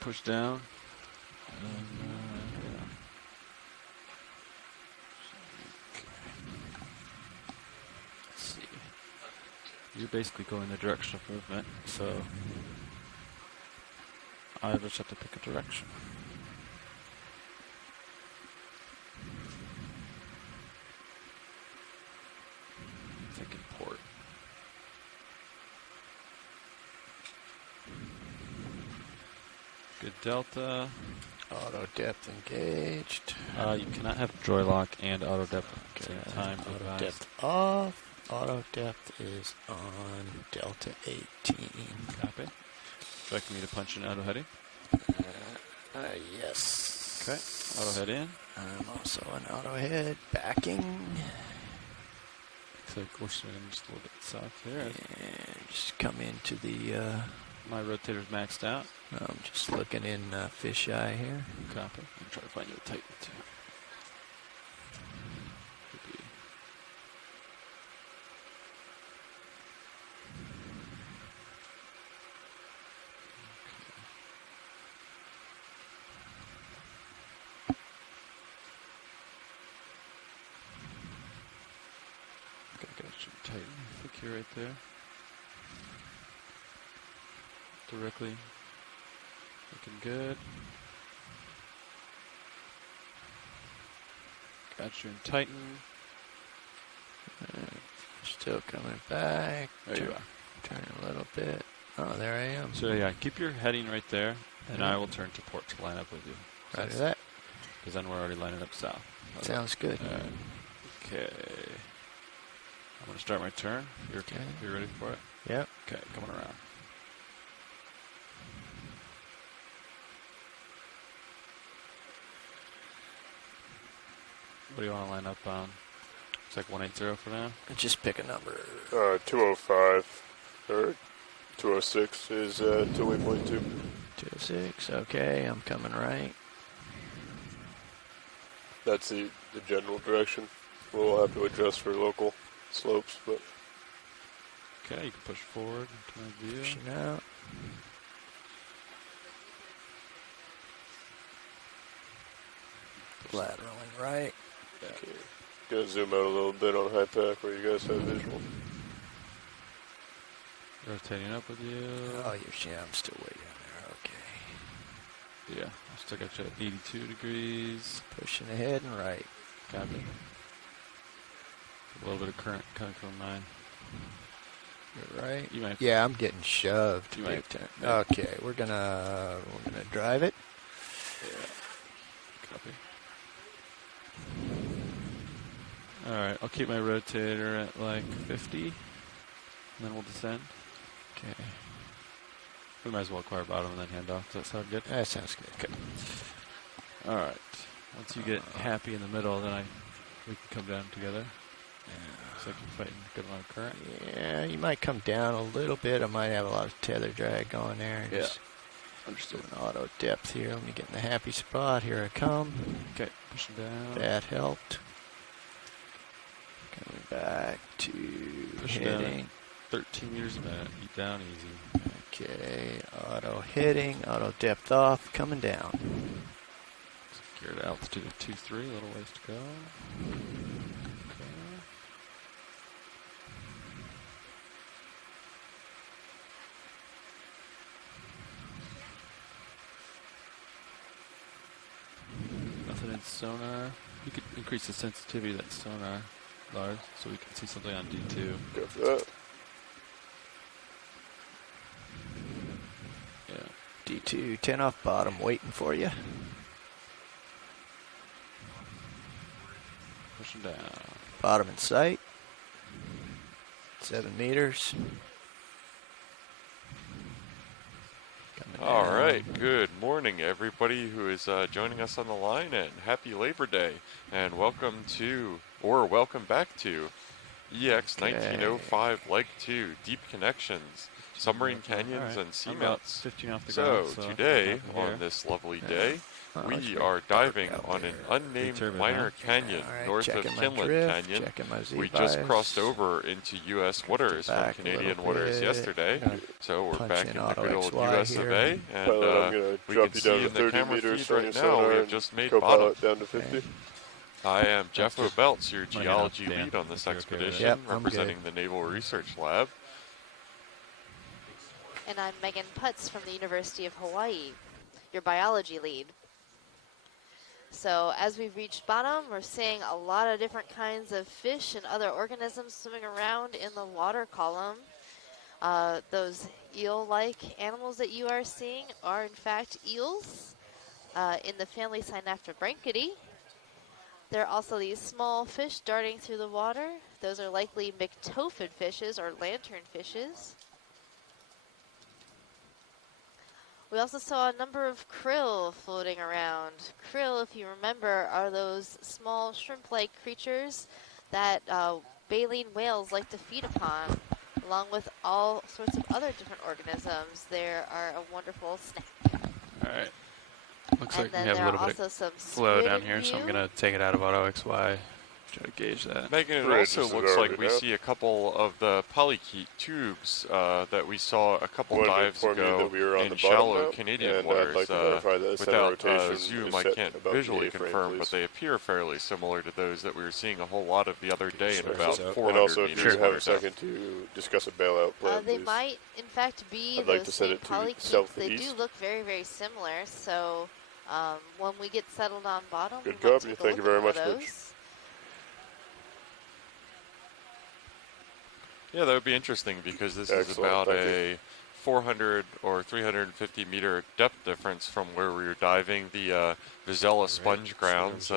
push down. And, yeah. Let's see. You're basically going the direction of movement, so I just have to pick a direction. Thinking port. Good delta. Auto depth engaged. You cannot have joy lock and auto depth at the same time. Auto depth off. Auto depth is on delta 18. Copy. Would you like me to punch in auto heading? Yes. Okay. Auto head in. I'm also an auto head backing. Looks like we're swinging just a little bit south here. And just come into the. My rotator's maxed out. I'm just looking in fisheye here. Copy. I'm trying to find you a tight one too. Could be. Okay, got you tight. I think you're right there. Directly. Looking good. Got you in Titan. Still coming back. There you are. Turn a little bit. Oh, there I am. So yeah, keep your heading right there, and I will turn to port to line up with you. Roger that. Because then we're already lining up south. Sounds good. Okay. I'm going to start my turn. You're okay. You ready for it? Yep. Okay, coming around. What do you want to line up on? It's like 180 for now. Just pick a number. 205 or 206 is to waypoint 2. 206. Okay, I'm coming right. That's the general direction. We'll have to adjust for local slopes, but Okay, you can push forward into my view. Pushing out. Lateraling right. Yeah. okay. Gonna zoom out a little bit on high pack where you guys have visual. Rotating up with you. Oh, yeah, I'm still way down there. Okay. Yeah, I still got you at 82 degrees. Pushing ahead and right. Copy. A little bit of current coming from mine. You're right. You might. Yeah, I'm getting shoved. You big might. time. Okay, we're gonna drive it. Yeah. Copy. Alright, I'll keep my rotator at like 50, and then we'll descend. Okay. We might as well acquire bottom and then hand off. Does that sound good? That sounds good. Okay. Alright. Once you get happy in the middle, then we can come down together. Looks like you're fighting a good amount of current. Yeah, you might come down a little bit. I might have a lot of tether drag going there. Yeah. Just Understood. doing auto depth here. Let me get in the happy spot. Here I come. Okay, pushing down. That helped. Coming back to Pushing down hitting. at 13 meters a minute. Eat down easy. Okay, auto hitting, auto depth off, coming down. Geared altitude of 2-3, a little ways to go. Okay. Nothing in sonar. You could increase the sensitivity of that sonar, Lars, so we can see something on D2. Go for that. Yeah. D2, 10 off bottom, waiting for you. Pushing down. Bottom in sight. 7 meters. Coming All down. right, good morning, everybody who is joining us on the line, and happy Labor Day, and welcome back to EX1905 Leg 2 Deep Connections. submarine All canyons right. and I'm about seamouts. 15 off the So ground, so today, nothing here. on this lovely day, Oh, it's we pretty are dark diving out on an there. unnamed turbid, minor huh? canyon All right, north of checking my Kinland drift, Canyon. checking my Z We just crossed bias. over into U.S. Drifted waters from back a little Canadian waters bit. yesterday, I'm gonna so we're punch back in in the auto good old XY U.S. of here. A. And Pilot, I'm going to we drop can you see down to in the 30 camera meters feed on right your now we sonar have and just made bottom. co-pilot down to 50. Okay. I am Jeff That's O'Belts, your I'm gonna head up, geology Dan, lead on this if you're okay with it. expedition, Yep, I'm representing good. the Naval Research Lab. And I'm Megan Putz from the University of Hawaii, your biology lead. So as we've reached bottom, we're seeing a lot of different kinds of fish and other organisms swimming around in the water column. Those eel-like animals that you are seeing are in fact eels in the family Synaptobranchidae. There are also these small fish darting through the water. Those are likely myctophid fishes or lantern fishes. We also saw a number of krill floating around. Krill, if you remember, are those small shrimp-like creatures that baleen whales like to feed upon, along with all sorts of other different organisms. They are a wonderful snack. All right. Looks And like we then have a there are little bit also of some flow squid down in here, so I'm view. going to take it out of auto XY. Try to gauge that. Megan, it Bridge also is looks like already we down. see a couple of the polychaete tubes that we saw a couple Wanted to dives inform you ago that we are on in the bottom shallow now, Canadian and waters. I'd like to clarify that the center Without rotation Zoom, is I set can't about the visually A-frame, confirm, but please. they appear fairly similar to those that we were seeing a whole lot of the other day in about Excellent. 400 And also, if meters you have a water depth. second to discuss a bailout plan, They please. might, in fact, be I'd like those to set same it to polychaetes. They do southeast. look very, very similar. So when we get settled on bottom, Good we might copy. take a Thank look you very at one much, of Mitch. those. Yeah, that would be interesting because this is Excellent, about thank a 400 or 350 meter depth difference from where we were diving the Vizela sponge grounds,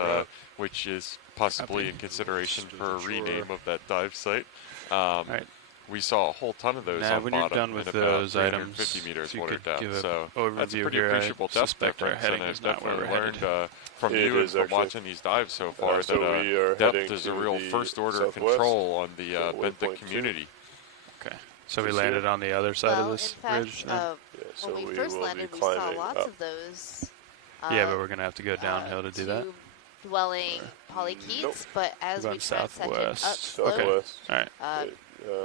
which is possibly in consideration for a rename of that dive site. All right. We saw a whole ton of those Now, on when you're bottom done with in about those 350 items, meters if you water could depth. give an So that's a overview pretty here, I appreciable depth suspect our difference, heading and is I've not where definitely we're learned headed. from It you and is from actually. watching these dives so far So we are that heading depth is a to real the first order southwest. control on the So benthic waypoint 2. community. Okay. So we Just here? landed on the other side of Well, in this fact, ridge then? Yeah, so when we we first will landed, be we saw climbing lots up. of those Yeah, but we're going to have to go downhill to do that. dwelling polychaetes, Nope. but as We're we going transected southwest. upslope, Southwest. All right.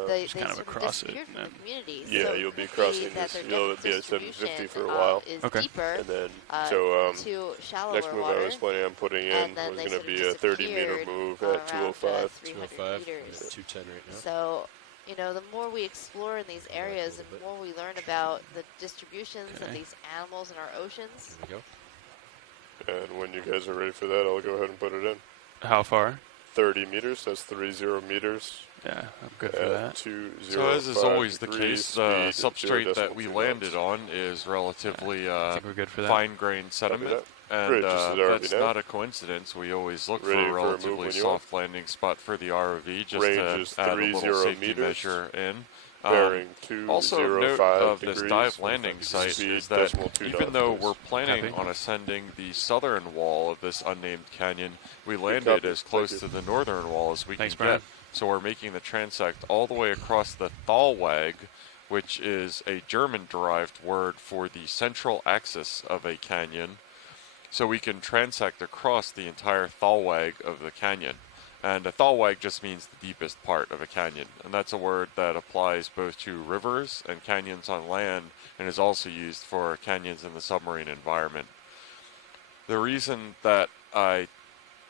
they Just kind of sort of across it, disappeared from the and community. Yeah, so you'll be it could crossing that this. their You'll depth be at 750 for a distribution, while. is Okay. deeper And then, to shallower next move water. I was planning on putting in And then was they going to sort of be a 30-meter disappeared move around, at 205. 300 205, meters. 210 right now. So, you know, the more we explore in these areas and the more we learn about the distributions of Okay. these animals in our oceans, There we go. And when you guys are ready for that, I'll go ahead and put it in. How far? 30 meters, that's 30 meters. Yeah, I'm good for At that. 205 So as is always the degrees, case, the speed substrate that we 0.2 landed knots. on is relatively I think we're good for that. fine-grained sediment, and Bridge, this is ROV that's now. not a coincidence. We always look Ready for a for a move relatively when you soft landing spot for the ROV, just Range is to add a little 30 safety meters. measure in. Bearing Also of note 205 of degrees. this dive landing site Speed is that 0.2 even knots, though please. we're planning Copy. on ascending the southern wall of this unnamed canyon, we Good landed copy. as close Thank to you. the northern wall as we Thanks, can Brian. get. So we're making the transect all the way across the Thalweg, which is a German-derived word for the central axis of a canyon. So we can transect across the entire Thalweg of the canyon. And a Thalweg just means the deepest part of a canyon. And that's a word that applies both to rivers and canyons on land, and is also used for canyons in the submarine environment. The reason that I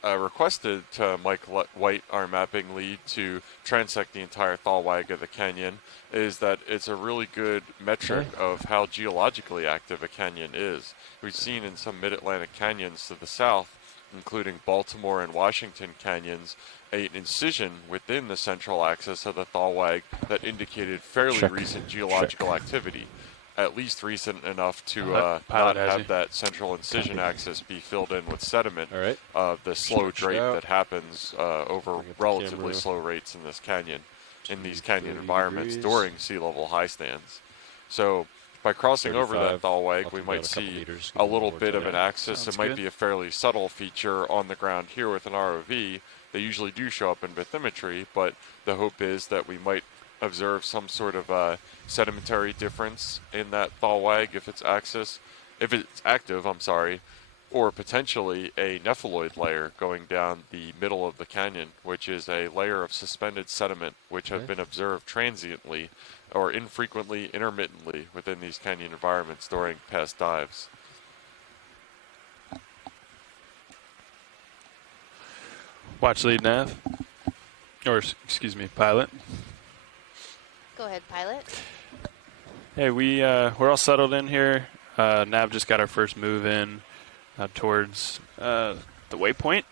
requested to Mike White, our mapping lead, to transect the entire Thalweg of the canyon is that it's a really good metric of how geologically active a canyon is. We've seen in some mid-Atlantic canyons to the south, including Baltimore and Washington canyons, an incision within the central axis of the Thalweg that indicated fairly Check. recent geological activity. At least recent enough to Pilot not has have you. that central incision axis be filled in with sediment All right. of the slow Stretch it drape out. that happens over Bring up the relatively camera. slow rates in this canyon, in these canyon 30 environments degrees. during sea level high stands. So by crossing over that 35, Thalweg, up we and might down a couple see meters, a give it little more bit of time. an axis. Sounds It might good. be a fairly subtle feature on the ground here with an ROV. They usually do show up in bathymetry, but the hope is that we might observe some sort of sedimentary difference in that thaw wag if it's active, I'm sorry, or potentially a nepheloid layer going down the middle of the canyon, which is a layer of suspended sediment which have been observed transiently or infrequently, intermittently within these canyon environments during past dives. Watch lead nav. Or, excuse me, pilot. Go ahead, pilot. Hey, we're all settled in here. Nav just got our first move in towards the waypoint.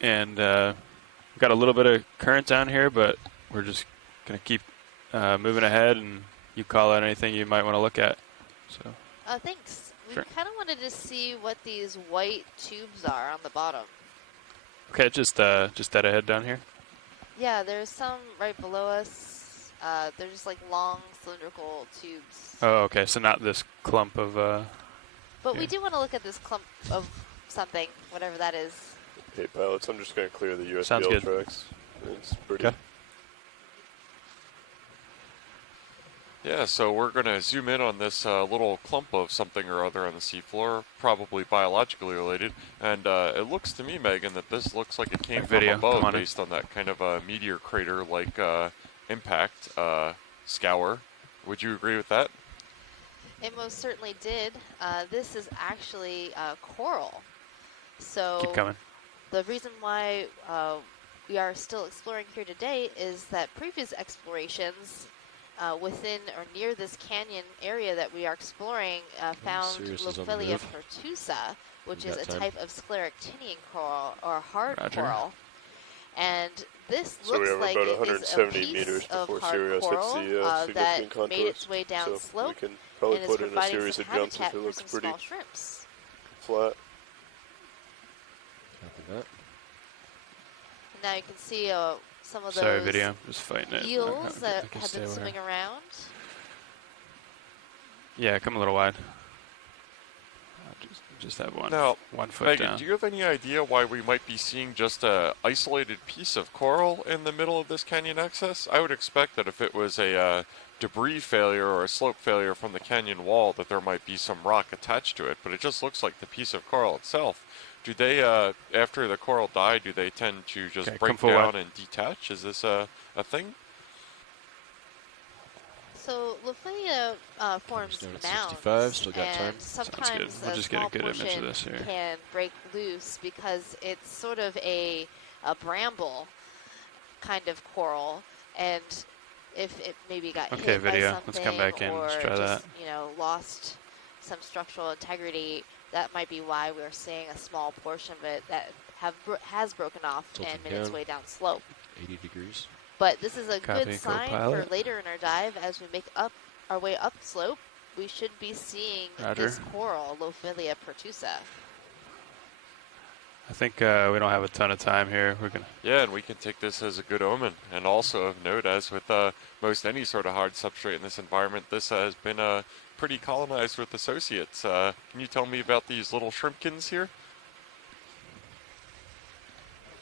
And we've got a little bit of current down here, but we're just going to keep moving ahead, and you call out anything you might want to look at. So. Thanks. We Sure. kind of wanted to see what these white tubes are on the bottom. Okay, just dead ahead down here. Yeah, there's some right below us. They're just like long cylindrical tubes. Oh, okay, so not this clump of... But we here. do want to look at this clump of something, whatever that is. Hey, pilots, I'm just going to clear the Sounds USBL good. tracks. It's pretty. Okay. Yeah, so we're going to zoom in on this little clump of something or other on the seafloor, probably biologically related. And it looks to me, Megan, that this looks like it came from Video, come above on in. based on that kind of meteor crater-like impact scour. Would you agree with that? It most certainly did. This is actually coral. So Keep coming. the reason why we are still exploring here today is that previous explorations within or near this canyon area that we are exploring found Sirius is on the Lopelia move. pertusa, which We is got a time. type of scleractinian coral or hard Roger. coral. And this So we looks have like about it is a 170 piece meters of before hard Sirius hits coral the that significant contours. made its way down So slope we can probably and is put in a providing series some of jumps habitat if it for looks some pretty small shrimps. flat. Copy that. And now you can see some of Sorry, those video. Just fighting it. eels I that can have stay been over swimming here. around. Yeah, come a little wide. Just have Now, one foot Megan, down. do you have any idea why we might be seeing just a isolated piece of coral in the middle of this canyon access? I would expect that if it was a debris failure or a slope failure from the canyon wall, that there might be some rock attached to it, but it just looks like the piece of coral itself. Do they, after the coral die, do they tend to just Okay, break come forward. down and detach? Is this a thing? So Lopelia forms down at mounds, 65, still got time. and Sounds good. sometimes We'll a just get a small good image of portion this here. can break loose because it's sort of a bramble kind of coral, and if it maybe got Okay, hit by video. something Let's come back in. or Let's try just that. lost some structural integrity, that might be why we're seeing a small portion of it that has broken off Tilting and made its down. way down slope. 80 degrees. But this is a Copy, good sign for co-pilot. later in our dive as we make up our way up slope. We should be seeing Roger. this coral, Lopelia pertusa. I think we don't have a ton of time here. We're gonna. Yeah, and we can take this as a good omen. And also of note, as with most any sort of hard substrate in this environment, this has been pretty colonized with associates. Can you tell me about these little shrimpkins here?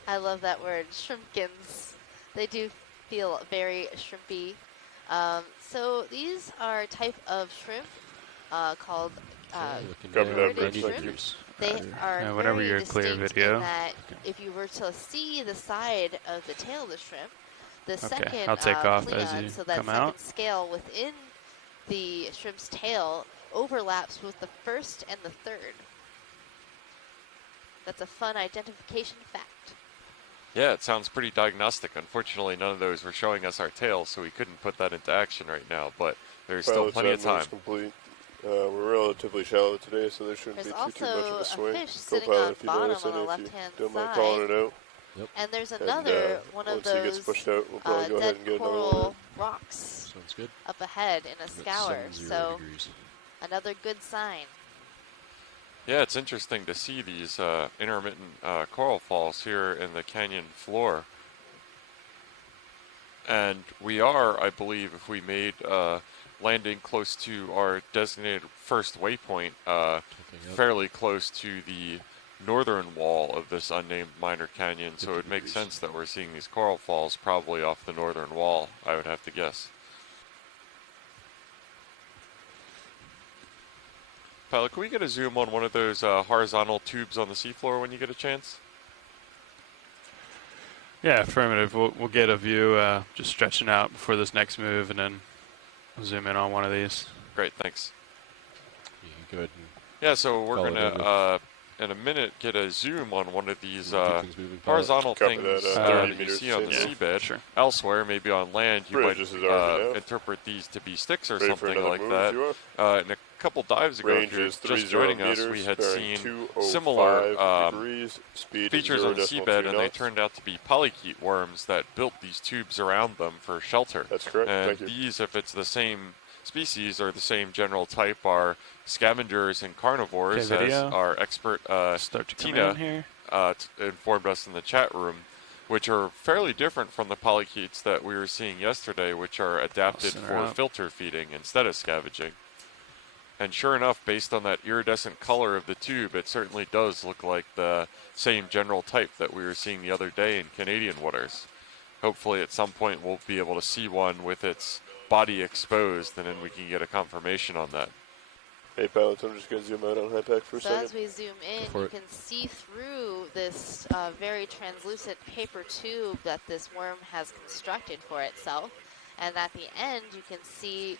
I love that word, shrimpkins. They do feel very shrimpy. So these are a type of shrimp called Looking Copy down, that, 90 shrimp. degrees. They Roger. are Yeah, whenever very you're clear, distinct video. in that if you were to see the side of the tail of the shrimp, the second I'll take off as pleon, you so that come second out. scale within the shrimp's tail overlaps with the first and the third. That's a fun identification fact. Yeah, it sounds pretty diagnostic. Unfortunately, none of those were showing us our tails, so we couldn't put that into action right now, but there's still Pilots, plenty of that move's time. complete. We're relatively shallow today, so there shouldn't There's be also too much of a swing. fish sitting Co-pilot, on if you bottom notice on the any, if left-hand you don't mind side. calling it out. And there's And, another one of once he gets those pushed out, we'll probably go ahead dead and get another coral one. rocks Sounds good. up ahead in a I'm at scour. 70 So degrees. another good sign. Yeah, it's interesting to see these intermittent coral falls here in the canyon floor. And we are, I believe, if we made landing close to our designated first waypoint, Tilting up. fairly close to the northern wall of this unnamed minor canyon, so it 50 would make degrees. sense that we're seeing these coral falls probably off the northern wall, I would have to guess. Pilot, can we get a zoom on one of those horizontal tubes on the seafloor when you get a chance? Yeah, affirmative. We'll get a view just stretching out before this next move, and then we'll zoom in on one of these. Great, thanks. You can go ahead and Yeah, so we're Follow going it to, in a minute, get a zoom on one of these keep things moving, Pilot. horizontal Copy things that, 30 that you meters see on the same way. seabed. Sure. Elsewhere, maybe on land, you Bridge, might this is Arvin now. interpret these to be sticks or Ready for something another like move, that. you are? And a couple dives ago, Range if you're is just 30 joining us, meters, we had bearing seen 205 similar degrees, speed features on the 0.2 seabed, and they knots. turned out to be polychaete worms that built these tubes around them for shelter. That's correct. And Thank you. these, if it's the same species or the same general type, are scavengers and carnivores, Okay, as video. our expert Start to come Tina in here. informed us in the chat room, which are fairly different from the polychaetes that we were seeing yesterday, which are adapted center for out. filter feeding instead of scavenging. And sure enough, based on that iridescent color of the tube, it certainly does look like the same general type that we were seeing the other day in Canadian waters. Hopefully at some point we'll be able to see one with its body exposed, and then we can get a confirmation on that. Hey, pilots, I'm just going to zoom out on HIPAC for a So second. as we zoom in, for you it. can see through this very translucent paper tube that this worm has constructed for itself. And at the end, you can see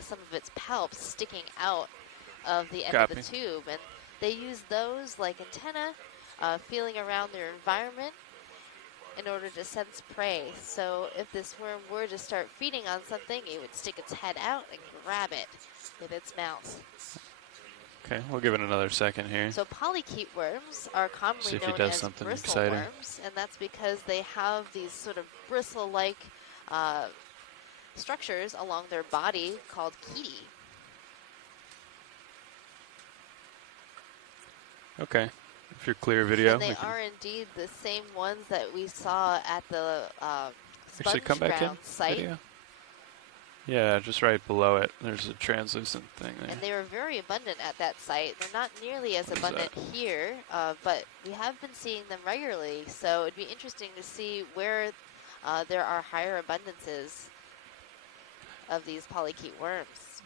some of its palps sticking out of the end of Copy. the tube. And they use those like antenna, feeling around their environment in order to sense prey. So if this worm were to start feeding on something, it would stick its head out and grab it with its mouth. Okay, we'll give it another second here. So polychaete worms are See commonly if he known does as something bristle exciting. worms, and that's because they have these sort of bristle-like structures along their body called chaetae. Okay, if you're clear video, And they we can are indeed the same ones that we saw at the actually come sponge back in. ground site. Video. Yeah, just right below it. There's a translucent thing there. And they were very abundant at that site. They're not nearly as What is abundant here, but we have been seeing them regularly. So it'd be interesting to see where there are higher abundances of these polychaete worms.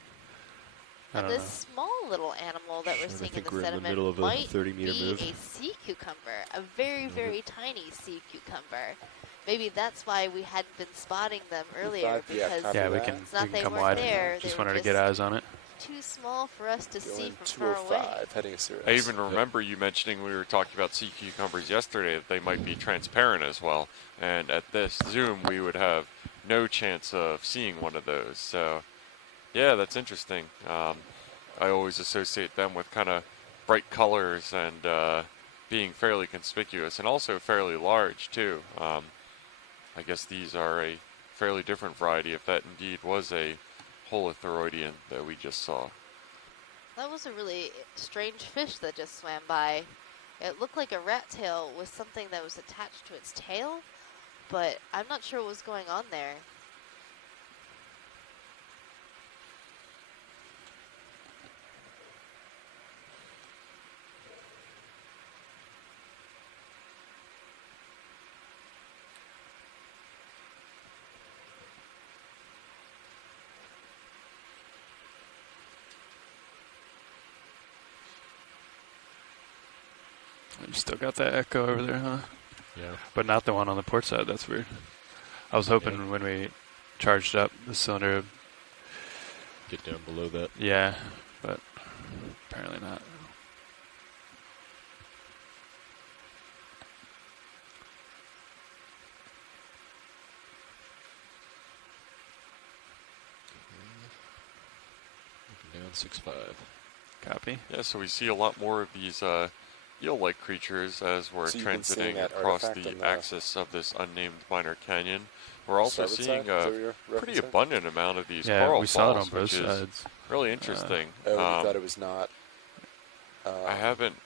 I And don't this small little animal that we're Sure, I seeing in think the we're in the sediment middle of a might 30-meter be move. a sea cucumber, a very, very tiny sea cucumber. Maybe that's why we hadn't been spotting them earlier, because Yeah, we can it's not they come weren't wide. there. Just they were wanted to get eyes on it. too small for us to see Going from far away. 205, heading a Cirrus. I even remember you mentioning we were talking about sea cucumbers yesterday, that they might be transparent as well. And at this zoom, we would have no chance of seeing one of those. So, yeah, that's interesting. I always associate them with kind of bright colors and being fairly conspicuous, and also fairly large too. I guess these are a fairly different variety, if that indeed was a holothoroidean that we just saw. That was a really strange fish that just swam by. It looked like a rat tail with something that was attached to its tail, but I'm not sure what was going on there. You still got that echo over there, huh? Yeah. But not the one on the port side. That's weird. I was hoping Yeah. when we charged up the cylinder, Get down below that. yeah, but apparently not. Looking down 6'5". Copy. Yeah, so we see a lot more of these eel-like creatures as we're So you've been seeing transiting that across artifact the on the axis of this unnamed minor canyon. We're also starboard seeing side? Is that a what you're pretty referencing? abundant amount of these Yeah, coral we saw it on falls, both which is sides. really interesting. Oh, you thought it was not. I haven't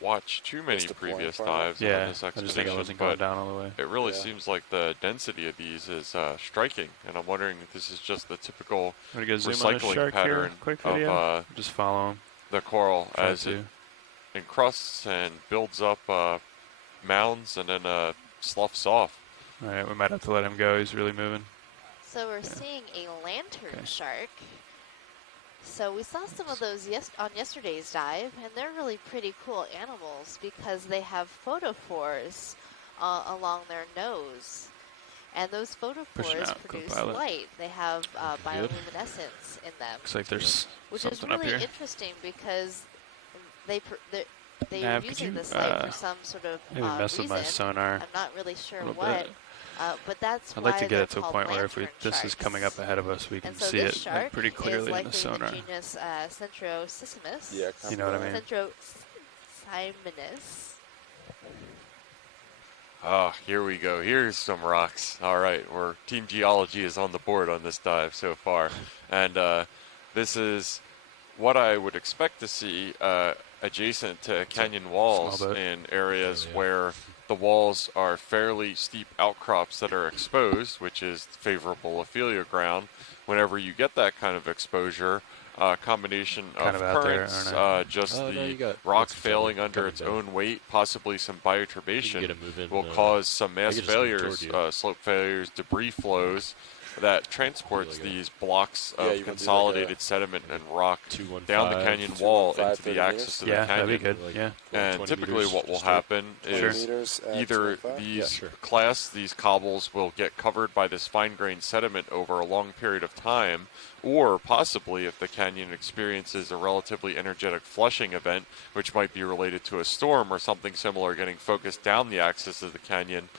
watched too many missed the point previous from it. dives on Yeah, this I just think expedition, I wasn't going but down all the way. it really Yeah. seems like the density of these is striking, and I'm wondering if this is just the typical I'm gonna go zoom on a recycling shark here. pattern Quick of video. Just follow him. the coral Try as it encrusts and builds up mounds and then sloughs off. All right, we might have to let him go. He's really moving. So we're seeing a lantern Okay. shark So we saw some of those on yesterday's dive, and they're really pretty cool animals because they have photophores along their nose. And those Pushing photophores out, produce co-pilot. light. They have Looking good. bioluminescence in them, Looks like there's which is something up really here. interesting because they are Nav, could using you this light for some sort of maybe mess with reason. my sonar I'm not really sure a little what, bit? but that's I'd why like to get they're it to a called point where if lantern this is coming up sharks. ahead of us, we can And so see this it shark pretty is clearly in the likely sonar. the genus Centrosissimus. EX. You know what I mean? Centrosimonus. Ah, here we go. Here's some rocks. All right, Team Geology is on the board on this dive so far. And this is what I would expect to see adjacent to canyon walls small boat. in areas Oh, yeah. where the walls are fairly steep outcrops that are exposed, which is favorable aphelia ground. Whenever you get that kind of exposure, combination Kind of of out there, currents, aren't just Oh, no, the you got rock some failing cover under coming its down. own weight, possibly some You can bioturbation, get a move in. will cause some mass can just move failures, toward you. slope failures, debris flows that transports Like a- these blocks Yeah, of you wanna do like consolidated a sediment and rock 215. down the canyon wall 215, into 30 the axis of the Yeah, canyon. that'd be good. Like Yeah. And 20 typically meters what will straight. happen 20 Sure. is meters at either 215? these Yeah, sure. these cobbles will get covered by this fine-grained sediment over a long period of time, or possibly if the canyon experiences a relatively energetic flushing event, which might be related to a storm or something similar getting focused down the axis of the canyon,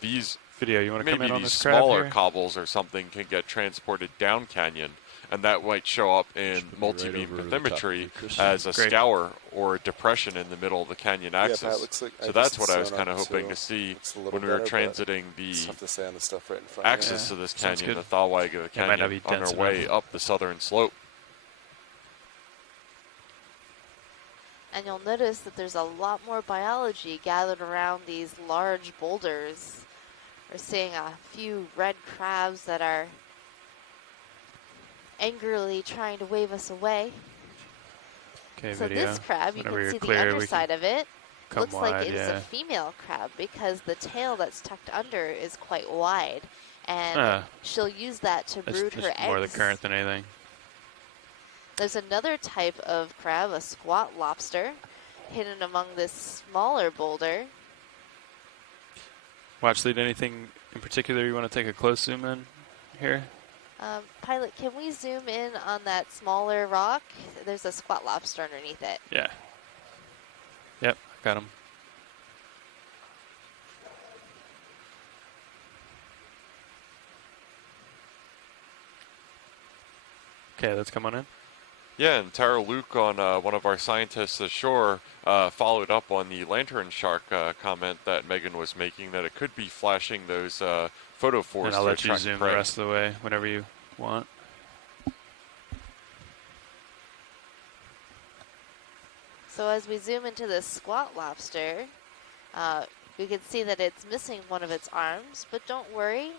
these Video, you want to come maybe in on these this crab smaller here? cobbles or something can get transported down canyon, and that might show up in Should be right multi-beam over the top of bathymetry your Chris. as a Great. scour or a depression in the middle of the canyon Yeah, axis. Pat, looks like So I that's just what I was sonar kind of hoping too. to see Looks a little when we were better, but transiting the it's tough to say on the stuff right in front of you. axis Yeah, of this sounds canyon, good. the thalweg of the It might not canyon, be on dense our way enough. up the southern slope. And you'll notice that there's a lot more biology gathered around these large boulders. We're seeing a few red crabs that are angrily trying to wave us away. Okay, So video. this crab, you Whenever can you're see clear, the we can underside of it. come Looks like wide, it is a yeah. female crab because the tail that's tucked under is quite wide. And Ah, she'll use that to That's brood just her more the eggs. current than anything. There's another type of crab, a squat lobster, hidden among this smaller boulder. Watch lead, anything in particular you want to take a close zoom in here? Pilot, can we zoom in on that smaller rock? There's a squat lobster underneath it. Yeah. Yep, got him. Okay, let's come on in. Yeah, and Tara Luke on one of our scientists ashore followed up on the lantern shark comment that Megan was making, that it could be flashing those photophores And I'll to let you attract zoom prey. the rest of the way whenever you want. So as we zoom into this squat lobster, we can see that it's missing one of its arms, but don't worry,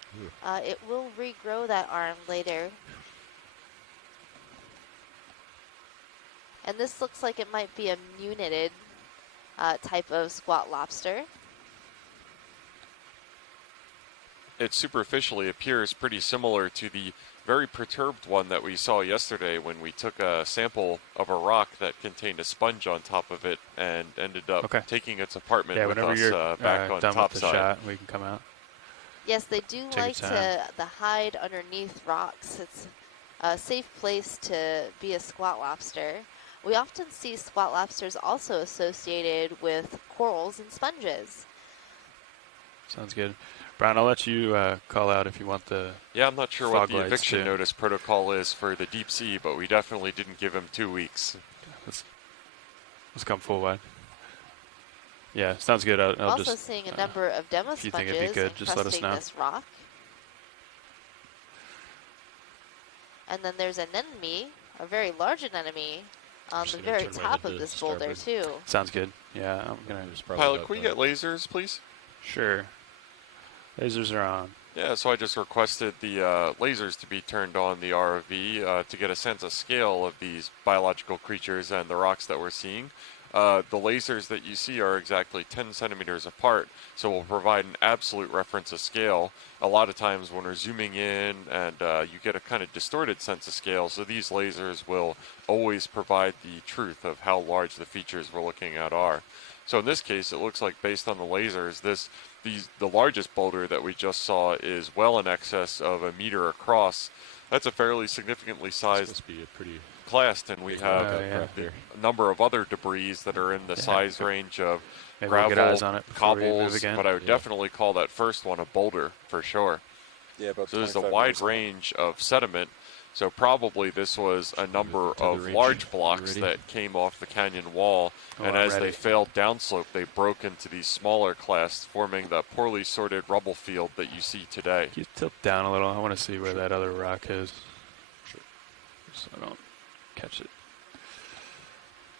it will regrow that arm later. And this looks like it might be a munited type of squat lobster. It superficially appears pretty similar to the very perturbed one that we saw yesterday when we took a sample of a rock that contained a sponge on top of it and ended up Okay. taking its apartment Yeah, with whenever us you're back on done with the topside. shot, we can come out. Yes, they do Take your like to hide underneath rocks. It's a safe place to be a squat lobster. We often see squat lobsters also associated with corals and sponges. Sounds good. Brian, I'll let you call out if you want the... Yeah, I'm not sure what Fog the lights, eviction too. notice protocol is for the deep sea, but we definitely didn't give him 2 weeks. Let's come full wide. Yeah, sounds good. I'll Also just... seeing a number of demo if you think sponges it'd be good, just let us encrusting know. this rock. And then there's an anemone, a very large anemone, on Just the gonna very turn my top head of to this boulder starboard. too. Sounds good. Yeah, I'm going to... There's probably Pilot, about, can we get lasers, please? Sure. Lasers are on. Yeah, so I just requested the lasers to be turned on the ROV to get a sense of scale of these biological creatures and the rocks that we're seeing. the lasers that you see are exactly 10 centimeters apart, so we'll provide an absolute reference of scale. A lot of times when we're zooming in and you get a kind of distorted sense of scale, so these lasers will always provide the truth of how large the features we're looking at are. So in this case, it looks like based on the lasers, the largest boulder that we just saw is well in excess of 1 meter across. That's a fairly significantly This sized must be a pretty class, and we have yeah. there. a number of other debris that are in the size range of Maybe we'll gravel, get eyes on it before we move cobbles, again. but I would Yeah. definitely call that first one a boulder for sure. Yeah, about So there's a 25 wide meters long. range of sediment. So probably this was a number to the of range. large You blocks ready? that came off the canyon wall, Oh, and I'm as ready. they failed downslope, they broke into these smaller clasts, forming the poorly sorted rubble field that you see today. Can you tilt down a little? I want to see where that other rock is. Sure. So I don't catch it.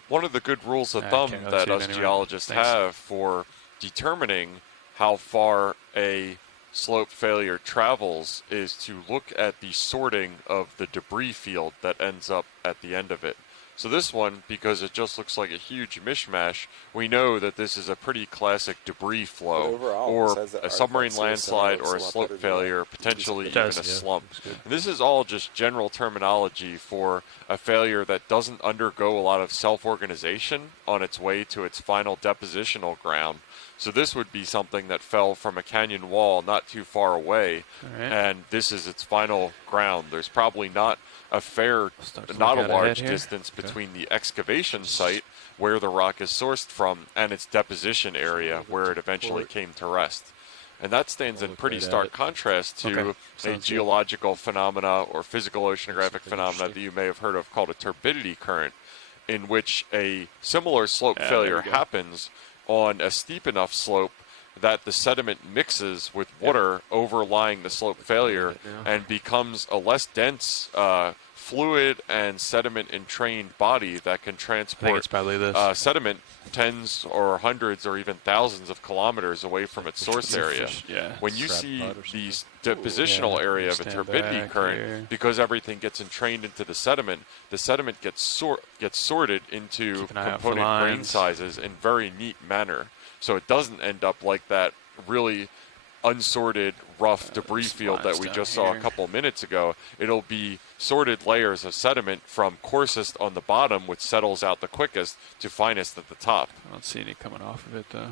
One of the good rules of I thumb can't really that see it us anyway. geologists Thanks. have for determining how far a slope failure travels is to look at the sorting of the debris field that ends up at the end of it. So this one, because it just looks like a huge mishmash, we know that this is a pretty classic debris flow, But overall, or besides the a submarine artifacts, it landslide, looks or a a lot slope better than failure, that. potentially It even does. a Yeah, slump. looks good. And this is all just general terminology for a failure that doesn't undergo a lot of self-organization on its way to its final depositional ground. So this would be something that fell from a canyon wall not too far away, All right. and this is its final ground. There's probably not a Start to not a look out large ahead here. distance between the excavation site where the rock is sourced from and its deposition area where it eventually came to rest. And that stands I'll in look pretty right at stark it. contrast to Okay, a sounds good. geological phenomena or physical oceanographic Something phenomena interesting. that you may have heard of called a turbidity current, in which a similar slope Yeah, failure there we go. happens on a steep enough slope that the sediment mixes with water overlying the slope failure it now. and becomes a less dense fluid and sediment entrained body that can I think transport it's probably this. sediment tens or hundreds or even thousands of kilometers away from its source area. Yeah. When you Trap see pod or the something? depositional Yeah, area you of a stand turbidity back current, here. because everything gets entrained into the sediment gets sorted into Keep an eye out for component grain lines. sizes in very neat manner. So it doesn't end up like that really unsorted, rough debris there's field that lines we down just saw a here. couple minutes ago. It'll be sorted layers of sediment from coarsest on the bottom, which settles out the quickest, to finest at the top. I don't see any coming off of it though.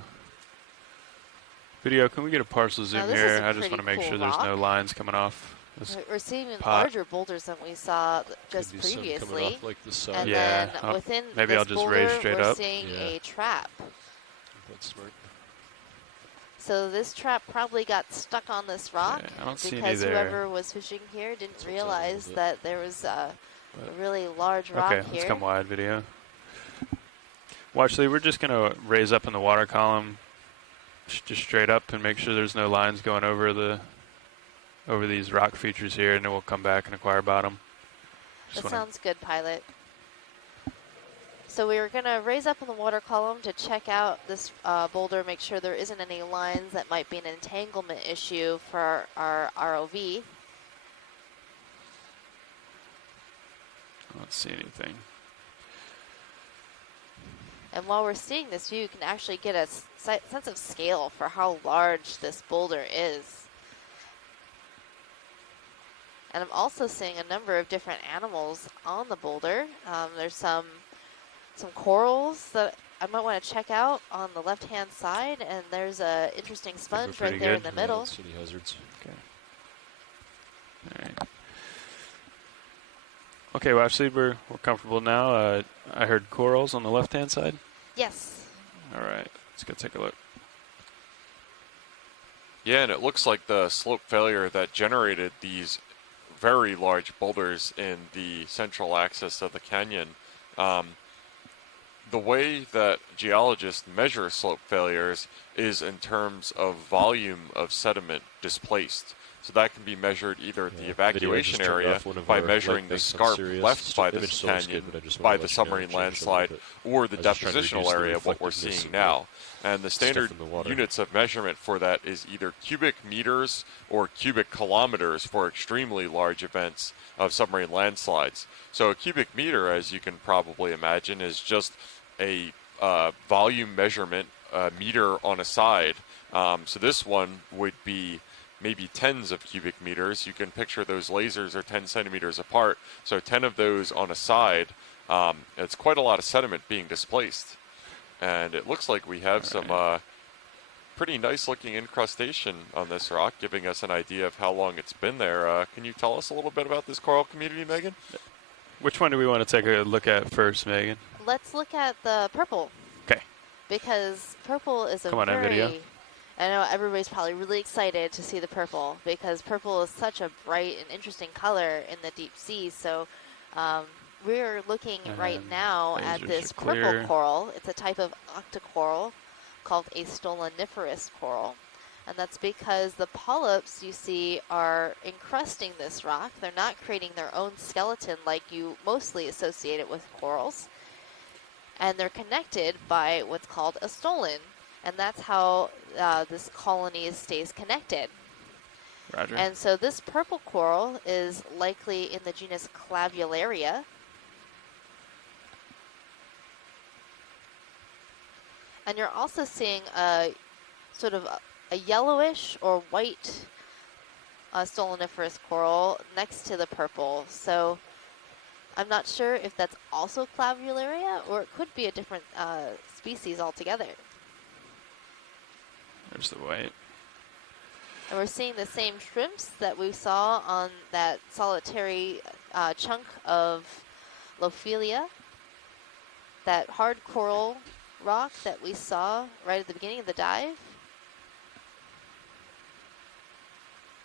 Video, can we get a partial zoom this is here? a I just pretty want to make cool sure there's no rock. lines coming off. This We're seeing even pot. larger boulders than we saw just Could be some coming previously. off like this And side. Yeah, then within maybe this I'll just boulder, raise straight we're up. seeing Yeah. a trap. That's smart. So this trap probably got stuck on this rock I don't see any because there. whoever was fishing here didn't Tilts out a realize little bit. that there was a But- really large rock Okay, here. let's come wide, video. Watch, Lee, we're just going to raise up in the water column just straight up and make sure there's no lines going over these rock features here, and then we'll come back and acquire bottom. Just That wanna- sounds good, pilot. So we were going to raise up in the water column to check out this boulder, make sure there isn't any lines that might be an entanglement issue for our ROV. I don't see anything. And while we're seeing this view, you can actually get a sense of scale for how large this boulder is. And I'm also seeing a number of different animals on the boulder. There's some corals that I might want to check out on the left-hand side, and there's a interesting sponge right pretty there in good. the Yeah, I middle. don't see any hazards. All right. Okay, well, actually, we're comfortable now. I heard corals on the left-hand side. Yes. All right, let's go take a look. Yeah, and it looks like the slope failure that generated these very large boulders in the central axis of the canyon. The way that geologists measure slope failures is in terms of volume of sediment displaced. So that can be measured either at the Yeah, evacuation video just turned area off one of by our measuring light the banks on scarp Sirius. left by Image this still looks canyon good, but I just by wanted the to let you know submarine it changed a little landslide bit. or the I was just trying to depositional reduce the area of what we're reflectiveness seeing of the now. And the stuff standard in the water. units of measurement for that is either cubic meters or cubic kilometers for extremely large events of submarine landslides. So a cubic meter, as you can probably imagine, is just a volume measurement meter on a side. So this one would be maybe tens of cubic meters. You can picture those lasers are 10 centimeters apart, so 10 of those on a side. It's quite a lot of sediment being displaced. And it looks like we have some pretty nice looking incrustation on this rock, giving us an idea of how long it's been there. Can you tell us a little bit about this coral community, Megan? Which one do we want to take a look at first, Megan? Let's look at the purple. Okay. Because purple is a Come on, very... video. I know everybody's probably really excited to see the purple because purple is such a bright and interesting color in the deep sea. So we're looking right now at lasers this are clear. purple coral. It's a type of octocoral called a stoloniferous coral. And that's because the polyps you see are encrusting this rock. They're not creating their own skeleton like you mostly associate it with corals. And they're connected by what's called a stolon. And that's how this colony stays connected. Roger. And so this purple coral is likely in the genus Clavularia. And you're also seeing a sort of a yellowish or white stoloniferous coral next to the purple. So I'm not sure if that's also Clavularia or it could be a different species altogether. There's the white. And we're seeing the same shrimps that we saw on that solitary chunk of Lophelia, that hard coral rock that we saw right at the beginning of the dive.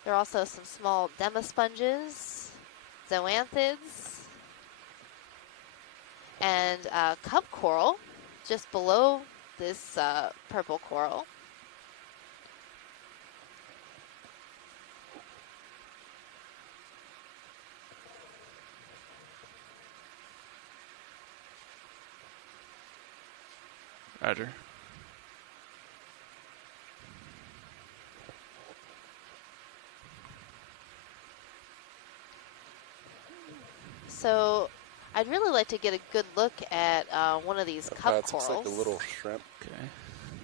There are also some small demasponges, zoanthids, and cup coral just below this purple coral. Roger. So I'd really like to get a good look at one of these cup Looks corals. like a little shrimp Okay.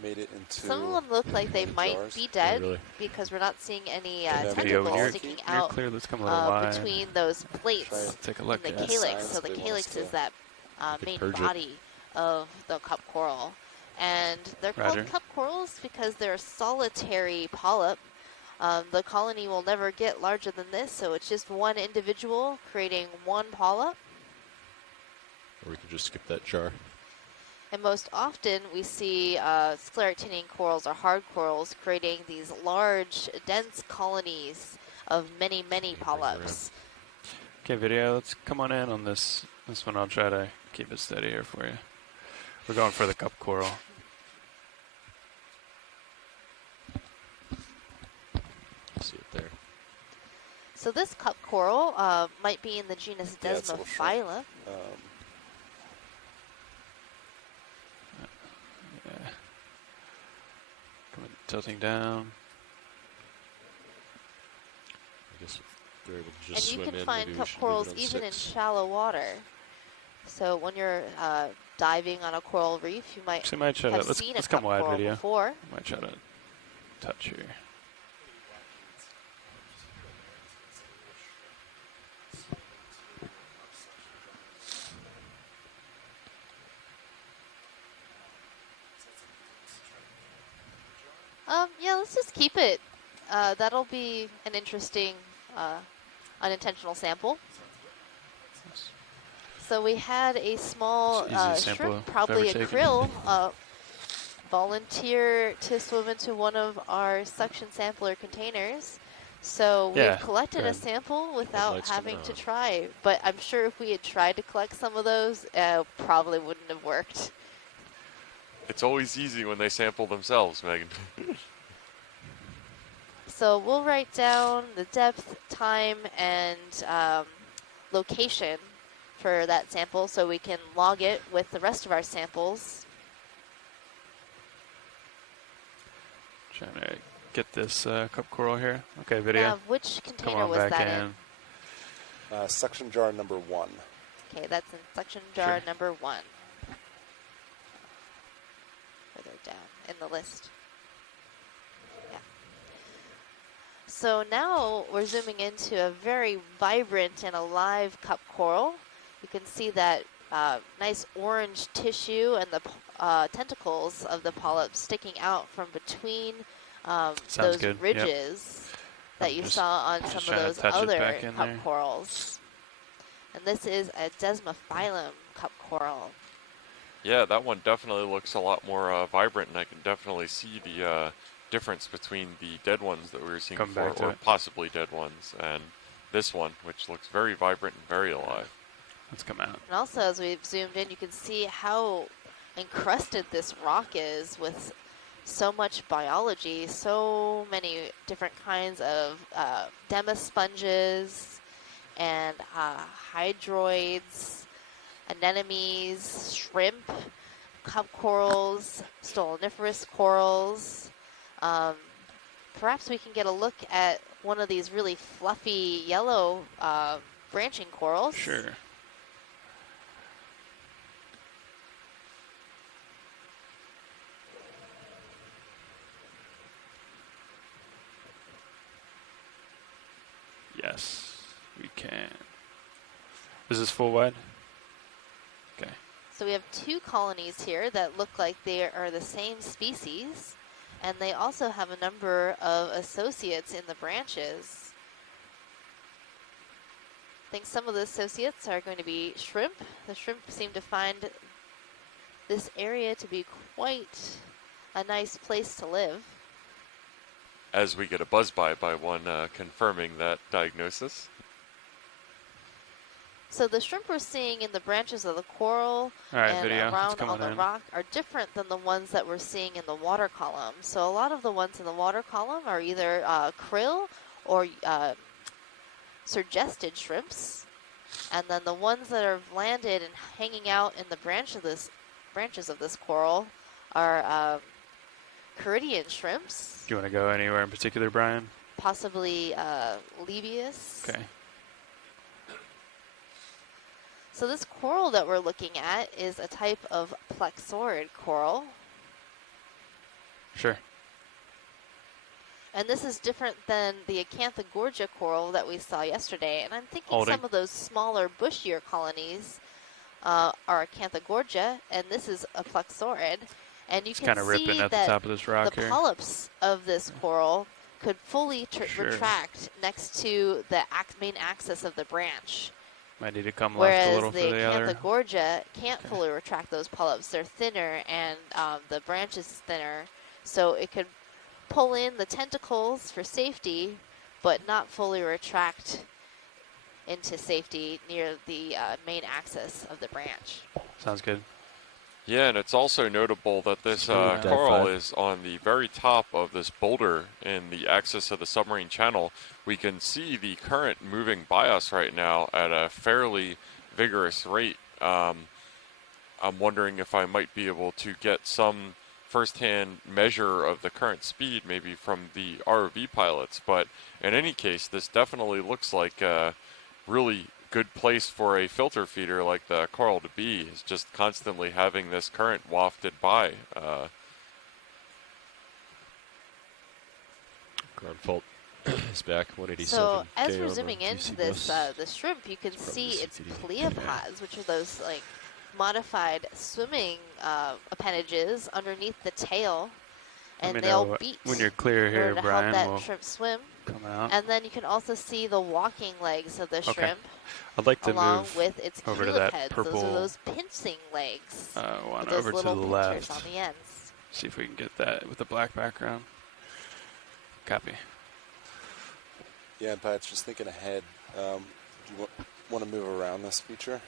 made it into. Some of them look like they might jars. be dead Really? because we're not seeing any And then Video, when tentacles you're, sticking when you're out clear, let's come a little wide. between those plates Try Let's take a in look the at calyx. science, So the they want calyx us is to that main purge it. body of the cup coral. And they're Roger. called cup corals because they're a solitary polyp. The colony will never get larger than this, so it's just one individual creating one polyp. Or we could just skip that jar. And most often we see scleractinian corals or hard corals creating these large, dense colonies of many, many polyps. Okay, video, let's come on in on this. This one I'll try to keep it steady here for you. We're going for the cup coral. See it there. So this cup coral might be in the genus Yeah, it's a little short. Desmophylla. Yeah. Come on, tilting down. I guess if they're able to just And you swim can in, find maybe we cup should corals leave it on even in 6. shallow water. So when you're diving on a coral reef, you might So we might try to, have let's seen a come cup wide coral video. before. Might try to touch here. Yeah, let's just keep it. That'll be an interesting unintentional sample. So we had a small It's the easiest sample shrimp, I've probably a ever taken. krill, volunteer to swim into one of our suction sampler containers. So Yeah, we've collected go a ahead. sample without Headlights coming having to on. try. But I'm sure if we had tried to collect some of those, probably wouldn't have worked. It's always easy when they sample themselves, Megan. So we'll write down the depth, time, and location for that sample so we can log it with the rest of our samples. Trying to get this cup coral here. Okay, video. Now, which Come container on was back that in. in? Suction jar number 1. Okay, that's in suction jar Sure. number 1. further down in the list. Yeah. So now we're zooming into a very vibrant and alive cup coral. You can see that nice orange tissue and the tentacles of the polyp sticking out from between those good. Yep. ridges that I'm you just- saw on just some of trying to those touch it other back in cup there. corals. And this is a Desmophyllum cup coral. Yeah, that one definitely looks a lot more vibrant, and I can definitely see the difference between the dead ones that we were seeing Come before, back to or it. possibly dead ones, and this one, which looks very vibrant and very alive. Let's come out. And also, as we've zoomed in, you can see how encrusted this rock is with so much biology, so many different kinds of demisponges and hydroids, anemones, shrimp, cup corals, stoloniferous corals. Perhaps we can get a look at one of these really fluffy yellow branching corals. Sure. Yes, we can. Is this full wide? Okay. So we have two colonies here that look like they are the same species, and they also have a number of associates in the branches. I think some of the associates are going to be shrimp. The shrimp seem to find this area to be quite a nice place to live. As we get a buzz by one confirming that diagnosis. So the shrimp we're seeing in the branches of the coral All right, and video. It's around coming on the in. rock are different than the ones that we're seeing in the water column. So a lot of the ones in the water column are either krill or surgested shrimps, and then the ones that are landed and hanging out in the branches of this coral are Caridian shrimps, Do you want to go anywhere in particular, Brian? possibly Lebius. Okay. So this coral that we're looking at is a type of plexaurid coral. Sure. And this is different than the Acanthogorgia coral that we saw yesterday. And I'm thinking Holding. some of those smaller, bushier colonies are Acanthogorgia, and this is a plexaurid. And you It's can kind of ripping see at the that top of this rock the here. polyps of this coral could fully Sure. retract next to the main axis of the branch. Might need to come left a Whereas little for the the other. Acanthogorgia can't Okay. fully retract those polyps. They're thinner, and the branch is thinner, so it could pull in the tentacles for safety, but not fully retract into safety near the main axis of the branch. Sounds good. Yeah, and it's also notable that this Dive coral 5. is on the very top of this boulder in the axis of the submarine channel. We can see the current moving by us right now at a fairly vigorous rate. I'm wondering if I might be able to get some first-hand measure of the current speed, maybe from the ROV pilots. But in any case, this definitely looks like a really good place for a filter feeder like the coral to be, is just constantly having this current wafted by. Ground fault is back. 187. So as K we're over zooming into DC this bus. the shrimp, you can It's see probably its CTD. pleopods, which are those like modified swimming appendages underneath the tail, Let and me they all know beat when you're clear in order here, to Brian. help that We'll shrimp swim. come out. And then you can also see the walking legs of the Okay. shrimp, I'd like to along move with its over to culip that heads. Those purple are those pincing legs one with those over to the little pincers left. on the ends. See if we can get that with the black background. Copy. Yeah, Pat's just thinking ahead. Do you want to move around this feature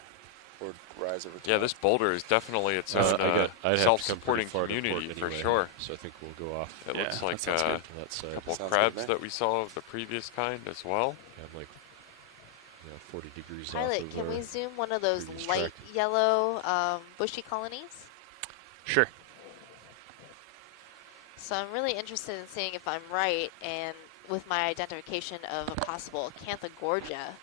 or rise over to Yeah, this boulder is definitely its own I'd have to come self-supporting pretty far to port community for anyway, sure. So I think we'll go off It Yeah, looks that like sounds good. to that side. a couple Sounds of good, crabs man. that we saw of the previous kind as well. I'm like 40 degrees Pilot, off of can our we zoom one of those previous light track. yellow bushy colonies? Sure. So I'm really interested in seeing if I'm right and with my identification of a possible Acanthogorgia.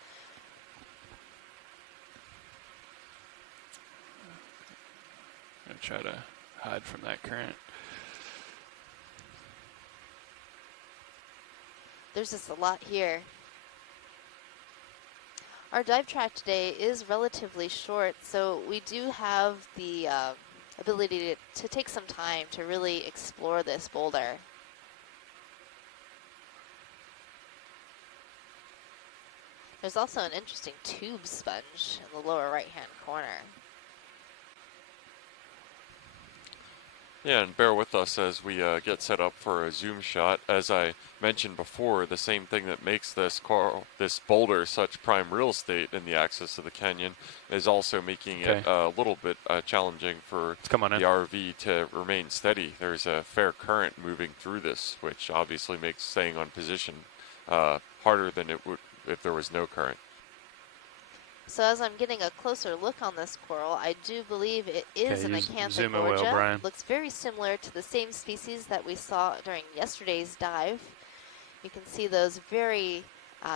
I'm gonna try to hide from that current. There's just a lot here. Our dive track today is relatively short, so we do have the ability to take some time to really explore this boulder. There's also an interesting tube sponge in the lower right-hand corner. Yeah, and bear with us as we get set up for a zoom shot. As I mentioned before, the same thing that makes this boulder such prime real estate in the axis of the canyon is also making it a little bit challenging for the RV to remain steady. There's a fair current moving through this, which obviously makes staying on position harder than it would if there was no current. So as I'm getting a closer look on this coral, I do believe it is an Acanthogorgia. Looks very similar to the same species that we saw during yesterday's dive. You can see those very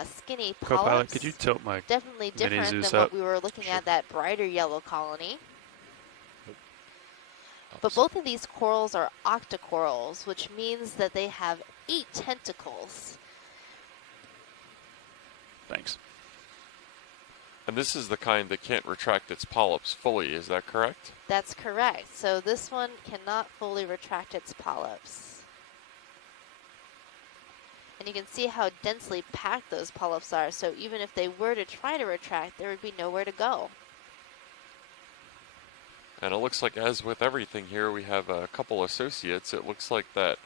skinny polyps. Co-pilot, could you tilt my definitely different Zeus than up? what we were looking at, that brighter yellow colony. But both of these corals are octocorals, which means that they have 8 tentacles. Thanks. And this is the kind that can't retract its polyps fully, is that correct? That's correct. So this one cannot fully retract its polyps. And you can see how densely packed those polyps are, so even if they were to try to retract, there would be nowhere to go. And it looks like, as with everything here, we have a couple associates. It looks like that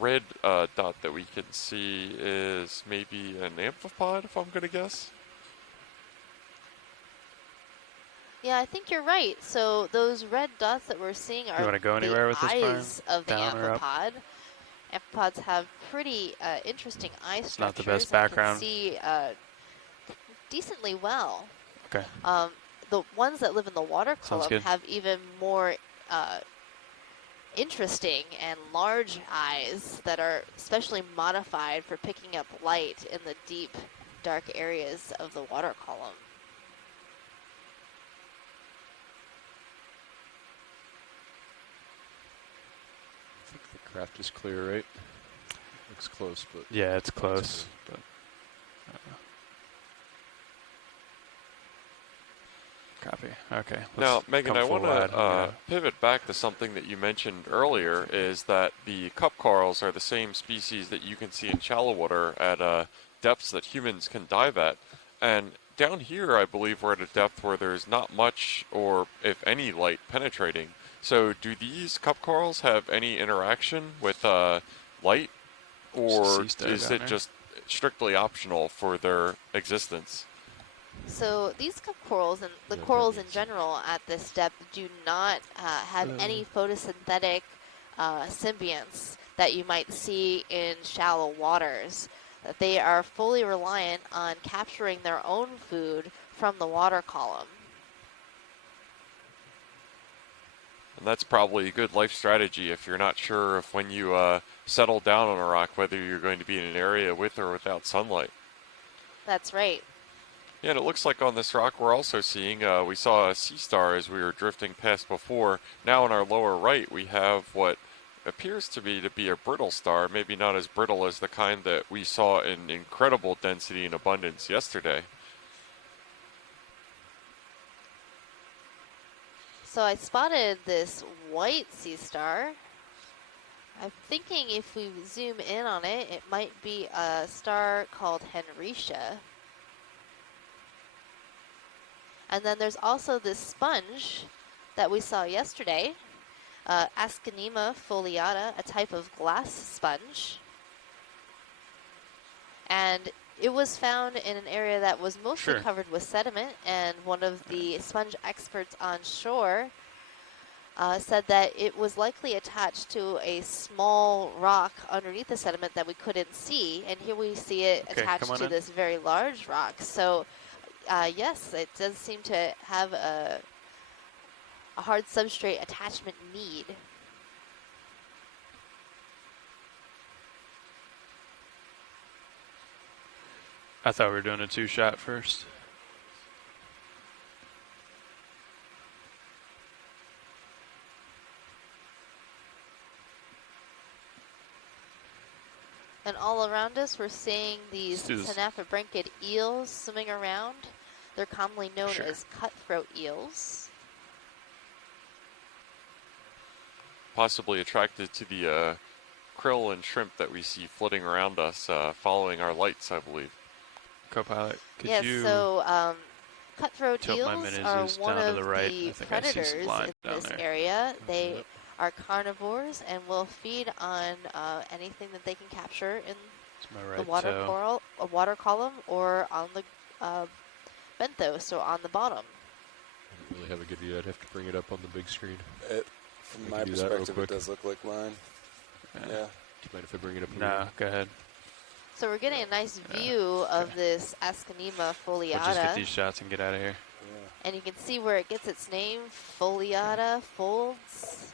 red dot that we can see is maybe an amphipod, if I'm going to guess. Yeah, I think you're right. So those red dots that we're seeing are the eyes of the amphipod. Amphipods have pretty interesting eye structures. Not the best background. And can see decently well. Okay. The ones that live in the water column have even more interesting and large eyes that are specially modified for picking up light in the deep, dark areas of the water column. Craft is clear, right? Looks close, but yeah, it's close. But copy. Okay. Now, Megan, I want to pivot back to something that you mentioned earlier. Is that the cup corals are the same species that you can see in shallow water at depths that humans can dive at, and down here, I believe we're at a depth where there's not much, or if any, light penetrating. So do these cup corals have any interaction with light, or is it just strictly optional for their existence? So these cup corals and the corals in general at this depth do not have any photosynthetic symbionts that you might see in shallow waters. They are fully reliant on capturing their own food from the water column. And that's probably a good life strategy if you're not sure if when you settle down on a rock whether you're going to be in an area with or without sunlight. That's right. Yeah, and it looks like on this rock we're also seeing, we saw a sea star as we were drifting past before. Now on our lower right we have what appears to be a brittle star, maybe not as brittle as the kind that we saw in incredible density and abundance yesterday. So I spotted this white sea star. I'm thinking if we zoom in on it, it might be a star called Henricia. And then there's also this sponge that we saw yesterday, Ascanema foliata, a type of glass sponge. And it was found in an area that was mostly covered with sediment, and one of the sponge experts on shore said that it was likely attached to a small rock underneath the sediment that we couldn't see, and here we see it attached to this very large rock. So yes, it does seem to have a hard substrate attachment need. I thought we were doing a 2-shot first. And all around us, we're seeing these Let's do this. Synaphabranchid eels swimming around. They're commonly known Sure. as cutthroat eels. Possibly attracted to the krill and shrimp that we see floating around us, following our lights, I believe. Co-pilot, could Yes, you so cutthroat tilt my eels menus are is one down to of the right? the I think I see some predators line in down this there. area. They are carnivores and will feed on anything that they can capture in It's my the right water toe. water column or on the benthos, so on the bottom. I don't really have a good view. I'd have to bring it up on the big screen. From We my can do that real perspective, it quick. does look like mine. Yeah. Do you mind if I bring it up here? Nah, go ahead. So we're getting a nice view of this Ascanema We'll just get foliata. these shots and get out of here. And you can see where it gets its name, foliata, folds.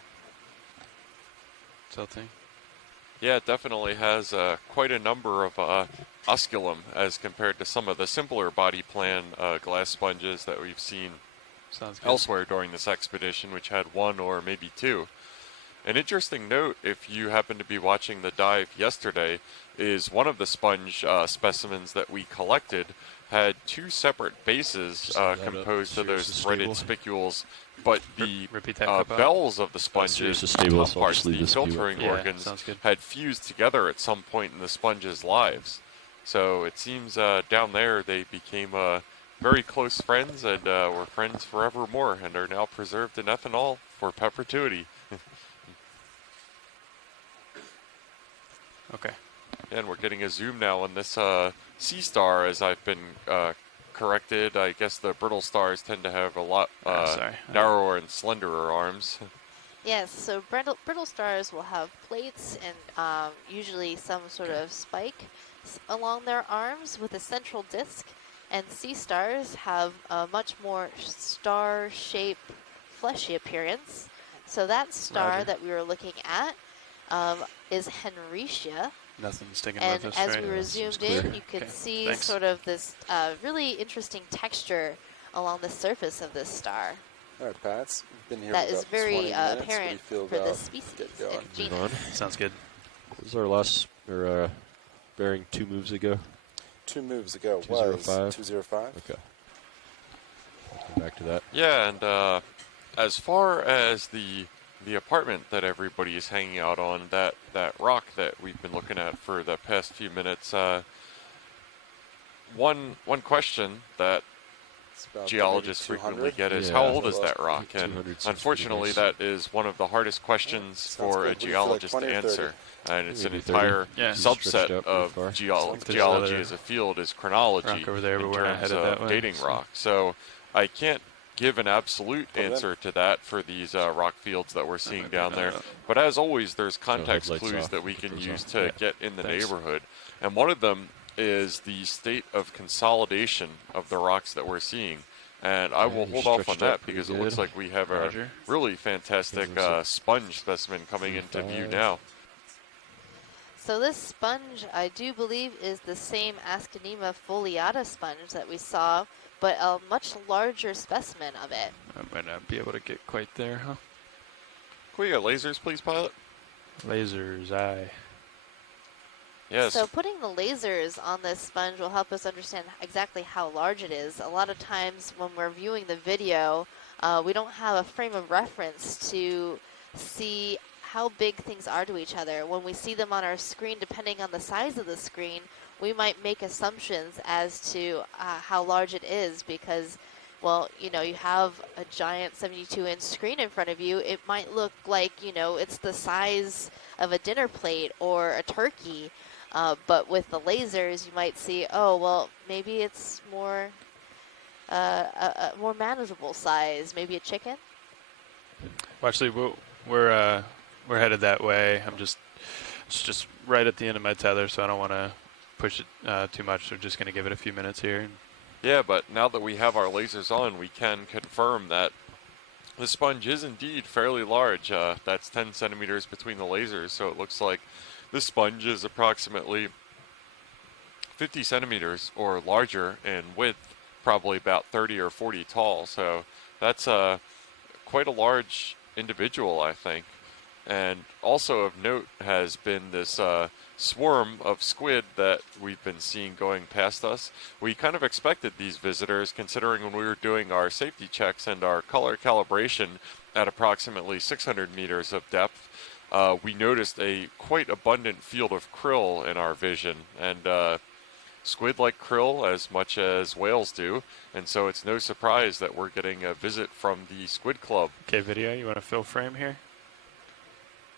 Tilting. Yeah, it definitely has quite a number of osculum as compared to some of the simpler body plan glass sponges that we've seen Sounds good. elsewhere during this expedition, which had one or maybe two. An interesting note, if you happen to be watching the dive yesterday, is one of the sponge specimens that we collected had two separate bases Just line that up. composed to Sirius those is threaded stable. spicules, but the Repeat that, Copilot. bells of the Sirius sponges, is the stable, top so I'll parts, just leave the this view up filtering for you. Yeah, organs, sounds good. had fused together at some point in the sponges' lives. So it seems down there they became very close friends and were friends forevermore and are now preserved in ethanol for perpetuity. Okay. And we're getting a zoom now on this sea star, as I've been corrected. I guess the brittle stars tend to have a lot Sorry. narrower and slenderer arms. Yes, so brittle stars will have plates and usually some sort of spike along their arms with a central disc. And sea stars have a much more star-shaped, fleshy appearance. So that star Roger. that we were looking at is Henricia. Nothing's sticking And with us, as right? we were zoomed in, you could Okay, see thanks. sort of this really interesting texture along the surface of this star. All right, Pats. You've been here That for is about very 20 minutes. What do you apparent feel for about this species get and going? Move genus. on. Sounds good. What was our last, or bearing 2 moves ago? 2 moves ago 205. was 205. Okay. I'll come back to that. Yeah, and as far as the apartment that everybody is hanging out on, that rock that we've been looking at for the past few minutes, one question that It's about geologists maybe 200. frequently get is Yeah. how old is Well, that rock? 200 And seems pretty unfortunately, nice. that is one of the hardest questions Sounds for good. a What do you feel like, geologist 20 to or 30? answer. And it's an Maybe 30. entire Yeah. Stretched subset out pretty of far. There's geology another as a field is chronology rock over there, but in we're not terms headed that of way, dating so- rock. So I can't give an absolute Put it in. answer to that for these rock fields that we're seeing might be down there. better. But as always, there's context headlights clues off, that we put can those use on. to Yeah. get in the Thanks. neighborhood. And one of them is the state of consolidation of the rocks that we're seeing. And I will Okay, hold off on stretched out that pretty because it looks good. like we have Roger. a really fantastic Gives us a sponge specimen coming into view 35. now. So this sponge, I do believe, is the same Ascanema foliata sponge that we saw, but a much larger specimen of it. I might not be able to get quite there, huh? Can we get lasers, please, pilot? Lasers, aye. Yes. So putting the lasers on this sponge will help us understand exactly how large it is. A lot of times when we're viewing the video, we don't have a frame of reference to see how big things are to each other. When we see them on our screen, depending on the size of the screen, we might make assumptions as to how large it is because, well, you know, you have a giant 72-inch screen in front of you. It might look like, you know, it's the size of a dinner plate or a turkey. But with the lasers, you might see, oh, well, maybe it's more a more manageable size, maybe a chicken. Well, actually, we're headed that way. It's just right at the end of my tether, so I don't want to push it too much. So just going to give it a few minutes here. Yeah, but now that we have our lasers on, we can confirm that the sponge is indeed fairly large. That's 10 centimeters between the lasers, so it looks like this sponge is approximately 50 centimeters or larger in width, probably about 30 or 40 tall. So that's quite a large individual, I think. And also of note has been this swarm of squid that we've been seeing going past us. We kind of expected these visitors, considering when we were doing our safety checks and our color calibration at approximately 600 meters of depth. We noticed a quite abundant field of krill in our vision, and squid like krill as much as whales do, and so it's no surprise that we're getting a visit from the Squid Club. Okay, video, you want to fill frame here?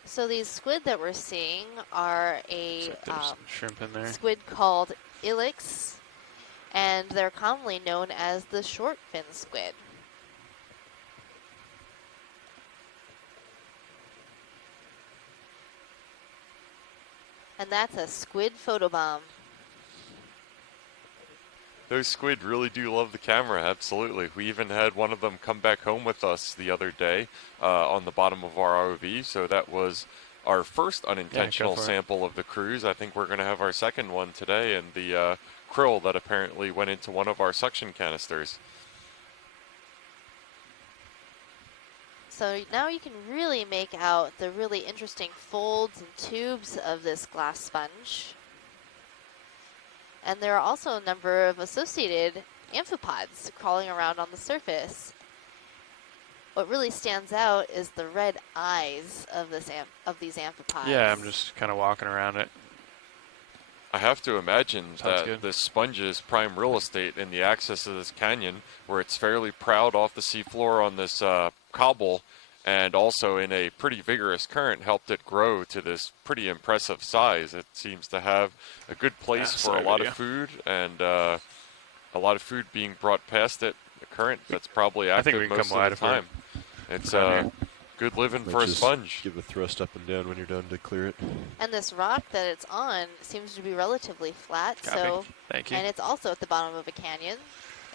So these squid that we're seeing are a Looks like there's some shrimp in there. squid called ilex, and they're commonly known as the short fin squid. And that's a squid photobomb. Those squid really do love the camera, absolutely. We even had one of them come back home with us the other day on the bottom of our ROV, so that was our first unintentional sample of the cruise. I think we're going to have our second one today, and the krill that apparently went into one of our suction canisters. So now you can really make out the really interesting folds and tubes of this glass sponge. And there are also a number of associated amphipods crawling around on the surface. What really stands out is the red eyes of these amphipods. Yeah, I'm just kind of walking around it. I have to imagine Sounds that good. this sponge is prime real estate in the access of this canyon, where it's fairly proud off the seafloor on this cobble, and also in a pretty vigorous current helped it grow to this pretty impressive size. It seems to have a good place for a lot of food, and a lot of food being brought past it. The current that's probably I think active we can most come of wide the if we're time. It's down here. good living Might for a just sponge. Give a thrust up and down when you're done to clear it. And this rock that it's on seems to be relatively flat. Copy. So, Thank you. and it's also at the bottom of a canyon.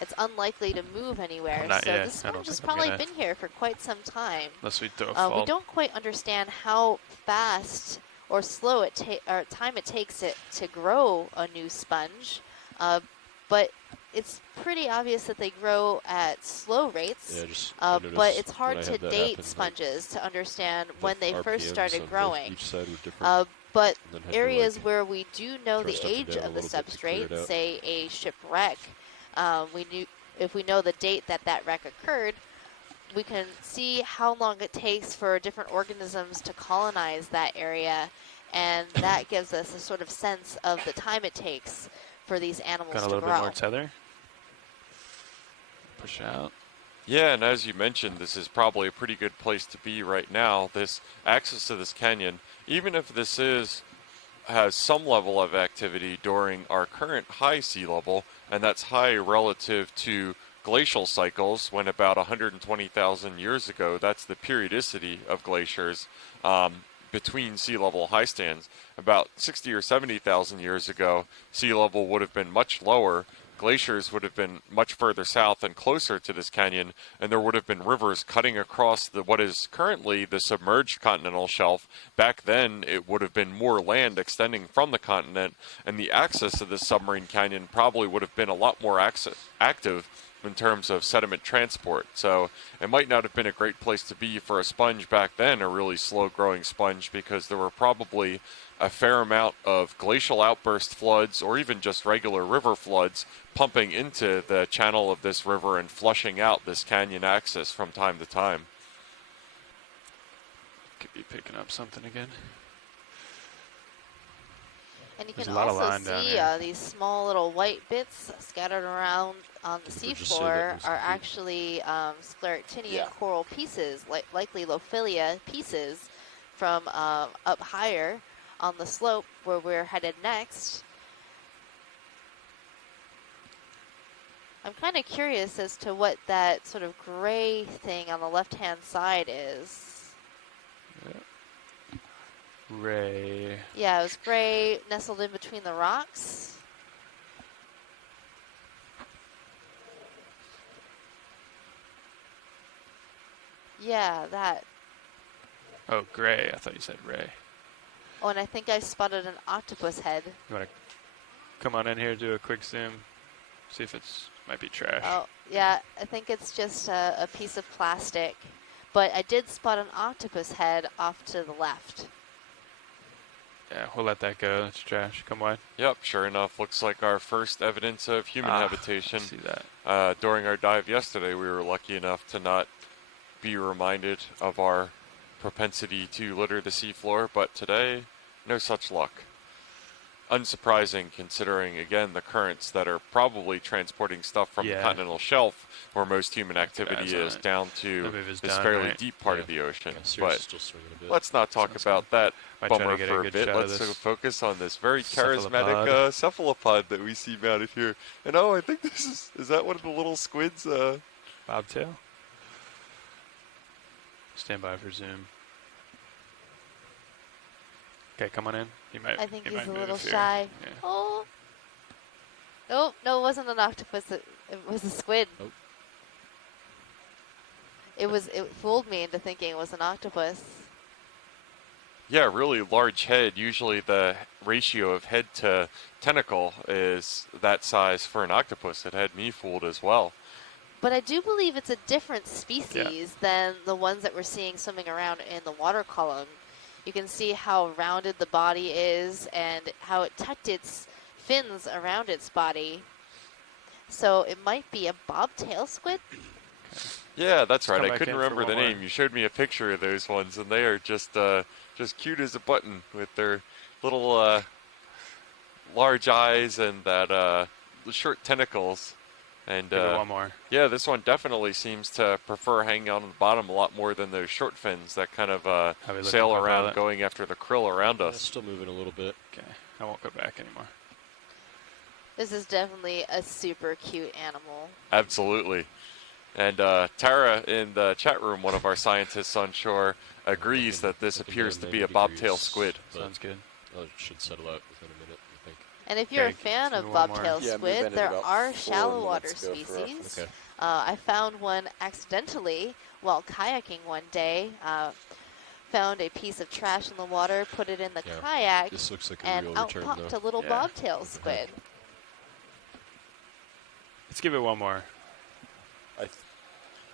It's unlikely to move anywhere. Not So yet. this I don't sponge has think I'm probably gonna- been here for quite some time. Unless we throw a We fault. don't quite understand how fast or slow or time it takes it to grow a new sponge, but it's pretty obvious that they grow at slow rates. Yeah, just But it's hard when I to have that date happen, like, sponges to understand the when they first RPMs started on both growing. Each side was different. But and then had to, areas like, where we do know the thrust up and age down a of the little bit to clear it substrate, out. say a shipwreck, if we know the date that that wreck occurred, we can see how long it takes for different organisms to colonize that area, and that gives us a sort of sense of the time it takes for these animals Got a to little grow. bit more tether. Push out. Yeah, and as you mentioned, this is probably a pretty good place to be right now. This access to this canyon, even if this has some level of activity during our current high sea level, and that's high relative to glacial cycles when about 120,000 years ago, that's the periodicity of glaciers between sea level high stands. About 60 or 70,000 years ago, sea level would have been much lower. Glaciers would have been much further south and closer to this canyon, and there would have been rivers cutting across what is currently the submerged continental shelf. Back then, it would have been more land extending from the continent, and the access to this submarine canyon probably would have been a lot more active in terms of sediment transport. So it might not have been a great place to be for a sponge back then, a really slow-growing sponge, because there were probably a fair amount of glacial outburst floods or even just regular river floods pumping into the channel of this river and flushing out this canyon axis from time to time. Could be picking up something again. And you There's can a lot of also line down see here. These small little white bits scattered around on the Did we just say that seafloor was are complete? actually scleractinian Yeah. coral pieces, likely Lophilia pieces from up higher on the slope where we're headed next. I'm kind of curious as to what that sort of gray thing on the left-hand side is. Ray. Yeah, it was gray, nestled in between the rocks. Yeah, that. Oh, gray. I thought you said Ray. Oh, and I think I spotted an octopus head. You want to come on in here, do a quick zoom, see if it's might be trash. Oh, yeah, I think it's just a piece of plastic. but I did spot an octopus head off to the left. Yeah, we'll let that go. That's trash. Come wide. Yep, sure enough, looks like our first evidence of human I habitation. see that. During our dive yesterday, we were lucky enough to not be reminded of our propensity to litter the seafloor, but today, no such luck. Unsurprising considering, again, the currents that are probably transporting stuff from the Yeah. continental shelf, where most human Keep eyes activity on is, it. down to Maybe it was this done, fairly right? deep part Yeah. of the ocean. Yeah, Sirius is But still swinging a bit. let's not talk Sounds about that Might try to bummer get for a a good bit. shot of Let's this focus on this very charismatic cephalopod. cephalopod that we see mounted here. And oh, I think this is that one of the little squids? Bobtail. Stand by for zoom. Okay, come on in. You might. I think you he's might a move little here. shy. Yeah. Oh. Oh, no, it wasn't an octopus. It was a squid. Oh. It fooled me into thinking it was an octopus. Yeah, really large head. Usually the ratio of head to tentacle is that size for an octopus. It had me fooled as well. But I do believe it's a different species than the ones that we're seeing swimming around in the water column. You can see how rounded the body is and how it tucked its fins around its body. So it might be a bobtail squid. Yeah, that's Let's right. come I back couldn't in for remember the one more. name. You showed me a picture of those ones, and they are just cute as a button with their little large eyes and that short tentacles. And Give it one more. yeah, this one definitely seems to prefer hanging out on the bottom a lot more than those short fins that kind of How we looking, sail around Pilot? going after the krill around Yeah, us. still moving a little bit. Okay, I won't go back anymore. This is definitely a super cute animal. Absolutely. And Tara in the chat room, one of our scientists on shore, agrees that this Looking appears down to be a 90 bobtail degrees, squid. but Sounds good. it should settle out within a minute, I think. And if you're Okay, a fan let's of do one more. bobtail Yeah, move squid, in there at about are 4 shallow water minutes ago for us. species. Okay. I found one accidentally while kayaking one day. Found a piece of trash in the water, put it in the Yeah, kayak, This looks like a and real out return, popped though. a little Yeah. bobtail squid. Let's give it one more. I th-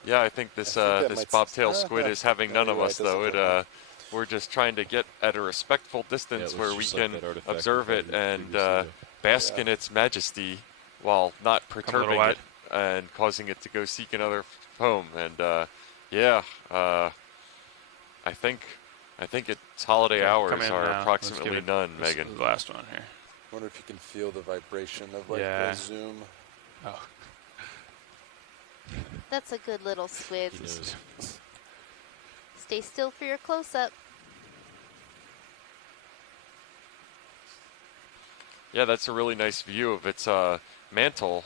Yeah, I think this I think that this might bobtail s- squid yeah, is having none you're of right, us it though. doesn't It look we're just trying to get at a respectful distance Yeah, it where looks we just like can that artifact observe we it found and previously, bask Yeah. in its majesty while not a little perturbing wide. it and causing it to go seek another home. And yeah, I think its holiday Okay, hours come in are now. Let's approximately give it none, this Megan. the last one here. wonder if you can feel the vibration of like Yeah. the zoom. Oh, That's a good little squid. He knows. Stay still for your close-up. Yeah, that's a really nice view of its mantle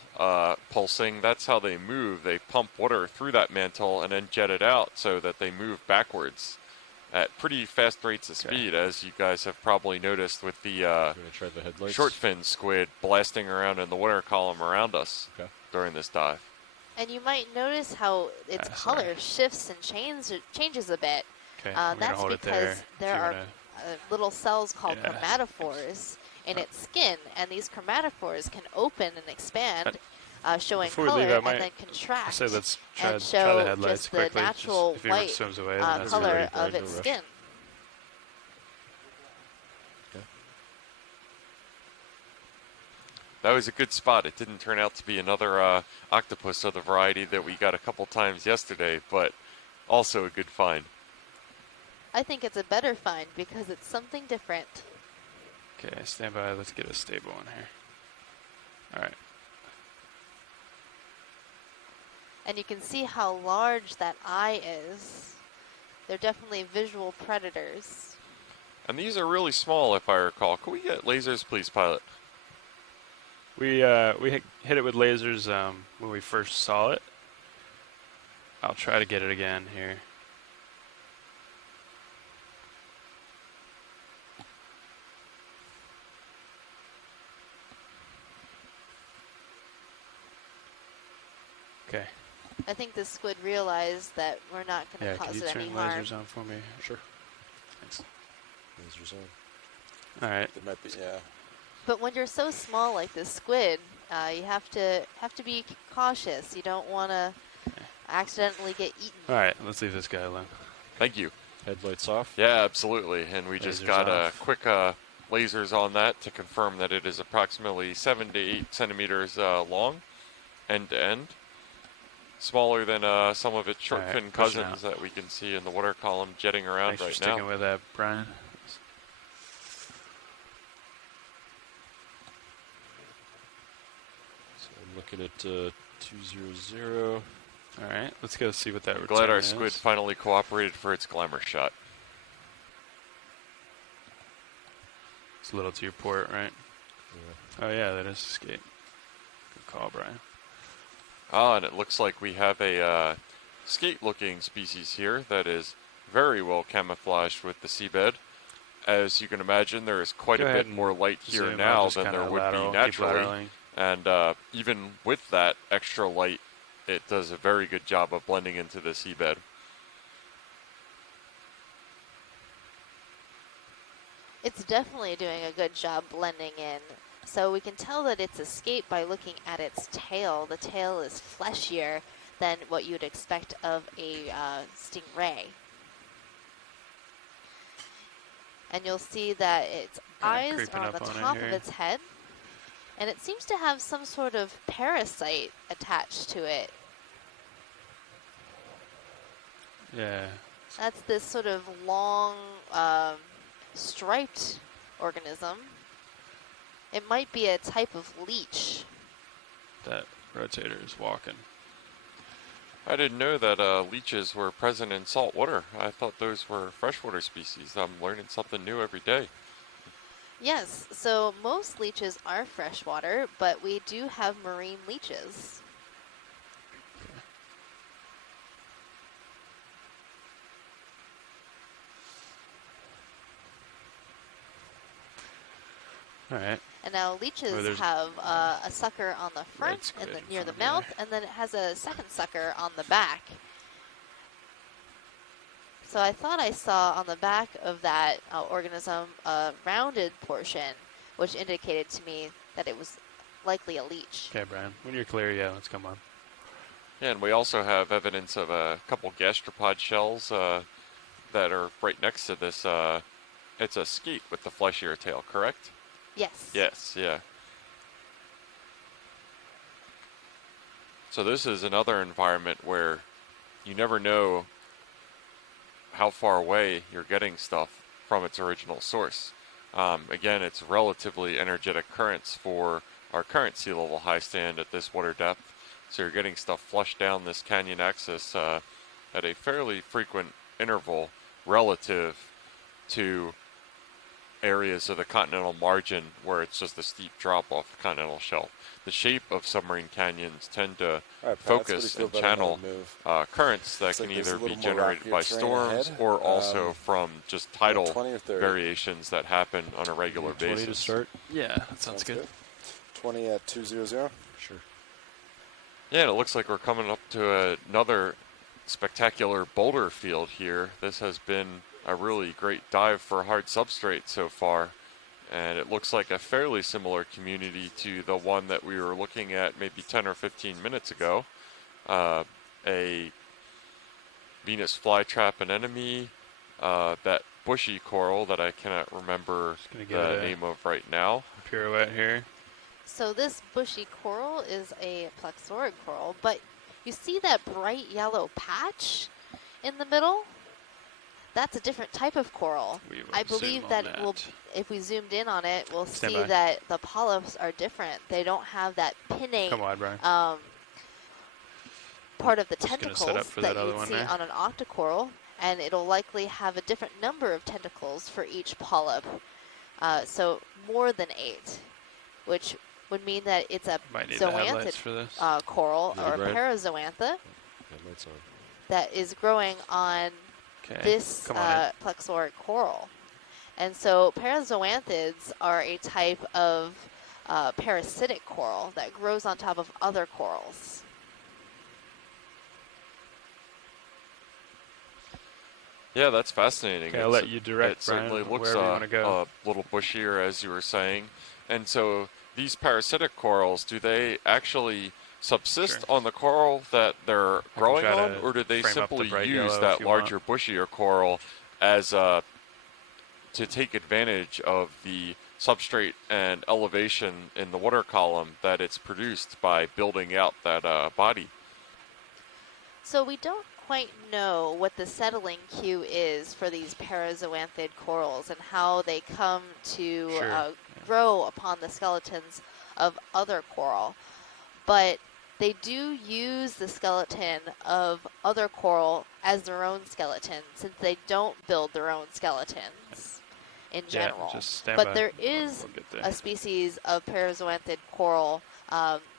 pulsing. That's how they move. They pump water through that mantle and then jet it out so that they move backwards at pretty fast rates of Okay. speed, as you guys have probably noticed with the You want to try the headlights? short fin squid blasting around in the water column around us Okay. during this dive. And you might notice how its sorry. color shifts and changes a bit. okay. I'm gonna That's hold it because there. there If you are wanna- little cells called Yeah. chromatophores in its skin, and these chromatophores can open and expand, showing before we color leave, I and might- then I contract say let's try and the show headlights just the quickly. natural if he white swims away, then that's color great. of no its rush. skin. That was a good spot. It didn't turn out to be another octopus of the variety that we got a couple times yesterday, but also a good find. I think it's a better find because it's something different. Okay, stand by. Let's get a stable one here. All right. And you can see how large that eye is. They're definitely visual predators. And these are really small, if I recall. Can we get lasers, please, pilot? We hit it with lasers when we first saw it. I'll try to get it again here. Okay. I think the squid realized that we're not going Yeah, to could cause you it turn any harm. lasers on for me? Sure. Thanks. Lasers on. All right. There might be, yeah. But when you're so small like this squid, you have to be cautious. You don't want to accidentally get eaten. All right, let's leave this guy alone. Thank you. Headlights off. Yeah, absolutely. And we just Lasers got off. quick lasers on that to confirm that it is approximately 7 to 8 centimeters long, end to end. Smaller than some of its short All right, fin pushing cousins out. that we can see in the water column jetting around Thanks for right sticking now. with that, Brian. So I'm looking at 200. All right, let's go see what that I'm return glad our is. squid finally cooperated for its glamour shot. It's a little to your port, right? Yeah. Oh yeah, that is escape. Good call, Brian. Ah, and it looks like we have a skate-looking species here that is very well camouflaged with the seabed. As you can imagine, there is quite Go a ahead bit and more light here zoom. I'll now just than kinda there would lateral, be keep naturally. lateraling. And even with that extra light, it does a very good job of blending into the seabed. It's definitely doing a good job blending in. So we can tell that it's escaped by looking at its tail. The tail is fleshier than what you'd expect of a stingray. And you'll see that its Kinda eyes creeping are on the up on it top of here. its head. And it seems to have some sort of parasite attached to it. Yeah. That's this sort of long, striped organism. It might be a type of leech. That rotator is walking. I didn't know that leeches were present in salt water. I thought those were freshwater species. I'm learning something new every day. Yes, so most leeches are freshwater, but we do have marine leeches. All right. And now leeches there's have a sucker on the front squid and in near the front of me mouth, there. and then it has a second sucker on the back. So I thought I saw on the back of that organism a rounded portion, which indicated to me that it was likely a leech. Okay, Brian. When you're clear, yeah, let's come on. Yeah, and we also have evidence of a couple gastropod shells that are right next to this. It's a skate with the fleshier tail, correct? Yes. Yes, yeah. So this is another environment where you never know how far away you're getting stuff from its original source. Again, it's relatively energetic currents for our current sea level high stand at this water depth. So you're getting stuff flushed down this canyon axis at a fairly frequent interval relative to areas of the continental margin where it's just a steep drop off the continental shelf. The shape of submarine canyons tend to All right, Pat, focus how do you and feel about channel another move? currents that Looks can like there's either a be little more generated rockier by terrain storms ahead. or also from just tidal 20 or 30? variations that happen on a regular 20 to basis. start. Yeah, that sounds good. 20 at 200. Sure. Yeah, and it looks like we're coming up to another spectacular boulder field here. This has been a really great dive for hard substrate so far, and it looks like a fairly similar community to the one that we were looking at maybe 10 or 15 minutes ago. A Venus flytrap anemone, that bushy coral that I cannot remember gonna give it the a name of right now. pirouette here. So this bushy coral is a plexaurid coral, but you see that bright yellow patch in the middle? That's a different type of coral. We will I zoom believe on that that. if we zoomed in on it, we'll Stand see by. that the polyps are different. They don't have that pinnate Come on, Brian. part of the Just gonna set tentacles up for that that you other would one see there. on an octocoral, and it'll likely have a different number of tentacles for each polyp. So more than 8, which would mean that it's a Might need the headlights zoanthid for this. coral, Yeah, or a Brian. parazoantha, Headlights on. that is growing on Okay. this Come on in. plexaurid coral. And so parazoanthids are a type of parasitic coral that grows on top of other corals. Yeah, that's fascinating. Okay, I'll let you direct, It certainly Brian, looks wherever you wanna go. a little bushier, as you were saying. And so these parasitic corals, do they actually subsist Sure. on the coral that they're can growing try on, to or do they frame up the simply bright use yellow if that you want. larger, bushier coral as to take advantage of the substrate and elevation in the water column that it's produced by building out that body? So we don't quite know what the settling cue is for these parazoanthid corals and how they come to Sure. grow upon the skeletons of other coral. But they do use the skeleton of other coral as their own skeleton, since they don't build their own skeletons in general. Yeah, just stand But by. there is We'll get there. a species of parazoanthid coral,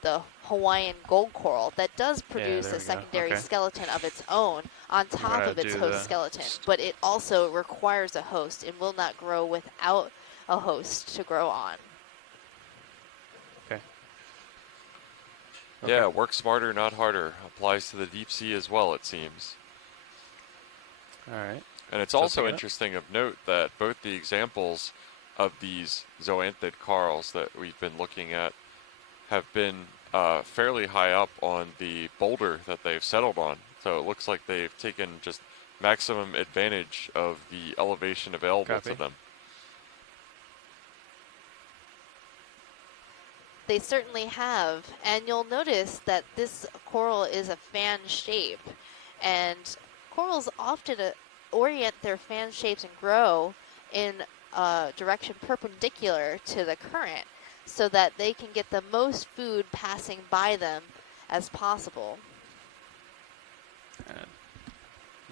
the Hawaiian gold coral, that does produce there a we go. secondary Okay. skeleton of its own on top gonna of its do host the skeleton. But it also requires a host and will not grow without a host to grow on. Okay. Yeah, work smarter, not harder. Applies to the deep sea as well, it seems. All right. And it's So also pick it up. interesting of note that both the examples of these zoanthid corals that we've been looking at have been fairly high up on the boulder that they've settled on. So it looks like they've taken just maximum advantage of the elevation available Copy. to them. They certainly have, and you'll notice that this coral is a fan shape, and corals often orient their fan shapes and grow in a direction perpendicular to the current so that they can get the most food passing by them as possible.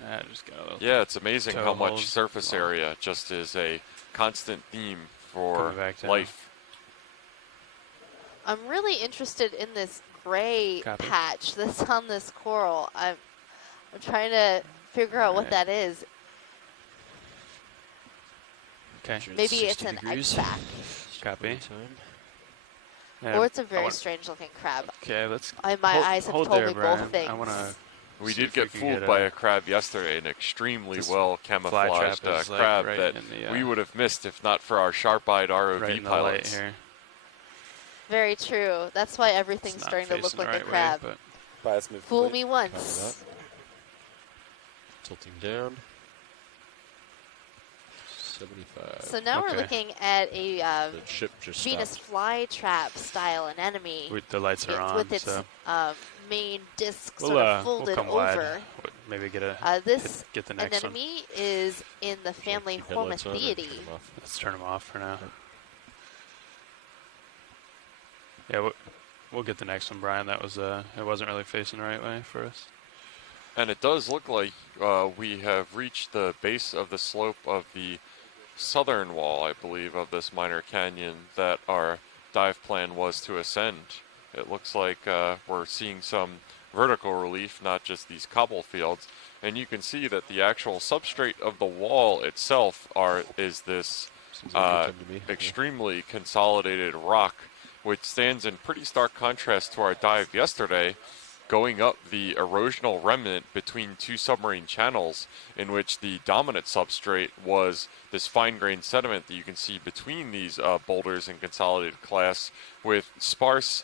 I just got a little Yeah, it's amazing how much toehold. surface area just is a constant theme for Coming back down. life. I'm really interested in this gray Copy. patch that's on this coral. I'm trying to figure out what Alright. that is. Okay. Maybe it's an X-back, Copy. Time. Yeah, or it's a I very want- strange looking crab. Okay, let's. My hold, eyes have hold told there, me Brian. both things. I want to. We See did if we get can fooled get by a- a crab yesterday, an extremely This well fly camouflaged trap is, like, crab right that in the, we would have missed if not for our sharp-eyed ROV right in the light pilots. here. Very true. That's why It's everything's not starting to look facing like the right a crab. way, Bias move Fool complete. me once. Tilting down. 75. So now we're Okay. looking at a The ship just Venus stopped. flytrap style anemone but the lights are on, with its so main disc we'll, sort of we'll folded come over. wide. Maybe get This get the next one. anemone is in the Should I family keep headlights on or turn Hormathiidae. them off? Let's turn them off for now. Yeah, we'll get the next one, Brian. That was it wasn't really facing the right way for us. And it does look like we have reached the base of the slope of the southern wall, I believe, of this minor canyon that our dive plan was to ascend. It looks like we're seeing some vertical relief, not just these cobble fields. And you can see that the actual substrate of the wall itself is this Seems like a good time to me. Yeah. extremely consolidated rock, which stands in pretty stark contrast to our dive yesterday, going up the erosional remnant between two submarine channels, in which the dominant substrate was this fine-grained sediment that you can see between these boulders in consolidated class, with sparse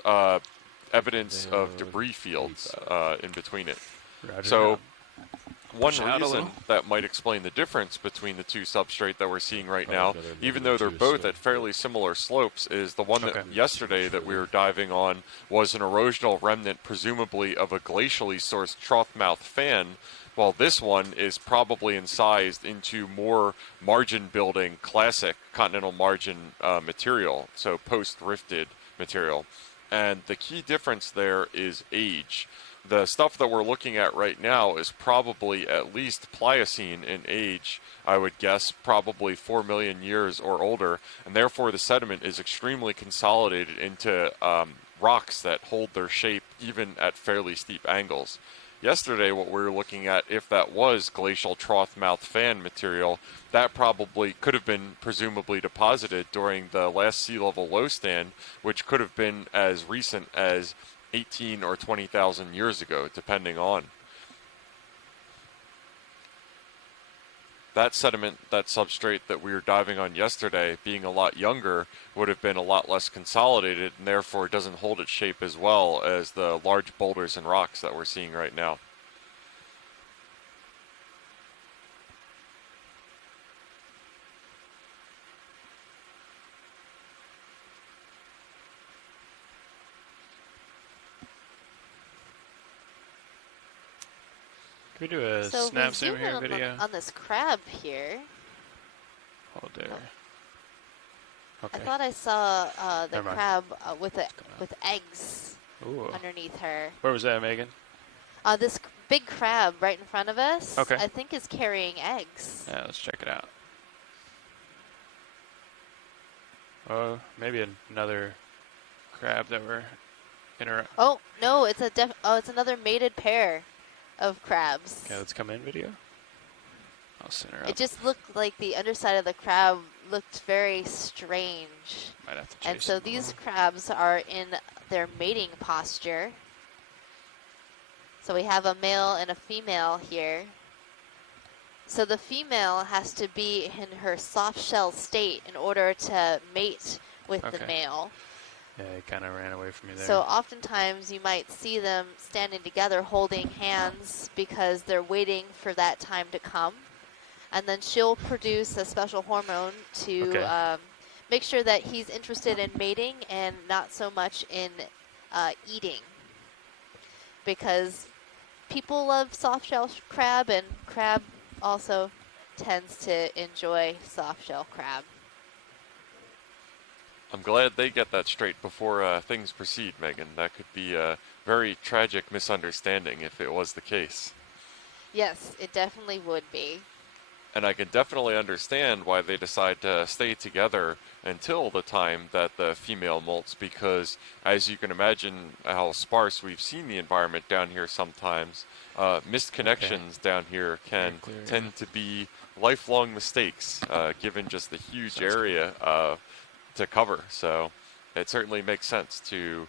evidence of debris fields in between it. Roger So that. one Push it out a reason little. that might explain the difference between the two substrate that we're seeing right Oh, now, another even though they're -2, both so- at fairly similar slopes, is the one that Okay. yesterday that we were diving on was an erosional remnant, presumably of a glacially sourced trough mouth fan, while this one is probably incised into more margin building classic continental margin material, so post-rifted material. And the key difference there is age. The stuff that we're looking at right now is probably at least Pliocene in age, I would guess, probably 4 million years or older, and therefore the sediment is extremely consolidated into rocks that hold their shape even at fairly steep angles. Yesterday, what we were looking at, if that was glacial trough mouth fan material, that probably could have been presumably deposited during the last sea level low stand, which could have been as recent as 18 or 20,000 years ago, depending on. that sediment, that substrate that we were diving on yesterday, being a lot younger, would have been a lot less consolidated, and therefore doesn't hold its shape as well as the large boulders and rocks that we're seeing right now. Can we do a So if we snap zoom zoom here in in video? on this crab here. Hold there. I Okay. thought I saw the Never mind. crab with What's going on? with eggs Ooh. underneath her. Where was that, Megan? This big crab right in front of us, Okay. I think is carrying eggs. Yeah, let's check it out. Oh, maybe another crab that we're Oh no, it's it's another mated pair of crabs. Okay, let's come in video. I'll center up. It just looked like the underside of the crab looked very strange. Might have to chase And so him a these little. crabs are in their mating posture. So we have a male and a female here. So the female has to be in her soft shell state in order to mate with the Okay. male. Yeah, he kind of ran away from me there. So oftentimes you might see them standing together holding hands because they're waiting for that time to come. And then she'll produce a special hormone to make sure that he's interested in mating and not so much in eating. Because people love soft shell crab, and crab also tends to enjoy soft shell crab. I'm glad they get that straight before things proceed, Megan. That could be a very tragic misunderstanding if it was the case. Yes, it definitely would be. And I can definitely understand why they decide to stay together until the time that the female molts, because as you can imagine how sparse we've seen the environment down here sometimes, missed connections down here can Very clear, tend to be lifelong mistakes, given just the huge Sounds area to cover. So it certainly makes sense to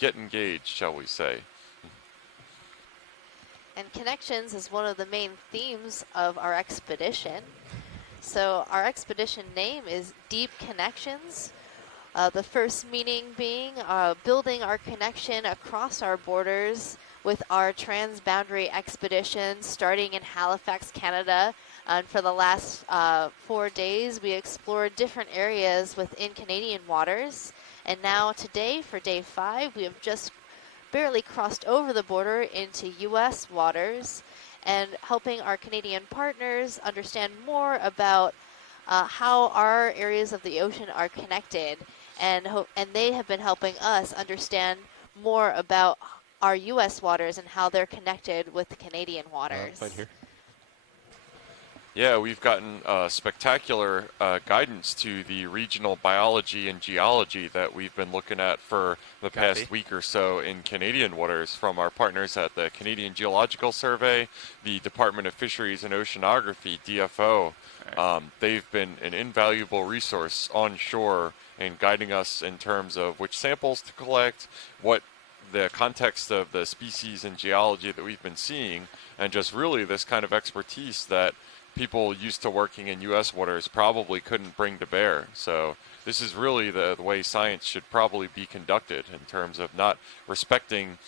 get engaged, shall we say. And connections is one of the main themes of our expedition. So our expedition name is Deep Connections. The first meaning being building our connection across our borders with our transboundary expedition starting in Halifax, Canada. And for the last 4 days, we explored different areas within Canadian waters. And now today, for day 5, we have just barely crossed over the border into U.S. waters and helping our Canadian partners understand more about how our areas of the ocean are connected, and they have been helping us understand more about our U.S. waters and how they're connected with the Canadian waters. Right here. Yeah, we've gotten spectacular guidance to the regional biology and geology that we've been looking at for the past week or so in Canadian waters from our partners at the Canadian Geological Survey, the Department of Fisheries and Oceanography, DFO. They've been an invaluable resource on shore in guiding us in terms of which samples to collect, what the context of the species and geology that we've been seeing, and just really this kind of expertise that people used to working in U.S. waters probably couldn't bring to bear. So this is really the way science should probably be conducted in terms of not respecting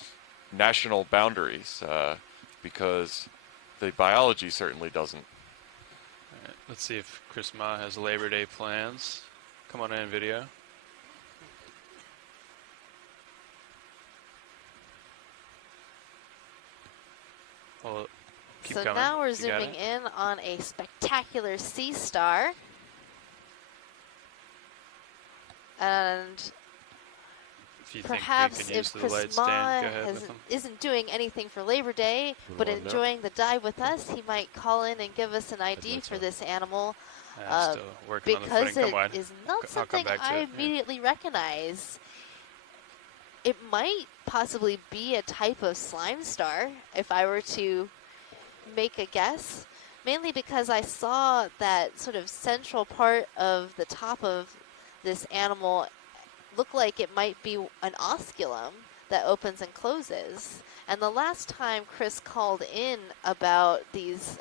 national boundaries, because the biology certainly doesn't. All right, let's see if Chris Ma has Labor Day plans. Come on in, video. Well, keep So coming. now we're You got zooming it? in on a spectacular sea star. And If you perhaps think we can use if the light Chris Ma stand, go ahead with them. isn't doing anything for Labor Day, but Little one there. enjoying the dive with us, he might call in and give us an ID lights for on. this animal, I'm still working on the because footing. Come it wide. is not I'll come something back to I it, yeah. immediately recognize. It might possibly be a type of slime star, if I were to make a guess, mainly because I saw that sort of central part of the top of this animal look like it might be an osculum that opens and closes. And the last time Chris called in about these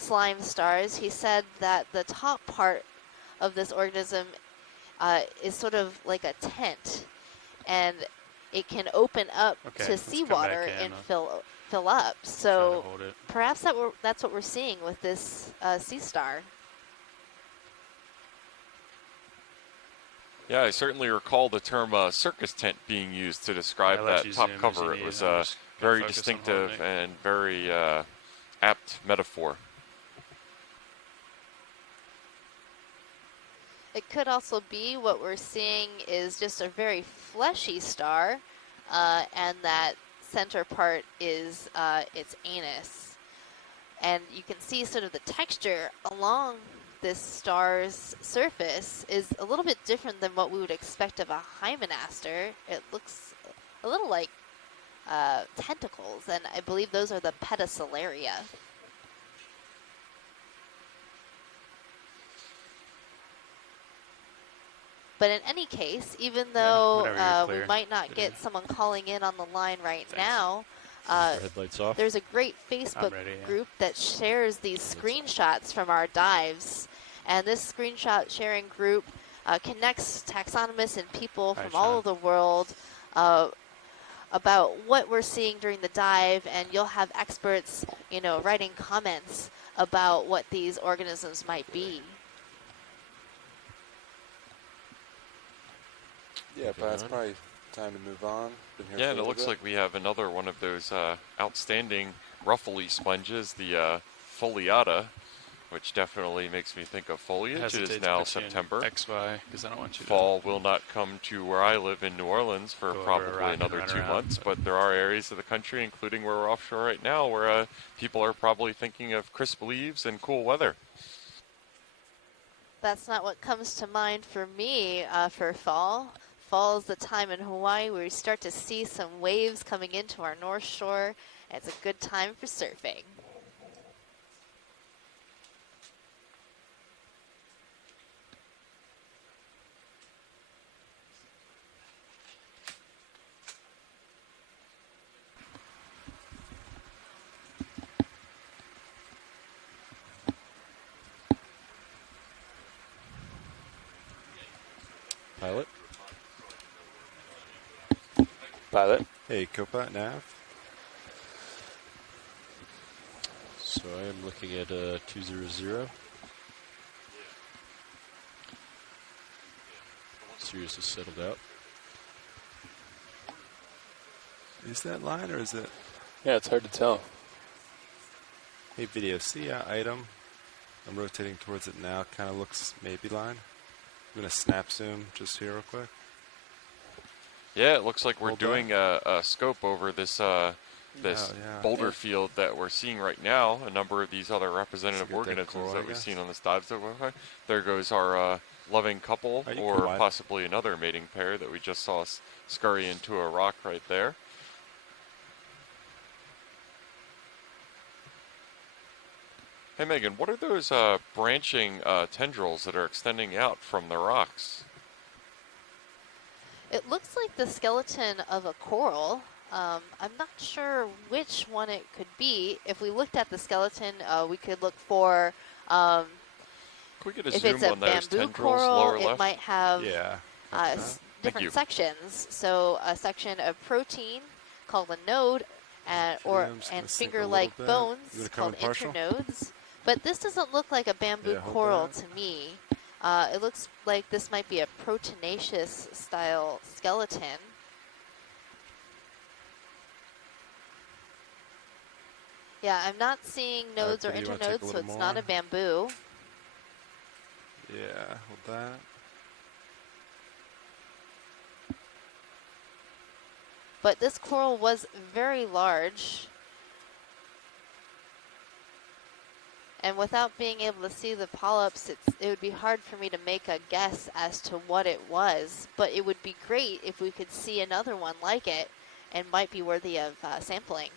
slime stars. He said that the top part of this organism is sort of like a tent, and it can open up Okay, to let's come seawater back in. and fill up. Try to So hold it. perhaps that's what we're seeing with this sea star. Yeah, I certainly recall the term circus tent being used to describe I let that you top zoom as cover. you It need. was I'm a just gonna very focus on holding distinctive it. and very apt metaphor. It could also be what we're seeing is just a very fleshy star, and that center part is its anus. And you can see sort of the texture along this star's surface is a little bit different than what we would expect of a hymenaster. It looks a little like tentacles, and I believe those are the pedicelaria. But in any case, even though whenever you're we clear. might not Good get enough. someone calling in on the line right Thanks. now, Our headlights off. there's a great Facebook ready, yeah. group that shares these screenshots from our dives. And this screenshot sharing group connects taxonomists and people Hi, from all Sean. over the world about what we're seeing during the dive, and you'll have experts, writing comments about what these organisms might be. Yeah, but it's probably time to move on. Been here Yeah, for and a it little looks bit. like we have another one of those outstanding ruffly sponges, the foliata, which definitely makes me think of foliage. It Hesitate is to now put you in September. XY because I don't want you Fall will not come to where I live in New Orleans for Go over a rock probably and another run 2 around, months, but- but there are areas of the country, including where we're offshore right now, where people are probably thinking of crisp leaves and cool weather. That's not what comes to mind for me for fall. Fall is the time in Hawaii where we start to see some waves coming into our North Shore. It's a good time for surfing. Pilot. Pilot. Hey, Copa, Nav. So I am looking at 200. Sirius is settled out. Is that line or is it? Yeah, it's hard to tell. Hey, video. See item. I'm rotating towards it now. Kind of looks maybe line. I'm gonna snap zoom just here real quick. Yeah, it looks like we're Hold doing a scope over this this yeah. boulder field that we're seeing right now. A number of these other representative It's a good dead organisms coral, that I we've guess. seen on this dive. There goes our loving couple, Oh, you or can wide. possibly another mating pair that we just saw scurry into a rock right there. Hey Megan, what are those branching tendrils that are extending out from the rocks? It looks like the skeleton of a coral. I'm not sure which one it could be. If we looked at the skeleton, we could look for Can we get a if zoom it's a on those bamboo tendrils coral, lower it left? might have Yeah. Thank different you. sections. So a section of protein called a node, and I'm just gonna sink a finger-like little bit. bones You gonna come in called partial? internodes. But this doesn't look like a bamboo Yeah, hold coral that. to me. It looks like this might be a proteinaceous style skeleton. Yeah, I'm not seeing nodes or Peter, you wanna take a internodes, so little it's not a more? bamboo. Yeah. Hold that. But this coral was very large. And without being able to see the polyps, it would be hard for me to make a guess as to what it was. But it would be great if we could see another one like it and might be worthy of sampling.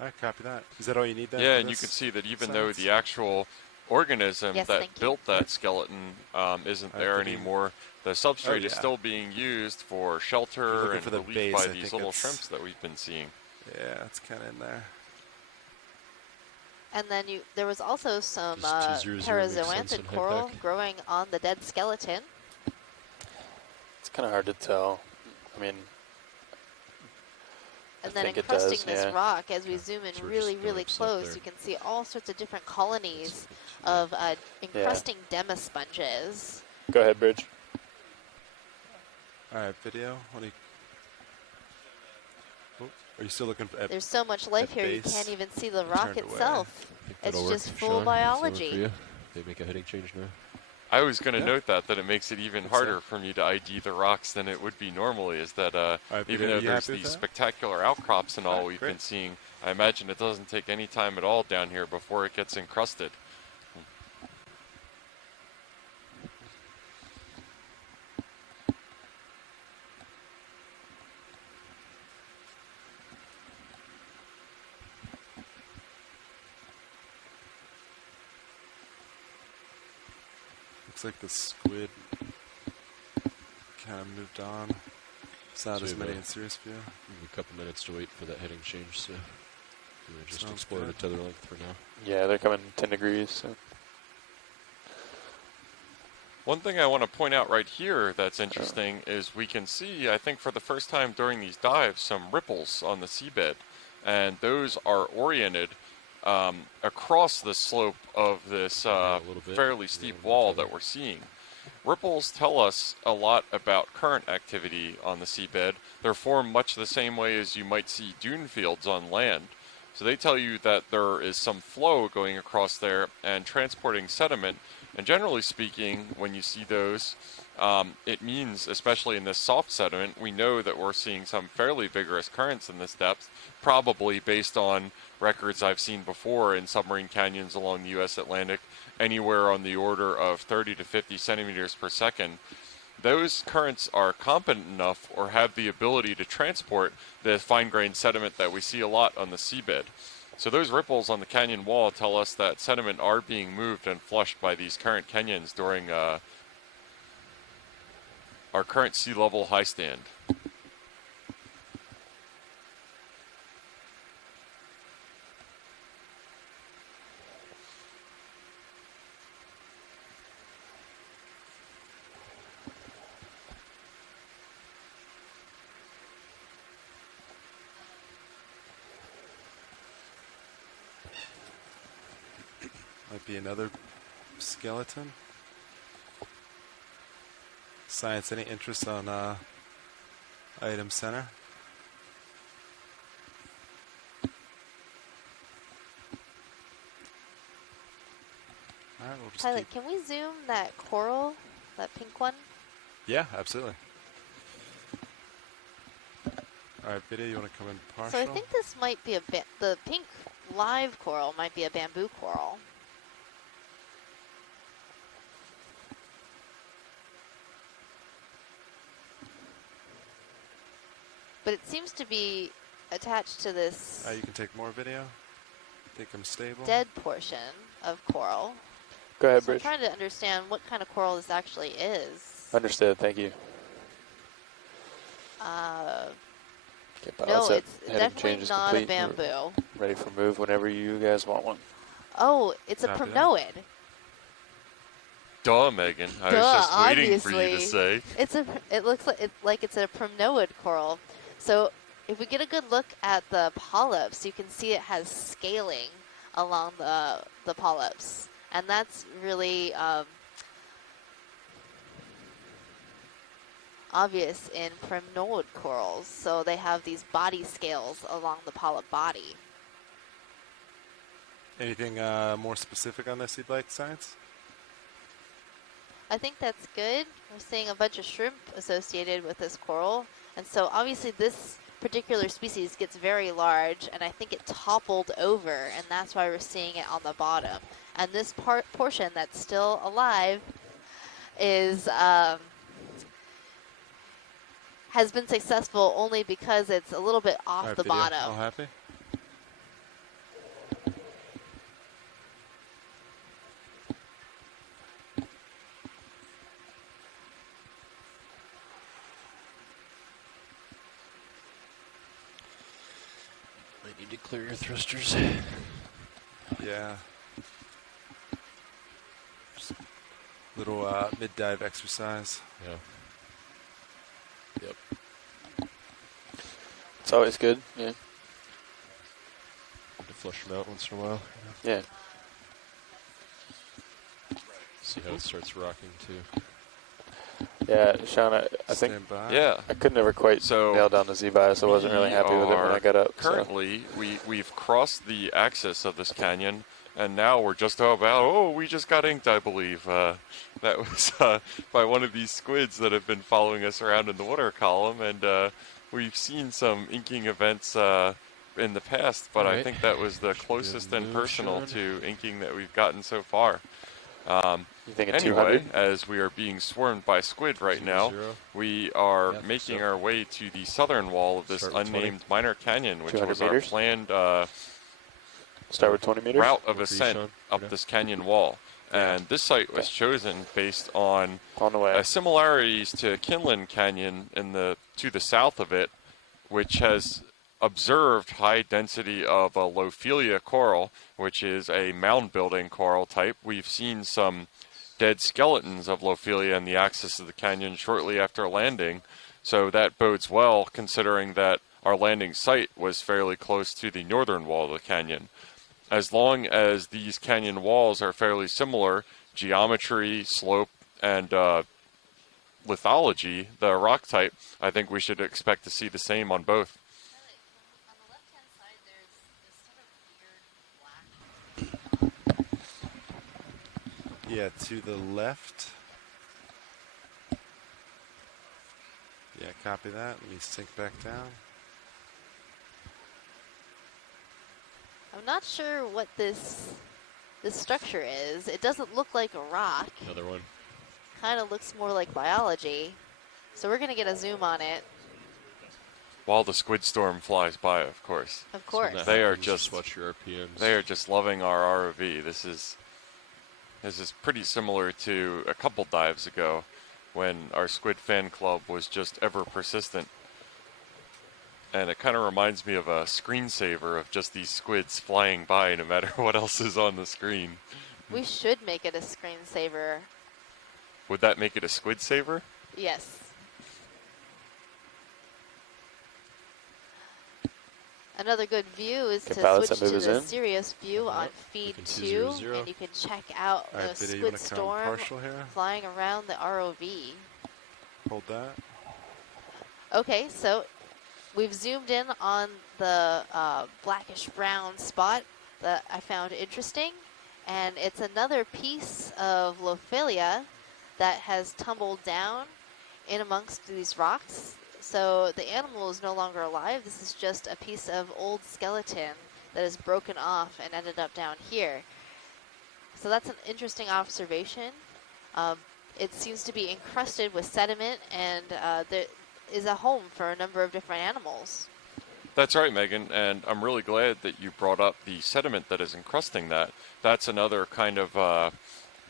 All right, copy that. Is that all you need then? Yeah, for and you this can see that even though science? the actual organism Yes, that thank you. built that skeleton isn't Alright, there good evening. anymore, the substrate is yeah. still being used for You're shelter looking and for the relief base, by I these think little it's- shrimps that we've been seeing. Yeah, it's kind of in there. And then there was also some Does 200 make sense parazoanthid in high coral pack? growing on the dead skeleton. It's kind of hard to tell. I mean, And I then think it encrusting does, this yeah. rock, as we zoom in So we're really, just going really up slope close, there. you can see all sorts of different colonies Yeah. of encrusting demisponges. Go ahead, Bridge. All right, video. What do you? Oh, are you still looking at? There's so much life at here, you base, can't even see the you rock turned away. itself. Think It's that'll work, just full Sean? Does that work biology. for you? They make a heading change now. I was going to Yeah. note that it makes it even Think so. harder for me to ID the rocks than it would be normally. Is that right, even Peter, though you there's happy with these that? spectacular outcrops and all Alright, we've great. been seeing, I imagine it doesn't take any time at all down here before it gets encrusted. Looks like the squid kind of moved on. It's not So as we have many a- in serious view. We have a couple minutes to wait for that heading change, so we're just Sounds explore good. the tether length for now. Yeah, they're coming 10 degrees. So. One thing I want to point out right here that's interesting is we can see, I think for the first time during these dives, some ripples on the seabed. And those are oriented across the slope of this Yeah, a little bit. fairly Yeah, steep more wall tether. that we're seeing. Ripples tell us a lot about current activity on the seabed. They're formed much the same way as you might see dune fields on land. So they tell you that there is some flow going across there and transporting sediment. And generally speaking, when you see those, it means, especially in this soft sediment, we know that we're seeing some fairly vigorous currents in this depth, probably based on records I've seen before in submarine canyons along the U.S. Atlantic, anywhere on the order of 30 to 50 centimeters per second. Those currents are competent enough or have the ability to transport the fine-grained sediment that we see a lot on the seabed. So those ripples on the canyon wall tell us that sediment are being moved and flushed by these current canyons during our current sea level high stand. Might be another skeleton. Science, any interest on item center? All right, we'll just Pilot, keep. can we zoom that coral, that pink one? Yeah, absolutely. All right, video, you want to come in partial? So I think this might be the pink live coral might be a bamboo coral. But it seems to be attached to this You can take more video. Think I'm stable. dead portion of coral. Go ahead, So I'm Bridge. trying to understand what kind of coral this actually is. Understood. Thank you. Okay, No, pilot set. it's Heading definitely change is not a complete. We're bamboo. ready for move whenever you guys want one. Oh, it's a Copy that. primnoid. Duh, Megan. I Duh, was just waiting for you to obviously. say. It looks like it's a primnoid coral. So if we get a good look at the polyps, you can see it has scaling along the polyps, and that's really obvious in primnoid corals. So they have these body scales along the polyp body. Anything more specific on this you'd like, Science? I think that's good. We're seeing a bunch of shrimp associated with this coral. And so obviously this particular species gets very large, and I think it toppled over, and that's why we're seeing it on the bottom. And this portion that's still alive is has been successful only because it's a little bit off All right, the video. bottom. All happy? Might need to clear your thrusters. Yeah. Just little mid-dive exercise. Yeah. Yep. It's always good. Yeah. Good to flush them out once in a while. Yeah. See how it starts rocking too. Yeah, Sean, I think Stand by. Yeah. I could never quite So nail down the Z-bias. I wasn't really happy with it when I got up. So. Currently, we've crossed the axis of this canyon, and now we're just about, we just got inked, I believe. That was by one of these squids that have been following us around in the water column, and we've seen some inking events in the past, but I Right. think that was the Should we do closest a and personal moonshine? to inking that we've gotten so far. You thinking Anyway, 200? as we are being swarmed by squid right now, 0, 0. we are Yeah, I think making so. our way to the southern wall of this Start with 20. unnamed minor canyon, which 200 was meters? our planned Start with 20 meters? route of Good for you, ascent Sean. up Yeah. this canyon wall. Yeah. And this site was chosen based on On the way. similarities to Kinlan Canyon to the south of it, which has observed high density of a Lophelia coral, which is a mound-building coral type. We've seen some dead skeletons of Lophelia in the axis of the canyon shortly after landing, so that bodes well considering that our landing site was fairly close to the northern wall of the canyon. As long as these canyon walls are fairly similar, geometry, slope, and lithology, the rock type, I think we should expect to see the same on both. On the left-hand side, there's this sort of weird black. Yeah, to the left. Yeah, copy that. Let me sink back down. I'm not sure what this structure is. It doesn't look like a rock. Another one. Kind of looks more like biology. So we're going to get a zoom on it, While the squid storm flies by, of course. of So when course. that They are happens, just- watch your RPMs. They are just loving our ROV. This is pretty similar to a couple dives ago when our squid fan club was just ever persistent. And it kind of reminds me of a screensaver of just these squids flying by no matter what else is on the screen. We should make it a screensaver. Would that make it a squid saver? Yes. Another good view is Okay, to pilots, switch that to move us the in. Sirius view on Yep. feed Looking 2, 200. and you can check out All the right, video, you squid want to come storm partial here? flying around the ROV. Hold that. Okay, so we've zoomed in on the blackish brown spot that I found interesting, and it's another piece of Lophelia that has tumbled down in amongst these rocks. So the animal is no longer alive. This is just a piece of old skeleton that is broken off and ended up down here. So that's an interesting observation. It seems to be encrusted with sediment, and there is a home for a number of different animals. That's right, Megan, and I'm really glad that you brought up the sediment that is encrusting that. That's another kind of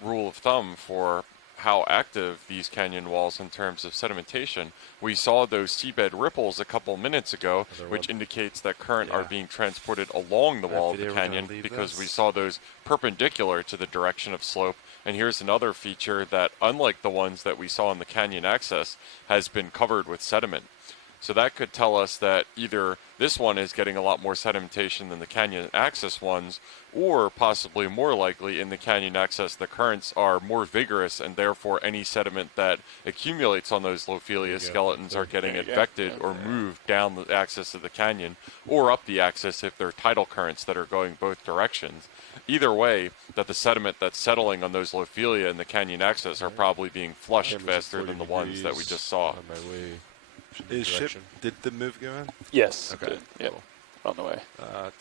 rule of thumb for how active these canyon walls in terms of sedimentation. We saw those seabed ripples a couple minutes ago, Another which one. indicates that current are Yeah. being transported along the All right, wall of the video, we're gonna canyon leave because this. we saw those perpendicular to the direction of slope. And here's another feature that, unlike the ones that we saw in the canyon access, has been covered with sediment. So that could tell us that either this one is getting a lot more sedimentation than the canyon access ones, or possibly more likely in the canyon access the currents are more vigorous, and therefore any sediment that accumulates on those Lophelia skeletons are getting There you go. advected or moved down the axis of the canyon, or up the axis if they're tidal currents that are going both directions. Either way, that the sediment that's settling on those Lophelia in the canyon access are probably being flushed Cameras at faster 40 than the ones that we degrees just saw. On my way. Is ship, direction. did the move go in? Yes. Okay. Good. Yep. On the way.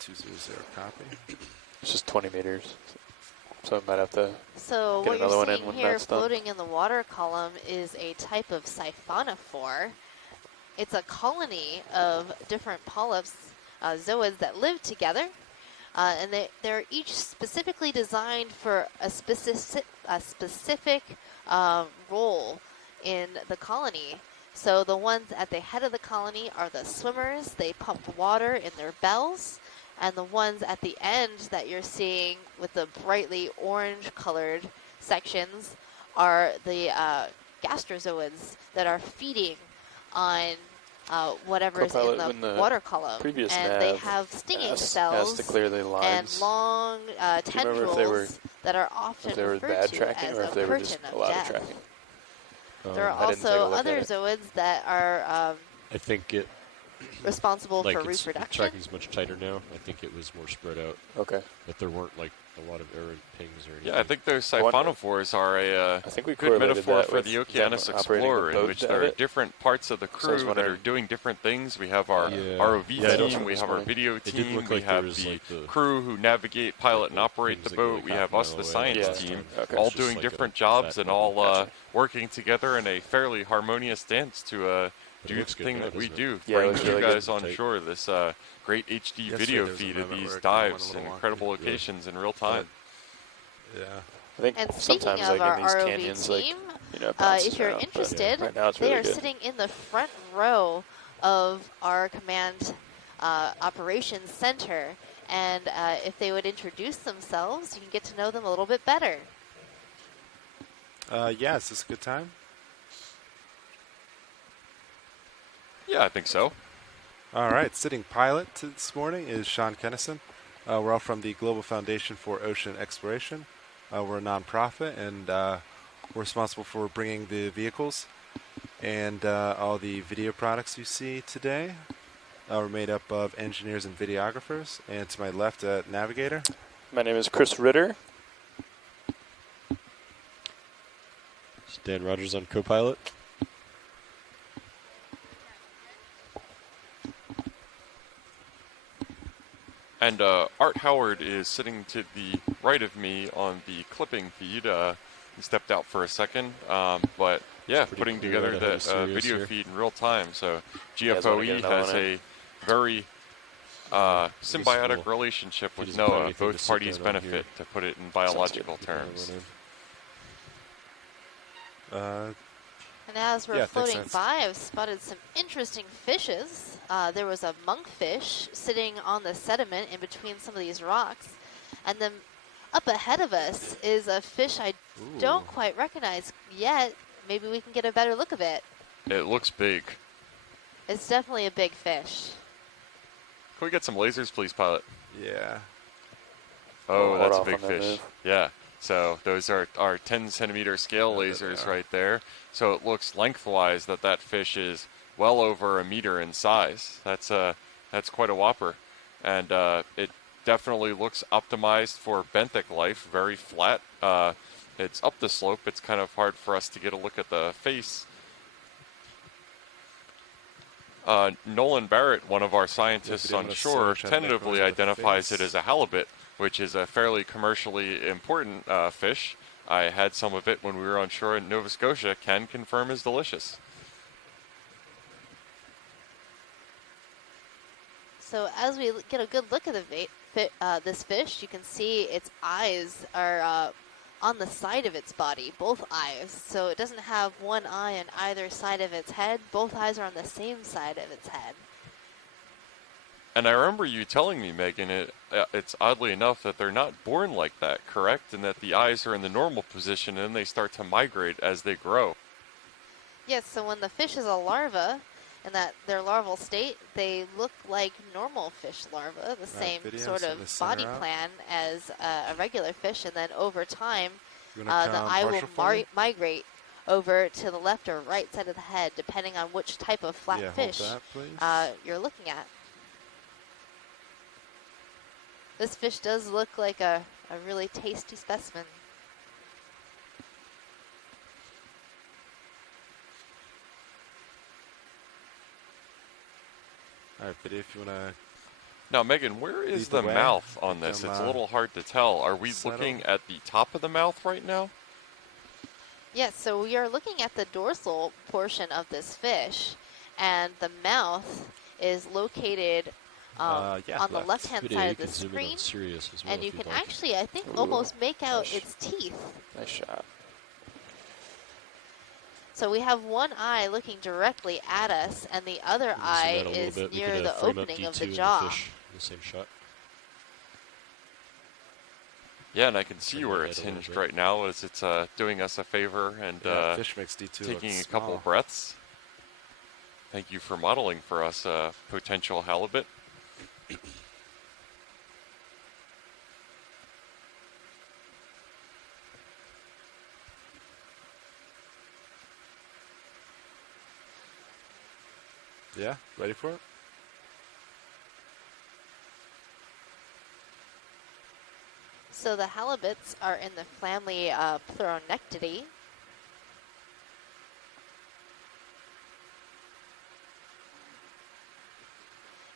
200 copy. It's just 20 meters. So I might have to. So Get what another you're one in seeing when here that's done. floating in the water column is a type of siphonophore. It's a colony of different polyps, zoids that live together, and they're each specifically designed for a specific role in the colony. So the ones at the head of the colony are the swimmers. They pump water in their bells, And the ones at the end that you're seeing with the brightly orange colored sections are the gastrozoids that are feeding on whatever's in Co-pilot, the when the water column. previous And they nav have stinging has to cells clear their and lines, long do you remember if they were tendrils that are often if they were referred bad to tracking as or a if they were just curtain a of lot of death. tracking? There are I didn't take a also look other at it. zoids that are I think it responsible like for it's reproduction. tracking's much tighter now. I think it was more spread out. Okay. That there weren't like a lot of errant pings or anything. Yeah, I think those I wonder- siphonophores are a I think we good correlated metaphor that for with the them Okeanos operating a Explorer, in boat which to there have are it. different parts of the So I was crew that are wondering- doing different things. We have our Yeah. ROV Yeah, I don't team, know we this have our morning. video It did team, look we like there have was, the like, the crew who navigate, pilot, and like, operate the things that go, boat. like, We half have a us, mile the away science last team, time. Okay. all It's just doing like a different fat jobs and all Gotcha. working together in a fairly harmonious dance to But it do the looks good thing now, that we doesn't it? do, Yeah, it bring looks you really good. guys on Tight. shore. This great HD Yesterday video there was a feed of moment where these it kinda went a dives little in wonky. incredible Yeah. locations in real time. Yeah. I think And speaking sometimes of like our in these ROV canyons, team, it bounces if you're around, but interested, right now it's they really are good. sitting in the front row of our command operations center. And if they would introduce themselves, you can get to know them a little bit better. Yeah, is this a good time? Yeah, I think so. All right, sitting pilot this morning is Sean Kennison. We're all from the Global Foundation for Ocean Exploration. We're a nonprofit, and we're responsible for bringing the vehicles and all the video products you see today. We're made up of engineers and videographers. And to my left, navigator. My name is Chris Ritter. Is Dan Rogers on co-pilot? And Art Howard is sitting to the right of me on the clipping feed. He stepped out for a second, but yeah, pretty putting clear together out ahead of that Sirius video here. feed in real time. So You guys wanna get GFOE another has one in? a very symbiotic cool. relationship He with doesn't find NOAA. anything to Both sit parties down on benefit, here. to put it in Sounds biological good. terms. And as we're Yeah, thanks, floating Lance. by, I've spotted some interesting fishes. There was a monkfish sitting on the sediment in between some of these rocks. And then up ahead of us is a fish I don't quite recognize yet. Maybe we can get a better look of it. It looks big. It's definitely a big fish. Can we get some lasers, please, pilot? Yeah. Oh, Hold that's a off big on that fish. move. Yeah. So those are our 10-centimeter scale Oh, there they lasers are. right there. So it looks lengthwise that fish is well over a meter in size. That's quite a whopper, and it definitely looks optimized for benthic life. Very flat. It's up the slope. It's kind of hard for us to get a look at the face. Nolan Barrett, one of our scientists Yeah, on if you shore, didn't wanna search, I'd tentatively make noise of the identifies it face. as a halibut, which is a fairly commercially important fish. I had some of it when we were on shore in Nova Scotia. Can confirm is delicious. So as we get a good look at this fish, you can see its eyes are on the side of its body, both eyes. So it doesn't have one eye on either side of its head. Both eyes are on the same side of its head. And I remember you telling me, Megan, it's oddly enough that they're not born like that, correct? And that the eyes are in the normal position and then they start to migrate as they grow. Yes, so when the fish is a larva, in that their larval state, they look like normal fish larvae, the same video, sort so of the center body out. plan as a regular fish, and then over time, You wanna the come eye will partial for me? migrate over to the left or right side of the head, depending on which type of flat Yeah, hold fish that, please. you're looking at. This fish does look like a really tasty specimen. All right, video, if you want to... Now, Megan, where is Lead the the way. mouth on Get this? them, It's a little hard to tell. Are we settled. looking at the top of the mouth right now? Yes, so we are looking at the dorsal portion of this fish, and the mouth is located yeah, on the left. left-hand Video, side you of the can zoom in screen, on Sirius as well and if you you'd can like. actually, I think, Ooh, almost make out nice. its teeth. Nice shot. So we have one eye looking directly at us, and the other Zoom eye out a little is bit. We near could, the frame up opening of D2 the and jaw. fish in the same shot. Yeah, and I can see Turn where my it's head a little hinged bit. right now as it's doing us a favor and Yeah, fish makes D2 taking look a couple small. breaths. Thank you for modeling for us potential halibut. Yeah, ready for it? So the halibuts are in the family Pleuronectidae.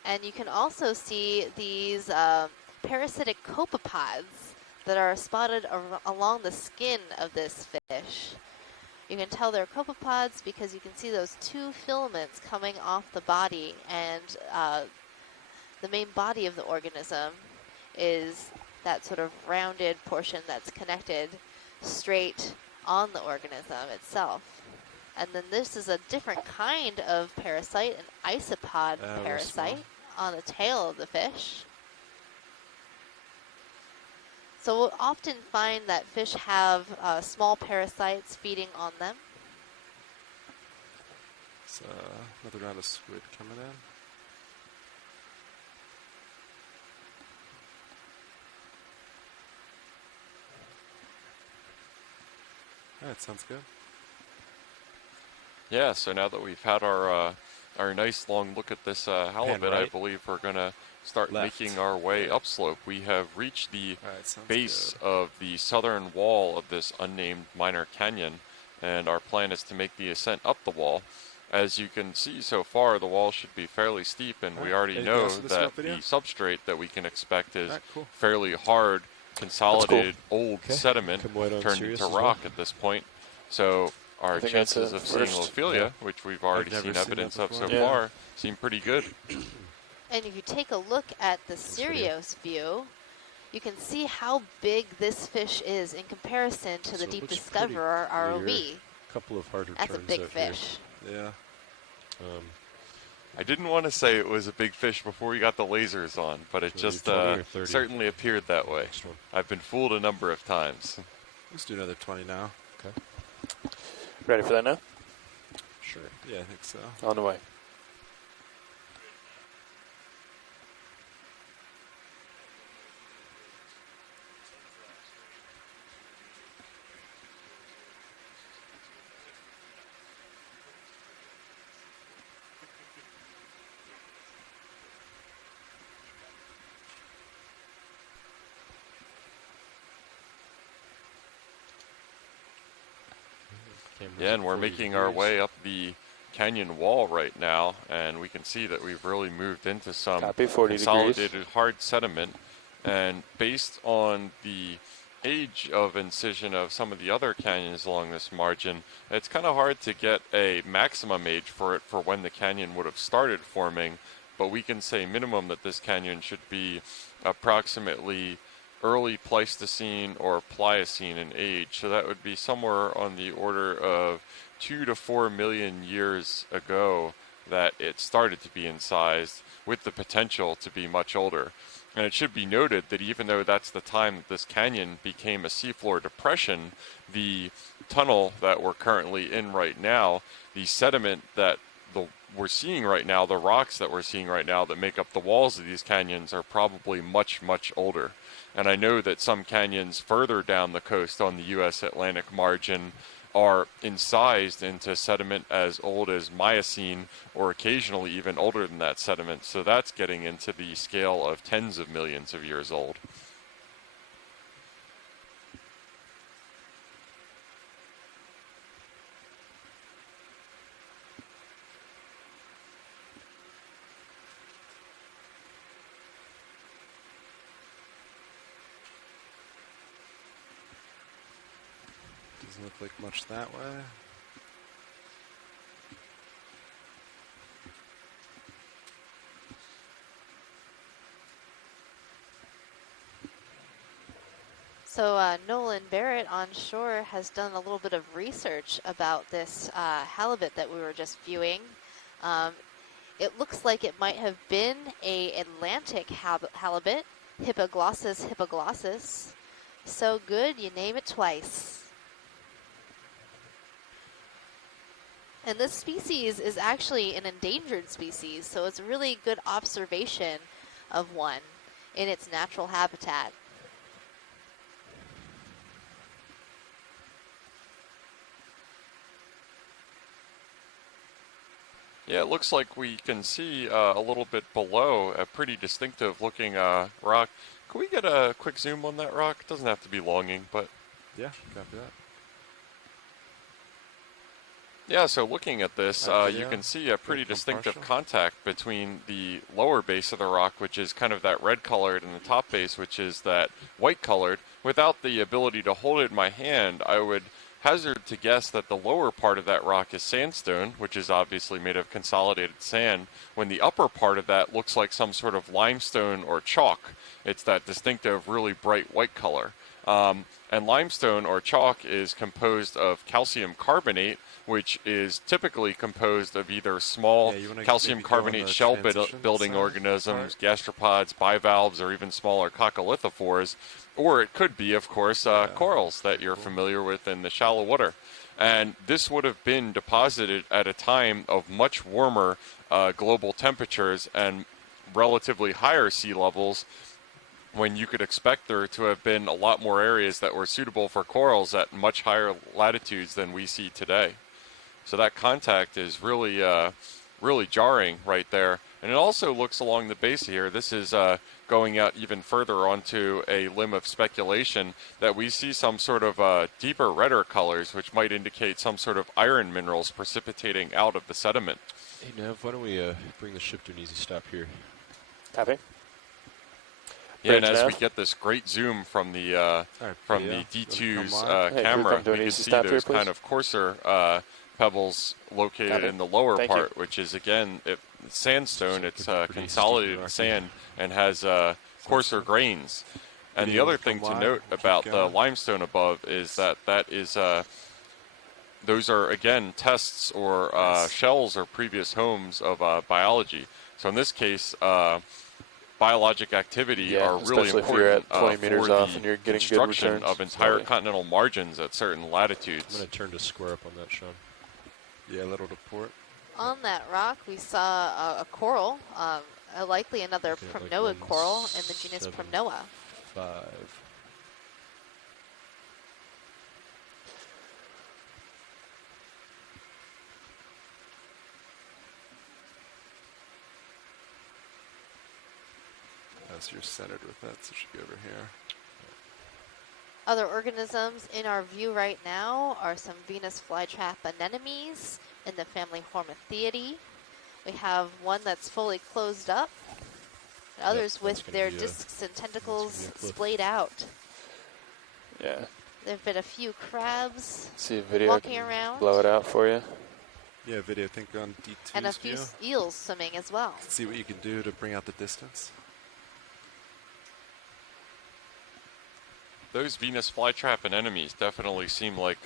And you can also see these parasitic copepods that are spotted along the skin of this fish. You can tell they're copepods because you can see those two filaments coming off the body, and the main body of the organism is that sort of rounded portion that's connected straight on the organism itself. And then this is a different kind of parasite, an isopod Real small. parasite on the tail of the fish. So we'll often find that fish have small parasites feeding on them. It's another round of squid coming in. Alright, sounds good. Yeah, so now that we've had our nice long look at this halibut, I right. believe we're going to start Left. making our way upslope. We have reached the Alright, sounds base good. of the southern wall of this unnamed minor canyon, and our plan is to make the ascent up the wall. As you can see so far, the wall should be fairly steep, and we Alright, already anything know else for this that rough video? the substrate that we can expect is Alright, cool. fairly hard, consolidated, old Okay. sediment Come white on turned Sirius into as well. rock at this point. So our think that's chances a of seeing first. Ophelia, Yeah. which we've already never seen seen evidence that of so before. Yeah. far, seem pretty good. And if you take a look at the video. Sirius view, you can see how big this fish is in comparison to So the it Deep looks Discoverer pretty clear. ROV. Couple of harder That's a turns big out here. fish. Yeah. I didn't want to say it was a big fish before we got the lasers on, but it So maybe just 20 or 30. certainly appeared that way. Next one. I've been fooled a number of times. Let's do another 20 now. Okay. Ready for that now? Sure. Yeah, I think so. On the way. Camera's Yeah, at and we're 40 making our degrees. way up the canyon wall right now, and we can see that we've really moved into some Copy, 40 degrees. consolidated hard sediment. And based on the age of incision of some of the other canyons along this margin, it's kind of hard to get a maximum age for it for when the canyon would have started forming, but we can say minimum that this canyon should be approximately early Pleistocene or Pliocene in age. So that would be somewhere on the order of 2 to 4 million years ago that it started to be incised, with the potential to be much older. And it should be noted that even though that's the time that this canyon became a seafloor depression, the tunnel that we're currently in right now, the sediment that we're seeing right now, the rocks that we're seeing right now that make up the walls of these canyons are probably much, much older. And I know that some canyons further down the coast on the U.S. Atlantic margin are incised into sediment as old as Miocene, or occasionally even older than that sediment. So that's getting into the scale of tens of millions of years old. Doesn't look like much that way. So Nolan Barrett on shore has done a little bit of research about this halibut that we were just viewing. It looks like it might have been a Atlantic halibut, Hippoglossus hippoglossus, So good, you name it twice. And this species is actually an endangered species, so it's a really good observation of one in its natural habitat. Yeah, it looks like we can see a little bit below a pretty distinctive looking rock. Can we get a quick zoom on that rock? It doesn't have to be longing, but Yeah, copy that. yeah, so looking at this, you Video, can see a pretty become distinctive partial. contact between the lower base of the rock, which is kind of that red colored, and the top base, which is that white colored. Without the ability to hold it in my hand, I would hazard to guess that the lower part of that rock is sandstone, which is obviously made of consolidated sand, when the upper part of that looks like some sort of limestone or chalk. It's that distinctive, really bright white color. And limestone or chalk is composed of calcium carbonate, which is typically composed of either small Yeah, you wanna calcium maybe go on carbonate the shell transition building side organisms, part. gastropods, bivalves, or even smaller coccolithophores. Or it could be, of course, corals that you're familiar with in the shallow water. And this would have been deposited at a time of much warmer global temperatures and relatively higher sea levels, when you could expect there to have been a lot more areas that were suitable for corals at much higher latitudes than we see today. So that contact is really, really jarring right there. And it also looks along the base here. This is going out even further onto a limb of speculation that we see some sort of deeper redder colors, which might indicate some sort of iron minerals precipitating out of the sediment. Hey, Nav, why don't we bring the ship to an easy stop here? Copy. Yeah, and Bridge as we nav. get this great zoom from the Alright, from video. the You wanna D2's come live? Hey, can we camera, come to we an can easy see stop here, those please? kind of coarser pebbles located Copy. in the lower Thank you. part, which is again sandstone. So it It's could be pretty consolidated rocky. sand and has coarser grains. And the Video other will thing come to live. note We'll keep about the going. limestone above is that is those are again tests or Nice. shells or previous homes of biology. So in this case, biologic activity Yeah, are really especially if you're important at 20 for meters the off and you're getting good construction returns. of entire So- continental margins at certain I'm latitudes. going to turn to square up on that, Sean. Yeah, a little to port. On that rock, we saw a coral, likely another Okay, like primnoid coral in the genus 175. Primnoa. As you're centered with that, so it should be over here. Other organisms in our view right now are some Venus flytrap anemones in the family Hormitheidae. We have one that's fully closed up, and others that's with gonna their be a- discs and tentacles a cliff. splayed out. Yeah. There have been a few crabs See a video. I walking can around, blow it out for you. Yeah, video. Think on D2's and a few view. eels swimming as well. See what you can do to bring out the distance. Those Venus flytrap anemones definitely seem like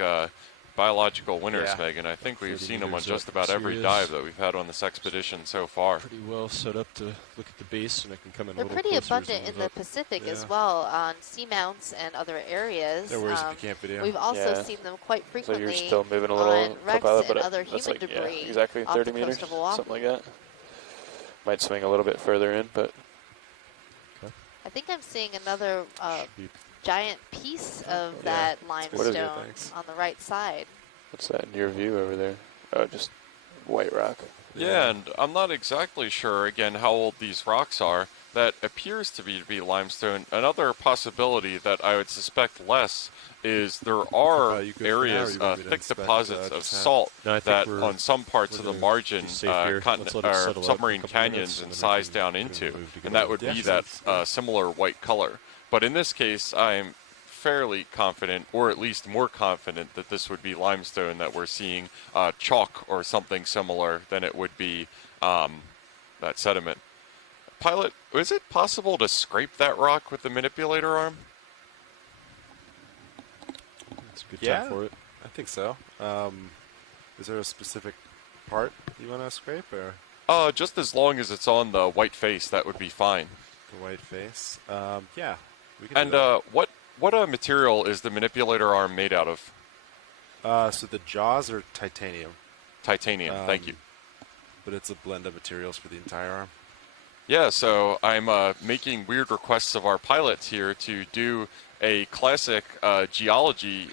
biological winners, Yeah. Megan. I think we've 30 seen them on meters just up, about every serious. dive that we've had on this expedition so far. Pretty well set up to look at the base, and I can come in They're a little pretty closer as abundant we in move the up. Pacific as Yeah. well, on seamounts and other areas. No worries if you can't video. We've also Yeah. seen them quite So frequently you're still moving a little, on wrecks co-pilot, and but other that's human like, debris yeah, exactly off 30 the meters, coast of Oahu. something like that. Might swing a little bit further in, but I think I'm seeing another Should be giant piece of Yeah. that What is it? limestone Thanks. on the right side. what's that in your view over there? Oh, just white rock. Yeah, and I'm not exactly sure, again, how old these rocks are. That appears to be limestone. Another possibility that I would suspect less is there are you good for now, or areas, you want me to thick inspect, deposits of just have- salt No, I think that we're- on some parts we're of the gonna margin be safe here. Let's let it or settle out submarine for a couple minutes, canyons and and then we size can- down we can into, move to get and that over would the be distance. that similar white color. But in this case, I'm fairly confident, or at least more confident, that this would be limestone that we're seeing, chalk or something similar than it would be that sediment. Pilot, is it possible to scrape that rock with the manipulator arm? It's a good Yeah. time for it. I think so. Is there a specific part you want to scrape, or Just as long as it's on the white face, that would be fine. the white face? Yeah, we can And do that. What material is the manipulator arm made out of? So the jaws are titanium, Titanium. Thank you. but it's a blend of materials for the entire arm. Yeah, so I'm making weird requests of our pilots here to do a classic geology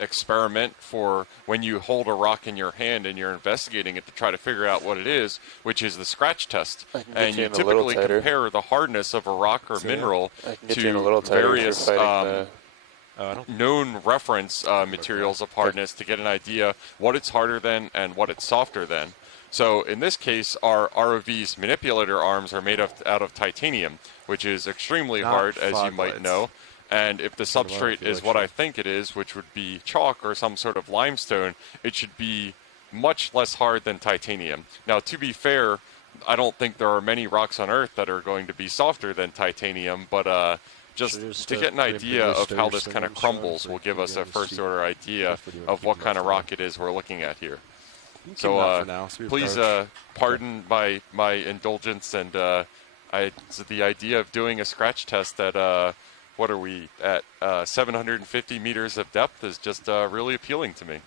experiment for when you hold a rock in your hand and you're investigating it to try to figure out what it is, which is the scratch test. I can get And you you in a little typically tighter. compare the hardness of a rock or So, yeah. mineral I can get you in a little to tighter if you're various fighting Oh, I don't. known reference materials of hardness to get an idea what it's harder than and what it's softer than. So in this case, our ROV's manipulator arms are made out of titanium, which is extremely Not hard, as you fog might lights. know. And if the Turn them on substrate if you is like, what I Sean. think it is, which would be chalk or some sort of limestone, it should be much less hard than titanium. Now, to be fair, I don't think there are many rocks on Earth that are going to be softer than titanium, but just Should to I get an put in idea previous of how stairs this kind of things, Sean, crumbles for will give you us to a have first see order idea stuff, or do you wanna of keep what them kind up of for rock it is we're looking at here. Keep So them up for now. So we please approach. pardon my indulgence, and the idea of doing a scratch test at what are we at 750 meters of depth is just really appealing to me.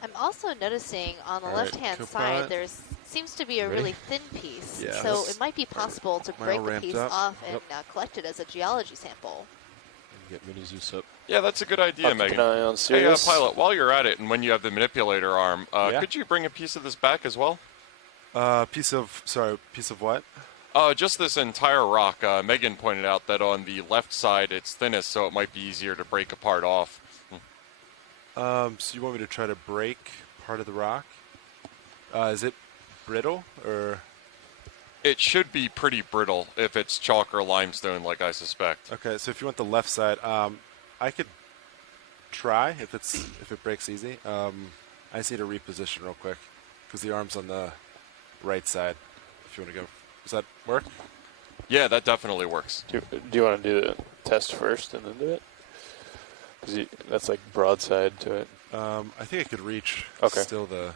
I'm also noticing on the All right, left-hand co-pilot. side there's seems to be a Ready? really thin piece, Yes. so it might be possible to Am I break all the ramped piece up? off and Yep. collect it as a geology sample. Get Mini Zeus up. Yeah, that's a good idea, I'll keep Megan. an eye on Hey, Sirius. pilot, while you're at it, and when you have the manipulator arm, Yeah. could you bring a piece of this back as well? Piece of what? Just this entire rock. Megan pointed out that on the left side it's thinnest, so it might be easier to break a part off. So you want me to try to break part of the rock? Is it brittle or? It should be pretty brittle if it's chalk or limestone, like I suspect. Okay, so if you want the left side, I could try if it breaks easy. I just need to reposition real quick because the arm's on the right side. If you want to go, does that work? Yeah, that definitely works. Do you want to do the test first and then do it? Because that's like broadside to it. I think I could reach. Okay. Still the.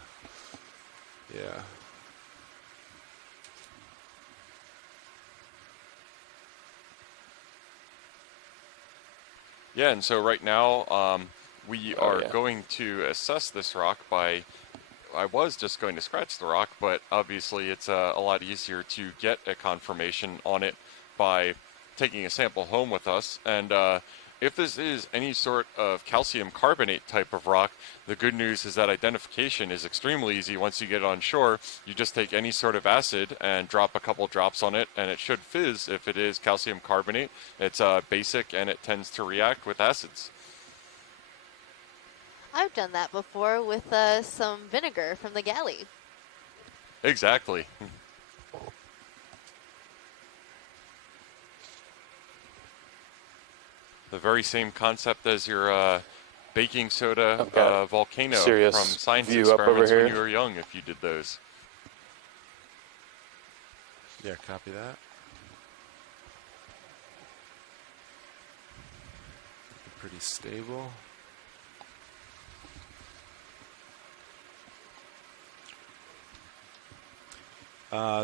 Yeah. Yeah, and so right now we are yeah. going to assess this rock by. I was just going to scratch the rock, but obviously it's a lot easier to get a confirmation on it by taking a sample home with us. And if this is any sort of calcium carbonate type of rock, the good news is that identification is extremely easy. Once you get on shore, you just take any sort of acid and drop a couple drops on it, and it should fizz if it is calcium carbonate. It's basic, and it tends to react with acids. I've done that before with some vinegar from the galley. Exactly. The very same concept as your baking soda I've got volcano serious from science view up over experiments when here. you were young, if you did those. Yeah, copy that. Pretty stable.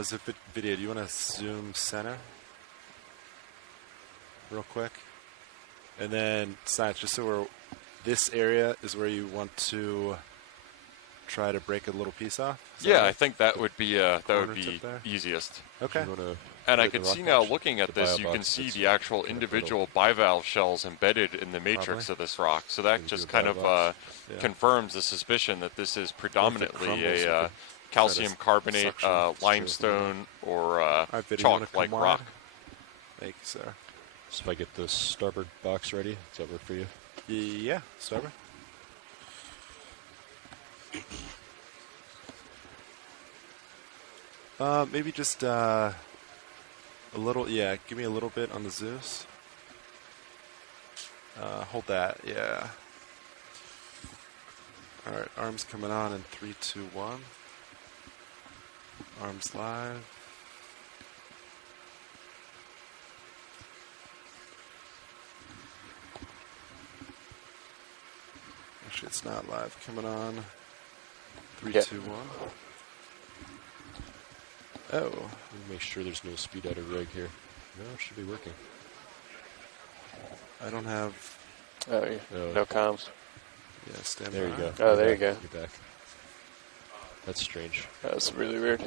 Zip video, do you want to zoom center? Real quick. And then, Science, just so we're, this area is where you want to try to break a little piece off? Is that Yeah, right? I think that would be Corner tip there? easiest. Okay. You wanna And I hit the can see rock now, patch? looking at The this, bio you can box see that's the actual in the middle. individual bivalve shells embedded in the matrix Probably. of this rock. So that You do just a kind bio of box. Yeah. confirms the suspicion that this is predominantly crumbles, we a could calcium carbonate, suction. It's true. limestone, or Alright, video, you wanna chalk-like come rock. wide? Thank you, sir. So if I get the starboard box ready, does that work for you? Yeah, starboard. Maybe just a little. Yeah, give me a little bit on the Zeus. Hold that. Yeah. All right, arms coming on in 3, 2, 1. Arms live. Actually, it's not live. Coming on. 3, Yeah. 2, 1. Oh. Let me make sure there's no speed out of rig here. No, it should be working. I don't have. Oh, yeah. Oh. No comms. Yeah, stand There you by. go. Oh, You're there you back. go. You're back. That's strange. That's really weird.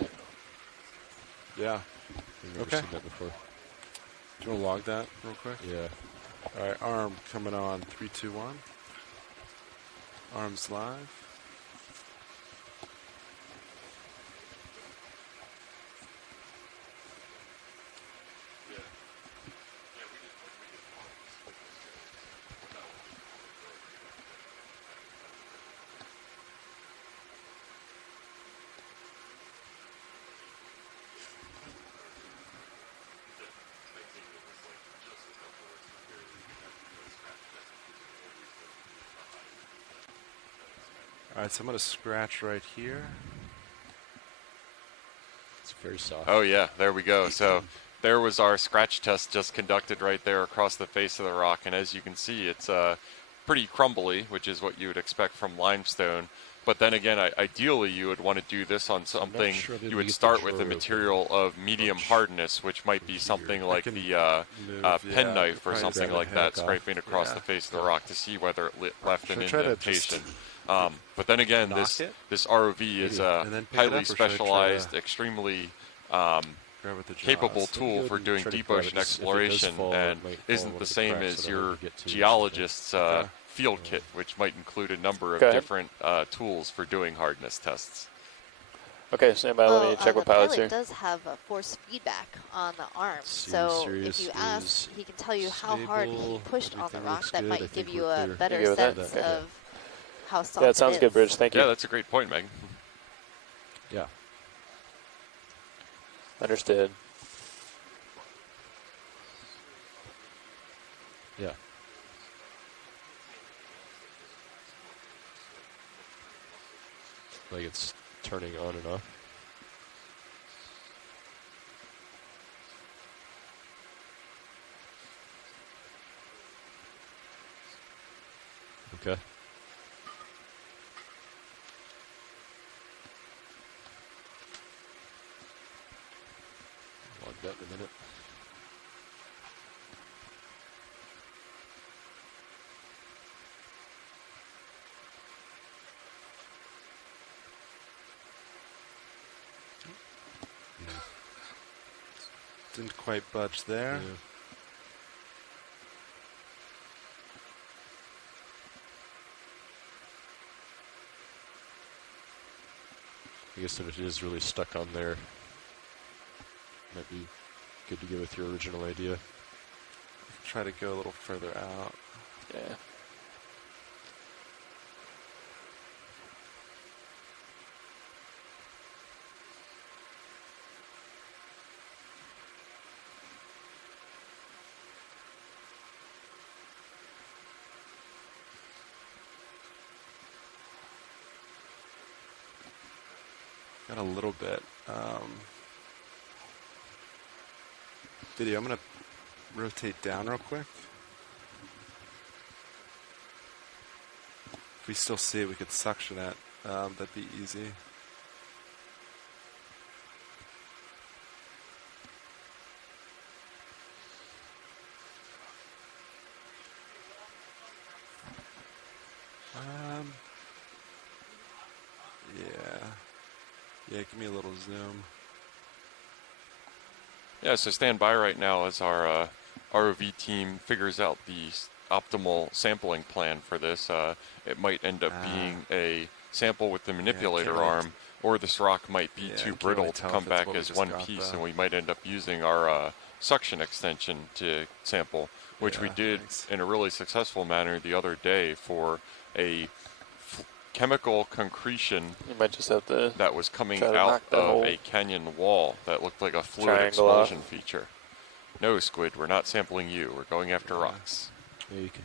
Yeah. I've never Okay. seen that before. Do you want to log that real quick? Yeah. All right, arm coming on 3, 2, 1. Arms live. All right, so I'm going to scratch right here. It's very soft. Oh yeah, there we go. So there was our scratch test just conducted right there across the face of the rock, and as you can see, it's pretty crumbly, which is what you would expect from limestone. But then again, ideally you would want to do this on something. sure I'll be able You to would get the start with a drawer material of medium much hardness, which might be from something here. like can the move, pen yeah, knife or probably something grab like the that, heck off. scraping across Yeah. the face of the rock to see whether it left Should an I try to just indentation. But then again, knock it? this ROV is Maybe. a And then pick it up, highly or should I try to specialized, extremely grab with the jaws? capable Let me tool go for ahead and doing try to deep grab it. ocean Just if it does exploration fall, it and might fall in isn't one the of the same cracks as that are hard your to get to, geologist's Okay. field kit, which might include a number of Go ahead. different tools for doing hardness tests. Okay, stand by. Let me check the with pilots pilot here. does have force feedback on the arm, See, so if Sirius you is ask, he can tell you how hard he stable. pushed on the Everything rock. looks That good. I might think give you we're a clear. better You good with that? sense Okay. of how soft Yeah, it sounds good, is. Bridge. Thank you. Yeah, that's a great point, Megan. Yeah. Understood. Yeah. Like it's turning on and off. Okay. Log that in a minute. Didn't quite budge there. Yeah. I guess if it is really stuck on there, might be good to go with your original idea. Try to go a little further out. Yeah. Got a little bit. Video, I'm going to rotate down real quick. If we still see it, we could suction it. That'd be easy. Yeah, give me a little zoom. Yeah, so stand by right now as our ROV team figures out the optimal sampling plan for this. It might end up being a sample with the manipulator really arm, or this rock might be Yeah, too can't brittle really to tell come if it's back what we as just one got, piece, though. and we might end up using our suction extension to sample, which we Yeah, did thanks. in a really successful manner the other day for a chemical concretion You might just have to that was coming try to out knock that of whole a canyon wall that looked like a fluid triangle off. expulsion feature. No, Squid, we're not sampling you. We're going after rocks. Yeah, you can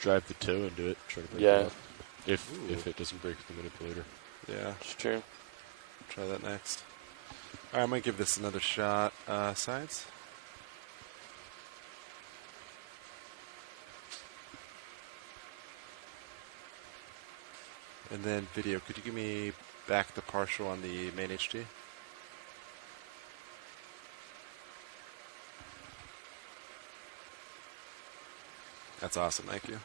drive the toe into it, try to break Yeah. it up. If it doesn't break the manipulator. Yeah, It's true. try that next. All right, I'm going to give this another shot. Sides. And then video, could you give me back the partial on the main HD? That's awesome. Thank you.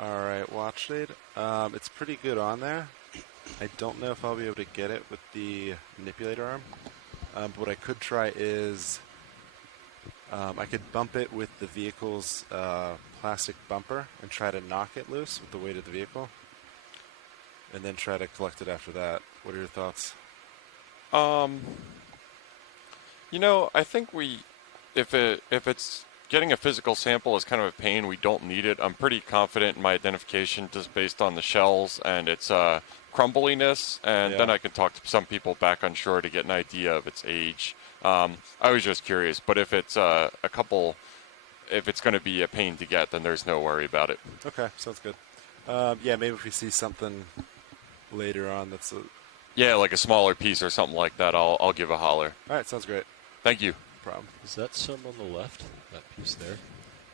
Alright, watch shade. It's pretty good on there. I don't know if I'll be able to get it with the manipulator arm. But what I could try is I could bump it with the vehicle's plastic bumper and try to knock it loose with the weight of the vehicle. And then try to collect it after that. What are your thoughts? You know, I think if it's getting a physical sample is kind of a pain, we don't need it. I'm pretty confident in my identification just based on the shells and its crumbliness, and then I can talk to some people back on shore to get an idea of its age. I was just curious, but if it's if it's going to be a pain to get, then there's no worry about it. Okay, sounds good. Yeah, maybe if we see something later on that's yeah, like a smaller piece or something like that, I'll give a holler. All right, sounds great. Thank you. No problem. Is that some on the left? That piece there?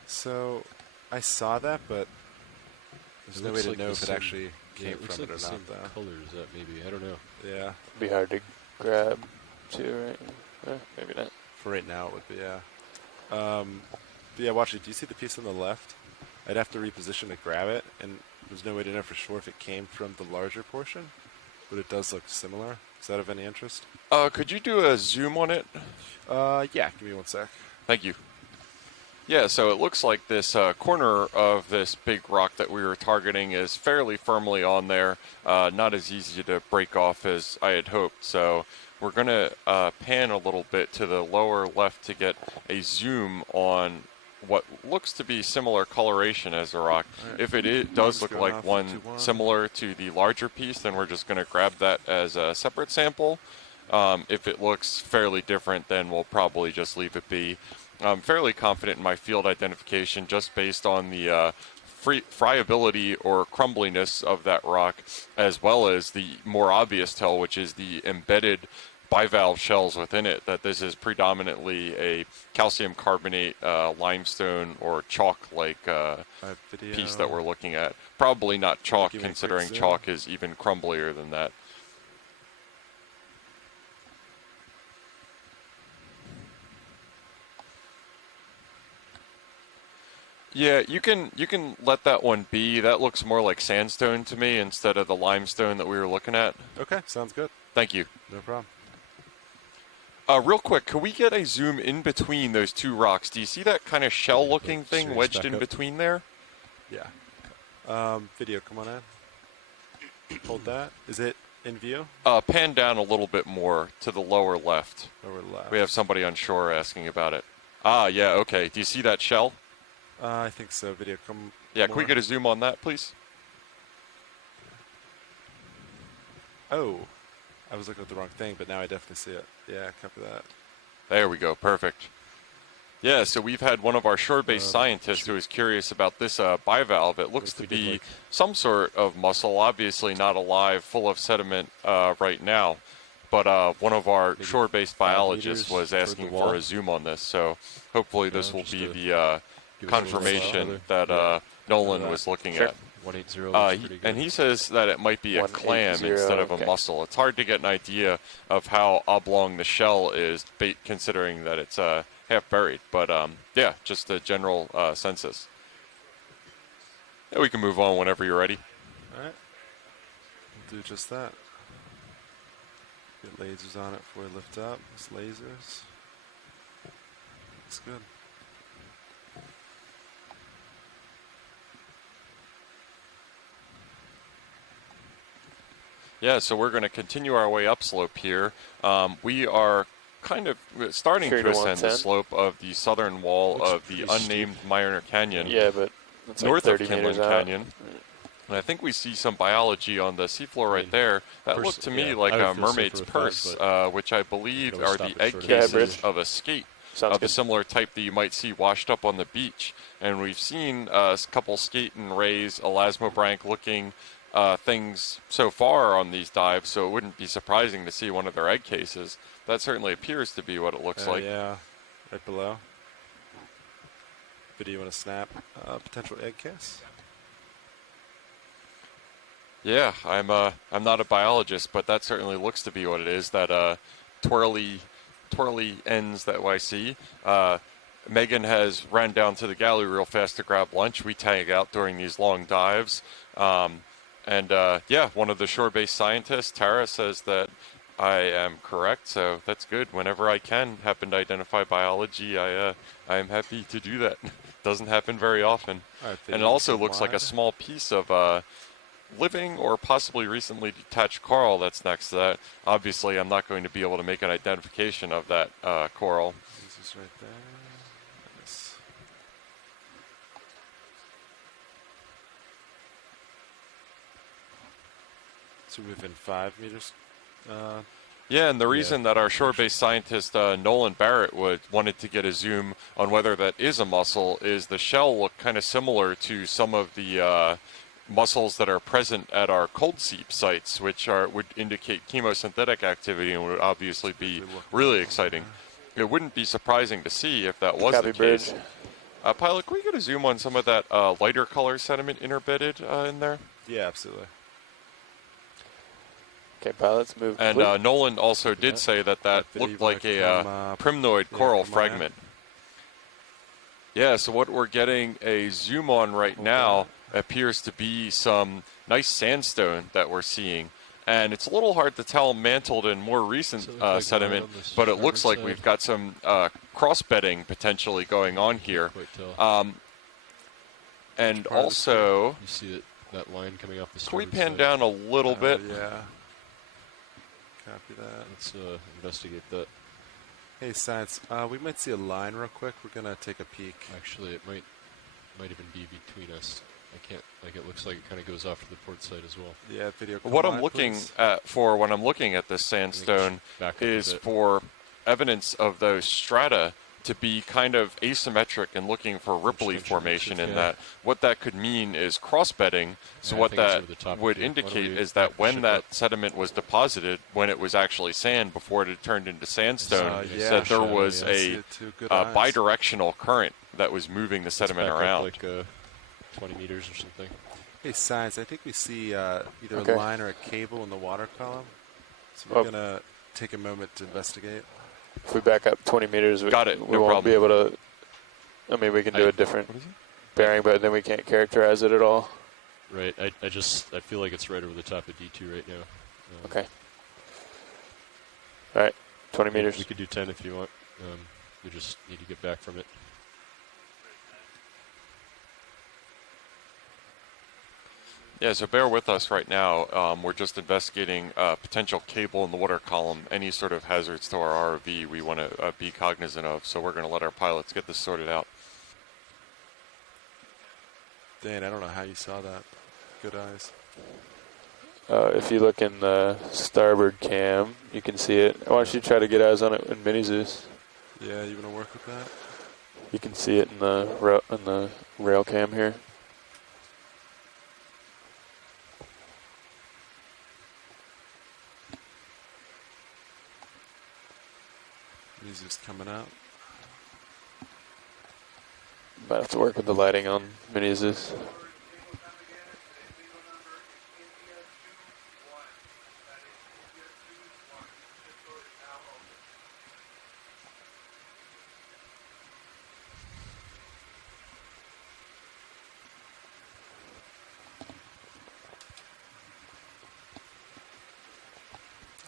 So I saw that, but there's no way to like know the if it same- actually yeah, came it looks from like it or the not, same though. color as that, maybe. I don't know. Yeah, Be hard to grab, too, right? Maybe not. for right now it would be, yeah. But yeah, watch it. Do you see the piece on the left? I'd have to reposition to grab it, and there's no way to know for sure if it came from the larger portion, but it does look similar. Is that of any interest? Could you do a zoom on it? Yeah, give me one sec. Thank you. Yeah, so it looks like this corner of this big rock that we were targeting is fairly firmly on there. Not as easy to break off as I had hoped. So we're going to pan a little bit to the lower left to get a zoom on what looks to be similar coloration as the rock. Right. If it does Just look going like off one into one. similar to the larger piece, then we're just going to grab that as a separate sample. If it looks fairly different, then we'll probably just leave it be. I'm fairly confident in my field identification just based on the friability or crumbliness of that rock, as well as the more obvious tell, which is the embedded bivalve shells within it, that this is predominantly a calcium carbonate limestone or chalk-like piece that we're looking at. Probably not chalk, Give me a quick considering zoom. chalk is even crumblier than that. Yeah, you can let that one be. That looks more like sandstone to me instead of the limestone that we were looking at. Okay, sounds good. Thank you. No problem. Real quick, can we get a zoom in between those two rocks? Do you see that kind of shell-looking thing serious wedged back in up. between there? Yeah. Video, come on in. Hold that. Is it in view? Pan down a little bit more to the lower left. Lower left. We have somebody on shore asking about it. Ah, yeah, okay. Do you see that shell? I think so. Video, come. Yeah, can we more. get a zoom on that, please? Oh, I was looking at the wrong thing, but now I definitely see it. Yeah, copy that. There we go. Perfect. Yeah, so we've had one of our shore-based scientists who is curious about this bivalve. It looks to if we did, be like- some sort of mussel, obviously not alive, full of sediment right now. But one of our Maybe shore-based 5 biologists meters was toward asking the for wall. a zoom on this. So hopefully this will just be to the give us a little confirmation further. that Yeah. Nolan that. was looking Sure. at. 180 looks pretty good. And he says that it might be a clam 180, instead of a okay. mussel. It's hard to get an idea of how oblong the shell is, considering that it's half buried. But yeah, just a general census. Yeah, we can move on whenever you're ready. All right. We'll do just that. Get lasers on it before we lift up. It's lasers. Looks good. Yeah, so we're going to continue our way upslope here. We are kind of starting 3 to to ascend the 110. slope of the southern wall Looks of the pretty unnamed Minor Canyon. Yeah, but it's North like of 30 Kinlan meters out. Canyon. And I think we see some biology on the seafloor right there. That looked to me like I would a feel safer mermaid's with that, purse, but which I believe always are stop the it egg short of Yeah, cases bridge. of a skate Sounds of the good. similar type that you might see washed up on the beach. And we've seen a couple skate and rays, elasmobranch looking things so far on these dives, so it wouldn't be surprising to see one of their egg cases. That certainly appears to be what it looks like. Yeah, right below. Video and a snap. Potential egg case. Yeah, I'm not a biologist, but that certainly looks to be what it is. That twirly ends that I see. Megan has ran down to the galley real fast to grab lunch. We tag out during these long dives, and yeah, one of the shore-based scientists, Tara, says that I am correct. So that's good. Whenever I can happen to identify biology, I am happy to do that. Doesn't happen very often, All right, and it video also from looks like a wide. small piece of living or possibly recently detached coral that's next to that. Obviously, I'm not going to be able to make an identification of that coral. This is right there. Nice. So within 5 meters. Yeah, and the Yeah. reason that our shore-based scientist Nolan Barrett wanted to get a zoom on whether that is a mussel is the shell look kind of similar to some of the mussels that are present at our cold seep sites, which would indicate chemosynthetic activity and would obviously be really exciting. It wouldn't be surprising to see if that was Copy the case. bridge. Pilot, can we get a zoom on some of that lighter color sediment interbedded in there? Yeah, absolutely. Okay, pilots move. And complete. Nolan also did say that Video looked like wanna a come, primnoid coral from my end? fragment. Yeah, so what we're getting a zoom on right now appears to be some nice sandstone that we're seeing. And it's a little hard to tell mantled in more recent Does it look like sediment, mud on the but it looks like starboard we've side? got some cross-bedding potentially going on here. Quite tell. And part of the screen? also, You see that line coming off the can we starboard pan side? down a little bit? Yeah. Copy that. Let's investigate that. Hey, science. We might see a line real quick. We're gonna take a peek. Actually, it might even be between us. I can't. Like, it looks like it kind of goes off to the port side as well. Yeah, video. Come What I'm wide, looking please. at for when I'm looking at this I think we sandstone should back up a is bit. for evidence of those strata to be kind of asymmetric and looking for ripply Extension formation reaches, in yeah. that. What that could mean is cross-bedding. So Yeah, I what think that's that over the top would of you. Why don't indicate we is back that the when ship that up? sediment was deposited, when it was actually sand before it had turned into sandstone, yeah. that there Shadow, was yeah. I see a it too. Good uh, eyes. bidirectional current that was moving the Let's sediment back up around. like 20 meters or something. Hey, science. I think we see either Okay. a line or a cable in the water column. So we're Oh. gonna take a moment to investigate. If we back up 20 meters, we, Got it, we no won't be problem. able to. I mean, we can do a different What is it? bearing, but then we can't characterize it at all. Right. I feel like it's right over the top of D2 right now. Okay. All right, 20 meters. We could do 10 if you want. We just need to get back from it. Yeah, so bear with us right now. We're just investigating potential cable in the water column, any sort of hazards to our ROV we want to be cognizant of. So we're going to let our pilots get this sorted out. Dan, I don't know how you saw that. Good eyes. If you look in the starboard cam, you can see it. Why don't you try to get eyes on it in Mini Zeus? Yeah, you wanna work with that? You can see it in the rail cam here. Music's coming out. Might have to work with the lighting on Mini Zeus.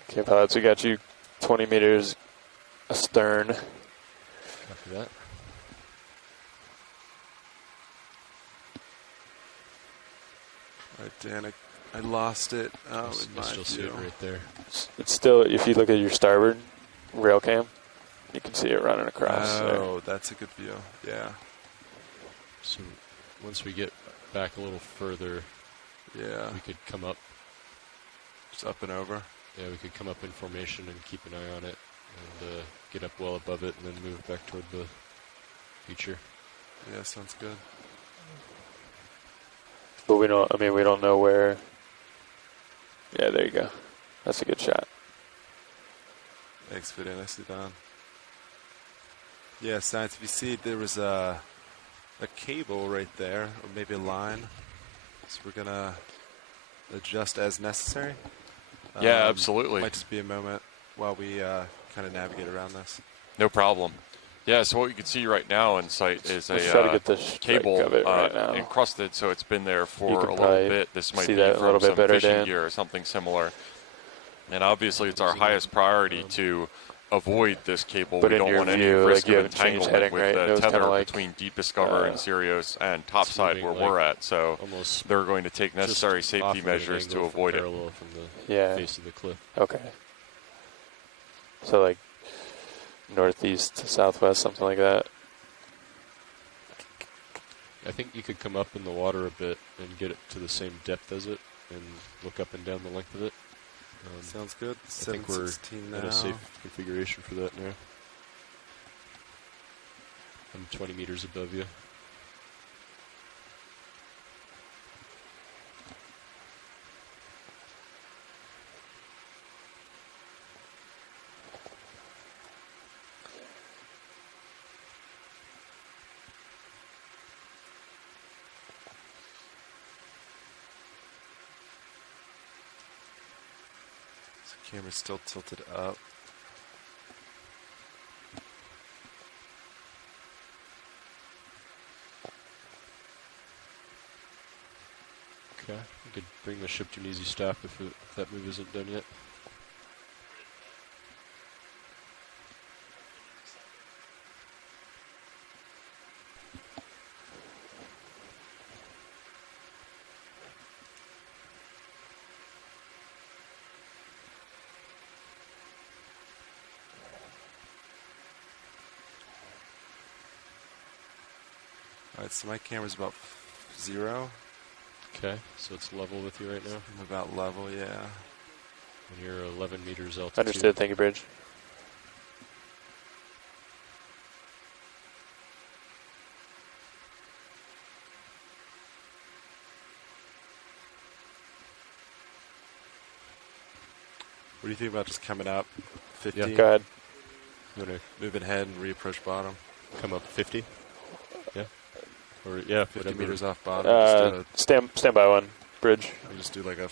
Okay, pilots, we got you 20 meters astern. After that. All right, Dan, I lost it. I In my still see view. it right there. It's still, if you look at your starboard rail cam, you can see it running across there. Oh, that's a good view. Yeah. So once we get back a little further, Yeah. We could come up. Just up and over. Yeah, we could come up in formation and keep an eye on it, and get up well above it, and then move back toward the feature. Yeah, sounds good. But we don't. I mean, we don't know where. Yeah, there you go. That's a good shot. Thanks, video. Nicely done. Yeah, Science, if you see, there was a cable right there, or maybe a line. So we're gonna adjust as necessary. Yeah, absolutely. Might just be a moment while we kind of navigate around this. No problem. Yeah, so what you can see right now in sight is Let's try to a get the strike cable of it right now. encrusted, so it's been there You for can a little probably bit. This might see be that a from little bit some better, fishing Dan. gear or something similar. And obviously, it's our highest priority to avoid this cable. But We in don't your want any view, risk like, you of haven't changed entanglement heading, with right? It the was kinda tether like, between Deep Discover and Sirius and topside moving where like we're at. So almost they're going to take just necessary off safety at an measures to angle avoid it. parallel from the Yeah. face of the cliff. Okay. So like northeast to southwest, something like that. I think you could come up in the water a bit and get it to the same depth as it, and look up and down the length of it. Sounds good. I think we're 716 at now. a safe configuration for that now. I'm 20 meters above you. So camera's still tilted up. Okay, you could bring the ship to an easy stop if that move isn't done yet. Alright, so my camera's about 0. Okay, so it's level with you right now, I'm about level, yeah. and you're 11 meters altitude. Understood. Thank you, Bridge. What do you think about just coming up 50? Yeah. Go ahead. You want Moving ahead and reapproach bottom. to come up 50? Yeah? Or, yeah, 50 whatever. meters off bottom. Stand by one, Bridge. Just do like a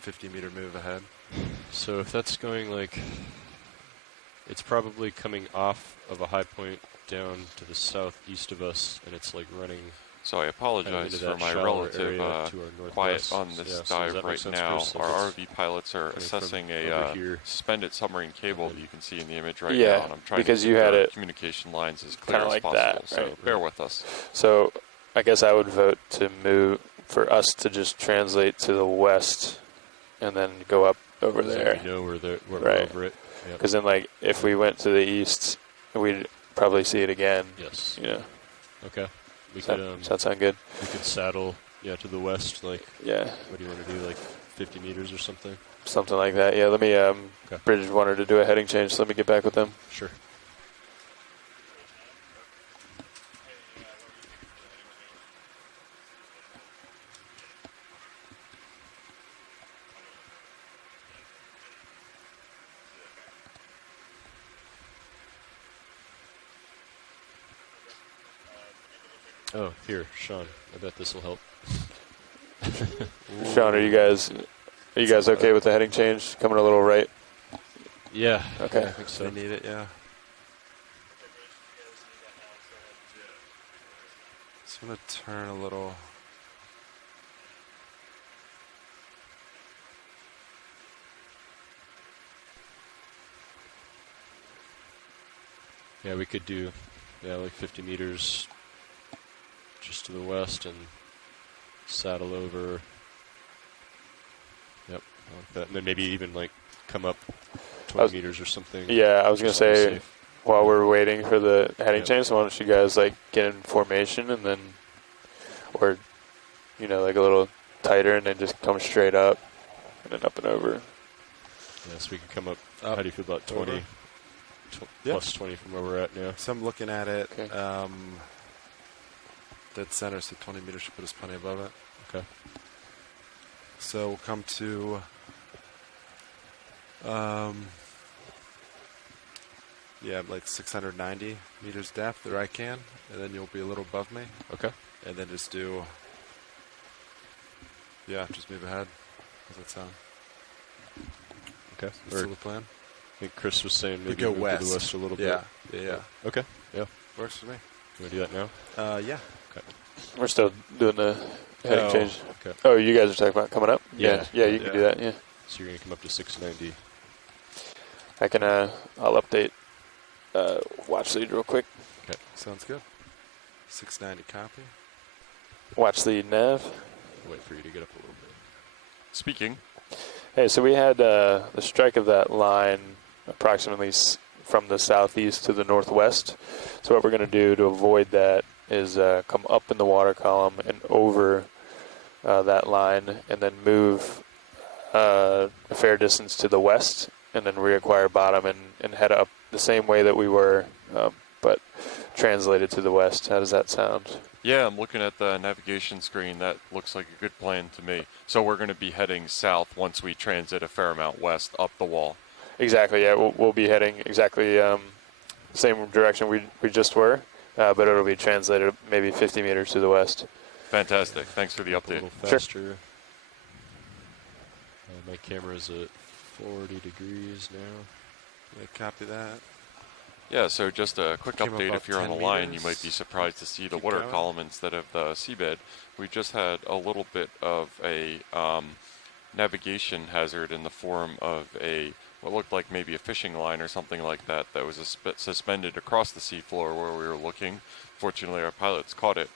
50 meter move ahead. So if that's going like, it's probably coming off of a high point down to the southeast of us, and it's like running So I apologize into for that my shallower relative area to our quiet northwest. on this Yeah, so does dive that make right sense, now. Chris? Like Our it's ROV pilots are coming assessing from a over here. suspended submarine cable that you can see in the image right Yeah, now, and I'm trying because to you keep had our it communication lines as clear kinda as like possible. that, So right? bear with us. So I guess I would vote to move for us to just translate to the west and then go up over so there. we know we're Right. over it. Yep. Because then, like, if we went to the east, we'd probably see it again. Yes. You know, Okay. We does could does that sound good? we could saddle to the west, like Yeah, what do you want to do, like 50 meters or something? something like that. Yeah, let me. Bridge wanted to do a heading change, so let me get back with them. Sure. Oh, here, Sean. I bet this will help. Sean, are you guys okay with the heading change? Coming a little right. Yeah. Okay. Yeah, I think so. They need it, yeah. Just want to turn a little. Yeah, we could do like 50 meters just to the west and saddle over. Yep, I like that. And then maybe even like come up 20 meters or something. Yeah, I was gonna just to be say safe. while we're waiting for the heading Yep. change, so why don't you guys like get in formation and then, or, like a little tighter and then just come straight up and then up and over. Yeah, so we can come up. Up, How do you feel about 20? over. Plus 20 from where we're at now. So I'm looking at it. Okay. Dead center, so 20 meters should put us plenty above it. Okay. So we'll come to like 690 meters depth, or I can, and then you'll be a little above me, Okay. and then just do, just move ahead. How's that sound? Okay. That's still the plan? I think Chris was saying We maybe go move west. to the west a little Yeah, bit. yeah. Okay. Yeah. Works for me. Can we do that now? Yeah. We're still doing the heading Oh, change. Okay. Oh, you guys are talking about coming up? Yeah. Yeah, you can Yeah. do that, yeah. So you're going to come up to 690. I can, I'll update watch lead real quick. Sounds good. 690 copy. Watch lead nav. Wait for you to get up a little bit. Speaking. Hey, so we had the strike of that line approximately from the southeast to the northwest. So what we're going to do to avoid that is come up in the water column and over that line and then move a fair distance to the west and then reacquire bottom and head up the same way that we were, but translated to the west. How does that sound? Yeah, I'm looking at the navigation screen. That looks like a good plan to me. So we're going to be heading south once we transit a fair amount west up the wall. Exactly, yeah. We'll be heading exactly the same direction we just were, but it'll be translated maybe 50 meters to the west. Fantastic. Thanks for the A update. little faster. My camera's at 40 degrees now. Yeah, copy that. Yeah, so just a quick Came update. about If you're on the 10 line, you meters. might be surprised to see the Keep water going. column instead of the seabed. We just had a little bit of a navigation hazard in the form of what looked like maybe a fishing line or something like that was suspended across the seafloor where we were looking. Fortunately, our pilots caught it.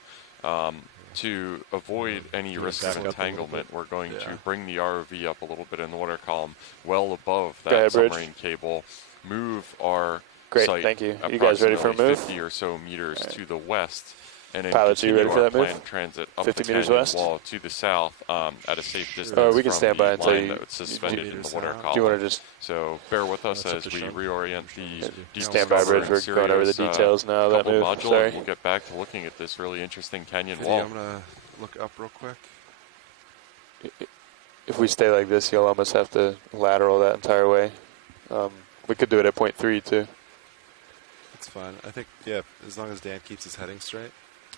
To avoid any Can you risk back of up a little entanglement, we're going Yeah. to bring the ROV up a little bit in the water column, well above Go that ahead, Bridge. submarine cable, move our Great, site thank you. You guys ready for a approximately move? 50 or so meters to the west, and then Pilots, are you continue ready for our that move? planned transit up 50 the meters canyon west? wall to the south at a safe distance we can from stand the by until line you- that was suspended in the meters water out. column. Do you want to just So bear with us That's up as to we Sean. reorient the Yeah. deep stand by, Bridge? We're going over the details now of that couple move. module, Sorry. and we'll get back to looking at this really interesting canyon 50, wall. I'm going to look up real quick. If we stay like this, you'll almost have to lateral that entire way. We could do it at 0.3 too. That's fine. I think, as long as Dan keeps his heading straight.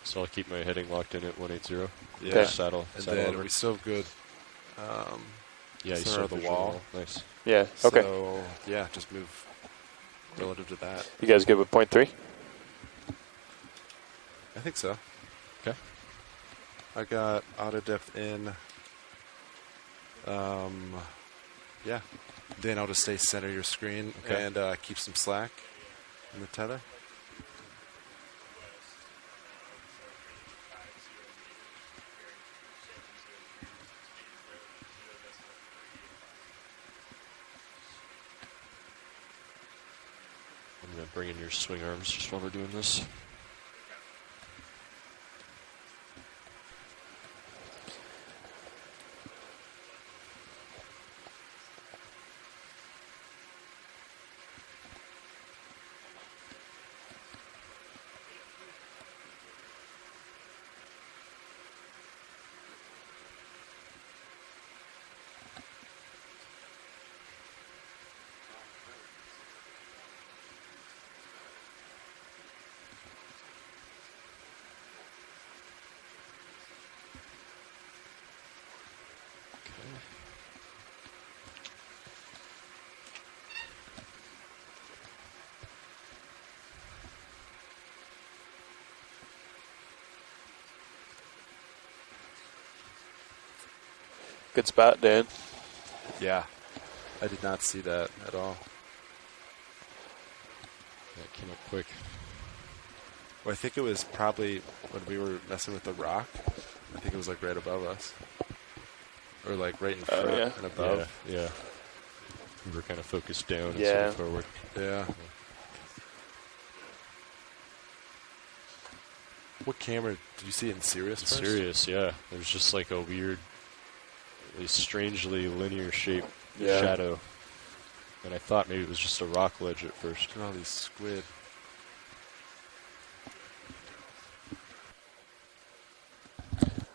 So I'll keep my heading locked in at 180. Yeah. Okay. Saddle And saddle then over. we still have good. Yeah, you center saw of the visual wall. Nice. Yeah. Okay. So, just move relative to that. You guys good with 0.3? I think so. Okay. I got auto depth in. Dan, I'll just stay center your screen Okay. and keep some slack in the tether. I'm going to bring in your swing arms just while we're doing this. Good spot, Dan. Yeah. I did not see that at all. That came up quick. Well, I think it was probably when we were messing with the rock. I think it was like right above us. Or like right in front yeah. and above. Yeah. We were kind of focused down Yeah. instead of forward. Yeah. What camera did you see it in Sirius first? Serious, yeah. There's just like a weird a strangely linear shaped Yeah. shadow. And I thought maybe it was just a rock ledge at first. Look at all these squid.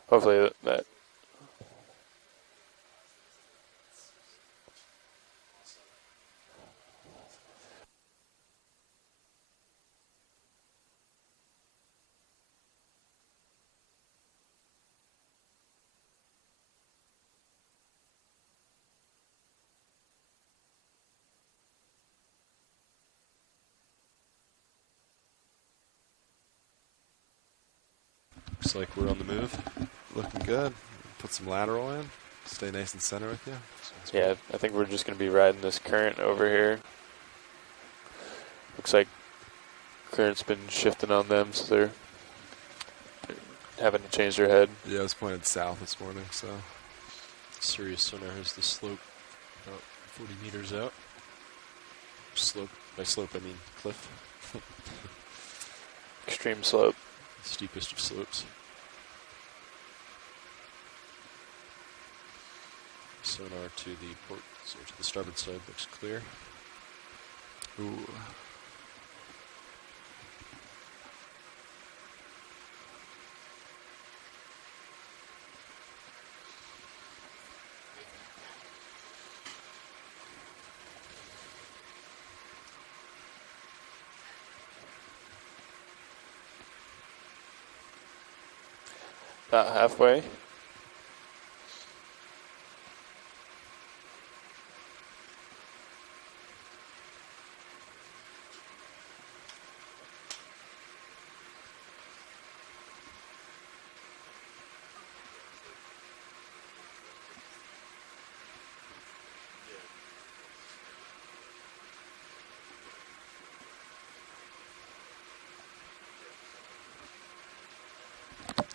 Hopefully that Looks like we're on the move. Looking good. Put some lateral in. Stay nice and center with you. yeah, I think we're just going to be riding this current over here. Looks like current's been shifting on them, so they're having to change their head. Yeah, I was pointed south this morning, so. Sirius sonar has the slope about 40 meters out. Slope, by slope I mean cliff. Extreme slope. Steepest of slopes. Sonar to the port, so to the starboard side looks clear. Ooh. About halfway.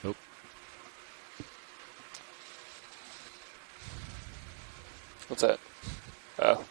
Nope. What's that? Oh.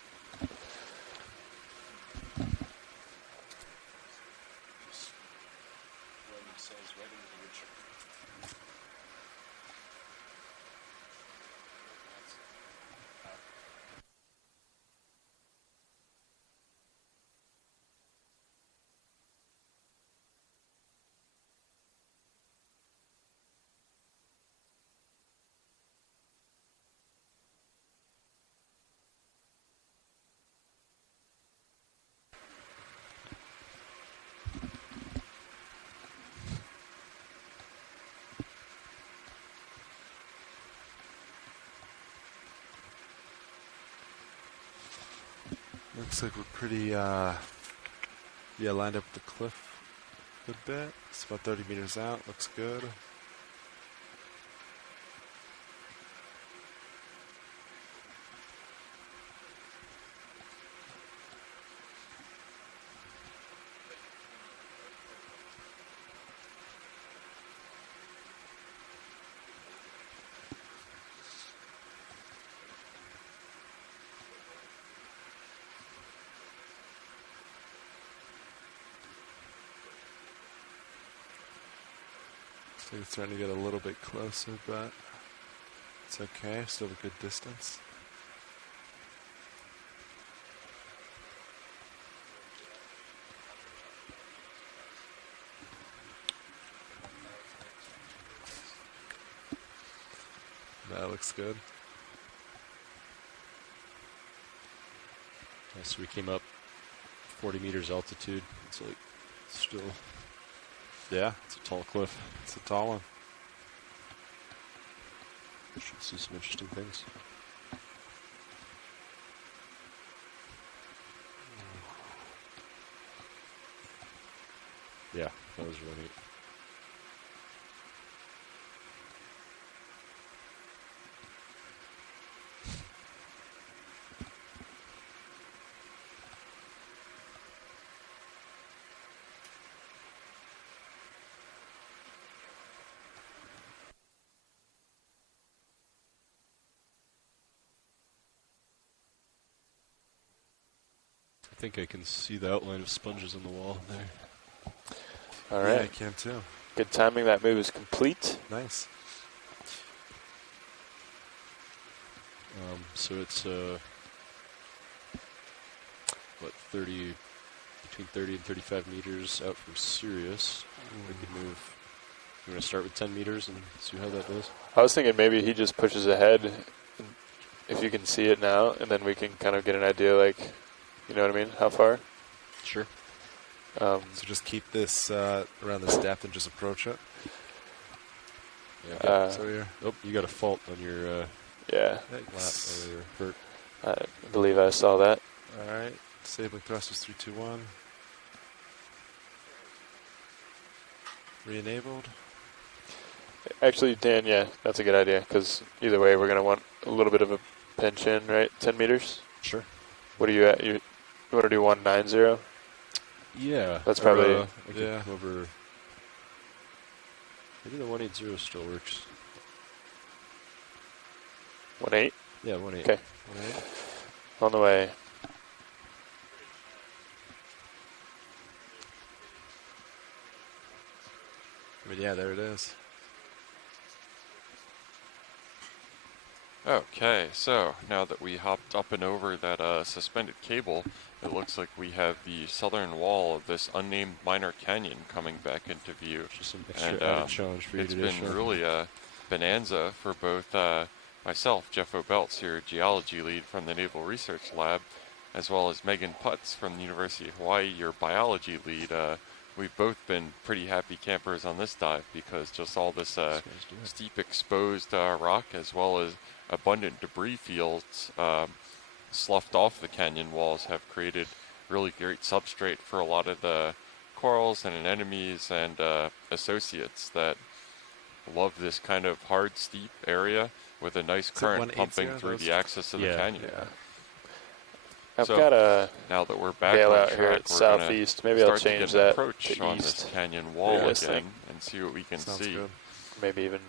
Looks like we're pretty, lined up the cliff a good bit. It's about 30 meters out. Looks good. So it's starting to get a little bit closer, but it's okay. Still a good distance. That looks good. So we came up 40 meters altitude. It's like still, Yeah, it's a tall cliff. it's a tall one. Should see some interesting things. Yeah, that was really neat. I think I can see the outline of sponges on the wall there. All Yeah, right. I can too. Good timing. That move is complete. Nice. So it's what, 30, between 30 and 35 meters out from Sirius. We could move. You want to start with 10 meters and see how that does? I was thinking maybe he just pushes ahead, if you can see it now, and then we can kind of get an idea, like, you know what I mean, how far. Sure. So just keep this around this depth and just approach it. Yeah. So you're Oh, you got a fault on your Yeah, flat or your vert. I believe I saw that. all right. Disabling thrusters 3, 2, 1. Re-enabled. Actually, Dan, yeah, that's a good idea, because either way, we're going to want a little bit of a pinch in, right? 10 meters? Sure. What are you at? You want to do 190? Yeah. That's or, probably- I could yeah. come over. Maybe the 180 still works. 1.8? Yeah, 180. Okay. On the way. But yeah, there it is. Okay, so now that we hopped up and over that suspended cable, it looks like we have the southern wall of this unnamed minor canyon coming back into view. Just some extra And added challenge for you it's today. been Sean. really a bonanza for both myself, Jeff O'Belts here, geology lead from the Naval Research Lab, as well as Megan Putz from the University of Hawaii, your biology lead. We've both been pretty happy campers on this dive because just all this These guys do it. steep exposed rock as well as abundant debris fields sloughed off the canyon walls have created really great substrate for a lot of the corals and anemones and associates that love this kind of hard, steep area with a nice it current 180? pumping through the axis of the Yeah. canyon. Yeah. I've So, got a Now that we're back bail on out track, here at we're gonna southeast. Maybe I'll start to change get an that approach to on east. this canyon wall Yeah, this again thing. and see what we can Sounds see. good. Maybe even,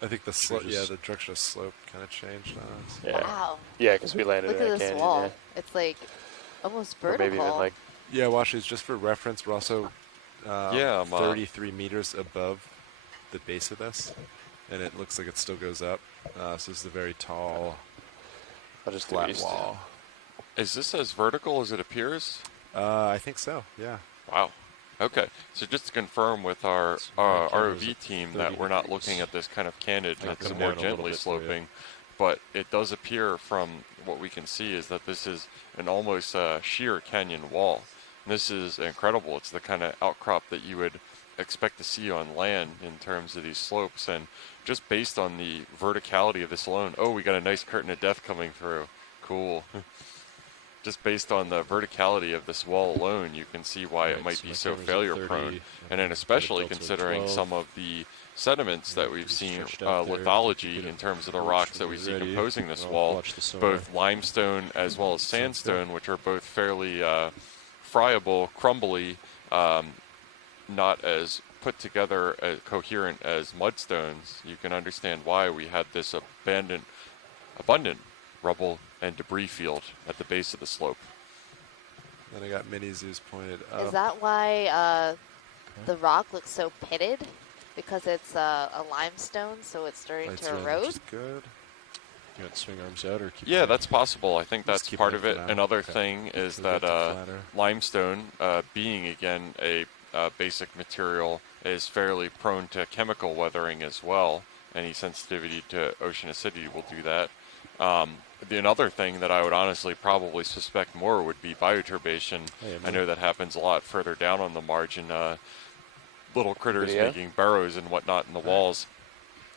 I think the Sure, slope, just- the direction of slope kind of changed on us. yeah. Wow. Yeah, because we landed Look in at a this canyon. wall. Yeah. It's like almost Or vertical. maybe even like, Yeah, watch these. Just for reference, we're also Yeah, I'm, 33 meters above the base of this, and it looks like it still goes up. So this is a very tall, I'll just do flat east. wall. Is this as vertical as it appears? I think so. Yeah. Wow. Okay. So just to confirm with our So my camera's ROV at team 30 that we're not degrees. looking at this kind of candid, I can it's come more down a little gently bit for you. sloping, but it does appear from what we can see is that this is an almost sheer canyon wall. And this is incredible. It's the kind of outcrop that you would expect to see on land in terms of these slopes, and just based on the verticality of this alone. Oh, we got a nice curtain of death coming through. Cool. Just based on the verticality of this wall alone, you can see why it Right, might so be my so camera's at failure 30, prone. I've And then got a especially delta of considering 12. some of the sediments that we've Pretty seen, stretched out there. lithology Get in a terms of the approach rocks that when we you're see ready. composing this I'll wall, watch the sonar. both limestone as well as Sounds good. sandstone, which are both fairly friable, crumbly, not as put together as coherent as mudstones. You can understand why we had this abundant rubble and debris field at the base of the slope. Then I got mini zoos pointed up. Is that why the rock looks so pitted? Because it's a limestone, so it's starting Lights to are on, erode? which is good. You want to swing arms out or keep Yeah, going? that's possible. I think Just that's keep part it of for it. now. Another Okay. thing is We'll get that to flatter. limestone, being again a basic material, is fairly prone to chemical weathering as well. Any sensitivity to ocean acidity will do that. Another thing that I would honestly probably suspect more would be bioturbation. Hey, I know that happens a lot further down on the margin. Little critters Video? making burrows and whatnot in the walls.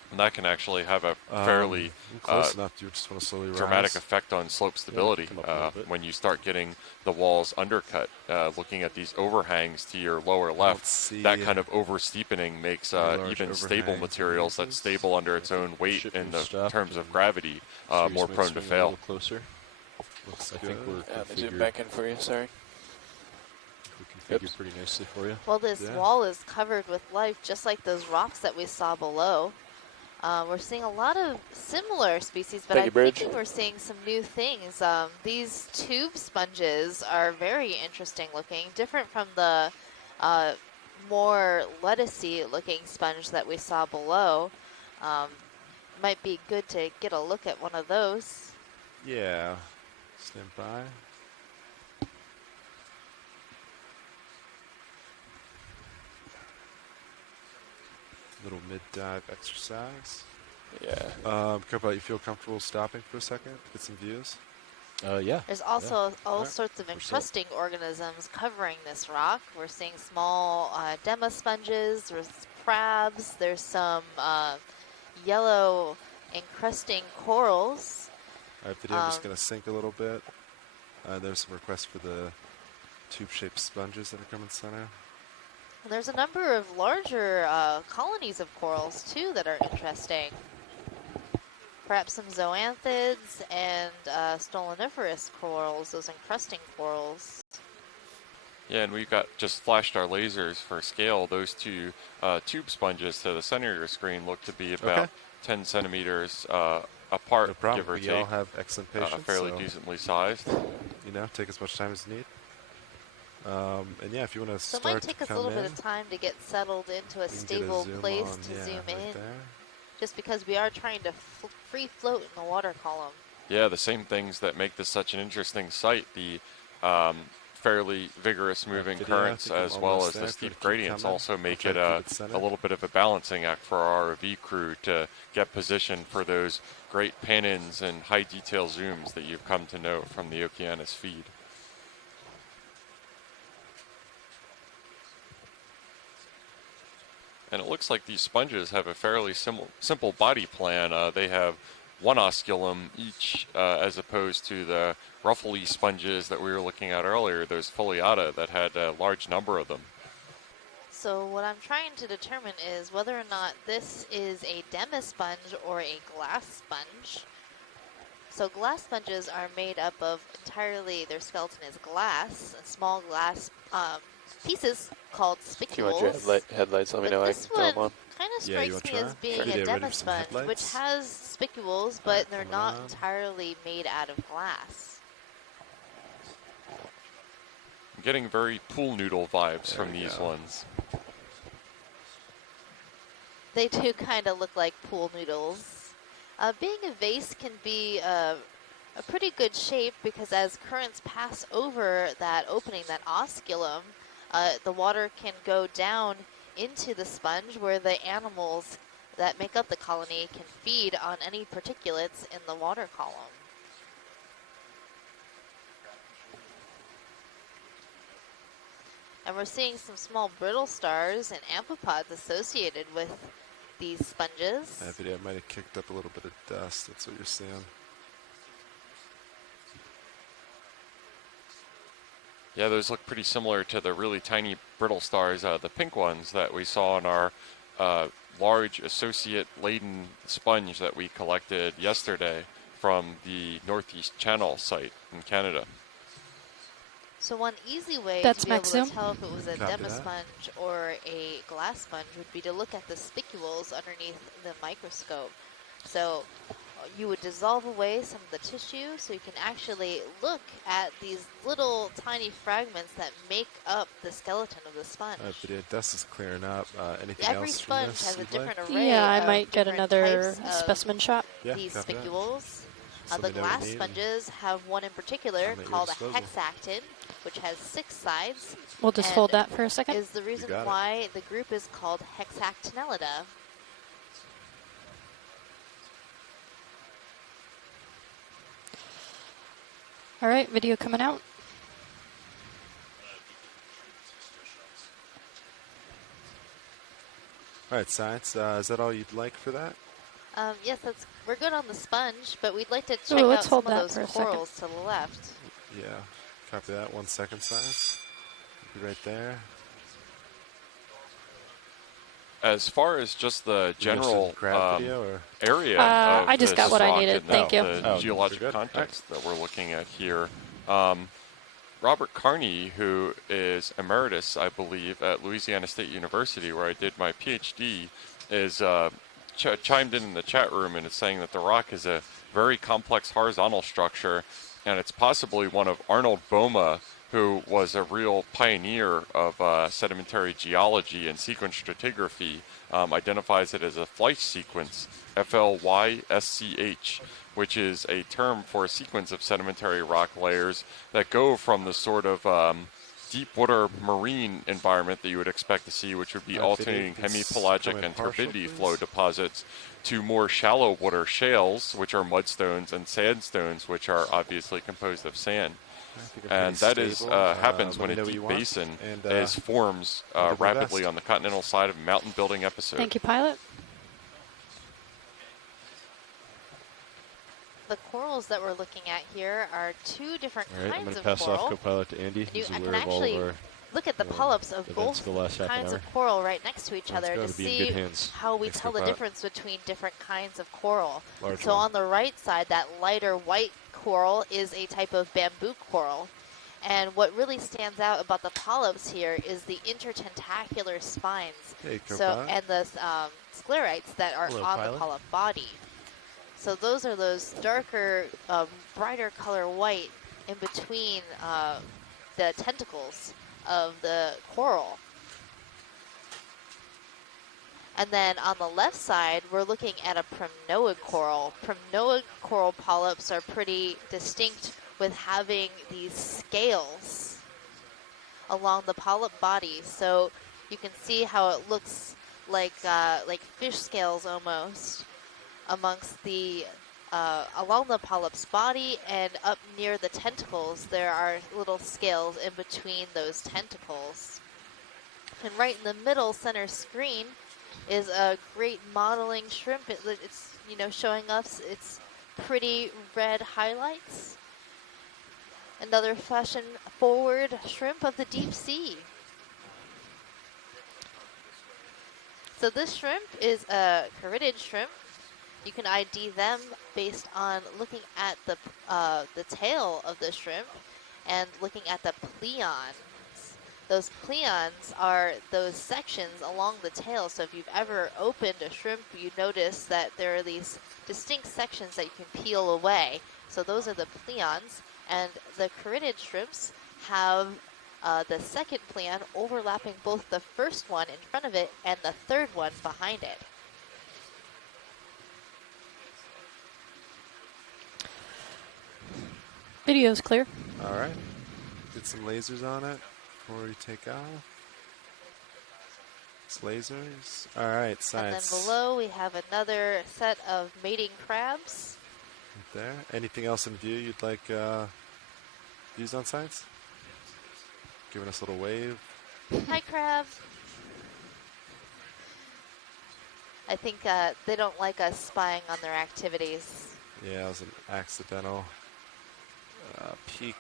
And that can actually have a fairly I'm close enough. You just want to slowly dramatic rise. effect on slope stability come up a little bit. when you start getting the walls undercut. Looking at these overhangs to your lower Don't left, see that kind of over steepening makes very large even stable overhangs materials that's images. stable under its own weight Ship in and the stuff terms of and gravity Sirius more might prone to swing a fail. little closer. Looks I good. think we're They zoom configured, back in for you, sorry. we configured pretty nicely for you. Well, this Yeah. wall is covered with life, just like those rocks that we saw below. We're seeing a lot of similar species, but Thank I'm you, Bridge. thinking we're seeing some new things. These tube sponges are very interesting looking, different from the more lettucey looking sponge that we saw below. Might be good to get a look at one of those. Yeah. Stand by. Little mid-dive exercise. Yeah. Careful, you feel comfortable stopping for a second? Get some views? Yeah. There's also all Alright, sorts of we're set. encrusting organisms covering this rock. We're seeing small dema sponges, there's crabs, there's some yellow encrusting corals. Alright, video, I'm just going to sink a little bit. There's some requests for the tube-shaped sponges that are coming center. And there's a number of larger colonies of corals, too, that are interesting. Perhaps some zoanthids and stoloniferous corals, those encrusting corals. Yeah, and we've got just flashed our lasers for scale. Those two tube sponges to the center of your screen look to be about 10 centimeters apart, No problem. give or We take. all have excellent patience, Fairly so, decently sized. you know, take as much time as you need. And yeah, if you want to So it start might take to us a come little in, bit of time to get settled into a we can get stable zoom place on, to yeah, zoom right in, there. just because we are trying to free float in the water column. Yeah, the same things that make this such an interesting site. The fairly vigorous moving Video, I currents think I'm as well almost as there. the If you wanna steep keep gradients coming, also I'll make try it to keep a it centered. little bit of a balancing act for our ROV crew to get positioned for those great pan-ins and high detail zooms that you've come to know from the Okeanos feed. And it looks like these sponges have a fairly simple body plan. They have one osculum each, as opposed to the ruffly sponges that we were looking at earlier, those foliata that had a large number of them. So what I'm trying to determine is whether or not this is a dema sponge or a glass sponge. So glass sponges are made up of entirely, their skeleton is glass, small glass pieces called If you want your spicules. headlights, let me But know. I this can throw one them on. kind of Yeah, you strikes wanna me try? as being Sure. a Video, ready dema for some sponge, which headlights? has spicules, but Alright, they're coming not on. entirely made out of glass. I'm getting very pool noodle vibes There from we these go. ones. They do kind of look like pool noodles. Being a vase can be a pretty good shape because as currents pass over that opening, that osculum, the water can go down into the sponge where the animals that make up the colony can feed on any particulates in the water column. And we're seeing some small brittle stars and amphipods associated with these sponges. That video might have kicked up a little bit of dust. That's what you're seeing. Yeah, those look pretty similar to the really tiny brittle stars, the pink ones that we saw in our large associate-laden sponge that we collected yesterday from the Northeast Channel site in Canada. So one easy way That's to be able max to zoom. tell if it was a Copy dema that. sponge or a glass sponge would be to look at the spicules underneath the microscope. So you would dissolve away some of the tissue so you can actually look at these little tiny fragments that make up the skeleton of the sponge. Alright, video, dust is clearing up. Anything Every else from sponge this has a you'd different like? array Yeah, I of might get different another types of specimen shot. Yeah, these copy that. spicules. Just The let me know what glass you need. sponges have one in particular I'm at your called a disposal. hexactin, which has 6 sides. We'll just and hold that for a second. is the reason got it. why the group is called Hexactinellida. All right, video coming out. Alright, science. Is that all you'd like for that? Yes, we're good on the sponge, but we'd like to check Ooh, out let's some hold of that those for a second. corals to the left. Yeah. Copy that. 1 second, science. Be right there. As far as just the You interested in general crab video or? area of I just got this what I rock needed. and Thank the, you. the Oh, geologic you're good. context that we're looking at here. Robert Carney, who is emeritus, I believe, at Louisiana State University, where I did my PhD, is chimed in the chat room and is saying that the rock is a very complex horizontal structure and it's possibly one of Arnold Boma, who was a real pioneer of sedimentary geology and sequence stratigraphy, identifies it as a Flysch sequence, FLYSCH, which is a term for a sequence of sedimentary rock layers that go from the sort of deep water marine environment that you would expect to see, which would be alternating hemipelagic and turbidity flow deposits, to more shallow water shales, which are mudstones, and sandstones, which are obviously composed of sand. And that is happens when a deep basin forms rapidly on the continental side of a mountain building episode. Thank you, pilot. The corals that we're looking at here are two different All right, I'm kinds going of to pass coral. off co-pilot to Andy. You He's can aware of all actually of our look at the polyps of events both for the last half an kinds hour. of coral right next to each Let's other go to to be in good see hands. how we Thanks, tell the co-pilot. difference between different kinds of coral. Large So one. on the right side, that lighter white coral is a type of bamboo coral. And what really stands out about the polyps here is the intertentacular spines. Hey, So co-pilot. and the sclerites that are Hello, on pilot. the polyp body. So those are those darker, brighter color white in between the tentacles of the coral. And then on the left side, we're looking at a primnoid coral. Primnoid coral polyps are pretty distinct with having these scales along the polyp body. So you can see how it looks like fish scales almost amongst the along the polyp's body, and up near the tentacles there are little scales in between those tentacles. And right in the middle center screen is a great modeling shrimp. It's showing us its pretty red highlights. Another fashion forward shrimp of the deep sea. So this shrimp is a caridid shrimp. You can ID them based on looking at the tail of the shrimp and looking at the pleons. Those pleons are those sections along the tail. So if you've ever opened a shrimp, you notice that there are these distinct sections that you can peel away. So those are the pleons, and the caridid shrimps have the second pleon overlapping both the first one in front of it and the third one behind it. Video's clear. All right. Get some lasers on it before we take off. It's lasers. All right, science. And then below we have another set of mating crabs. Right there. Anything else in view you'd like used on science? Giving us a little wave. Hi, crab. I think they don't like us spying on their activities. Yeah, it was an accidental peek.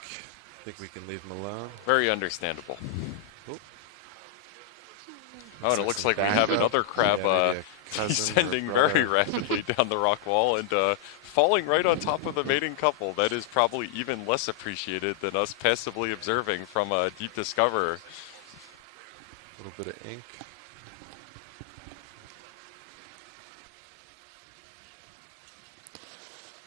I think we can leave them alone. Very understandable. Oop. Oh, and it looks like we have another crab Yeah, maybe a cousin or descending very brother. rapidly down the rock wall and falling right on top of the mating couple. That is probably even less appreciated than us passively observing from a deep discoverer. A little bit of ink.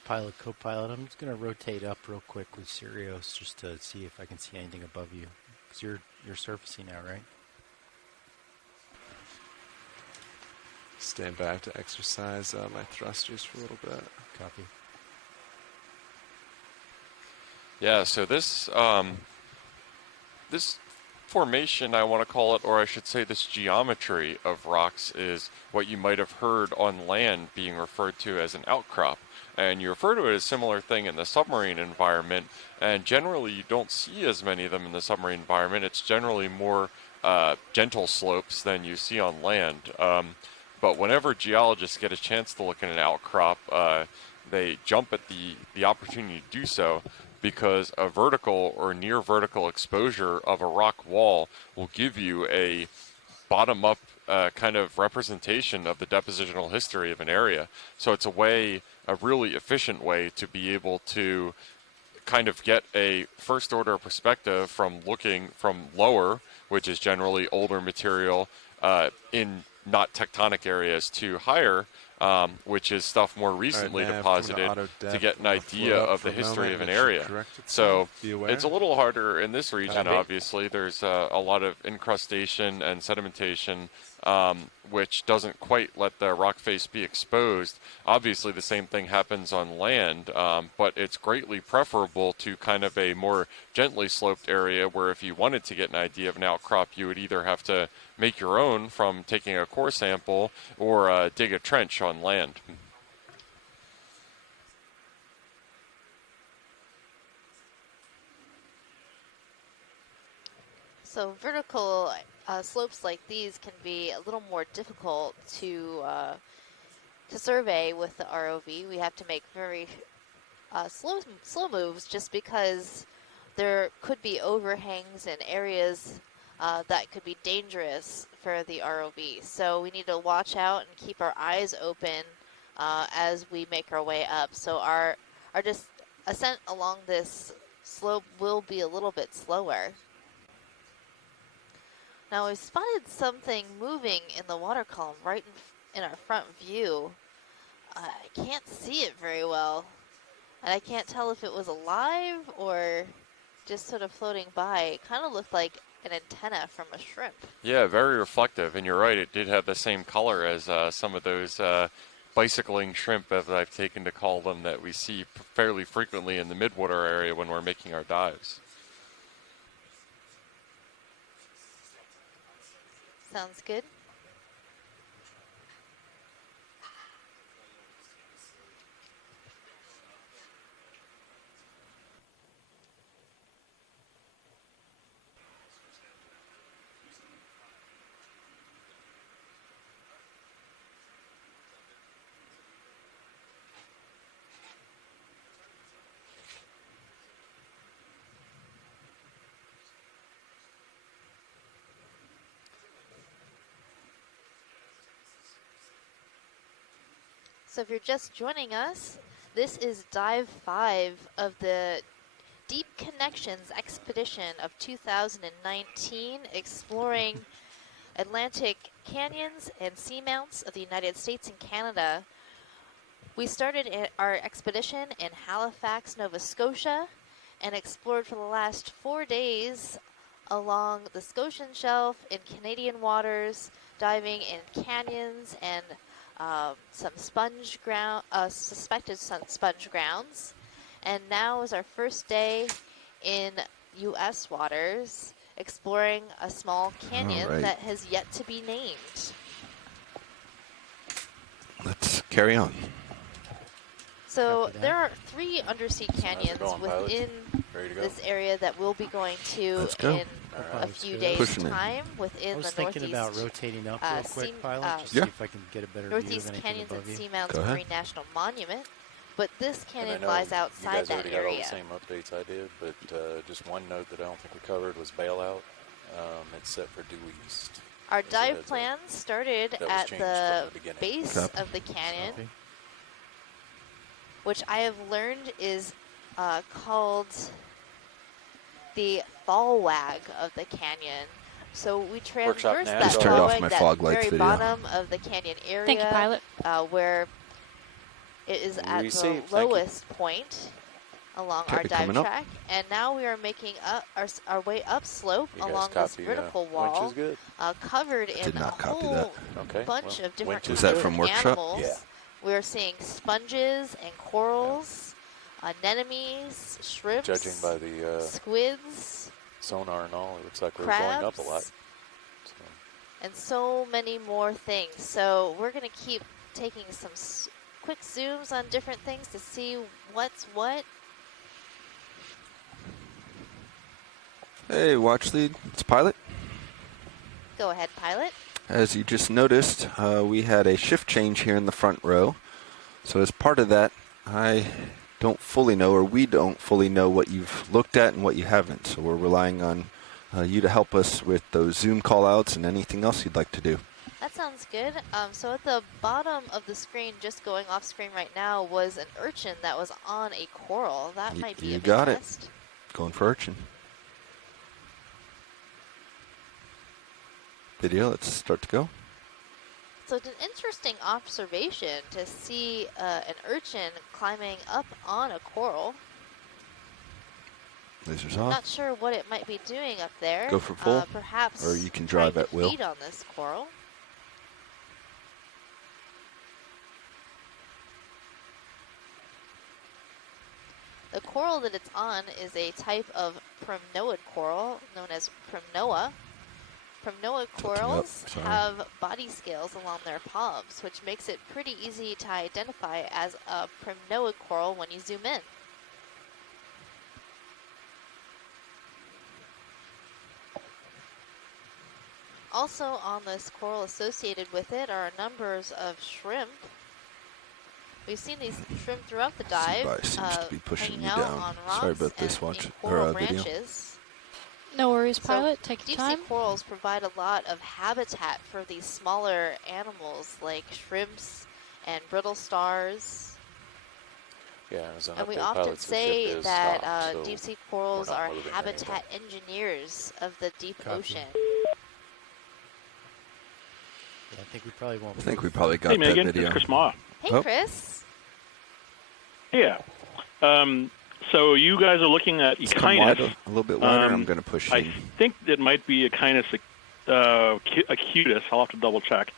Pilot, co-pilot, I'm just going to rotate up real quick with Sirius just to see if I can see anything above you. Because you're surfacing now, right? Stand back to exercise my thrusters for a little bit. Copy. Yeah, so this this formation, I want to call it, or I should say this geometry of rocks, is what you might have heard on land being referred to as an outcrop. And you refer to it as a similar thing in the submarine environment, and generally you don't see as many of them in the submarine environment. It's generally more gentle slopes than you see on land. But whenever geologists get a chance to look at an outcrop, they jump at the opportunity to do so, because a vertical or near vertical exposure of a rock wall will give you a bottom-up kind of representation of the depositional history of an area. So it's a really efficient way to be able to kind of get a first-order perspective from looking from lower, which is generally older material in not tectonic areas, to higher, which is stuff more recently Nav, deposited to get an idea of the history of an area. So it's a little harder in this region, obviously. There's a lot of incrustation and sedimentation, which doesn't quite let the rock face be exposed. Obviously, the same thing happens on land, but it's greatly preferable to kind of a more gently sloped area where if you wanted to get an idea of an outcrop, you would either have to make your own from taking a core sample or dig a trench on land. So vertical slopes like these can be a little more difficult to survey with the ROV. We have to make very slow moves just because there could be overhangs and areas that could be dangerous for the ROV. So we need to watch out and keep our eyes open as we make our way up. So our ascent along this slope will be a little bit slower. Now we've spotted something moving in the water column right in our front view. I can't see it very well, and I can't tell if it was alive or just sort of floating by. It kind of looked like an antenna from a shrimp. Yeah, very reflective, and you're right, it did have the same color as some of those bicycling shrimp, as I've taken to call them, that we see fairly frequently in the midwater area when we're making our dives. Sounds good. So if you're just joining us, this is Dive 5 of the Deep Connections Expedition of 2019, exploring Atlantic canyons and seamounts of the United States and Canada. We started our expedition in Halifax, Nova Scotia, and explored for the last 4 days along the Scotian Shelf in Canadian waters, diving in canyons and some suspected sponge grounds. And now is our first day in U.S. waters, exploring a small canyon that has yet to be named. Let's carry on. So there are 3 undersea canyons within this area that we'll be going to in a few days' time within the northeast. I was thinking about rotating up real quick, Pilot, just see if I can get a better Northeast view of Canyons and anything Seamounts Marine National Monument, but this canyon lies outside that area. You guys already got all the same updates I did, but just one note that I don't think we covered was bailout. It's set for due east. Our dive plans started at the base of the canyon, which I have learned is called the fall wag of the canyon. So we traversed that fall wag, that very bottom of the canyon area. Thank you, Pilot. Where it is at the lowest point along our dive track. And now we are making our way upslope along this vertical wall, covered in a whole bunch of different kinds of animals. Yeah. We're seeing sponges and corals, anemones, shrimps, judging by the squids, sonar and all, it looks like crabs, we're going up a lot. And so many more things. So we're going to keep taking some quick zooms on different things to see what's what. Hey, watch lead. It's Pilot. Go ahead, Pilot. As you just noticed, we had a shift change here in the front row. So as part of that, I don't fully know, or we don't fully know what you've looked at and what you haven't. So we're relying on you to help us with those Zoom callouts and anything else you'd like to do. That sounds good. So at the bottom of the screen, just going off screen right now, was an urchin that was on a coral. That might be you of got interest. It. Going for urchin. Video, let's start to go. So it's an interesting observation to see an urchin climbing up on a coral. Lasers I'm off. not sure what it might be doing up there. Go for full, perhaps or you can drive trying at to will. feed on this coral. The coral that it's on is a type of primnoid coral known as primnoa. Primnoid corals have body scales along their palms, which makes it pretty easy to identify as a primnoid coral when you zoom in. Also on this coral associated with it are numbers of shrimp. We've seen these shrimp throughout the dive, Seems to be pushing hanging me out down. on rocks Sorry about this, and watch in or coral video. branches. No worries, So pilot. Take your deep time. sea corals provide a lot of habitat for these smaller animals like shrimps and brittle stars. Yeah, it was an And we update. often Pilot's the say ship is that stopped, so deep sea corals we're not are moving habitat engineers of the deep Copy. ocean. Yeah, I think we probably won't. I think we move. probably got Hey, that Megan, video. it's Chris Ma. Hey, Oh. Chris. Yeah. So you guys are looking at Let's come wide, Echinus. a little bit wider. I'm going to push I in. think it might be Echinus acutus. I'll have to double check.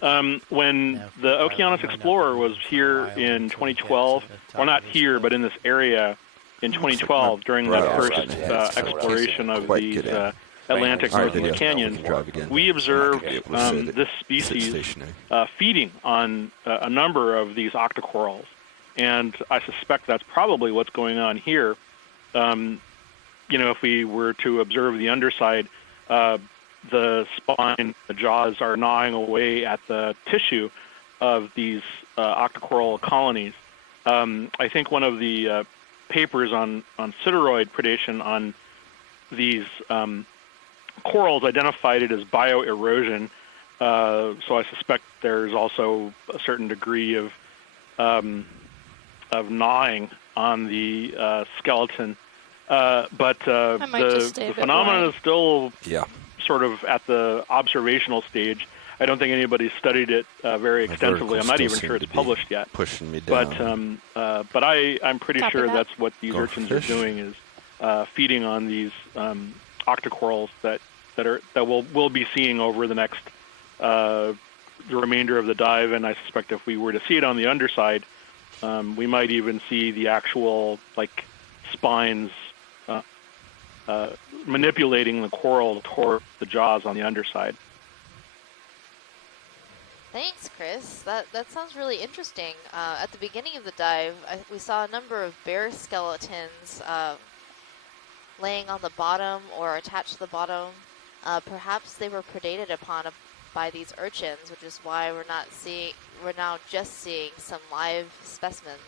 When Now, the pilot, Okeanos you might not Explorer be was moving for a here while in until we get to 2012, the top well, not of this here, cliff. but in this area in 2012 during that brow first is right. exploration of Quite these good in. Atlantic All right, Northwest video. Canyons, We can drive again. we We're not observed gonna be able to sit this sit species stationary. feeding on a number of these octocorals. And I suspect that's probably what's going on here. If we were to observe the underside, the spine, the jaws are gnawing away at the tissue of these octocoral colonies. I think one of the papers on sideroid predation on these corals identified it as bioerosion. So I suspect there's also a certain degree of gnawing on the skeleton. But might just stay a the bit phenomenon wide. is still Yeah. sort of at the observational stage. I don't think anybody's studied it very My extensively. verticals I'm not still even seem sure to it's be published yet. Pushing me down. But I'm pretty Copy sure that. that's what these Going for urchins are fish. doing is feeding on these octocorals that we'll be seeing over the next the remainder of the dive. And I suspect if we were to see it on the underside, we might even see the actual spines manipulating the coral toward the jaws on the underside. Thanks, Chris. That sounds really interesting. At the beginning of the dive, we saw a number of bear skeletons laying on the bottom or attached to the bottom. Perhaps they were predated upon by these urchins, which is why we're now just seeing some live specimens.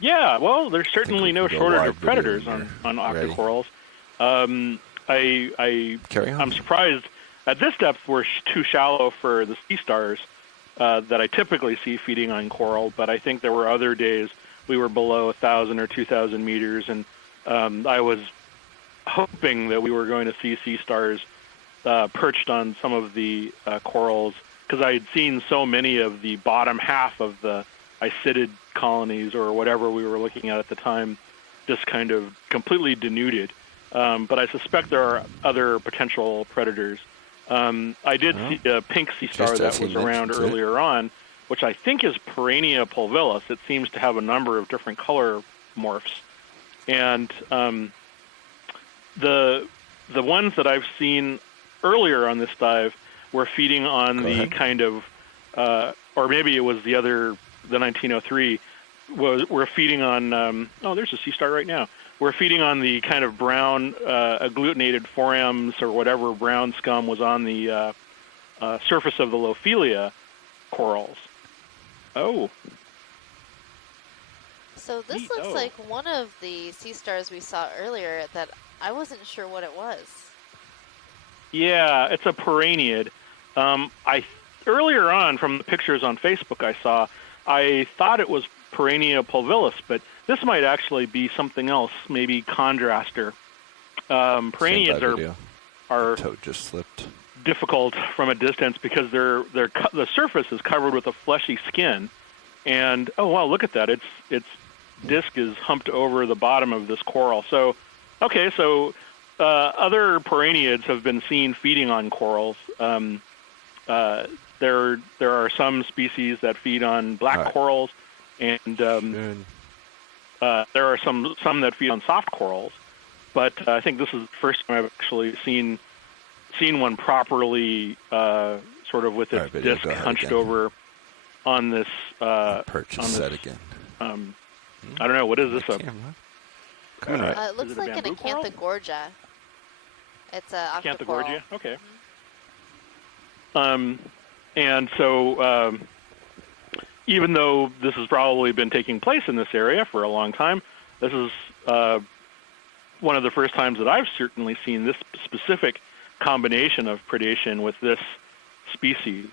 Yeah, well, there's we certainly no can go shortage wide of predators video on when you're ready. octocorals. Carry on. I'm surprised at this depth we're too shallow for the sea stars that I typically see feeding on coral, but I think there were other days we were below 1,000 or 2,000 meters, and I was hoping that we were going to see sea stars perched on some of the corals, because I had seen so many of the bottom half of the isidid colonies or whatever we were looking at the time just kind of completely denuded. But I suspect there are other potential predators. I did see a pink sea star Just as that he was around mentions it. earlier on, which I think is Perennia pulvillus. It seems to have a number of different color morphs. And the ones that I've seen earlier on this dive were feeding on the kind of, or maybe it was the 1903, we're feeding on, there's a sea star right now. We're feeding on the kind of brown agglutinated forams or whatever brown scum was on the surface of the Lophelia corals. Oh. So this looks like one of the sea stars we saw earlier that I wasn't sure what it was. Yeah, it's a perenniid. Earlier on from the pictures on Facebook I saw, I thought it was Perennia pulvillus, but this might actually be something else, maybe chondraster. Perenniids are Toad just slipped. difficult from a distance because the surface is covered with a fleshy skin, and oh wow, look at that! Its disc is humped over the bottom of this coral. So, okay, so other piranhiids have been seen feeding on corals. There are some species that feed on black corals, and there are some that feed on soft corals. But I think this is the first time I've actually seen one properly, sort of with its disc hunched over on this. Purchase set again. I don't know, what is this? It looks like an Acanthogorgia. It's a octocoral. Acanthogorgia. Okay. And so, even though this has probably been taking place in this area for a long time, this is one of the first times that I've certainly seen this specific combination of predation with this species.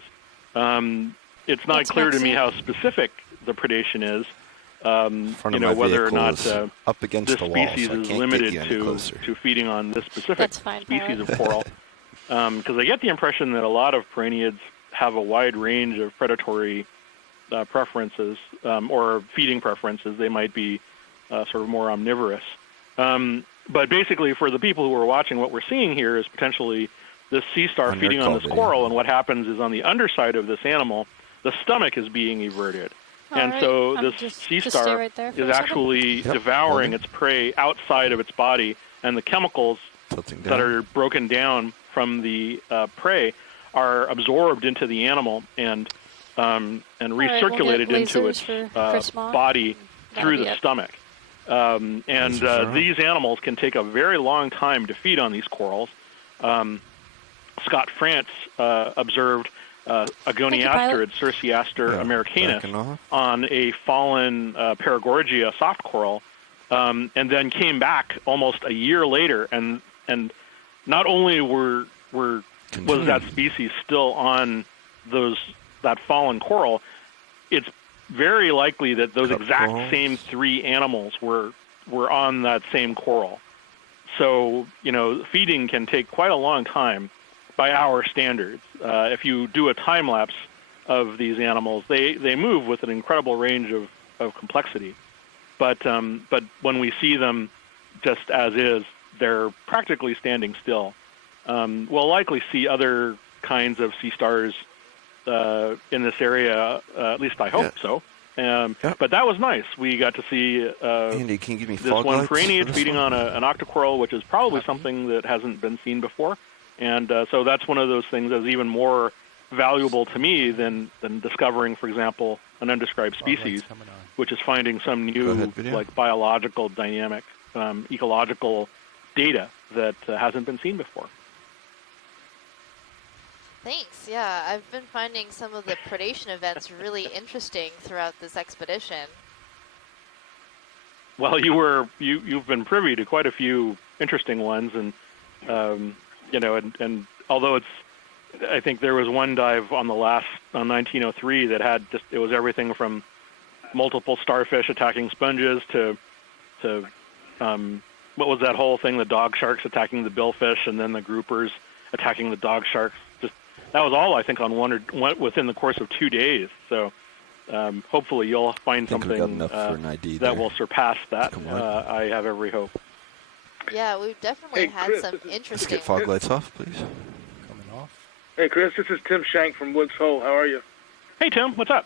It's not clear to me how specific the predation is. Whether or not up against this species is limited to feeding on this specific species of coral. Because I get the impression that a lot of piranhiids have a wide range of predatory preferences or feeding preferences. They might be sort of more omnivorous. But basically, for the people who are watching, what we're seeing here is potentially this sea star feeding on this coral, and what happens is on the underside of this animal, the stomach is being everted. So this sea star is actually devouring its prey outside of its body, and the chemicals that are broken down from the prey are absorbed into the animal and recirculated into its body through the stomach. These animals can take a very long time to feed on these corals. Scott France observed Agoniasterid Circiaster americanus on a fallen Paragorgia soft coral, and then came back almost a year later, and not only was that species still on that fallen coral, it's very likely that those exact same three animals were on that same coral. So, feeding can take quite a long time by our standards. If you do a time lapse of these animals, they move with an incredible range of complexity. But when we see them just as is, they're practically standing still. We'll likely see other kinds of sea stars in this area, at least I hope so. But that was nice. We got to see Andy, can you give me this one piranhiid feeding on an octocoral, which is probably something that hasn't been seen before. And so that's one of those things that's even more valuable to me than discovering, for example, an undescribed species, which is finding some new biological dynamic, ecological data that hasn't been seen before. Thanks. Yeah, I've been finding some of the predation events really interesting throughout this expedition. Well, you've been privy to quite a few interesting ones, and and although I think there was one dive on 1903 that had it was everything from multiple starfish attacking sponges to what was that whole thing, the dog sharks attacking the billfish and then the groupers attacking the dog sharks. That was all, I think, on one within the course of 2 days. So hopefully you'll find something that will surpass that. I have every hope. Yeah, we've definitely had some interesting... Let's get fog lights off, please. Coming off. Hey, Chris, this is Tim Shank from Woods Hole. How are you? Hey, Tim, what's up?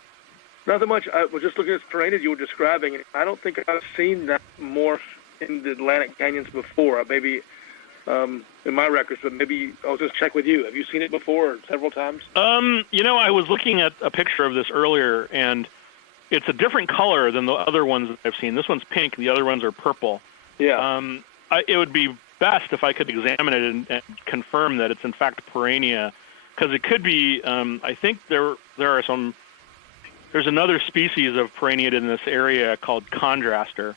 Nothing much. I was just looking at this piranha you were describing, and I don't think I've seen that morph in the Atlantic canyons before. Maybe in my records, but maybe I'll just check with you. Have you seen it before, several times? I was looking at a picture of this earlier, and it's a different color than the other ones that I've seen. This one's pink. The other ones are purple. Yeah. It would be best if I could examine it and confirm that it's in fact Piranha, because it could be. I think there's another species of Piranha in this area called Chondraster.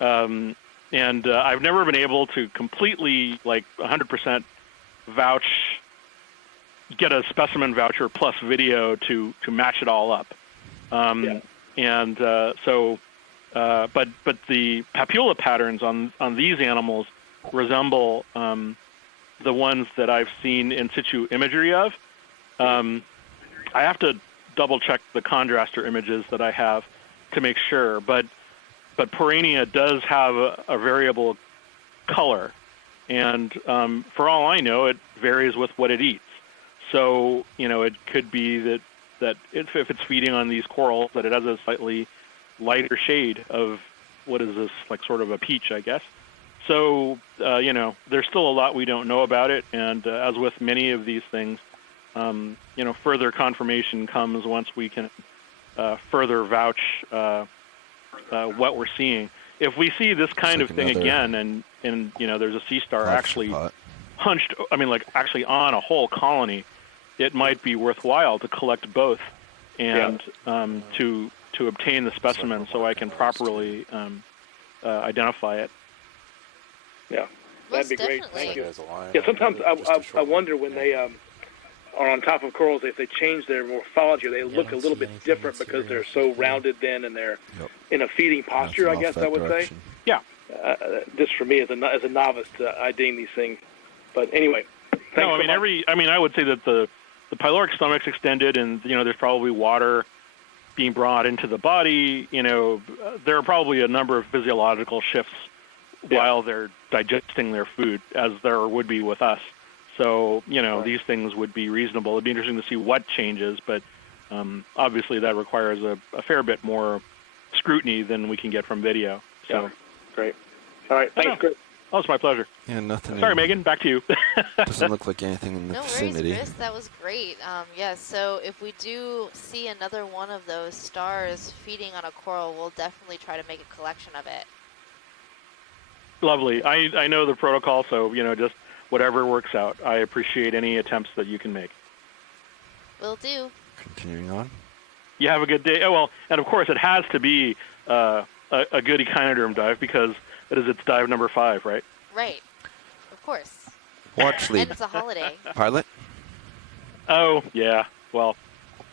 And I've never been able to completely, 100% get a specimen voucher plus video to match it all up. But the papula patterns on these animals resemble the ones that I've seen in situ imagery of. I have to double check the contraster images that I have to make sure, but Perennia does have a variable color, and for all I know, it varies with what it eats. So it could be that if it's feeding on these corals, that it has a slightly lighter shade of what is this, like sort of a peach, I guess. So there's still a lot we don't know about it, and as with many of these things, further confirmation comes once we can further vouch what we're seeing. If we see this kind of thing again, and there's a sea star actually hunched, actually on a whole colony, it might be worthwhile to collect both and to obtain the specimen so I can properly identify it. Yeah, that'd be great. Thank you. Line, yeah, sometimes I wonder when they are on top of corals, if they change their morphology, they look a little bit different because they're so rounded then, and they're in a feeding posture, I guess I would say. Yeah. Just for me as a novice to IDing these things. But anyway. No, I would say that the pyloric stomach's extended, and there's probably water being brought into the body. There are probably a number of physiological shifts while they're digesting their food, as there would be with us. So, these things would be reasonable. It'd be interesting to see what changes, but obviously that requires a fair bit more scrutiny than we can get from video. So. Yeah, great. All right, thanks, Chris. Oh, it's my pleasure. Yeah, nothing. Sorry, Megan, back to you. Doesn't look like anything in the vicinity. No worries, Chris. That was great. So if we do see another one of those stars feeding on a coral, we'll definitely try to make a collection of it. Lovely. I know the protocol, so, just whatever works out. I appreciate any attempts that you can make. Will do. Continuing on. You have a good day. Oh, well, and of course it has to be a good echinoderm dive because it's dive number 5, right? Right. Of course. Watch lead. And it's a holiday. Pilot? Oh, yeah. Well,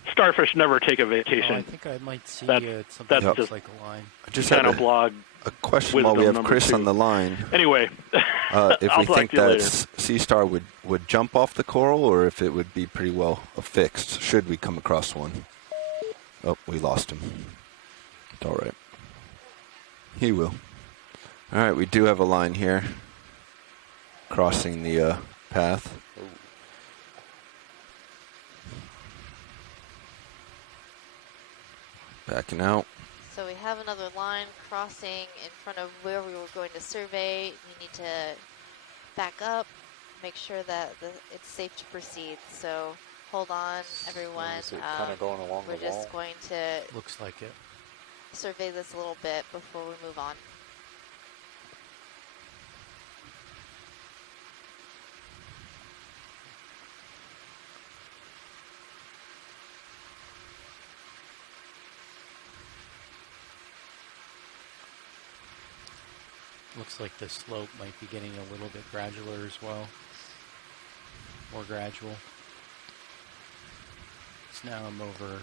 starfish never take a vacation. I think I might see something that that just looks like a line. I just kind had of blog. A question while we have Chris 2. on the line. Anyway, if I'll we talk think to you that later. sea star would jump off the coral, or if it would be pretty well affixed, should we come across one. Oh, we lost him. It's all right. He will. All right, we do have a line here crossing the path. Backing out. So we have another line crossing in front of where we were going to survey. We need to back up, make sure that it's safe to proceed. So hold on, everyone. Is it kind of going along we're the wall? just going to Looks like it. survey this a little bit before we move on. Looks like the slope might be getting a little bit gradualer as well. More gradual. So now I'm over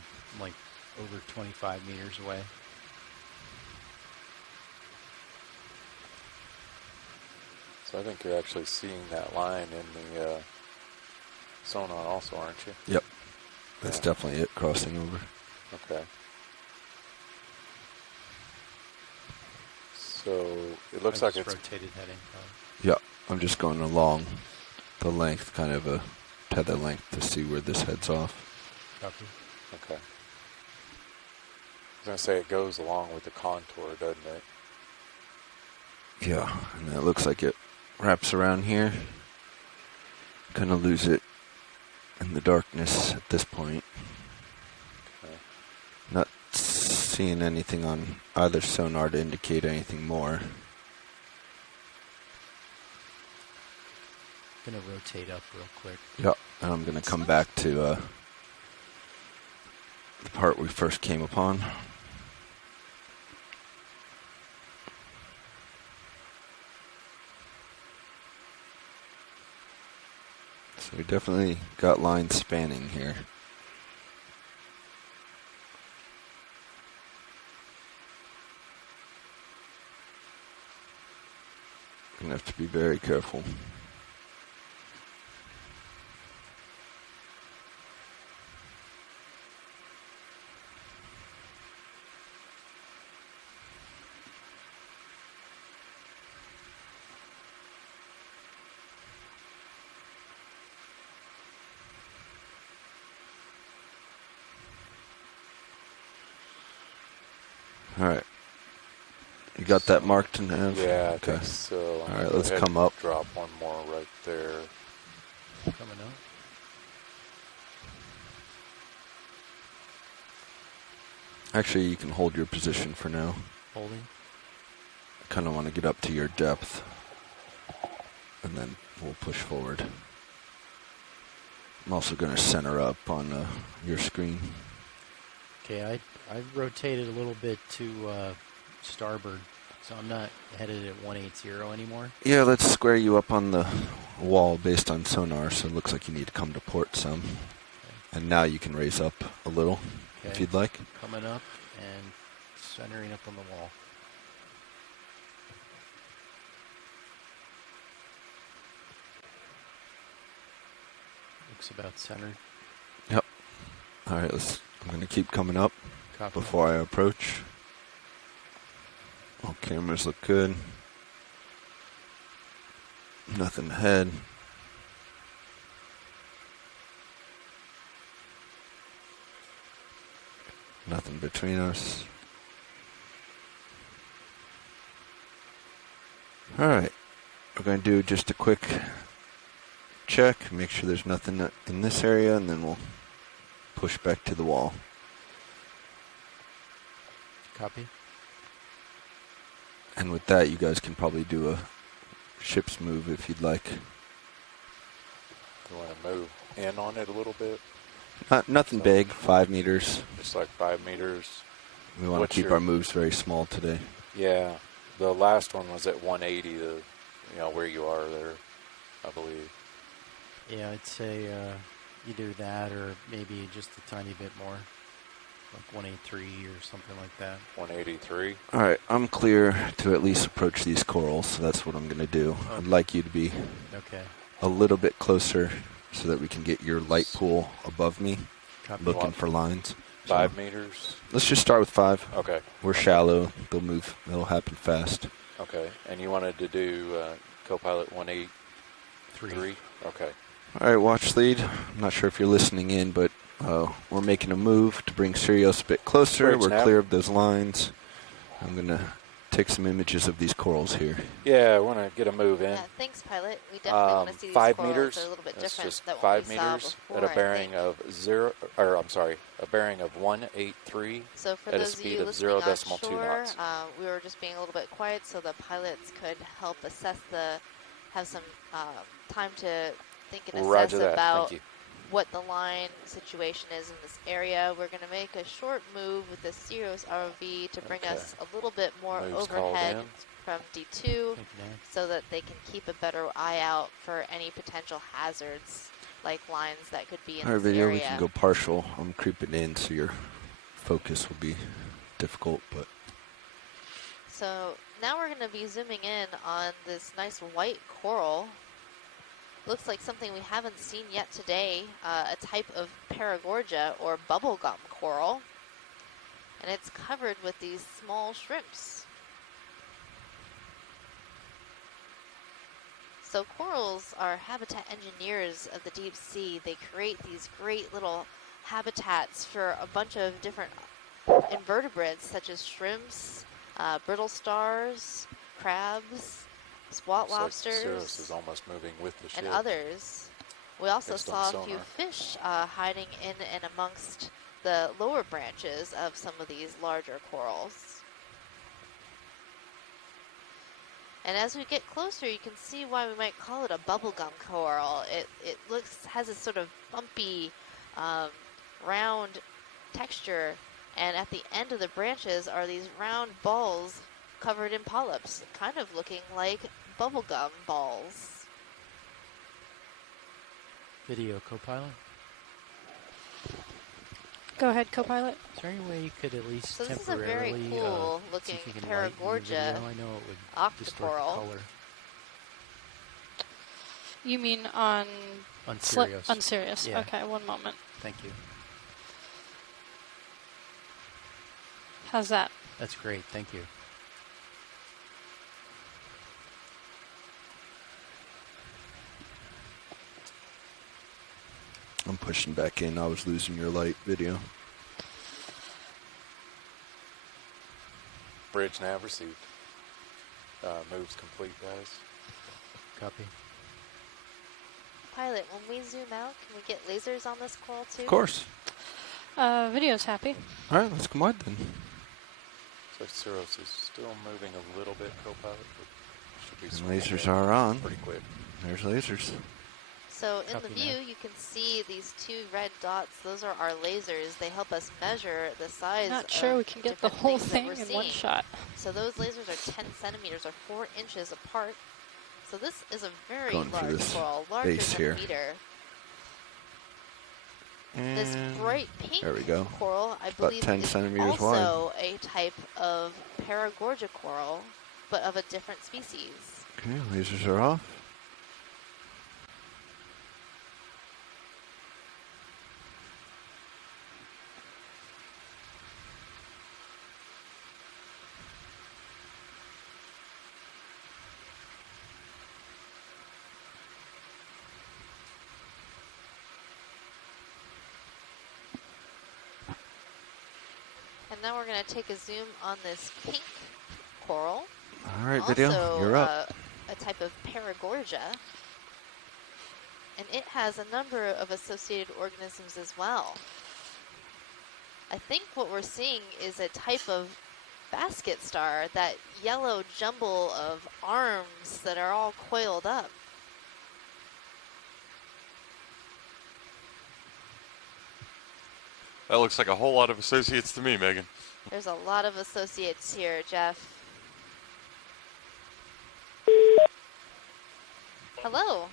25 meters away. So I think you're actually seeing that line in the sonar also, aren't you? Yep. That's definitely it crossing over. Okay. So it looks like it's rotated heading. Yeah, I'm just going along the length, kind of a tether length to see where this heads off. Copy. Okay. I was going to say it goes along with the contour, doesn't it? Yeah, and that looks like it wraps around here. Kind of lose it in the darkness at this point. Okay. Not seeing anything on either sonar to indicate anything more. Gonna rotate up real quick. Yep, and I'm going to come back to the part we first came upon. So we definitely got lines spanning here. Gonna have to be very careful. got that so. marked in Nav? Yeah, I Okay. think so. I'm All gonna right, go let's ahead come and up. drop one more right there. Coming up. Actually, you can hold your position for now. Holding. I kind of want to get up to your depth, and then we'll push forward. I'm also going to center up on your screen. Okay, I rotated a little bit to starboard, so I'm not headed at 180 anymore. Yeah, let's square you up on the wall based on sonar, so it looks like you need to come to port some. Okay. And now you can raise up a little, if you'd like. Coming up and centering up on the wall. Looks about centered. Yep. All right, I'm going to keep coming up. Copy. Before I approach. All cameras look good. Nothing ahead. Nothing between us. All right. We're going to do just a quick check, make sure there's nothing in this area, and then we'll push back to the wall. Copy. And with that, you guys can probably do a ship's move if you'd like. You want to move in on it a little bit? Nothing big, 5 meters. Just like 5 meters. We want to keep our moves very small today. Yeah. The last one was at 180, where you are there, I believe. Yeah, I'd say either that or maybe just a tiny bit more. Like 183 or something like that. 183. All right, I'm clear to at least approach these corals, so that's what I'm going to do. Okay. I'd like you to be a little bit closer so that we can get your light pool above me, looking for lines. 5 meters? Let's just start with 5. Okay. We're shallow. They'll move. It'll happen fast. Okay. And you wanted to do co-pilot 183? Okay. All right, watch lead. I'm not sure if you're listening in, but we're making a move to bring Sirius a bit closer. We're clear of those lines. I'm going to take some images of these corals here. Yeah, I want to get a move in. Yeah, thanks, pilot. We definitely want to see these 5 corals. meters. They're a little bit That's different just than what 5 we saw meters before, at a I bearing think. of a bearing of 183 So for at a those of speed you of listening 0.2 onshore, knots. we were just being a little bit quiet so the pilots could help assess have some time to think and assess Roger that. about Thank you. what the line situation is in this area. We're going to make a short move with the Sirius ROV to bring us a little bit more Moves called overhead in. from D2 so that they can keep a better eye out for any potential hazards like lines that could be in All right, this video, area. we can go partial. I'm creeping in, so your focus will be difficult, but... So now we're going to be zooming in on this nice white coral. Looks like something we haven't seen yet today, a type of paragorgia or bubblegum coral. And it's covered with these small shrimps. So corals are habitat engineers of the deep sea. They create these great little habitats for a bunch of different invertebrates such as shrimps, brittle stars, crabs, spot lobsters, Like Sirius is almost moving with the ship. and others. We also Based on saw a few sonar. fish hiding in and amongst the lower branches of some of these larger corals. And as we get closer, you can see why we might call it a bubblegum coral. It has this sort of bumpy, round texture, and at the end of the branches are these round balls covered in polyps, kind of looking like bubblegum balls. Video co-pilot. Go ahead, co-pilot. Is there any way you could at least So this is a very temporarily cool see looking if you can lighten your paragorgia video? I know it would distort the octocoral. color. You mean on... On Sirius. On Sirius. Yeah. Okay, one moment. Thank you. How's that? That's great. Thank you. I'm pushing back in. I was losing your light video. Bridge nav received. move's complete, guys. Copy. Pilot, when we zoom out, can we get lasers on this coral too? Of course. Video's happy. All right, let's come on then. So Syros is still moving a little bit, co-pilot, but should be And swinging lasers in are on. pretty quick. There's lasers. So in Copy the view, you can see these 2 red dots. Those are our lasers. They help us measure the size Not of sure we can get the different whole things that thing we're in one seeing. shot. So those lasers are 10 centimeters or 4 inches apart. So this is a very Going for large this coral, larger base than here. a meter. And This bright pink there we go. coral, I About believe, 10 is centimeters wide. also a type of Paragorgia coral, but of a different species. Okay, lasers are off. And now we're going to take a zoom on this pink coral. All right, video, Also, you're up. a type of Paragorgia. And it has a number of associated organisms as well. I think what we're seeing is a type of basket star, that yellow jumble of arms that are all coiled up. That looks like a whole lot of associates to me, Megan. There's a lot of associates here, Jeff. Hello.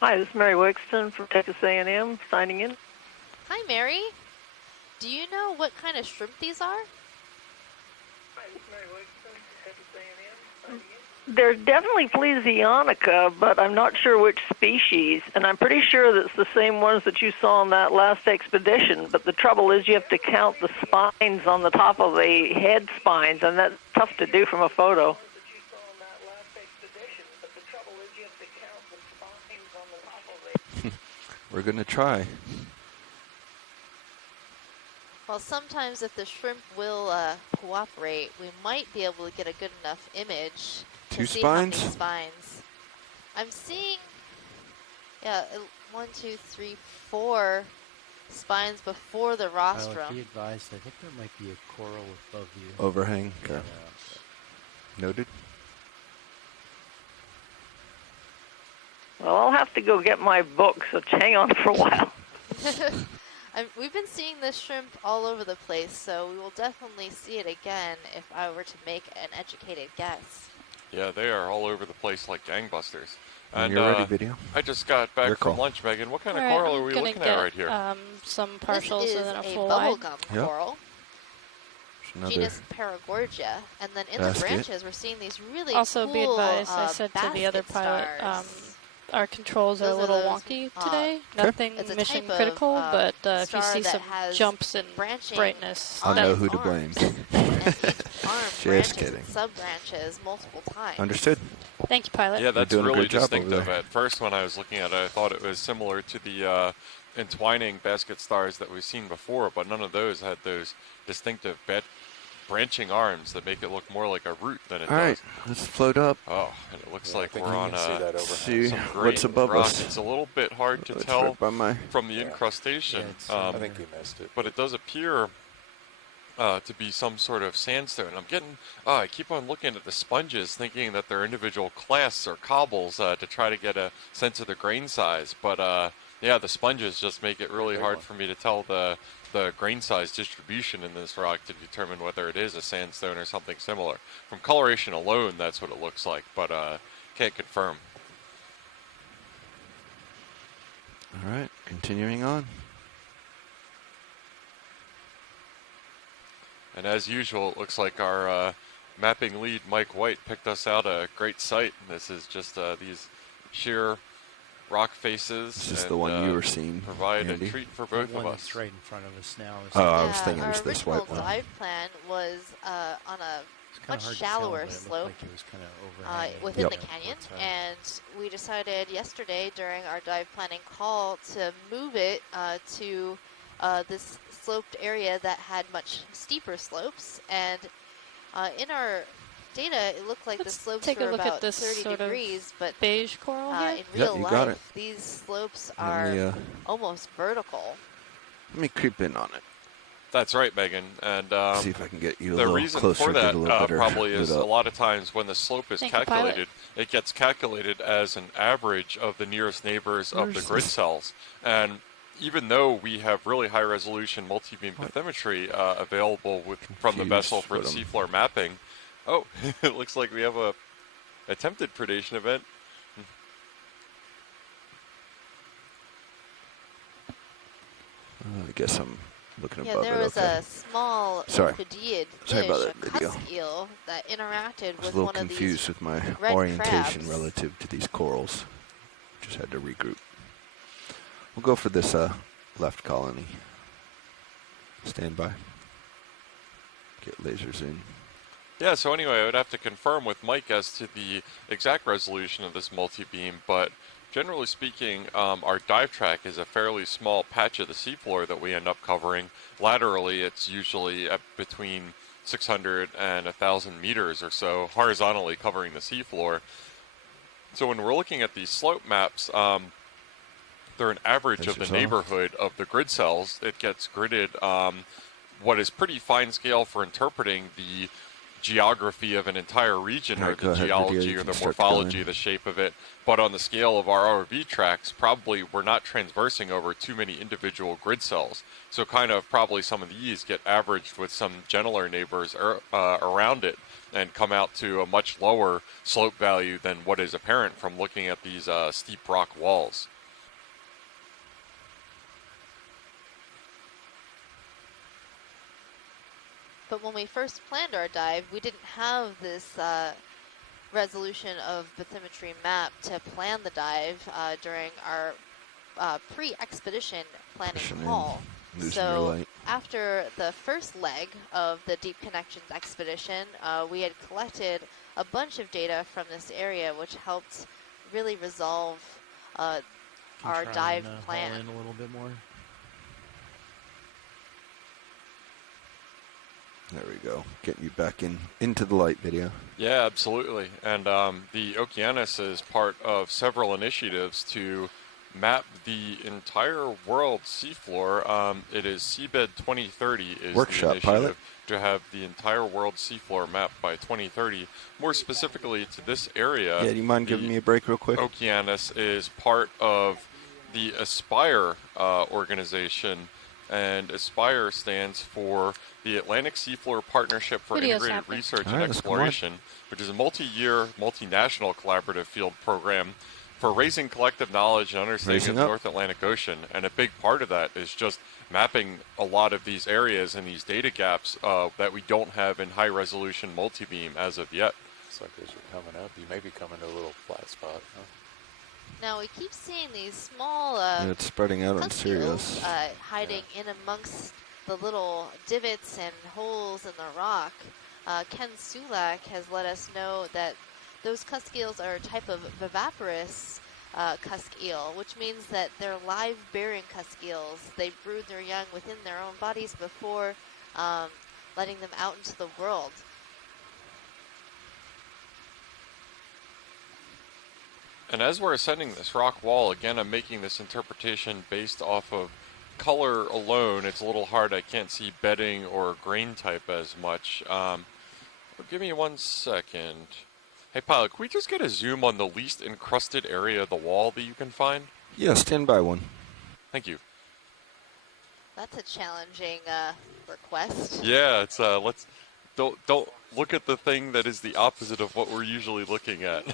Hi, this is Mary Wixton from Texas A&M signing in. Hi, Mary. Do you know what kind of shrimp these are? Hi, this is Mary Wixton from Texas A&M signing in. They're definitely Plesionica, but I'm not sure which species, and I'm pretty sure that's the same ones that you saw on that last expedition. But the trouble is you have to count the spines on the top of the head spines, and that's tough to do from a photo. We're going to try. Well, sometimes if the shrimp will cooperate, we might be able to get a good enough image to 2 see spines? how many spines. I'm seeing, yeah, 1, 2, 3, 4 spines before the rostrum. Be advised, I think there might be a coral above you. Overhang. Okay. Noted. Well, I'll have to go get my book, so hang on for a while. We've been seeing this shrimp all over the place, so we will definitely see it again if I were to make an educated guess. Yeah, they are all over the place like gangbusters. When And you're ready, video. I just got back Your from call. lunch, Megan. What kind of All right, coral are I'm we gonna looking get, at right here? Some partials This is and then a full a wide. bubblegum Yep. coral, Another genus Paragorgia, and then in the basket. branches we're seeing these really Also, cool be advised, I said to the other basket pilot, stars. our controls are a Those are little those, wonky today. Okay. Nothing It's a mission type of, critical, but if you star see that some has jumps in branching brightness, I'll know on who its to blame. arms, and each arm Just branches kidding. and sub-branches multiple times. Understood. thank you, pilot. Yeah, that's doing a really good job over distinctive. there. At first, when I was looking at it, I thought it was similar to the entwining basket stars that we've seen before, but none of those had those distinctive branching arms that make it look more like a root than it All does. right, let's float up. Oh, and it looks Yeah, I like think we're you on can see that overhang. See some what's green above rock. us. It's a little bit hard to That's tell right by my. from the Yeah. incrustation. Yeah, it's, I think you missed it. But it does appear to be some sort of sandstone. I keep on looking at the sponges thinking that they're individual clasts or cobbles to try to get a sense of the grain size. But yeah, the sponges just make it really hard for me to tell the grain size distribution in this rock to determine whether it is a sandstone or something similar. From coloration alone, that's what it looks like, but can't confirm. All right, continuing on. And as usual, it looks like our mapping lead, Mike White, picked us out a great site. This is just these sheer rock faces. This is and, the one you were seeing, Provide Andy. a treat for The both of one us. that's right in front of us now. Is Oh, I was thinking it our was this original white one. dive plan was on a it's kinda much hard to tell, shallower but it looked slope like it was kind of overhanging. within Yep. the canyon, Outside. and we decided yesterday during our dive planning call to move it to this sloped area that had much steeper slopes. And in our data, it looked like the slopes take a were look about at this 30 sort of degrees, but beige coral here. in real you got it. life, these slopes Let me, are almost vertical. Let me creep in on it. That's right, Megan. And See if I can get you a the little reason closer, for get that a little better probably lit is up. a lot of times when the slope is Thank you, Pilot. calculated, it gets calculated as an average of the nearest neighbors of the grid cells. And even though we have really high resolution multi-beam bathymetry available from the vessel for the seafloor mapping, oh, it looks like we have a attempted predation event. I guess I'm looking Yeah, above there it. was Okay. a small Sorry. ophidiid Sorry fish, about a that video. cusk eel, that interacted I was with a little one of confused these with my red orientation crabs. relative to these corals. Just had to regroup. We'll go for this left colony. Stand by. Get lasers in. Yeah, so anyway, I would have to confirm with Mike as to the exact resolution of this multi-beam, but generally speaking, our dive track is a fairly small patch of the seafloor that we end up covering. Laterally, it's usually at between 600 and 1,000 meters or so, horizontally covering the seafloor. So when we're looking at these slope maps, they're an average of the neighborhood of the grid cells. It gets gridded what is pretty fine scale for interpreting the geography of an entire region, or the geology or the morphology, the shape of it. But on the scale of our ROV tracks, probably we're not transversing over too many individual grid cells. So kind of probably some of these get averaged with some gentler neighbors around it and come out to a much lower slope value than what is apparent from looking at these steep rock walls. But when we first planned our dive, we didn't have this resolution of bathymetry map to plan the dive during our pre-expedition planning call. So after the first leg of the Deep Connections expedition, we had collected a bunch of data from this area, which helped really resolve our dive plan. Haul in a little bit more. There we go. Getting you back into the light video. Yeah, absolutely. And the Okeanos is part of several initiatives to map the entire world seafloor. It is Seabed 2030 is Workshop the initiative pilot. to have the entire world seafloor mapped by 2030. More specifically to this area. Yeah, do you mind giving me a break real quick? Okeanos is part of the Aspire organization, and Aspire stands for the Atlantic Seafloor Partnership for Integrated Research and Exploration, which is a multi-year, multinational collaborative field program for raising collective knowledge and understanding of the North Atlantic Ocean. And a big part of that is just mapping a lot of these areas and these data gaps that we don't have in high-resolution multi-beam as of yet. Looks like as you're coming up, you may be coming to a little flat spot, huh? Now we keep seeing these small it's spreading out on Sirius. hiding in amongst the little divots and holes in the rock. Ken Sulak has let us know that those cusk eels are a type of viviparous cusk eel, which means that they're live-bearing cusk eels. They brood their young within their own bodies before letting them out into the world. And as we're ascending this rock wall, again, I'm making this interpretation based off of color alone. It's a little hard. I can't see bedding or grain type as much. Give me 1 second. Hey, pilot, can we just get a zoom on the least encrusted area of the wall that you can find? Yeah, stand by one. Thank you. That's a challenging request. Yeah, it's don't look at the thing that is the opposite of what we're usually looking at.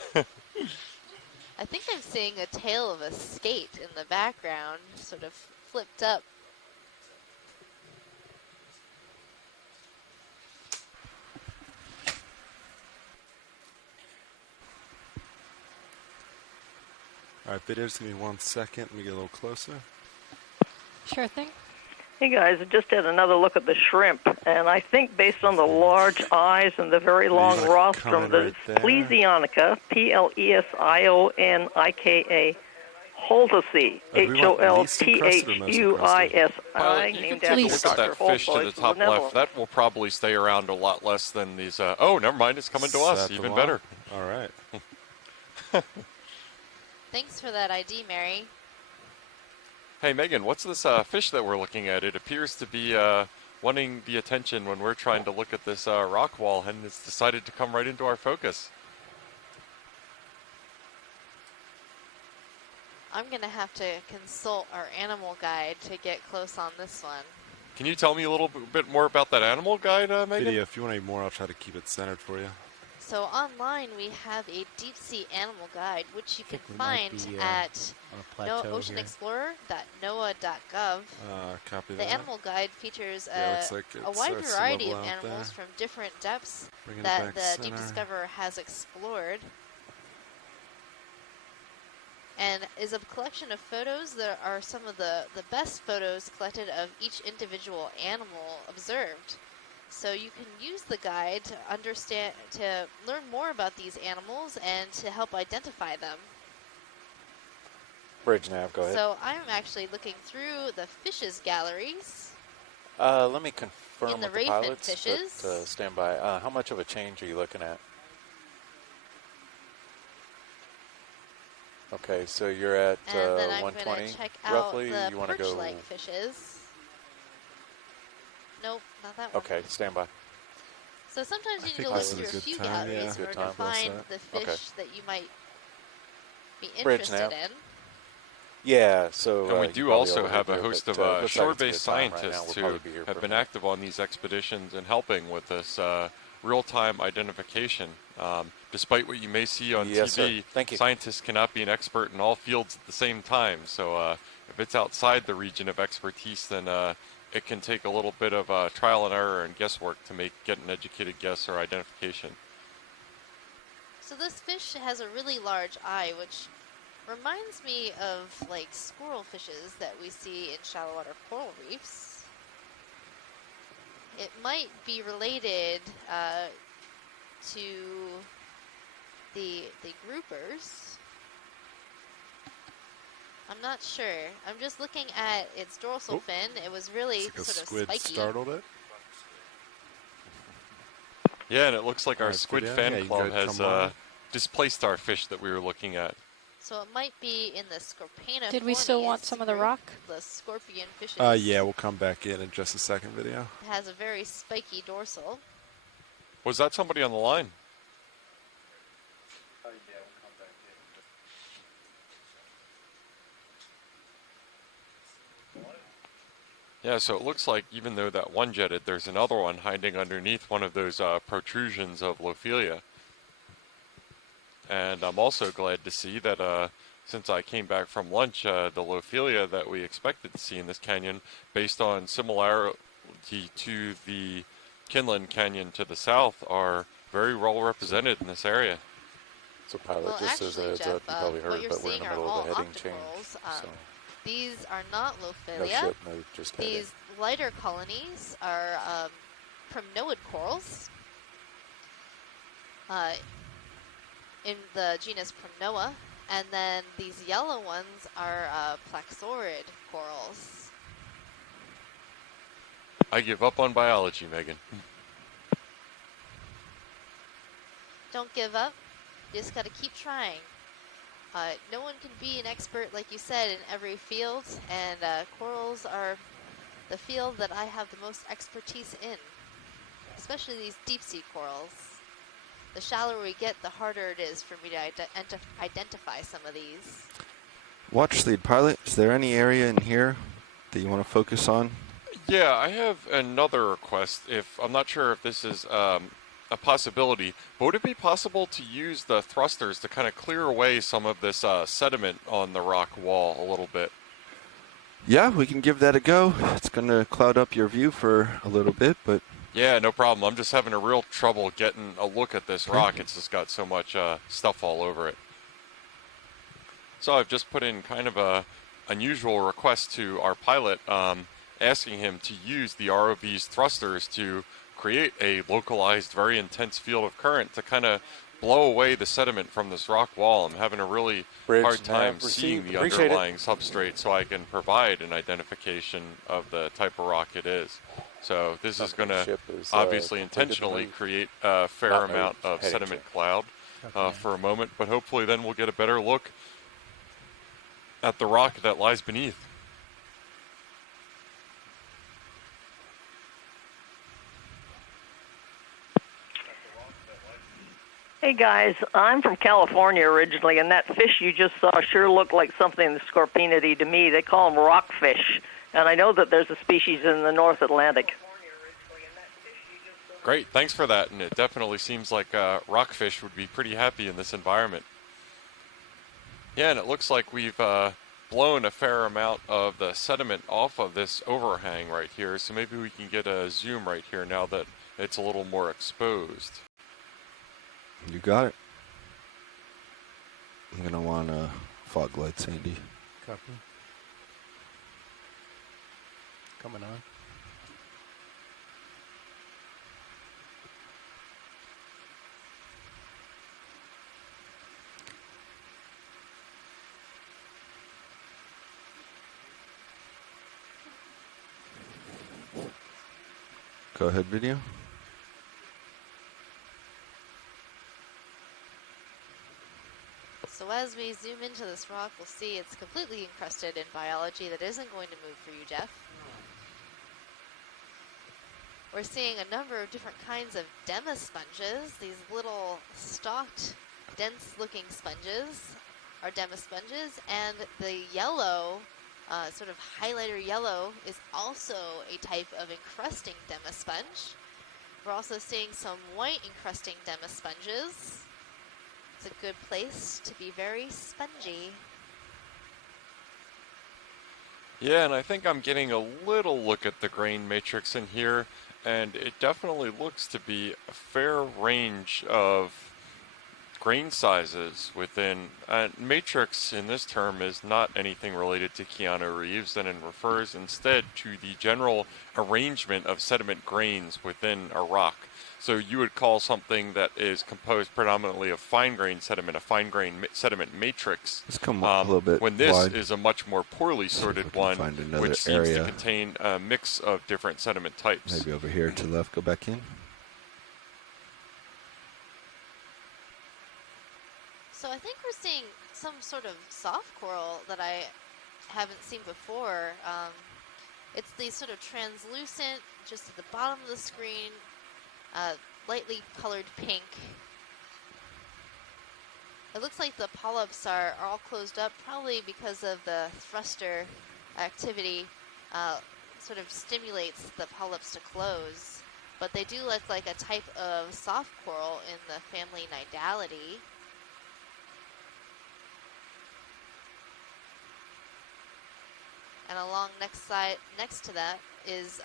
I think I'm seeing a tail of a skate in the background, sort of flipped up. All right, video, just give me 1 second. Let me get a little closer. Sure thing. Hey guys, I just had another look at the shrimp, and I think based on the large eyes and the very long rostrum, the Plesionica, Plesionica, Holthuisi, Do we want least encrusted or most encrusted? Holthuisi, You can named take a after look at Dr. that fish to the Holthuis of the top left. Netherlands. That will probably stay around a lot less than these. Oh, never mind. It's coming to us. Set the Even line. better. All right. Thanks for that ID, Mary. Hey, Megan, what's this fish that we're looking at? It appears to be wanting the attention when we're trying to look at this rock wall, and it's decided to come right into our focus. I'm going to have to consult our animal guide to get close on this one. Can you tell me a little bit more about that animal guide, Megan? Video, if you want any more, I'll try to keep it centered for you. So online we have a deep sea animal guide, which you can find be, at on a plateau here. oceanexplorer.noaa.gov. Copy The that. animal guide feetures Yeah, looks like a it wide starts to variety level of out animals there. from different depths Bringing it that back the Deep center. Discoverer has explored. And is a collection of photos that are some of the best photos collected of each individual animal observed. So you can use the guide to understand, to learn more about these animals and to help identify them. Bridge nav, go ahead. So I'm actually looking through the fishes galleries. Let me confirm In the with the Raven pilots, fishes. but stand by. How much of a change are you looking at? Okay, so you're at And then I'm 120 going to check out roughly. the You want to go? perch-like fishes. Nope, not that one. Okay, stand by. So sometimes you need think to this look is through a a few good time, galleries yeah. in Good order time. to Well find set. the fish Okay. that you might be Bridge interested now. in. Yeah, so And we you do probably also overheard have a here, host but, of looks like it's a shore-based good time right now. scientists We'll who probably be here have for a been minute. active on these expeditions and helping with this real-time identification. Despite what you may see on Yes, sir. TV, Thank you. scientists cannot be an expert in all fields at the same time. So if it's outside the region of expertise, then it can take a little bit of trial and error and guesswork to get an educated guess or identification. So this fish has a really large eye, which reminds me of like squirrel fishes that we see in shallow water coral reefs. It might be related to the groupers. I'm not sure. I'm just looking at its dorsal Oh. fin. It was really It's like a sort of squid spiky. startled it. Yeah, and it looks like our Alright, Squid good, Fan yeah, you Club can has come on. displaced our fish that we were looking at. So it might be in the Scorpaena. Did we still want some of the rock? The scorpion fishes. Yeah, we'll come back in just a second, video. It has a very spiky dorsal. Was that somebody on the line? Yeah, so it looks like even though that one jetted, there's another one hiding underneath one of those protrusions of Lophelia. And I'm also glad to see that since I came back from lunch, the Lophelia that we expected to see in this canyon, based on similarity to the Kinlan Canyon to the south, are very well represented in this area. So pilot, Well, just as a actually, heads Jeff, up, you probably what heard, you're but we're in seeing the are middle all of a heading change. octocorals. So These are not no Lophelia. ship, no just heading. These lighter colonies are primnoid corals in the genus Primnoa, and then these yellow ones are plaxaurid corals. I give up on biology, Megan. Don't give up. You just got to keep trying. No one can be an expert, like you said, in every field, and corals are the field that I have the most expertise in, especially these deep sea corals. The shallower we get, the harder it is for me to identify some of these. Watch lead pilot, is there any area in here that you want to focus on? Yeah, I have another request. I'm not sure if this is a possibility, but would it be possible to use the thrusters to kind of clear away some of this sediment on the rock wall a little bit? Yeah, we can give that a go. It's going to cloud up your view for a little bit, but... Yeah, no problem. I'm just having a real trouble getting a look at this rock. It's just got so much stuff all over it. So I've just put in kind of a unusual request to our pilot, asking him to use the ROV's thrusters to create a localized, very intense field of current to kind of blow away the sediment from this rock wall. I'm having a really Bridge, hard time nav, seeing receive. the Appreciate it. underlying substrate so I can provide an identification of the type of rock it is. So this is going to Ship is, obviously completed the intentionally move. create a fair Not amount moved, of heading sediment to. cloud Okay. for a moment, but hopefully then we'll get a better look at the rock that lies beneath. Hey guys, I'm from California originally, and that fish you just saw sure looked like something scorpionity to me. They call them rockfish, and I know that there's a species in the North Atlantic. Great, thanks for that, and it definitely seems like rockfish would be pretty happy in this environment. Yeah, and it looks like we've blown a fair amount of the sediment off of this overhang right here, so maybe we can get a zoom right here now that it's a little more exposed. You got it. I'm going to want a fog light, Sandy. Copy. Coming on. Go ahead, video. So as we zoom into this rock, we'll see it's completely encrusted in biology that isn't going to move for you, Jeff. We're seeing a number of different kinds of demisponges. These little stalked, dense-looking sponges are demisponges, and the yellow, sort of highlighter yellow, is also a type of encrusting demisponge. We're also seeing some white encrusting demisponges. It's a good place to be very spongy. Yeah, and I think I'm getting a little look at the grain matrix in here, and it definitely looks to be a fair range of grain sizes within. Matrix in this term is not anything related to Keanu Reeves, and it refers instead to the general arrangement of sediment grains within a rock. So you would call something that is composed predominantly of fine-grained sediment a fine-grained sediment matrix. Let's come up a little bit when this wide. is a much more poorly sorted one, find another which seems area. to contain a mix of different sediment types. Maybe over here to the left, go back in. So I think we're seeing some sort of soft coral that I haven't seen before. It's these sort of translucent, just at the bottom of the screen, lightly colored pink. It looks like the polyps are all closed up, probably because of the thruster activity sort of stimulates the polyps to close. But they do look like a type of soft coral in the family Nidality. And along next to that is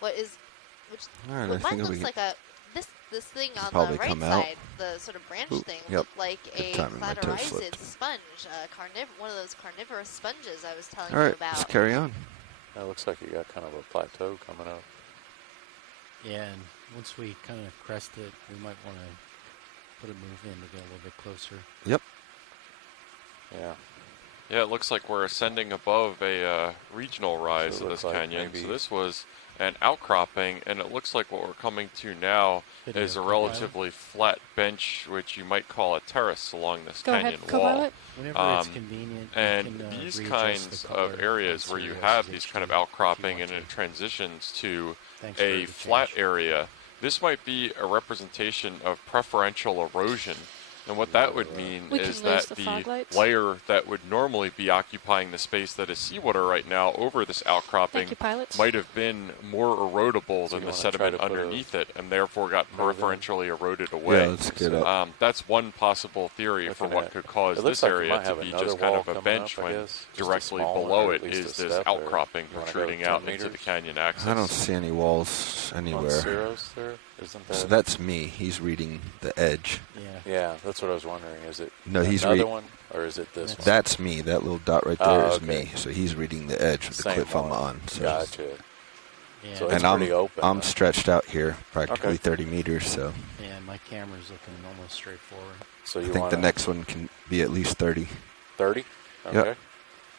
what Alright, what I think mine we looks can like this thing on probably the right come out. side, the sort of branch Ooh, thing, yep. looked like Good a timing, my toe cladorizid slipped. sponge, one of those carnivorous sponges I was telling All you right, about. let's carry on. It looks like you got kind of a plateau coming up. Yeah, and once we kind of crest it, we might want to put a move in to get a little bit closer. Yep. Yeah. Yeah, it looks like we're ascending above a regional rise So it of looks this like canyon. maybe- So this was an outcropping, and it looks like what we're coming to now Video is a co-pilot. relatively flat bench, which you might call a terrace along this Go canyon ahead, wall. co-pilot. Whenever it's convenient, you And can, these readjust kinds the color of areas on where you Sirius have these kind of HD if you outcropping want and it to. transitions to Thanks for a the flat change. area, this might be a representation of preferential erosion. And what that would mean We is can lose that the fog lights. layer that would normally be occupying the space that is seawater right now over this outcropping Thank you, pilots. might have been more erodible So than you the wanna try sediment to put a underneath it and therefore got move in? preferentially eroded away. Yeah, let's get up. That's one possible theory for Looking what at- could cause it looks this like you area might to have be another just kind wall of a coming bench up, I when guess. Just a directly small one, below or it at least is a this step there. outcropping You wanna go protruding 10 out into meters? the canyon axis. I don't see any walls On anywhere. Ciros there? Isn't that? So that's me. He's reading the edge. Yeah. Yeah, that's what I was wondering. Is it No, he's another read- one, or is it this one? That's me. That little dot right there is okay. me. So he's reading the edge of the Same cliff I'm one. on. So. Gotcha. Yeah. So it's And I'm pretty open. I'm then. stretched out here, practically Okay. 30 meters. So And my camera's looking almost straight forward. So I you think want the next one can be at least 30. 30? Yep. Okay.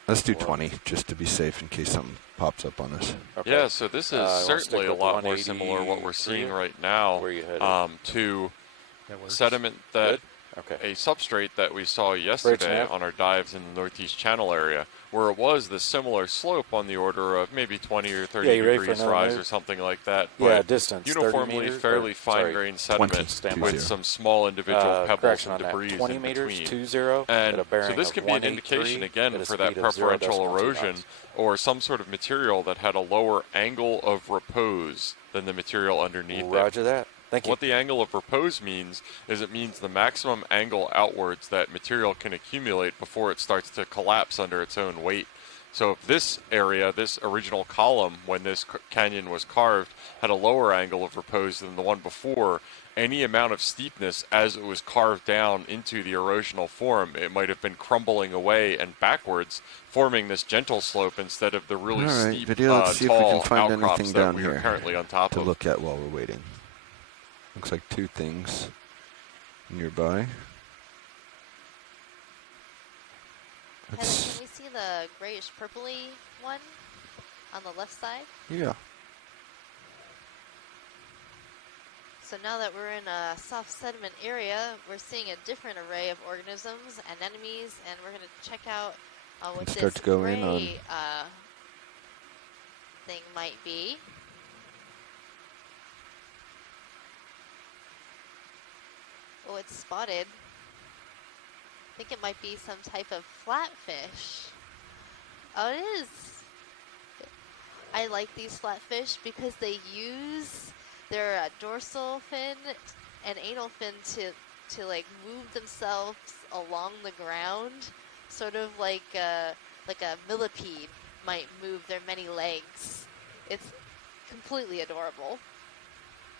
Let's do Well, 20 just to be safe in case something pops up on us. Okay. Yeah, so this is You wanna certainly stick a with the lot more similar what we're 183? seeing right now Where you headed? to That works. sediment that Good? Okay. a substrate that we saw yesterday Nav. on our dives in the Northeast Channel area, where it was this similar slope on the order of maybe 20 or 30 Yeah, you ready for degrees another rise move? or something like that. Yeah, But distance. 30 uniformly meters, fairly or, sorry, fine-grained 20, sediment 20. with some small individual pebbles correction and on that. debris 20 in meters, between. 20, And at a bearing so this of could be an indication 183 again at a for that speed of preferential 0.2 erosion knots. or some sort of material that had a lower angle of repose than the material underneath it. Roger that. Thank you. What the angle of repose means is it means the maximum angle outwards that material can accumulate before it starts to collapse under its own weight. So if this area, this original column, when this canyon was carved, had a lower angle of repose than the one before, any amount of steepness as it was carved down into the erosional form, it might have been crumbling away and backwards, forming this gentle slope instead of the really All right, steep, video. Let's see if we tall can find outcrops anything that down we are here currently on top to of. look at while we're waiting. Looks like two things nearby. Heather, can we see the grayish purpley one on the left side? Yeah. So now that we're in a soft sediment area, we're seeing a different array of organisms, anemones, and we're going to check out what Let's this start to go in on gray thing might be. Oh, it's spotted. I think it might be some type of flatfish. Oh, it is. I like these flatfish because they use their dorsal fin and anal fin to like move themselves along the ground, sort of like a millipede might move their many legs. It's completely adorable.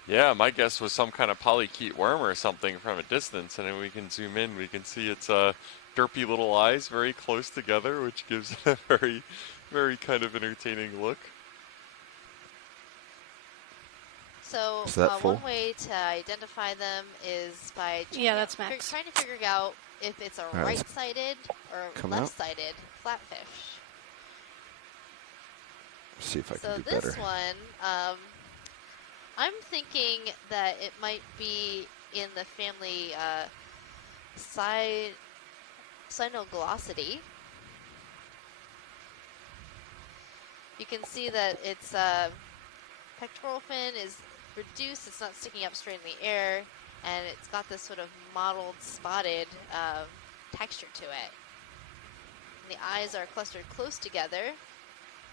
Yeah, my guess was some kind of polychaete worm or something from a distance, and then we can zoom in. We can see its derpy little eyes very close together, which gives it a very, very kind of entertaining look. So Is that full? one way to identify them is by that's max. trying to figure out if it's a right, right-sided or come out. left-sided flatfish. See if I can So do this better. one, I'm thinking that it might be in the family Cynoglossidae. You can see that its pectoral fin is reduced, it's not sticking up straight in the air, and it's got this sort of mottled, spotted texture to it. And the eyes are clustered close together,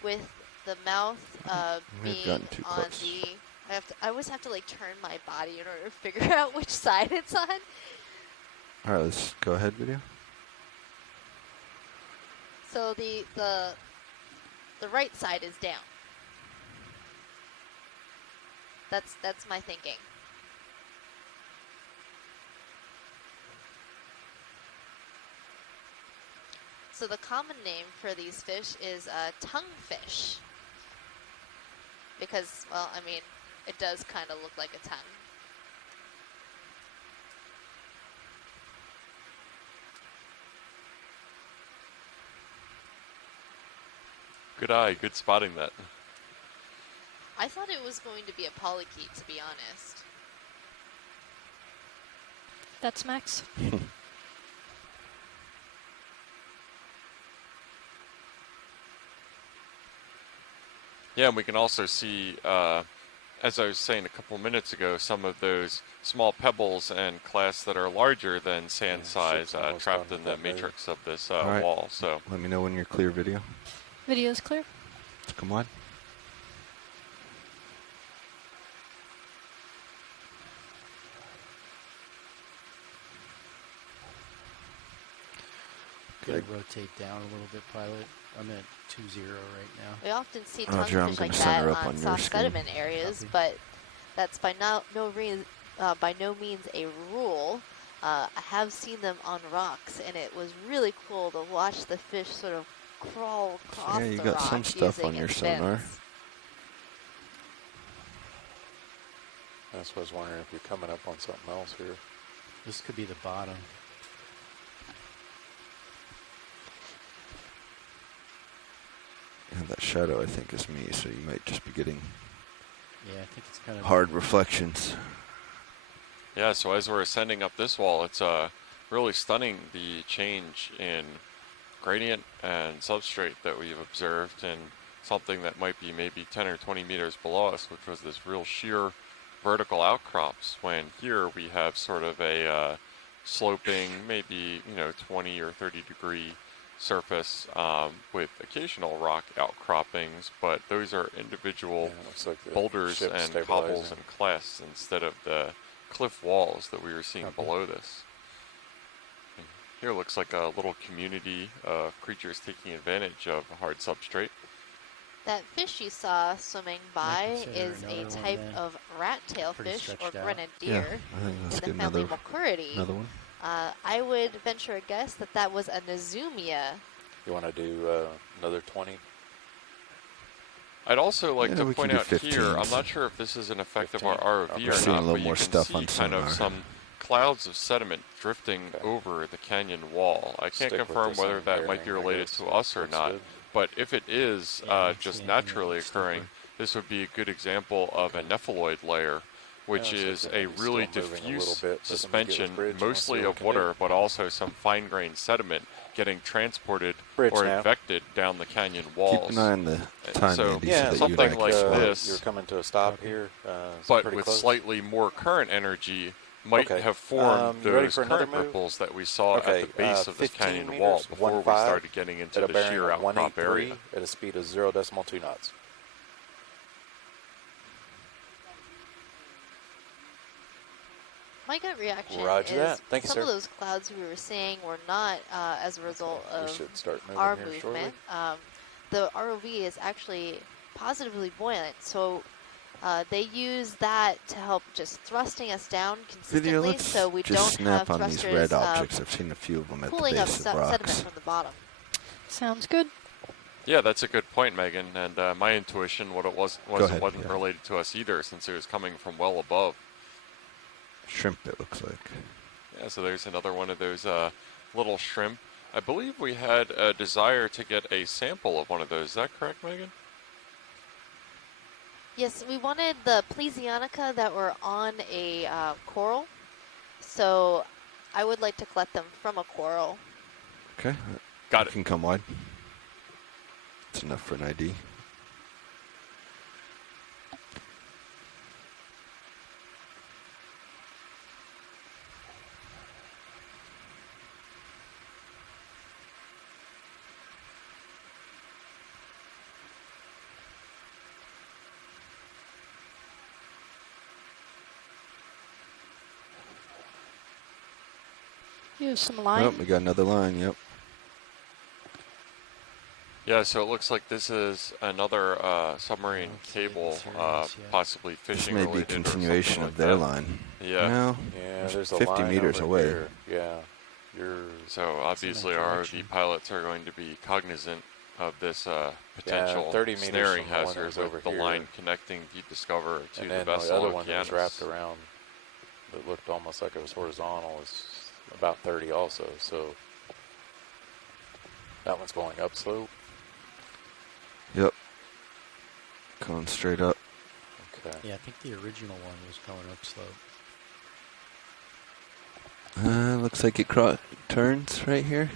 with the mouth We've being gotten too on close. the... I always have to like turn my body in order to figure out which side it's on. All right, let's go ahead, video. So the right side is down. That's my thinking. So the common name for these fish is tonguefish. Because, well, I mean, it does kind of look like a tongue. Good eye, good spotting that. I thought it was going to be a polychaete, to be honest. That's max. Yeah, and we can also see, as I was saying a couple minutes ago, some of those small pebbles and clasts that are larger than sand size trapped in the matrix of this All right. wall. So Let me know when you're clear, video. Video's clear. Come on. Gonna rotate down a little bit, pilot. I'm at 2-0 right now. We often see Roger, I'm tonguefish gonna like center that up on on your soft screen. sediment areas, Copy. but that's by no means a rule. I have seen them on rocks, and it was really cool to watch the fish sort of crawl across Yeah, you the got rock some stuff using on your its sonar. fins. That's what I was wondering if you're coming up on something else here. This could be the bottom. Yeah, that shadow I think is me, so you might just be getting Yeah, I think it's kind of hard reflections. Yeah, so as we're ascending up this wall, it's really stunning the change in gradient and substrate that we've observed, and something that might be maybe 10 or 20 meters below us, which was this real sheer vertical outcrops, when here we have sort of a sloping, maybe 20 or 30 degree surface with occasional rock outcroppings, but those are individual looks like the boulders ship's and stabilizing. cobbles and clasts instead of the cliff walls that we were seeing below this. And here looks like a little community of creatures taking advantage of a hard substrate. That fish you saw swimming by consider is a another one type then. of rat-tail Pretty fish or stretched out. grenadier Yeah, I think in let's the get family another Mucuridae. one. I would venture a guess that that was a Nazumia. You want to do another 20? I'd also like Yeah, to we can point do out here, 15s. I'm not sure if this is an effect of 15? our ROV Okay. or Seeing not, a little but you more can stuff see on kind of sonar. some clouds of sediment drifting over the canyon wall. I can't Stick with confirm this whether on that might be bearing, I related guess. to us or Looks not, good. but if it is Yeah, I don't just see anything that naturally looks occurring, different. this would be a good example of a nepheloid layer, which Yeah, is so a it's really still moving a little diffuse bit, but let me get with suspension, Bridge and we'll see mostly what we of can water, do. but also some fine-grained sediment getting transported Bridge or now. infected down the canyon walls. Keep an eye on the time, so Andy, Yeah, so that you something don't like get shot. this, You're coming to a stop here. It's but pretty with close. slightly more current energy, might Okay. have formed You ready those for another current move? ripples that we saw Okay, at the base of this 15 canyon meters, wall before we 1.5, started getting into at a the bearing sheer of outcrop 183 area. at a speed of 0.2 knots. My gut reaction Roger is that. Thank you, some of sir. those clouds we were seeing were not as a result We of should start moving our here movement. shortly. The ROV is actually positively buoyant, so they use that to help just thrusting us down Video, consistently, let's so we just don't snap have on these thrusters red objects. I've seen a few of them at the pulling up base of sediment rocks. from the bottom. Sounds good. Yeah, that's a good point, Megan. And my intuition, what it was ahead, wasn't yeah. related to us either, since it was coming from well above. Shrimp, it looks like. Yeah, so there's another one of those little shrimp. I believe we had a desire to get a sample of one of those. Is that correct, Megan? Yes, we wanted the Plesionica that were on a coral, so I would like to collect them from a coral. Okay. Got You it. can come wide. It's enough for an ID. Use some Oh, line. we got another line, yep. Yeah, so it looks like this is another submarine cable, possibly This fishing may be a related or continuation something of like their that. line. Yeah. No, Yeah, there's a 50 line meters over away. here. Yeah, you're So obviously that our direction. ROV pilots are going to be cognizant of this potential 30 meters snaring from the one that hazard was with over the here. line connecting the Discoverer to and the then vessel the other one that was Okeanos. wrapped around that looked almost like it was horizontal was about 30 also. So that one's going upslope. Yep. Going straight up. Okay. Yeah, I think the original one was going up slope. Looks like it turns right here.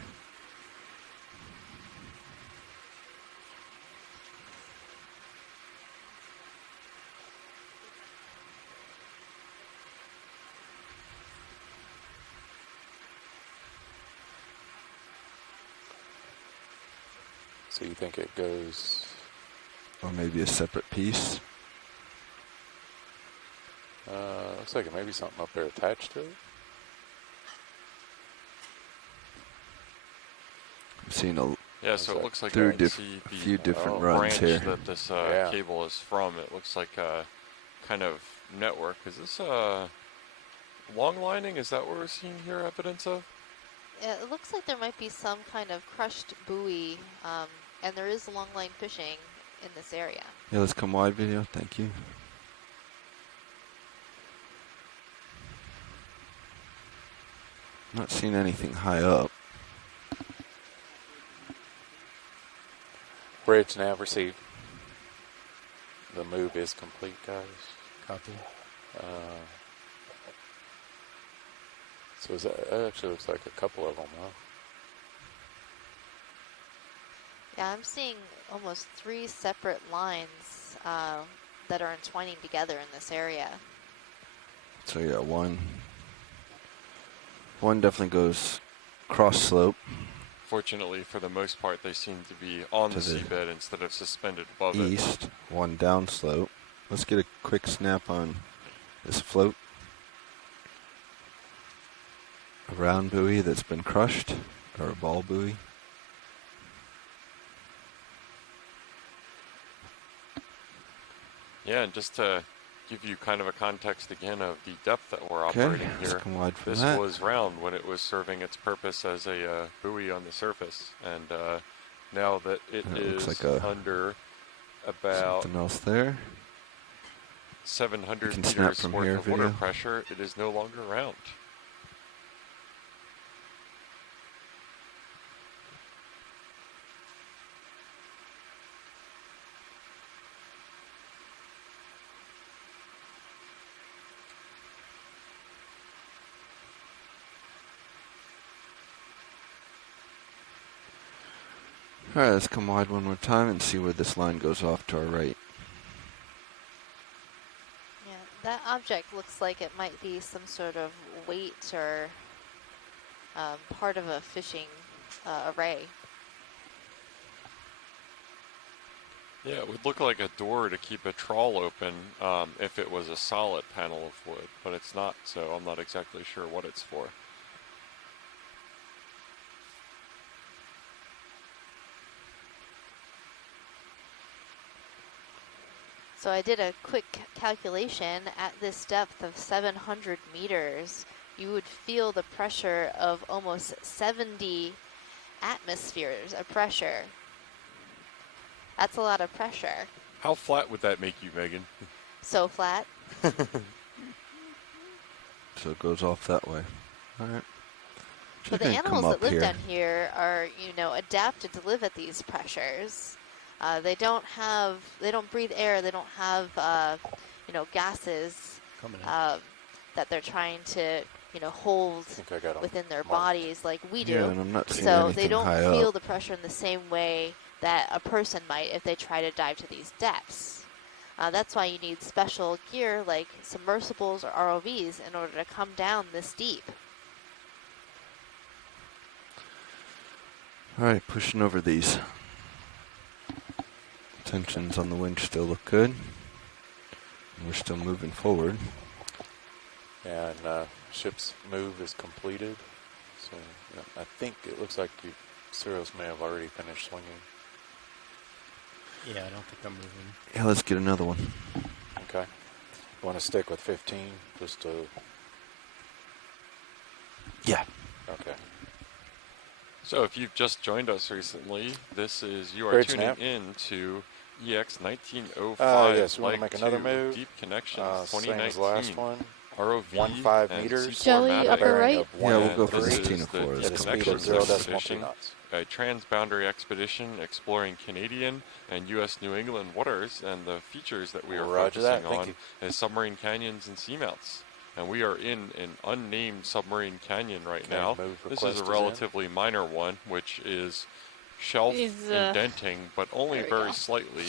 So you think it goes? Or maybe a separate piece. Looks like it may be something up there attached to it. I'm seeing a Yeah, so it looks like through you can see a the few different oh, runs branch here. that this Yeah. cable is from. It looks like a kind of network. Is this a long lining? Is that what we're seeing here evidence of? Yeah, it looks like there might be some kind of crushed buoy, and there is longline fishing in this area. Yeah, let's come wide, video. Thank you. Not seeing anything high up. Bridge nav received. The move is complete, guys. Copy. So that actually looks like a couple of them, huh? Yeah, I'm seeing almost 3 separate lines that are entwining together in this area. So yeah, one definitely goes cross slope. Fortunately, for the most part, they seem to be on the seabed instead of suspended above it. East, one down slope. Let's get a quick snap on this float. A round buoy that's been crushed, or a ball buoy. Yeah, and just to give you kind of a context again of the depth that we're Okay, operating let's here. come wide for This that. was round when it was serving its purpose as a buoy on the surface, and now that it is looks like under about something else there. 700 You can snap meters from worth here, of water video. pressure, it is no longer round. All right, let's come wide one more time and see where this line goes off to our right. Yeah, that object looks like it might be some sort of weight or part of a fishing array. Yeah, it would look like a door to keep a trawl open if it was a solid panel of wood, but it's not, so I'm not exactly sure what it's for. So I did a quick calculation. At this depth of 700 meters, you would feel the pressure of almost 70 atmospheres of pressure. That's a lot of pressure. How flat would that make you, Megan? So flat. So it goes off that way. All right. But the animals that live down here are, adapted to live at these pressures. They don't breathe air. They don't have, gases that they're trying to, hold within their bodies like we do. Yeah, and I'm not seeing So anything they don't high feel up. the pressure in the same way that a person might if they try to dive to these depths. That's why you need special gear like submersibles or ROVs in order to come down this deep. All right, pushing over these. Tensions on the winch still look good. We're still moving forward. Yeah, and ship's move is completed. So I think it looks like you serials may have already finished swinging. Yeah, I don't think I'm moving. Yeah, let's get another one. Okay. You want to stick with 15 just to... Yeah. Okay. So if you've just joined us recently, you are Bridge tuning nav. in to EX1905L2 yes, we want to make another move. Deep Connections Same 2019. as last one. ROV 1.5 meters. C4 Joey, mapping. upper right? Yeah, we'll go And for this 15 is or 4. the Let's Deep go speed for of Connections 0.2 expedition, knots. a transboundary expedition exploring Canadian and U.S. New England waters, and the features that we are Roger that. focusing Thank on is submarine canyons and seamounts. And we are in an unnamed submarine canyon right Okay, now. move This request is a is relatively minor one, which is shelf indenting, but only there we very go. slightly.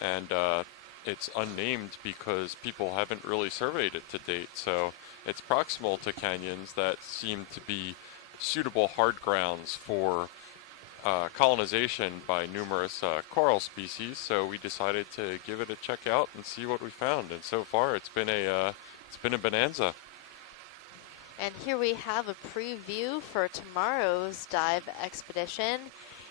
And it's unnamed because people haven't really surveyed it to date. So it's proximal to canyons that seem to be suitable hard grounds for colonization by numerous coral species. So we decided to give it a check out and see what we found. And so far, it's been a bonanza. And here we have a preview for tomorrow's dive expedition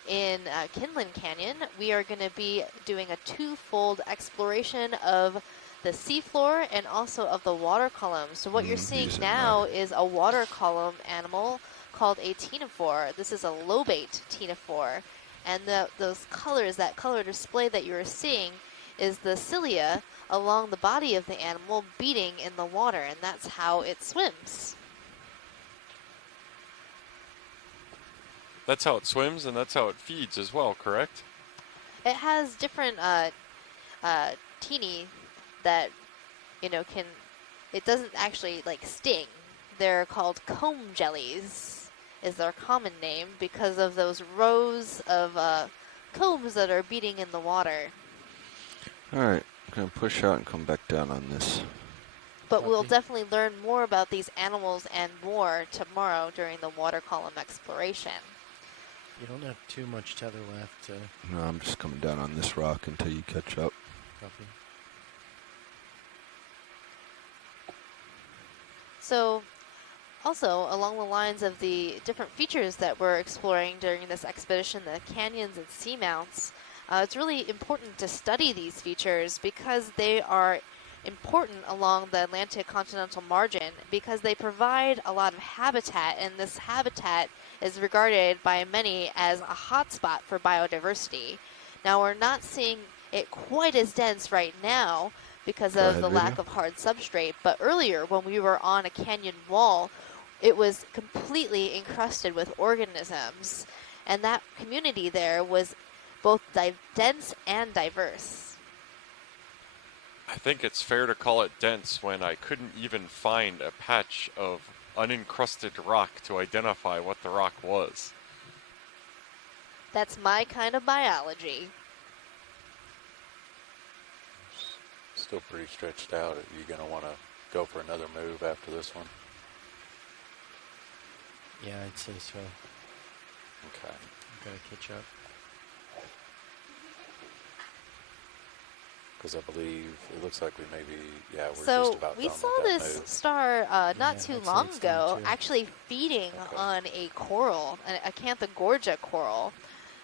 in Kinlan Canyon. We are going to be doing a twofold exploration of the seafloor and also of the water column. So what you're seeing now is a water column animal called a ctenophore. This is a lobate ctenophore. And those colors, that color display that you're seeing is the cilia along the body of the animal beating in the water, and that's how it swims. That's how it swims and that's how it feeds as well, correct? It has different teeny that, can, it doesn't actually like sting. They're called comb jellies is their common name because of those rows of combs that are beating in the water. All right, I'm going to push out and come back down on this. But we'll definitely learn more about these animals and more tomorrow during the water column exploration. You don't have too much tether left. No, I'm just coming down on this rock until you catch up. Copy. So, also, along the lines of the different features that we're exploring during this expedition, the canyons and seamounts, it's really important to study these features because they are important along the Atlantic continental margin because they provide a lot of habitat, and this habitat is regarded by many as a hotspot for biodiversity. Now, we're not seeing it quite as dense right now because of the lack of hard substrate, but earlier when we were on a canyon wall, it was completely encrusted with organisms, and that community there was both dense and diverse. I think it's fair to call it dense when I couldn't even find a patch of unencrusted rock to identify what the rock was. That's my kind of biology. Still pretty stretched out. Are you going to want to go for another move after this one? Yeah, I'd say so. Okay. I've got to catch up. Because I believe it looks like we maybe, we're just So about we done saw with that this move. star not too I'd say long it's done ago, too. actually feeding on a coral, a Acanthogorgia coral.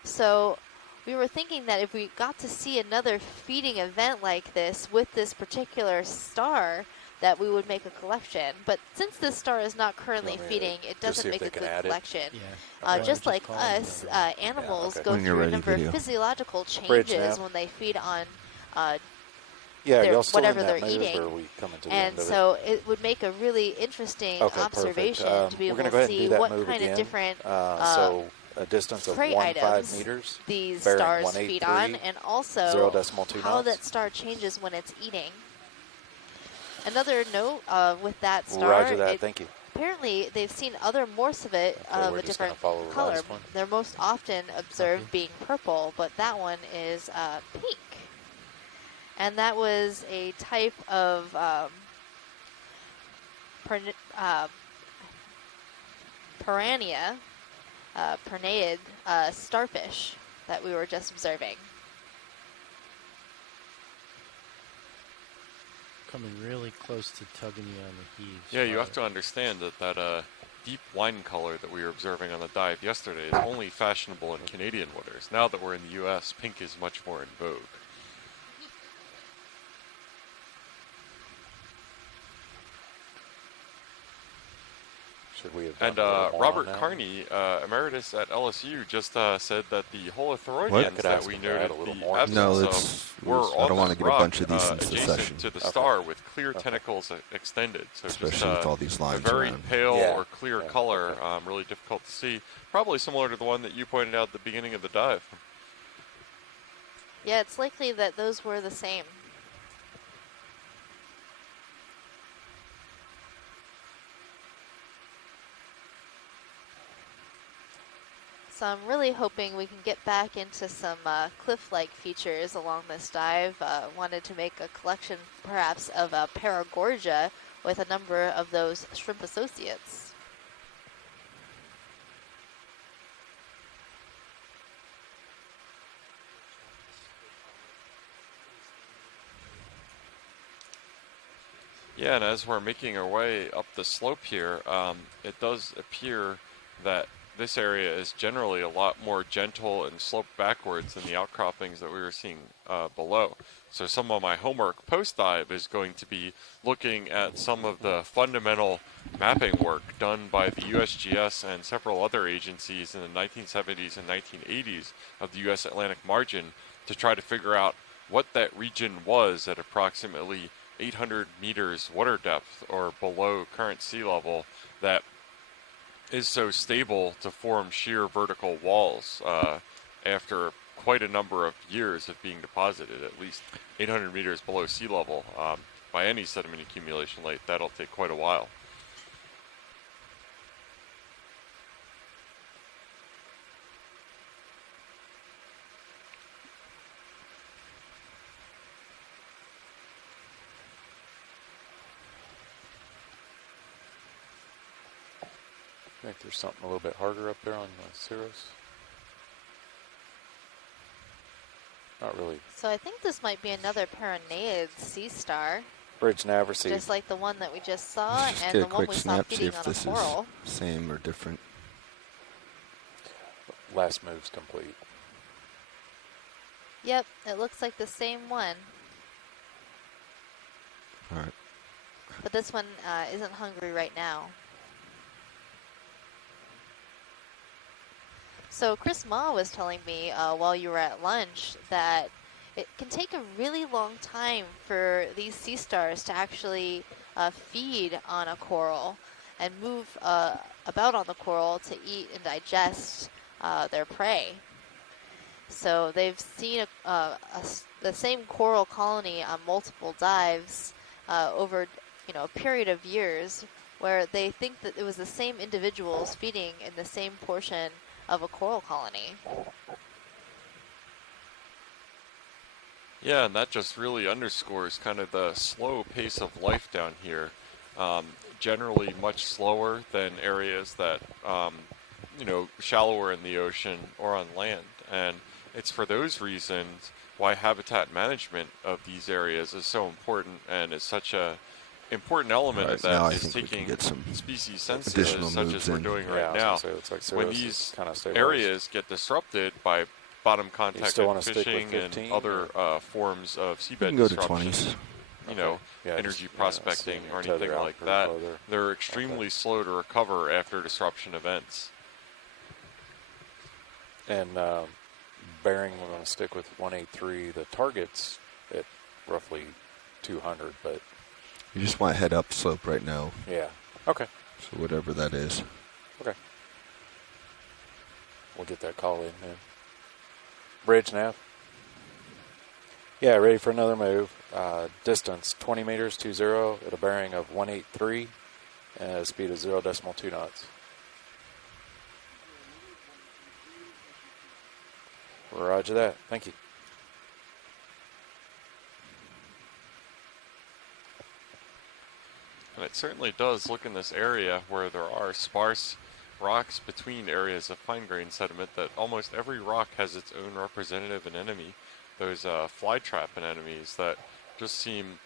So we were thinking that if we got to see another feeding event like this with this particular star, that we would make a collection. But since this star is not currently want me to feeding, it just see doesn't if make they a can good add it? collection. Yeah. Okay. Just Just like call it us, another animals okay. go When you're through a ready, number video. of physiological Bridge changes now. when they feed on Yeah, their, y'all still in whatever that they're move, eating. or are we coming to the And end of so it would make a really interesting Okay, observation perfect. to be We're able going to go to ahead and see do that what move kind again. of different So a distance of prey 1.5 items meters, these bearing stars feed on, 183, and also 0.2 how knots. that star changes when it's eating. Another note with that star, Roger that, thank you. apparently they've seen other morphs of it Okay, of we're a just gonna different follow the color. last one. They're most often observed being purple, but that one is pink. And that was a type of piranha, pernaid starfish that we were just observing. Coming really close to tugging you on the heaves. Yeah, you have to understand that deep wine color that we were observing on the dive yesterday is only fashionable in Canadian waters. Now that we're in the U.S., pink is much more in vogue. Should we have done And a little more Robert on that? Carney, emeritus at LSU, just said that the holothuroidians Could that ask we him to add noted a little the more. absence No, of were I on don't want to that get a rock, bunch of these in adjacent succession. to the star with clear tentacles extended. So Especially just with all these a lines very around. pale Yeah. or clear Yeah, color, okay. really difficult to see. Probably similar to the one that you pointed out at the beginning of the dive. Yeah, it's likely that those were the same. So I'm really hoping we can get back into some cliff-like features along this dive. Wanted to make a collection perhaps of Paragorgia with a number of those shrimp associates. Yeah, and as we're making our way up the slope here, it does appear that this area is generally a lot more gentle and sloped backwards than the outcroppings that we were seeing below. So some of my homework post-dive is going to be looking at some of the fundamental mapping work done by the USGS and several other agencies in the 1970s and 1980s of the U.S. Atlantic margin to try to figure out what that region was at approximately 800 meters water depth or below current sea level that is so stable to form sheer vertical walls after quite a number of years of being deposited, at least 800 meters below sea level. By any sediment accumulation rate, that'll take quite a while. I think there's something a little bit harder up there on the Cirrus. Not really. So I think this might be another Pyreneid sea star, Bridge nav received. just like the one that we just saw Let's just and get the a one quick we saw snap, see feeding if on a this coral. is same or different. Last move's complete. Yep, it looks like the same one, All right. but this one isn't hungry right now. So Chris Ma was telling me while you were at lunch that it can take a really long time for these sea stars to actually feed on a coral and move about on the coral to eat and digest their prey. So they've seen the same coral colony on multiple dives over a period of years, where they think that it was the same individuals feeding in the same portion of a coral colony. Yeah, and that just really underscores kind of the slow pace of life down here. Generally much slower than areas that, shallower in the ocean or on land. And it's for those reasons why habitat management of these areas is so important and is such a important element Right, of now that I is think we can taking get some species censuses additional such moves as we're in. doing Yeah, right I was now. gonna say, it looks like When Cirrus is these kinda stabilized. areas get disrupted by bottom contact still wanna stick with fishing and 15, other forms of You seabed can go to disruption, 20s. Yeah, energy just, prospecting seeing or it tether anything out like pretty that, further. they're extremely slow to recover after disruption events. And bearing, we're going to stick with 183. The target's at roughly 200, but You just want to head up slope right now. yeah. Okay. So whatever that is. Okay. We'll get that call in then. Bridge nav. Yeah, ready for another move. Distance 20 meters, 20 at a bearing of 183 and a speed of 0.2 knots. Roger that. Thank you. And it certainly does look in this area where there are sparse rocks between areas of fine-grained sediment that almost every rock has its own representative anemone. Those fly trap anemones that just seem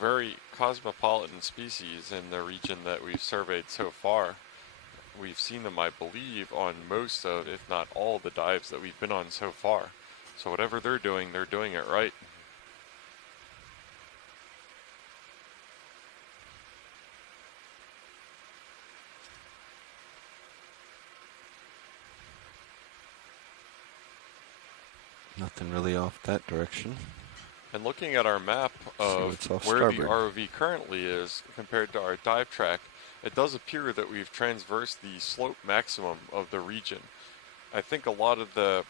very cosmopolitan species in the region that we've surveyed so far. We've seen them, I believe, on most of, if not all, the dives that we've been on so far. So whatever they're doing it right. Nothing really off that direction. And looking at our map of what's off where the starboard. ROV currently is compared to our dive track, it does appear that we've transversed the slope maximum of the region. I think a lot of the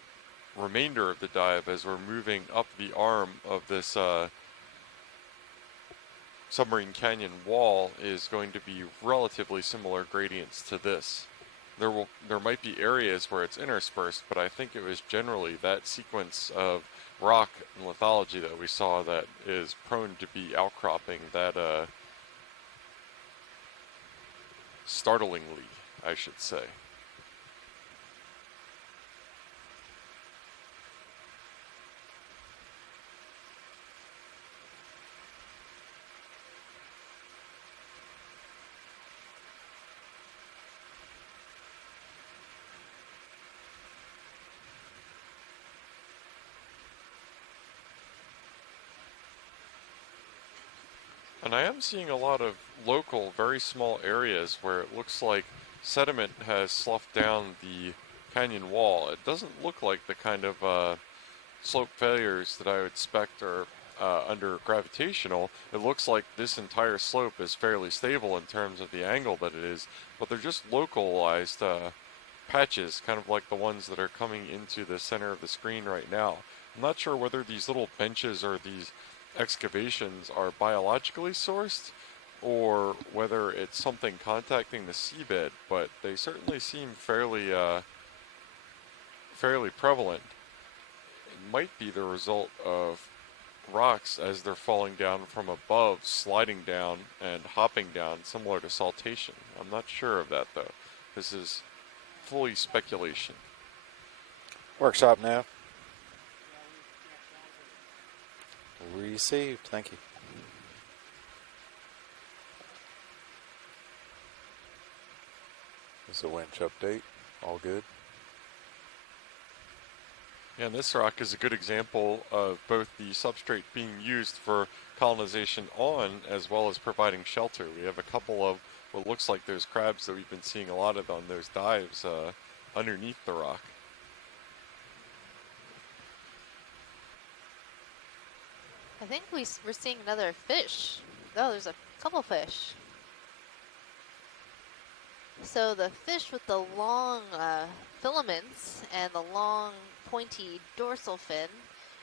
remainder of the dive, as we're moving up the arm of this submarine canyon wall, is going to be relatively similar gradients to this. There might be areas where it's interspersed, but I think it was generally that sequence of rock and lithology that we saw that is prone to be outcropping that startlingly, I should say. And I am seeing a lot of local, very small areas where it looks like sediment has sloughed down the canyon wall. It doesn't look like the kind of slope failures that I would expect or under gravitational, it looks like this entire slope is fairly stable in terms of the angle that it is, but they're just localized patches, kind of like the ones that are coming into the center of the screen right now. I'm not sure whether these little benches or these excavations are biologically sourced or whether it's something contacting the seabed, but they certainly seem fairly prevalent. It might be the result of rocks as they're falling down from above, sliding down and hopping down, similar to saltation. I'm not sure of that though. This is fully speculation. Workshop now. Received. Thank you. This is a winch update. All good. Yeah, and this rock is a good example of both the substrate being used for colonization on as well as providing shelter. We have a couple of what looks like those crabs that we've been seeing a lot of on those dives underneath the rock. I think we're seeing another fish. Oh, there's a couple fish. So the fish with the long filaments and the long pointy dorsal fin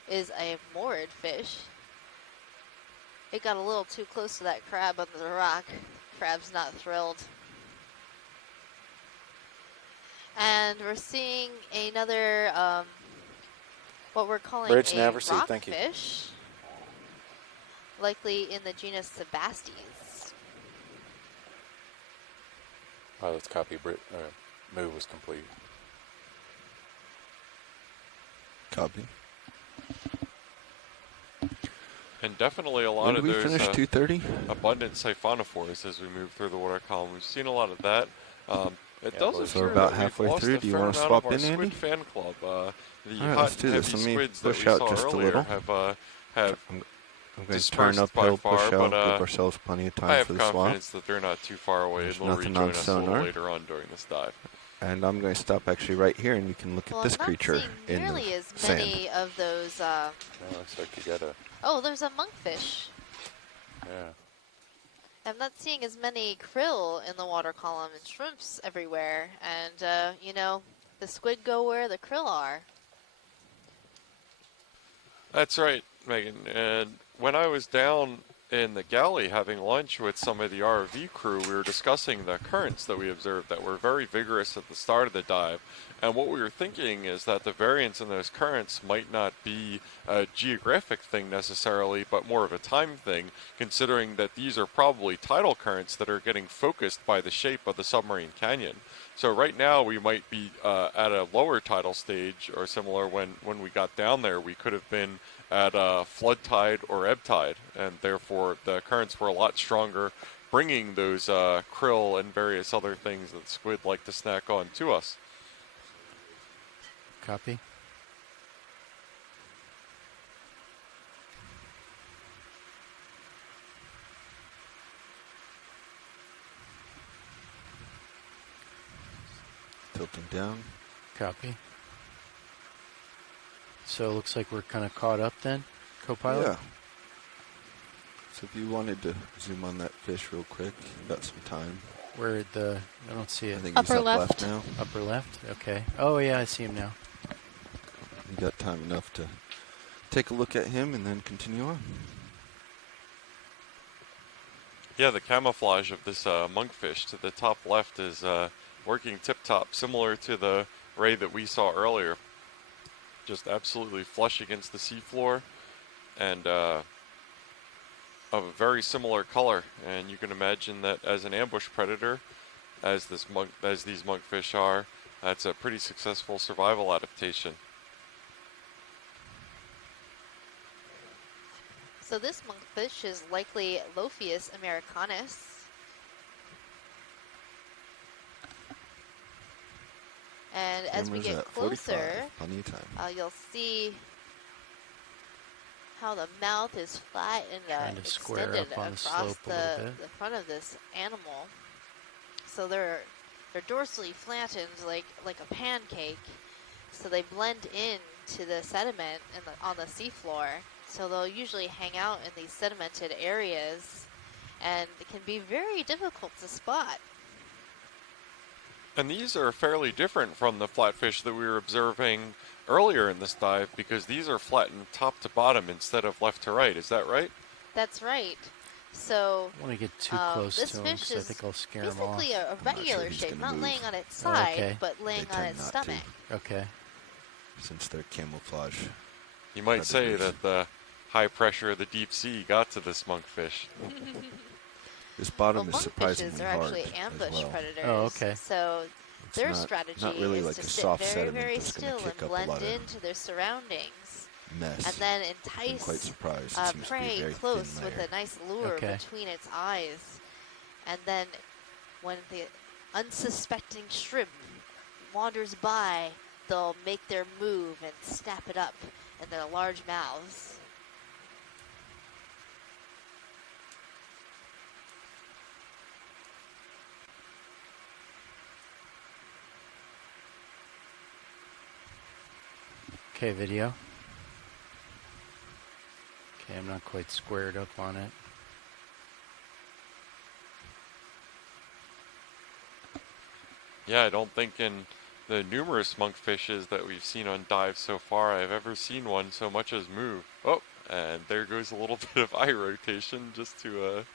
is a moored fish. It got a little too close to that crab under the rock. Crab's not thrilled. And we're seeing another, what we're calling Bridge a nav received, thank you. rockfish, likely in the genus Sebastes. Pilot's copy. Move was complete. Copy. And definitely a lot When of did we those finish 2:30? abundant siphonophores as we move through the water column. We've seen a lot of that. It does so appear we're about that halfway we've lost through. a Do you fair want to amount swap of our in, Andy? squid fan club. The All right, hot let's and do this. heavy Let me squids that push we out saw just a earlier little. have I'm going to turn dispersed uphill, by far, push out, but give ourselves plenty of I time have for the swap. confidence that they're not too far away There's and they'll nothing rejoin on us a little sonar. later on during this dive. And I'm going to stop actually right here, and you can look Well, at this I'm not creature seeing in nearly the as sand. many of those. Looks like you got a. Oh, there's a monkfish. Yeah. I'm not seeing as many krill in the water column and shrimps everywhere. And, you know, the squid go where the krill are. That's right, Megan. And when I was down in the galley having lunch with some of the ROV crew, we were discussing the currents that we observed that were very vigorous at the start of the dive. And what we were thinking is that the variance in those currents might not be a geographic thing necessarily, but more of a time thing, considering that these are probably tidal currents that are getting focused by the shape of the submarine canyon. So right now we might be at a lower tidal stage or similar. When we got down there, we could have been at flood tide or ebb tide, and therefore the currents were a lot stronger, bringing those krill and various other things that squid like to snack on to us. Copy. Tilting down. Copy. So it looks like we're kind of caught up then, co-pilot? Yeah. So if you wanted to zoom on that fish real quick, you've got some time. Where I don't see it. I think he's Upper up left. now. Upper left? Okay. Oh, yeah, I see him now. You got time enough to take a look at him and then continue on. Yeah, the camouflage of this monkfish to the top left is working tip-top, similar to the ray that we saw earlier. Just absolutely flush against the seafloor and of a very similar color. And you can imagine that as an ambush predator, as these monkfish are, that's a pretty successful survival adaptation. So this monkfish is likely Lophius americanus. And as we Camera's get at 45, closer, plenty of time. you'll see how the mouth is flat and Trying to square extended up on the across slope a little bit. the front of this animal. So they're dorsally flattened like a pancake. So they blend in to the sediment on the seafloor. so they'll usually hang out in these sedimented areas, and it can be very difficult to spot. And these are fairly different from the flatfish that we were observing earlier in this dive, because these are flattened top to bottom instead of left to right. Is that right? That's right. So I want to get too close this to him fish because I is think I'll scare him off. basically a not sure regular he's shape, gonna not move. laying on its Oh, side, okay. but laying on tend its not to. stomach. Okay. Since they're camouflage. You might say predators. that the high pressure of the deep sea got to this monkfish. This bottom Well, is surprisingly monkfishes are hard actually as ambush well. predators. Oh, okay. So It's their not- strategy not really is like to a sit soft very, sediment very that's gonna still kick and up a blend lot of into their surroundings, Mess. and then Been quite entice surprised. It seems to be a prey very close thin with layer. a nice lure Okay. between its eyes. And then when the unsuspecting shrimp wanders by, they'll make their move and snap it up in their large mouths. Okay, video. Okay, I'm not quite squared up on it. Yeah, I don't think in the numerous monkfishes that we've seen on dives so far, I've ever seen one so much as move. Oh, and there goes a little bit of eye rotation just to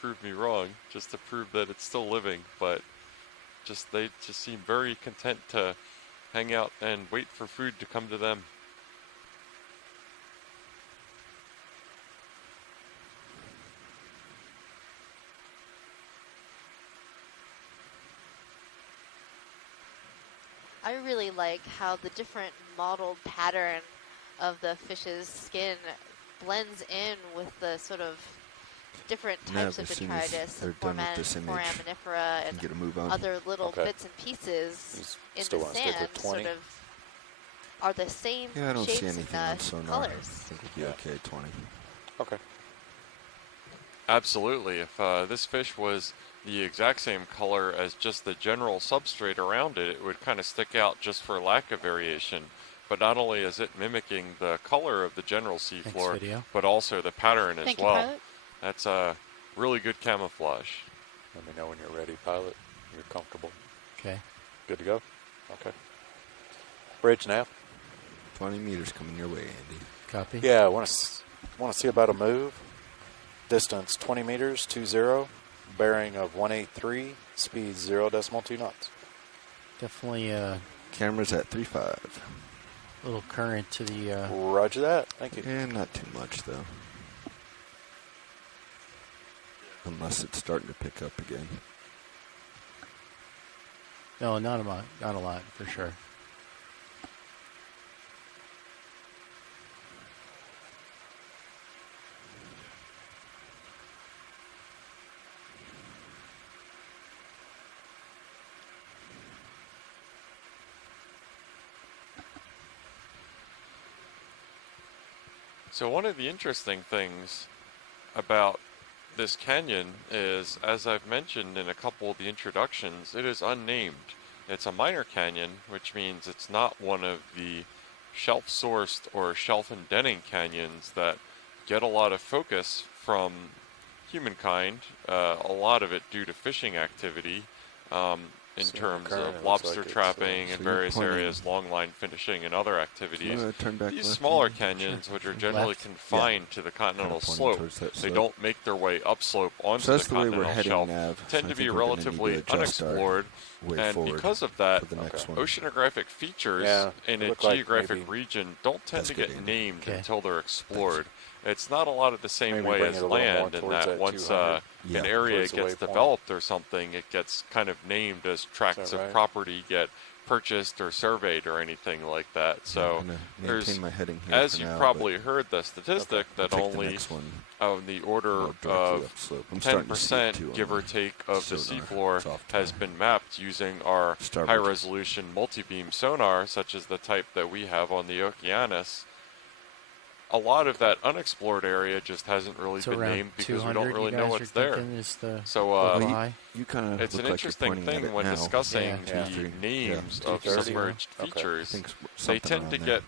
prove me wrong, just to prove that it's still living. But they just seem very content to hang out and wait for food to come to them. I really like how the different mottled pattern of the fish's skin blends in with the sort of different types of as soon as detritus, they're done with this image, foraminifera, can and get a move on. other little Okay. bits and pieces in still the wanna stick sand with 20? sort of are the same Yeah, I don't shapes see anything and on sonar. I colors. think we'll be Yeah. okay at 20. Okay. Absolutely. If this fish was the exact same color as just the general substrate around it, it would kind of stick out just for lack of variation. But not only is it mimicking the color of the general seafloor, video. but also the pattern as Thank you, well. pilot. That's a really good camouflage. Let me know when you're ready, pilot. You're comfortable. Okay. Good to go? Okay. Bridge nav. 20 meters coming your way, Andy. Copy. Yeah, I want to see about a move. Distance 20 meters, 20. Bearing of 183. Speed 0.2 knots. Definitely a Camera's at 3.5. little current to the. Roger that. Thank you. And not too much, though. Unless it's starting to pick up again. No, not a lot. Not a lot for sure. So one of the interesting things about this canyon is, as I've mentioned in a couple of the introductions, it is unnamed. It's a minor canyon, which means it's not one of the shelf-sourced or shelf-indenting canyons that get a lot of focus from humankind, a lot of it due to fishing activity, in Seeing the terms current, of it looks lobster like it's, trapping so in you're various pointing- areas, long line fishing, and other Do you activities. want to turn back These left, smaller Andy? canyons, which are Left? generally Yeah. confined to the continental pointing slope, towards that they slope. don't make their way upslope onto So that's the the way we're continental heading, shelf, Nav. So tend I to think be we're gonna need to relatively adjust our unexplored, way and forward because of that, for the next one. oceanographic features Yeah, in it a looked like geographic maybe- region don't tend That's to good, get Andy. named Okay. until they're explored. It's not a lot of the same Maybe way bring as it a little more land, in towards that that once 200. Yeah. an area Towards the gets waypoint. developed or something, it gets kind of named as tracts that of right? property get purchased or surveyed or anything like that. So I'm gonna there's, maintain my heading here as for you've now, probably but heard the statistic we'll that take the only next one of the order more directly of upslope. I'm starting to see it 10%, too on give or my take, of the sonar seafloor software. has been mapped using our Starboard. high-resolution multi-beam sonar, such as the type that we have on the Okeanos. A lot of that unexplored area just hasn't really It's been around named because we 200. don't really you know guys what's are there. thinking is the So little Well, high? you kind of it's look an like you're interesting pointing at thing it when now. discussing Yeah. the Yeah. names Yeah. of 230. submerged Okay. features. I think They something tend to around get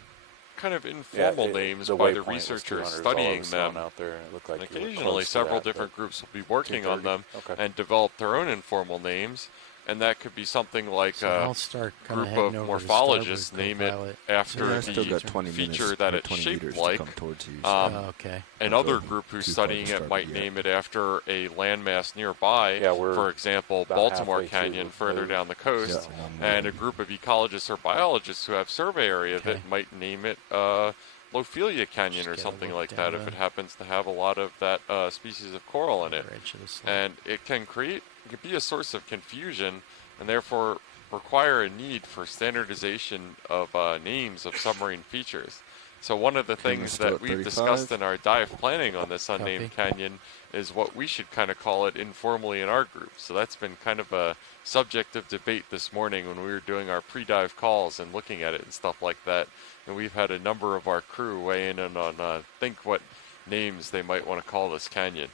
kind of informal names by the researchers studying them. Out there, and it looked like And you were occasionally, close to several that, different groups will be working on 2:30. them Okay. and develop their own informal names. And that could be something like So a I'll start kinda group heading of over to morphologists starboard, name it co-pilot. after Yeah, I still the got 20 feature minutes that or it's 20 shaped meters like. to come towards you. Okay. Another go group who's too far to studying it starboard might yet. name it after a landmass nearby. Yeah, we're for example, about Baltimore halfway through Canyon the further move. down the coast. Yeah, and I'm And a moving. group of ecologists or biologists who have survey area of Okay. it might name it Lophelia Canyon or get a something look like down that if the- it happens to have a lot of that species of coral in it. Edge of the slope. And it can be a source of confusion and therefore require a need for standardization of names of submarine features. So one of the Camera's things still that at we've 35. discussed in our dive planning on this unnamed canyon is what we should kind of call it informally in our group. So that's been kind of a subject of debate this morning when we were doing our pre-dive calls and looking at it and stuff like that. And we've had a number of our crew weigh in on think what names they might want to call this canyon.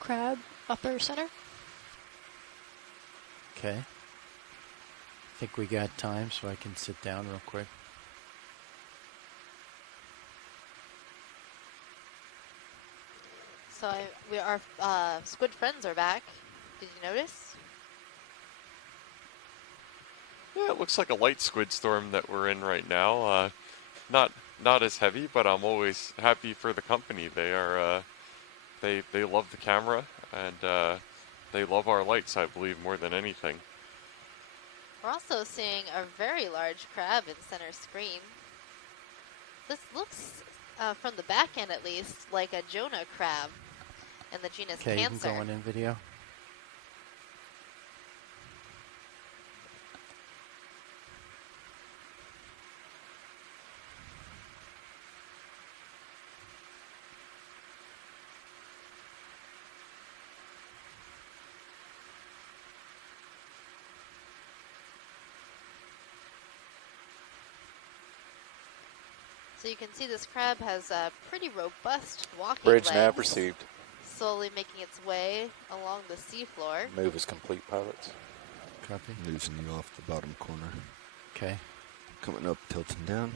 Crab, upper center. Okay. I think we got time, so I can sit down real quick. So our squid friends are back. Did you notice? Yeah, it looks like a light squid storm that we're in right now. Not as heavy, but I'm always happy for the company. They are they love the camera and they love our lights, I believe, more than anything. We're also seeing a very large crab in center screen. This looks, from the back end at least, like a Jonah crab in the genus Okay, you Cancer. can go in video. So you can see this crab has pretty robust walking Bridge legs, nav received. slowly making its way along the seafloor. Move is complete, pilots. Copy. Losing you off the bottom corner. Okay. Coming up, tilting down.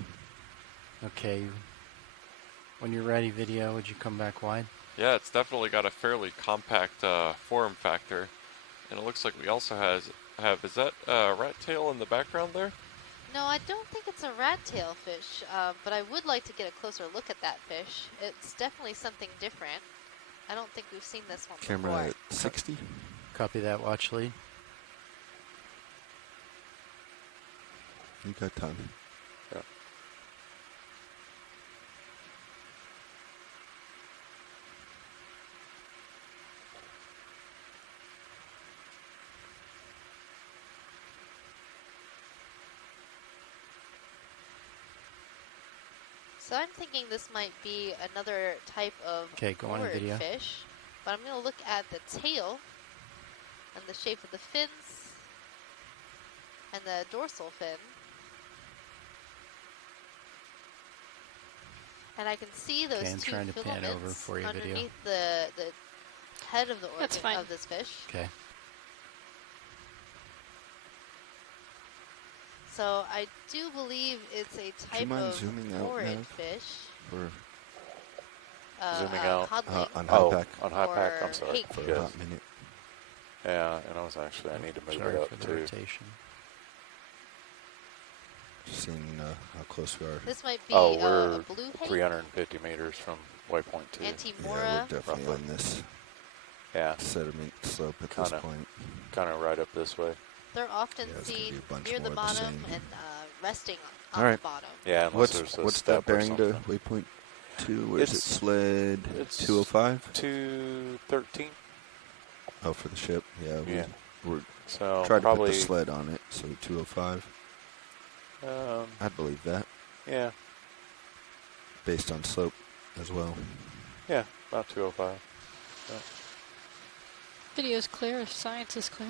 Okay. When you're ready, video, would you come back wide? Yeah, it's definitely got a fairly compact form factor, and it looks like we also have is that rat tail in the background there? No, I don't think it's a rat tail fish, but I would like to get a closer look at that fish. It's definitely something different. I don't think we've seen this one Camera before. at 60. Copy that, watch lead. You got time. Yeah. So I'm thinking this might be another type of Okay, go on in forward video. fish, but I'm going to look at the tail and the shape of the fins and the dorsal fin. And I can see those Okay, I'm two trying to pan filaments over for you, video. underneath the head of the That's organ fine. of this fish. Okay. So I do believe it's a type mind of zooming out, forward Nav? fish. For Zooming out. Codling. on high pack. On high pack, Or I'm sorry. hate For Yes. a hot minute. Yeah, and I was actually, I need to move Sorry it for up the too. rotation. Seeing how close we are. This might be Oh, a we're blue hake, 350 meters from waypoint 2. Yeah, Antimora. we're definitely roughly. on this Yeah, sediment slope at this Kinda. point. kind of right up this way. They're often Yeah, it's gonna be seen a bunch near the more of the bottom same. and resting on All right. the bottom. Yeah, unless there's a What's step that bearing or to something. waypoint 2? Where is it? It's- Sled it's 205? 213. Oh, for the ship? Yeah. Yeah. We're So tried to put probably, the sled on it, so 205. I'd believe that, yeah, based on slope as well. yeah, about 205. Video's clear if science is clear.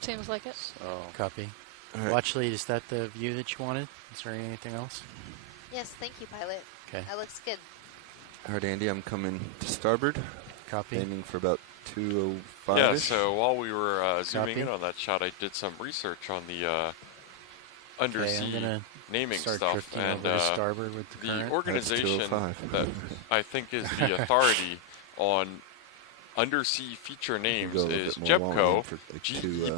Seems like it. So Copy. All right. Watch lead, is that the view that you wanted? Is there anything else? Yes, thank you, pilot. Okay. That looks good. All right, Andy, I'm coming to starboard. Copy. Aiming for about 205. Yeah, so while we were zooming Copy. in on that shot, I did some research on the Okay, I'm undersea gonna naming start stuff, drifting and over to starboard with the the current. organization That's 205. that I think is the authority on undersea feature You names go a little is bit more, won't GEBCO, you, for like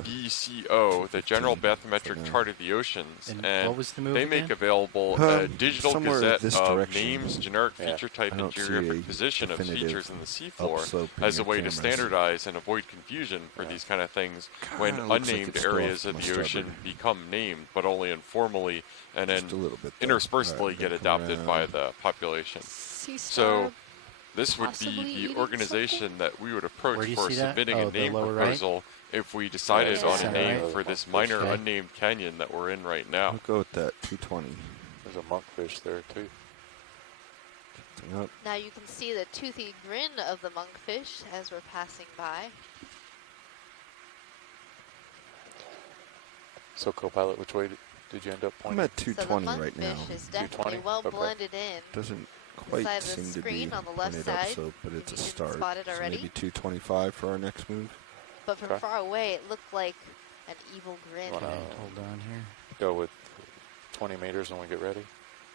GEBCO, the General 215 Bathymetric for now. Chart of the Oceans, And what was the move they make again? available a digital somewhere gazette this of direction. names, generic Yeah. feature type, I and don't see a geographic position of definitive features in the seafloor upslope in as a your way cameras. to standardize and avoid confusion for these kind of things when Kinda looks like unnamed it's still areas off of my the ocean starboard. become named, but only informally and Just then a little bit, though. interspersedly Alright, get I'm gonna adopted come by around. the population. Sea So star this would be possibly the eating organization that we would approach Where do you for see that? submitting Oh, a the name lower right? proposal if we decided Yeah. on a Center name right? for this minor Okay. unnamed canyon that we're in right now. I'll go with that 220. There's a monkfish there too. Something up. Now you can see the toothy grin of the monkfish as we're passing by. So, co-pilot, which way did you end up I'm pointing? at 220 so the right now. monkfish is definitely 220? well Okay. blended in. Doesn't quite Side of the seem to be screen on the left pointed side, upslope, but it's a if you didn't start. spot it So already. maybe 225 for our next move. But from Okay. far away, it looked like an evil grin. Wanna- Okay, hold on here. Go with 20 meters when we get ready.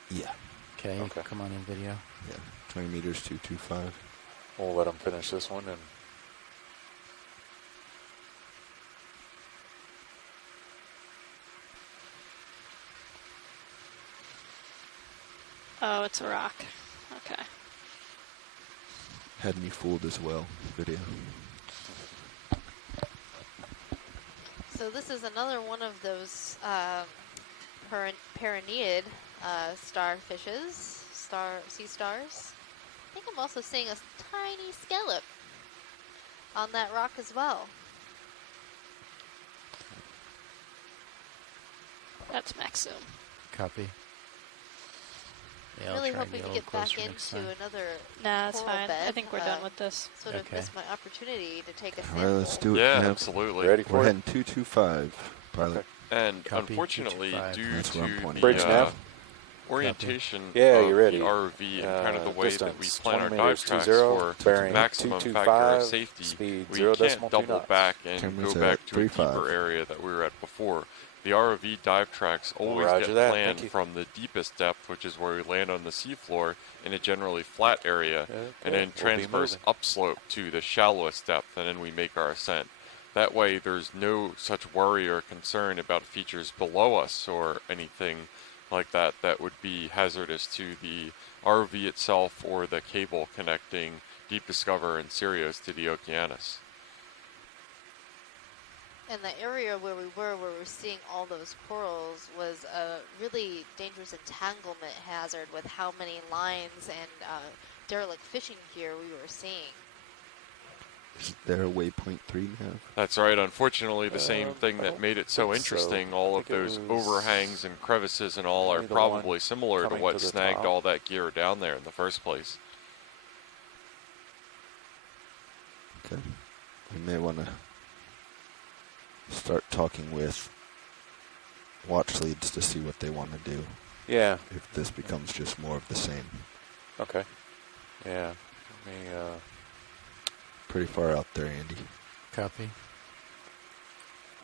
Yeah. Okay, Okay. come on in video. Yeah. 20 meters, 225. We'll let them finish this one and Oh, it's a rock. Okay. Had me fooled as well. Video. So this is another one of those Perineid starfishes, sea stars. I think I'm also seeing a tiny scallop on that rock as well. That's max zoom. Copy. Yeah, I'll Really try and hoping get a to little get back closer next into time. another Nah, that's coral fine. bed. I think we're done with this. Sort of Okay. missed my opportunity to take a All sample. right, let's do it. Yeah, Nav. absolutely. ready We're for it. heading 225, pilot. Okay. And Copy, unfortunately, 225. due That's where I'm to pointing. Bridge the nav. orientation Yeah, of you're ready. the ROV and kind of the way that we Distance, plan our 20 dive meters, tracks 20, for bearing maximum 225, factor of safety, speed we 0.2 can't double knots. back and Cameras go are back at to a 3.5. deeper area that we were at before. The ROV dive tracks always Roger get that, planned thank you. from the deepest depth, which is where we land on the seafloor in a generally flat area, Okay, and then we'll be transverse moving. upslope to the shallowest depth, and then we make our ascent. That way, there's no such worry or concern about features below us or anything like that that would be hazardous to the ROV itself or the cable connecting Deep Discover and Sirius to the Okeanos. And the area where we were seeing all those corals, was a really dangerous entanglement hazard with how many lines and derelict fishing gear we were seeing. Is there a waypoint 3 nav? That's right. Unfortunately, the same thing I that don't made it so think so. interesting, I all of think it those was overhangs and crevices and all are only the probably one similar to coming what to the snagged top. all that gear down there in the first place. Okay. We may want to start talking with watch leads to see what they want to do. Yeah. If this becomes just more of the same. Okay. Yeah. Let me, Pretty far out there, Andy. Copy.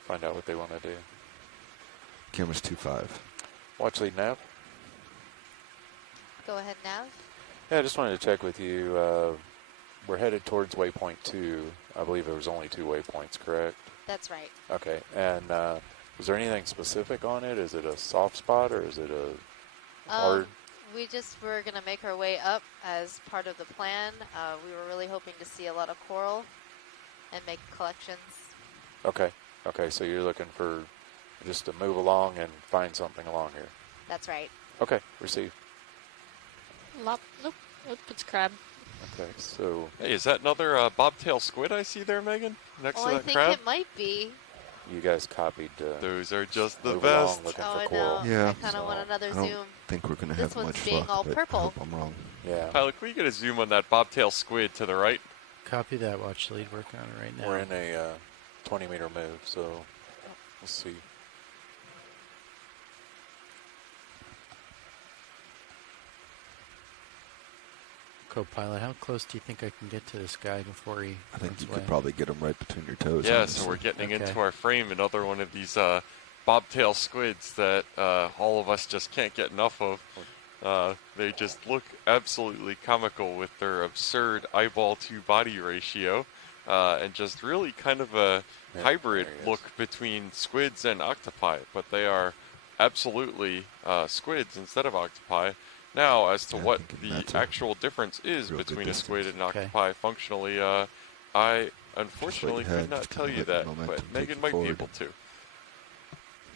find out what they want to do. Cameras 25. Watch lead nav. Go ahead, Nav. Yeah, I just wanted to check with you. We're headed towards waypoint 2. I believe there was only 2 waypoints, correct? That's right. Okay. And was there anything specific on it? Is it a soft spot or is it a hard? We just were going to make our way up as part of the plan. We were really hoping to see a lot of coral and make collections. Okay. Okay. So you're looking for just to move along and find something along here. That's right. Okay. Receive. Nope, it's crab. Okay. So Hey, is that another bobtail squid I see there, Megan? Next Oh, to I that think crab? it might be. you guys copied. Those are just the move along best. looking Oh, for I coral. know. Yeah. I kind of want another I don't zoom. think we're going to This have one's much being luck, all but I purple. hope I'm wrong. Yeah. Pilot, can we get a zoom on that bobtail squid to the right? Copy that. Watch lead. Working on it right now. We're in a 20-meter move, so let's see. Co-pilot, how close do you think I can get to this guy before he I think runs you away? could probably get him right between your toes. Yeah, honestly. so we're getting Okay. into our frame, another one of these bobtail squids that all of us just can't get enough of. They just look absolutely comical with their absurd eyeball to body ratio, and just really kind of a hybrid look between squids and octopi, but they are absolutely squids instead of octopi. Now, as to what the actual difference is between a squid and an octopi functionally, I unfortunately could not tell you that, but Megan might be able to.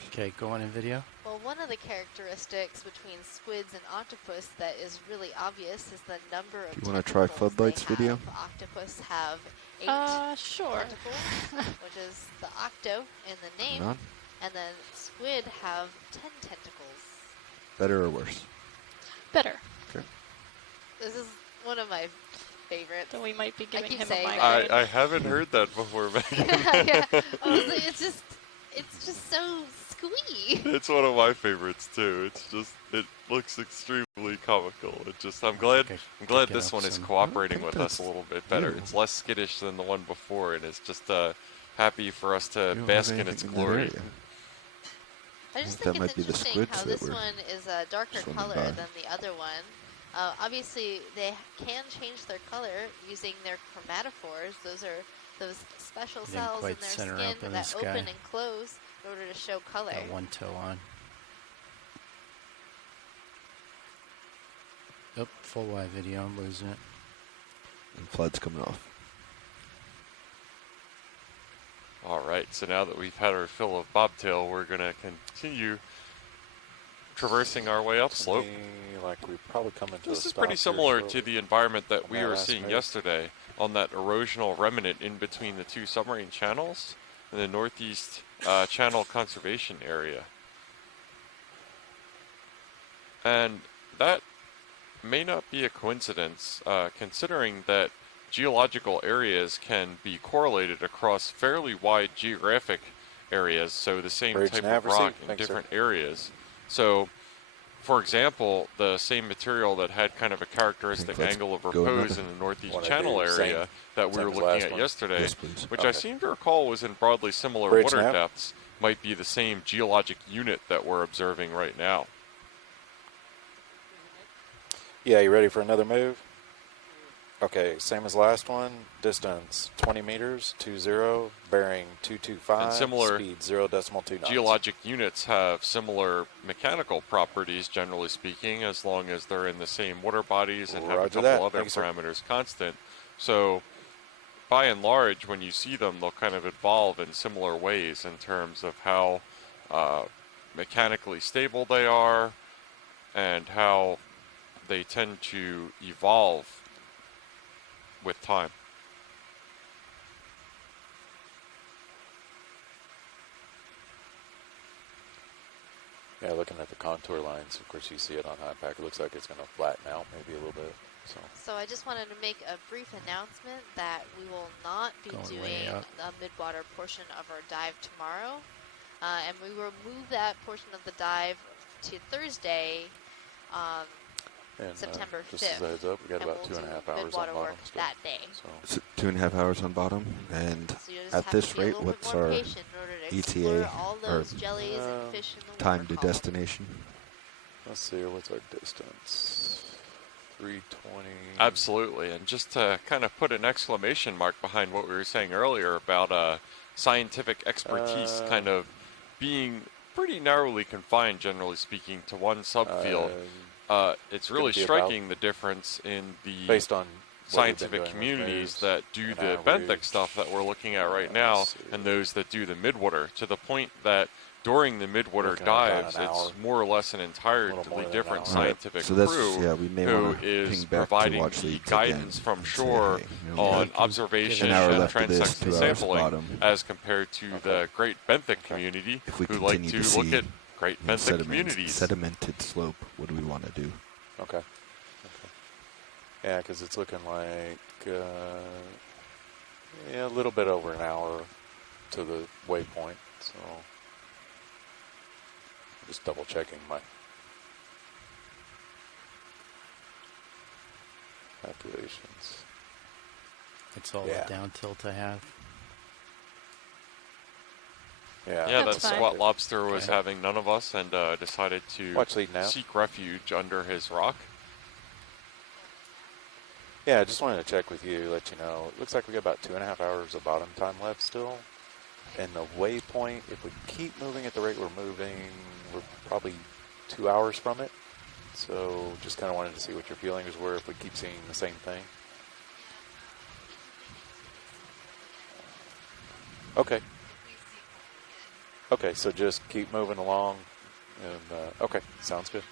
Okay, go on in video. Well, one of the characteristics between squids and octopus that is really obvious is the number of You want to try floodlights video? Octopus have 8 sure. tentacles, which is the octo in the name, None? and then squid have 10 tentacles. Better or worse? Better. Okay. This is one of my favorites. Then we might be giving keep him a saying migraine. I haven't heard that before, Megan. Yeah, honestly, it's just so squee. It's one of my favorites too. It looks extremely comical. I'm glad this one is cooperating with us a little bit better. It's less skittish than the one before, and it's just happy for us to bask in its glory. I just think it's interesting how this one is a darker color by. than the other one. Obviously, they can change their color using their chromatophores. Those are those special cells in their skin that open and close in order to show color. Got one toe on. Oh, full wide video. I'm losing it. And flood's coming off. All right, so now that we've had our fill of bobtail, we're going to continue traversing our way upslope. Like we probably come into this is pretty similar to the environment that we were seeing yesterday on that erosional remnant in between the two submarine channels in the northeast channel conservation area. And that may not be a coincidence, considering that geological areas can be correlated across fairly wide geographic areas, so the same type of rock in different areas. So, for example, the same material that had kind of a characteristic angle of repose in the northeast channel area that we were looking at yesterday, which I seem to recall was in broadly similar water depths, might be the same geologic unit that we're observing right now. Yeah, you ready for another move? Okay, same as last one. Distance 20 meters, 20, bearing 225, and similar speed 0.2 knots. Geologic units have similar mechanical properties, generally speaking, as long as they're in the same water bodies and have a couple other parameters constant. So, by and large, when you see them, they'll kind of evolve in similar ways in terms of how mechanically stable they are and how they tend to evolve with time. Yeah, looking at the contour lines, of course you see it on high pack. It looks like it's going to flatten out maybe a little bit. So I just wanted to make a brief announcement that we will not be doing the midwater portion of our dive tomorrow. And we will move that portion of the dive to Thursday, September 5th. Just as a heads up, we got about 2.5 hours on bottom still. That day. So 2.5 hours on bottom, and at this rate, what's our ETA or jellies and fish in the time to destination? Let's see here, what's our distance? 320. Absolutely, and just to kind of put an exclamation mark behind what we were saying earlier about scientific expertise kind of being pretty narrowly confined, generally speaking, to one subfield. It's really striking the difference in the based on scientific communities that do the benthic stuff that we're looking at right now and those that do the midwater, to the point that during the midwater dives, it's more or less an entirely different scientific crew who is providing the guidance from shore on observation and transect sampling as compared to the Great Benthic community who like to look at Great Benthic communities. Sedimented slope, what do we want to do? Okay. Yeah, because it's looking like a little bit over an hour to the waypoint, so just double checking my calculations. It's all Yeah. the down tilt I have. Yeah, Yeah, That's that fine. squat lobster was Okay. having none of us and decided to Watch lead now. seek refuge under his rock. Yeah, I just wanted to check with you, let you know. It looks like we got about 2.5 hours of bottom time left still. And the waypoint, if we keep moving at the rate we're moving, we're probably 2 hours from it. So just kind of wanted to see what your feelings were if we keep seeing the same thing. Okay. Okay, so just keep moving along. And okay, sounds good.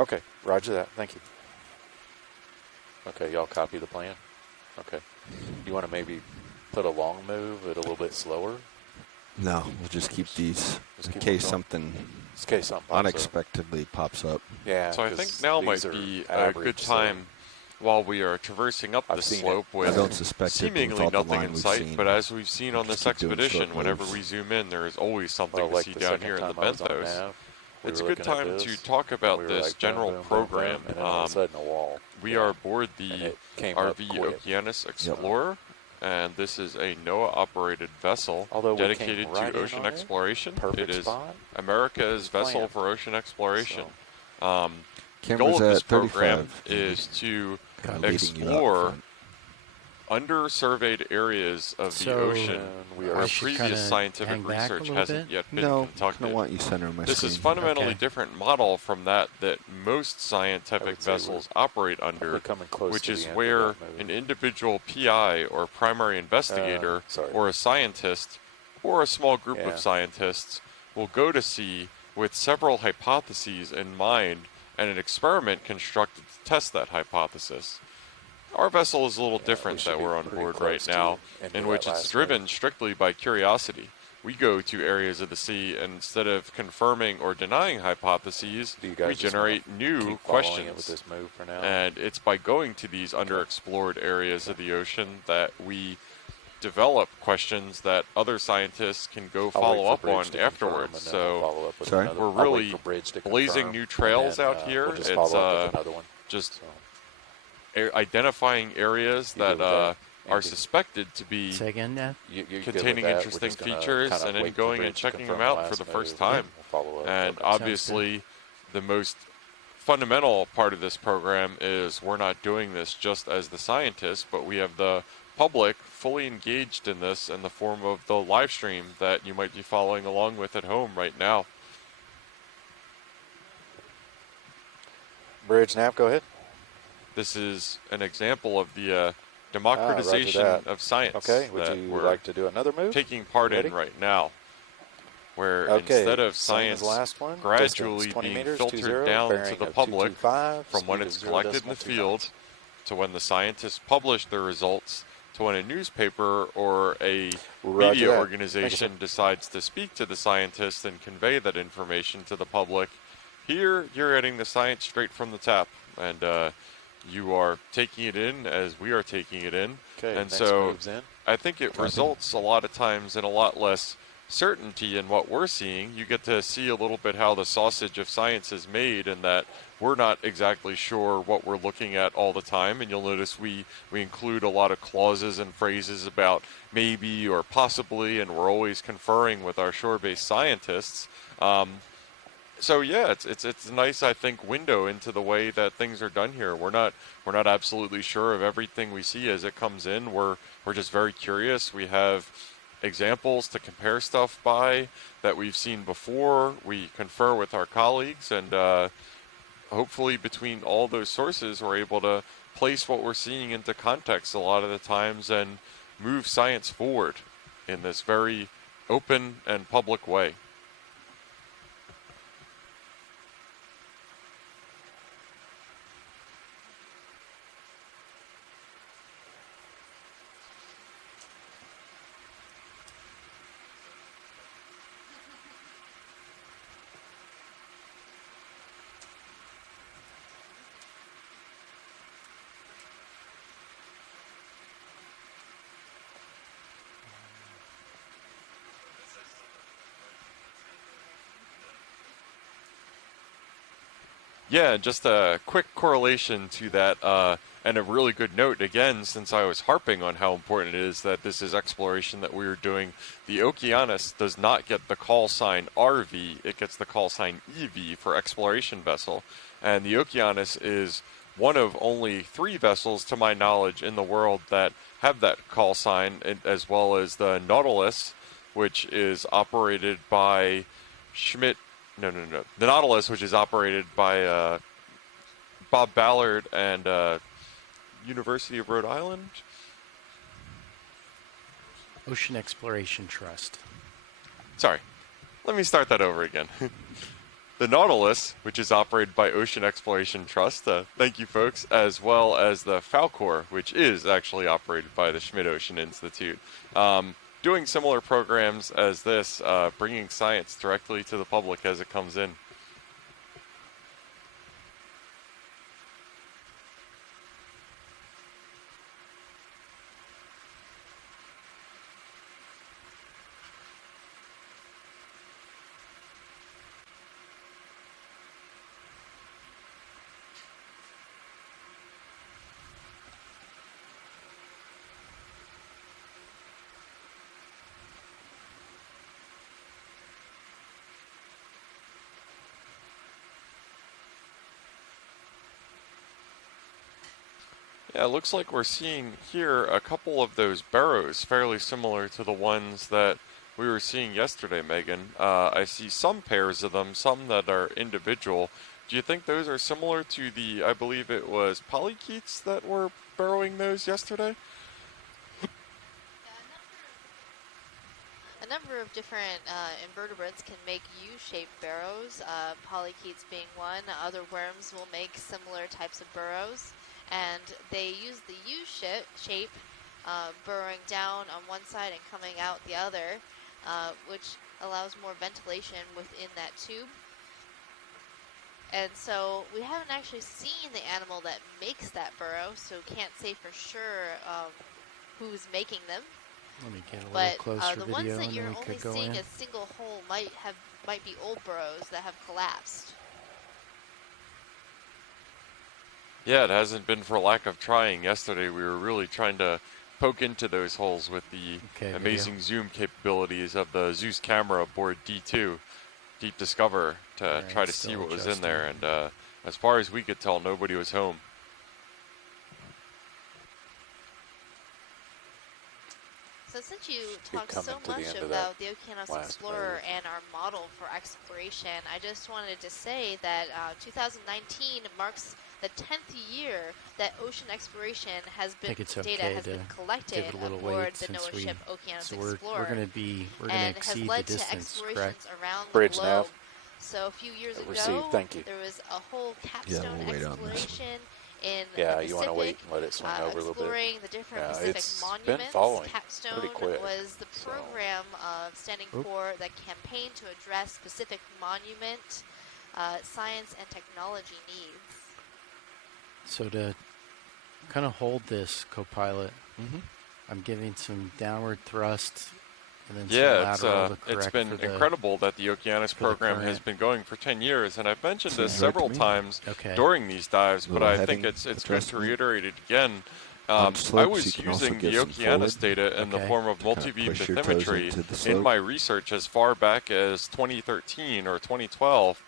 Okay, roger that. Thank you. Okay, y'all copy the plan? Okay. You want to maybe put a long move at a little bit slower? No, we'll just keep these Just in keep case them something in case something pops up. unexpectedly pops up. Yeah. So I 'cause think now might these are be a average, good so time while we are traversing up I've this seen slope it. I with don't suspect it, but with seemingly all the nothing line in we've sight. seen, But as we've seen on just this keep doing expedition, short whenever moves. we zoom in, there is always something well, to like see the down second here in the time I was on benthos. nav, we It's a were good looking at time to this, talk and about we were this like, general boom, boom, boom, program. and then all of a sudden a wall. We Yeah. are aboard And the it came up RV quick. Okeanos Explorer, and this is a NOAA-operated vessel Although we dedicated came right to in ocean on it, exploration. perfect It is spot. America's vessel planned. for ocean exploration. So, The goal Cameras of this at program 35, Andy. is to Kind of leading you out explore front. under-surveyed areas of the So, ocean and we where are I should previous kinda scientific hang back a research little hasn't bit? yet been No, I conducted. want you center on my This screen. is fundamentally Okay. different model from that most I scientific would say vessels operate probably under, coming close which to is the end of where that move. an individual PI or primary investigator sorry. or a scientist or a small group Yeah. of scientists will go to sea with several hypotheses in mind and an experiment constructed to test that hypothesis. Our vessel is a little Yeah, we different should that be we're on pretty board close right to now, the end in of which that it's last driven move. strictly by curiosity. We go to areas of the sea, and instead of confirming or denying hypotheses, Do you guys we just wanna generate new keep following it with questions. this move for now? And it's by going to these underexplored areas of the ocean that we develop questions that other scientists can go I'll follow wait for up Bridge on to confirm, afterwards. and then we'll So follow up with Sorry? another. we're I'll wait really for Bridge to blazing confirm, new and trails then, out here. We'll just It's follow up with another one. just So, identifying areas You good that with that, are Andy? suspected to be Say again, Nav? you good with containing that? We're interesting just gonna features, kinda and then wait for going and Bridge to checking them confirm out for last the first move, time. and we'll follow up. And Okay. obviously, the most fundamental part of this program is we're not doing this just as the scientists, but we have the public fully engaged in this in the form of the live stream that you might be following along with at home right now. Bridge, Nav, go ahead. This is an example of the democratization that. of science Okay, would that you we're like to do another move? taking part Ready? in right now, where Okay, instead of same as science the last one. gradually Distance 20 being meters, filtered 20, down to bearing the of public 225, from when speed it's of collected in the 0.2 field knots. to when the scientists publish their results to when a newspaper or a Roger media that. organization Thank you, decides to speak to the scientists and convey that information to the public. Here, you're getting the science straight from the tap, and you are taking it in as we are taking it in. Okay, And next so move's in. I think it results a lot of times in a lot less certainty in what we're seeing. You get to see a little bit how the sausage of science is made, and that we're not exactly sure what we're looking at all the time. And you'll notice we include a lot of clauses and phrases about maybe or possibly, and we're always conferring with our shore-based scientists. So yeah, it's a nice, I think, window into the way that things are done here. We're not absolutely sure of everything we see as it comes in. We're just very curious. We have examples to compare stuff by that we've seen before. We confer with our colleagues, and hopefully between all those sources, we're able to place what we're seeing into context a lot of the times and move science forward in this very open and public way. Yeah, just a quick correlation to that, and a really good note, again, since I was harping on how important it is that this is exploration that we are doing. The Okeanos does not get the call sign RV, it gets the call sign EV for exploration vessel. And the Okeanos is one of only 3 vessels, to my knowledge, in the world that have that call sign, as well as the Nautilus, which is operated by Schmidt. No. The Nautilus, which is operated by Bob Ballard and University of Rhode Island. Ocean Exploration Trust. Sorry, let me start that over again. The Nautilus, which is operated by Ocean Exploration Trust, thank you folks, as well as the Falcor, which is actually operated by the Schmidt Ocean Institute. Doing similar programs as this, bringing science directly to the public as it comes in. Yeah, it looks like we're seeing here a couple of those barrows fairly similar to the ones that we were seeing yesterday, Megan. I see some pairs of them, some that are individual. Do you think those are similar to the, I believe it was polychaetes that were burrowing those yesterday? A number of different invertebrates can make U-shaped burrows, polychaetes being one. Other worms will make similar types of burrows, and they use the U-shape, burrowing down on one side and coming out the other, which allows more ventilation within that tube. And so we haven't actually seen the animal that makes that burrow, so can't say for sure who's making them. Let me get a But little closer the video ones that and you're then we only could go seeing in. a single hole might be old burrows that have collapsed. Yeah, it hasn't been for lack of trying. Yesterday we were really trying to poke into those holes with the amazing zoom capabilities of the Zeus camera aboard D2, Deep Discover, to try to see what was in there. And as far as we could tell, nobody was home. So since you talked so much about the Okeanos Explorer and our model for exploration, I just wanted to say that 2019 marks the 10th year that ocean exploration has been data has been collected aboard the NOAA ship Okeanos Explorer, and has led to explorations around the globe. So a few years ago, there was a whole capstone exploration in the Pacific, you want to wait and let it swing over a little bit. Exploring the different Pacific monuments. Been following Capstone pretty quick, was the program standing for the campaign to address Pacific monument science and technology needs. So to kind of hold this, co-pilot, I'm giving some downward thrust and then some lateral to correct. It's been incredible that the Okeanos program has been going for 10 years, and I've mentioned this several times during these dives, but I think it's good to reiterate it again. I was using the Okeanos data in the form of multi-beam bathymetry in my research as far back as 2013 or 2012.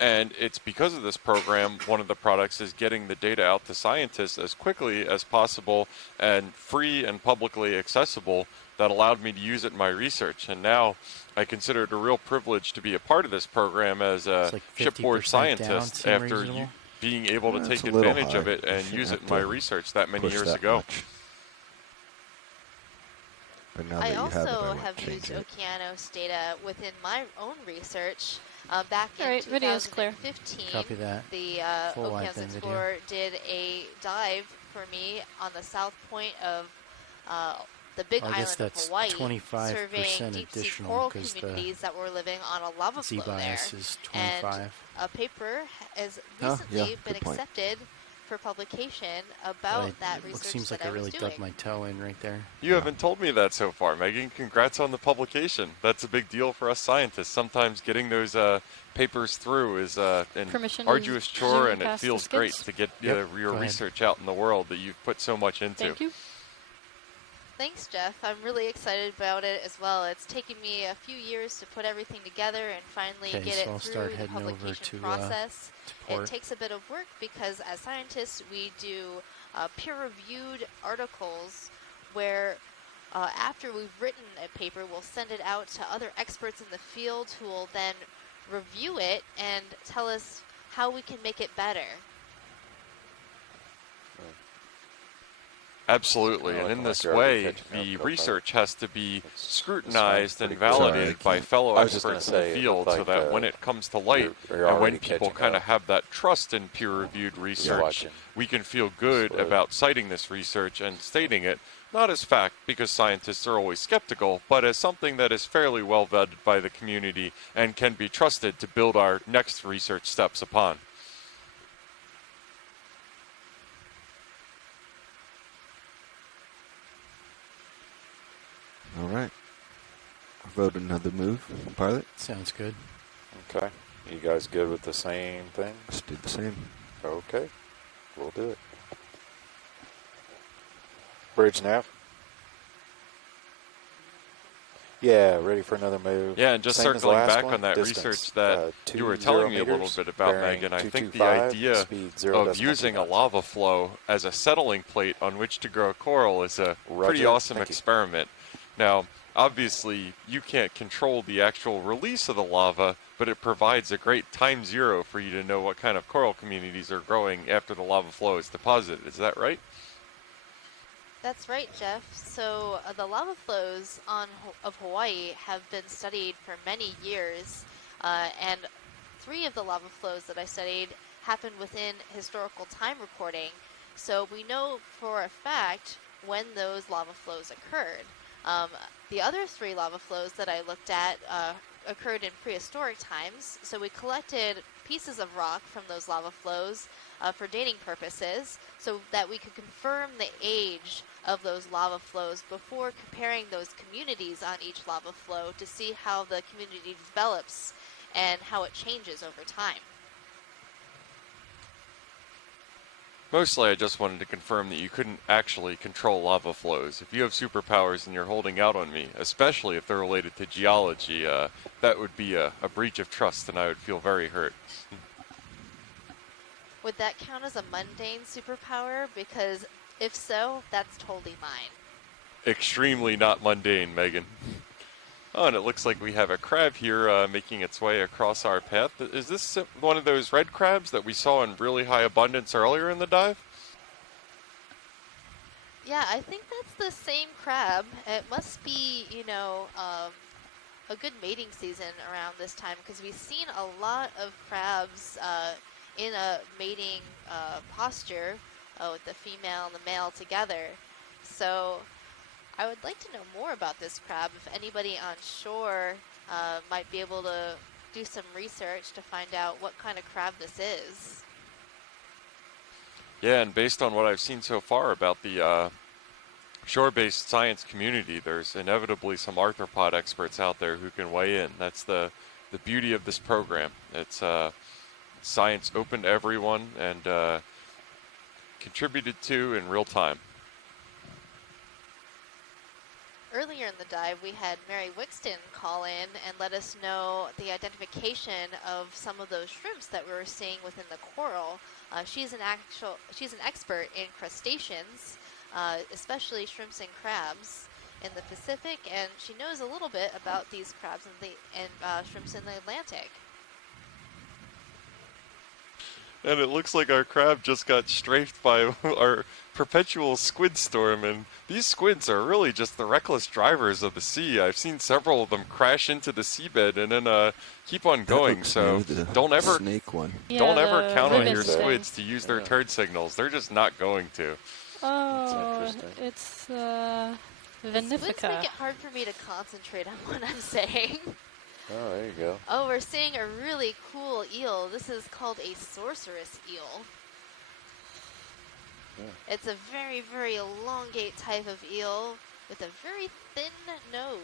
And it's because of this program, one of the products is getting the data out to scientists as quickly as possible and free and publicly accessible, that allowed me to use it in my research. And now I consider it a real privilege to be a part of this program as a shipboard scientist after being able to take advantage of it and use it in my research that many years ago. I also have used Okeanos data within my own research. Back in 2015, Copy that. the Okeanos Explorer did a dive for me on the south point of the Big Island of Hawaii, surveying deep-sea coral communities that were living on a lava flow there. Z-bias is 25. And a paper has recently been accepted for publication about that research seems like that I was really doing. dug my toe in right there. You haven't told me that so far, Megan. Congrats on the publication. That's a big deal for us scientists. Sometimes getting those papers through is an Permission arduous to chore, zoom and it past the feels great skids? to get Yep, your go ahead. research out in the world that you've put so much into. Thank you. Thanks, Jeff. I'm really excited about it as well. It's taken me a few years to put everything together and finally Okay, get so it I'll through start the heading over publication to process. port. It takes a bit of work because as scientists we do peer-reviewed articles where after we've written a paper, we'll send it out to other experts in the field who will then review it and tell us how we can make it better. Absolutely, and in this way, the research has to be scrutinized and validated by fellow experts in the field so that when it comes to light and when people kind of have that trust in peer-reviewed research, we can feel good about citing this research and stating it, not as fact, because scientists are always skeptical, but as something that is fairly well vetted by the community and can be trusted to build our next research steps upon. All right. Vote another move, pilot. Sounds good. Okay. You guys good with the same thing? Let's do the same. Okay. We'll do it. Bridge nav. Yeah, ready for another move. Yeah, and just Same as circling last back one, on that distance, research that you were telling me a little bit about, Megan, I think the idea of using a lava flow as a settling plate on which to grow coral is a pretty awesome experiment. Now, obviously, you can't control the actual release of the lava, but it provides a great time zero for you to know what kind of coral communities are growing after the lava flow is deposited. Is that right? That's right, Jeff. So the lava flows of Hawaii have been studied for many years, and 3 of the lava flows that I studied happened within historical time recording. So we know for a fact when those lava flows occurred. The other 3 lava flows that I looked at occurred in prehistoric times. So we collected pieces of rock from those lava flows for dating purposes so that we could confirm the age of those lava flows before comparing those communities on each lava flow to see how the community develops and how it changes over time. Mostly I just wanted to confirm that you couldn't actually control lava flows. If you have superpowers and you're holding out on me, especially if they're related to geology, that would be a breach of trust and I would feel very hurt. Would that count as a mundane superpower? Because if so, that's totally mine. Extremely not mundane, Megan. Oh, and it looks like we have a crab here making its way across our path. Is this one of those red crabs that we saw in really high abundance earlier in the dive? Yeah, I think that's the same crab. It must be, you know, a good mating season around this time because we've seen a lot of crabs in a mating posture with the female and the male together. So I would like to know more about this crab. If anybody on shore might be able to do some research to find out what kind of crab this is. Yeah, and based on what I've seen so far about the shore-based science community, there's inevitably some arthropod experts out there who can weigh in. That's the beauty of this program. It's science open to everyone and contributed to in real time. Earlier in the dive, we had Mary Wixton call in and let us know the identification of some of those shrimps that we were seeing within the coral. She's an expert in crustaceans, especially shrimps and crabs in the Pacific, and she knows a little bit about these crabs and shrimps in the Atlantic. And it looks like our crab just got strafed by our perpetual squid storm, and these squids are really just the reckless drivers of the sea. I've seen several of them crash into the seabed and then keep on going, so don't ever count on your squids to use their turd signals. They're just not going to. Oh, it's Squids Vinifica. make it hard for me to concentrate on what I'm saying. Oh, there you go. Oh, we're seeing a really cool eel. This is called a sorceress eel. It's a very, very elongate type of eel with a very thin nose.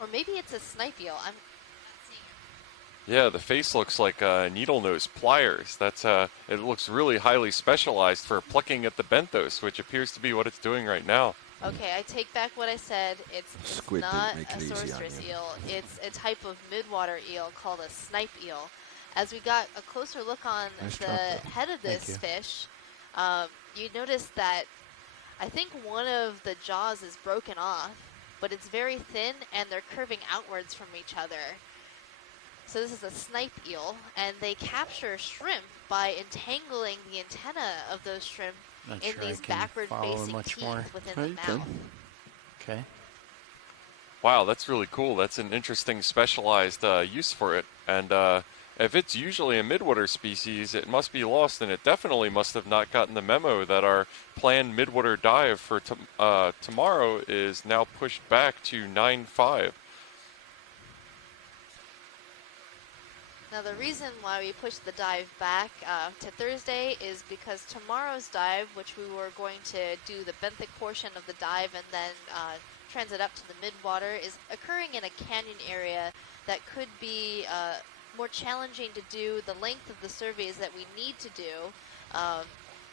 Or maybe it's a snipe eel. I'm not seeing it. Yeah, the face looks like needle nose pliers. That's it looks really highly specialized for plucking at the benthos, which appears to be what it's doing right now. Okay, I take back what I said. It's Squid not didn't make a it easy on sorceress you. eel. It's a type of midwater eel called a snipe eel. As we got a closer look on Nice the job, though. head of this fish, you notice that I think one of the jaws is broken off, but it's very thin and they're curving outwards from each other. So this is a snipe eel, and they capture shrimp by entangling the antenna of those shrimp Not in sure I these can backward-facing much teeth more. within Oh, the you mouth. can. Okay. Wow, that's really cool. That's an interesting specialized use for it. And if it's usually a midwater species, it must be lost, and it definitely must have not gotten the memo that our planned midwater dive for tomorrow is now pushed back to 9/5. Now the reason why we pushed the dive back to Thursday is because tomorrow's dive, which we were going to do the benthic portion of the dive and then transit up to the midwater, is occurring in a canyon area that could be more challenging to do the length of the surveys that we need to do.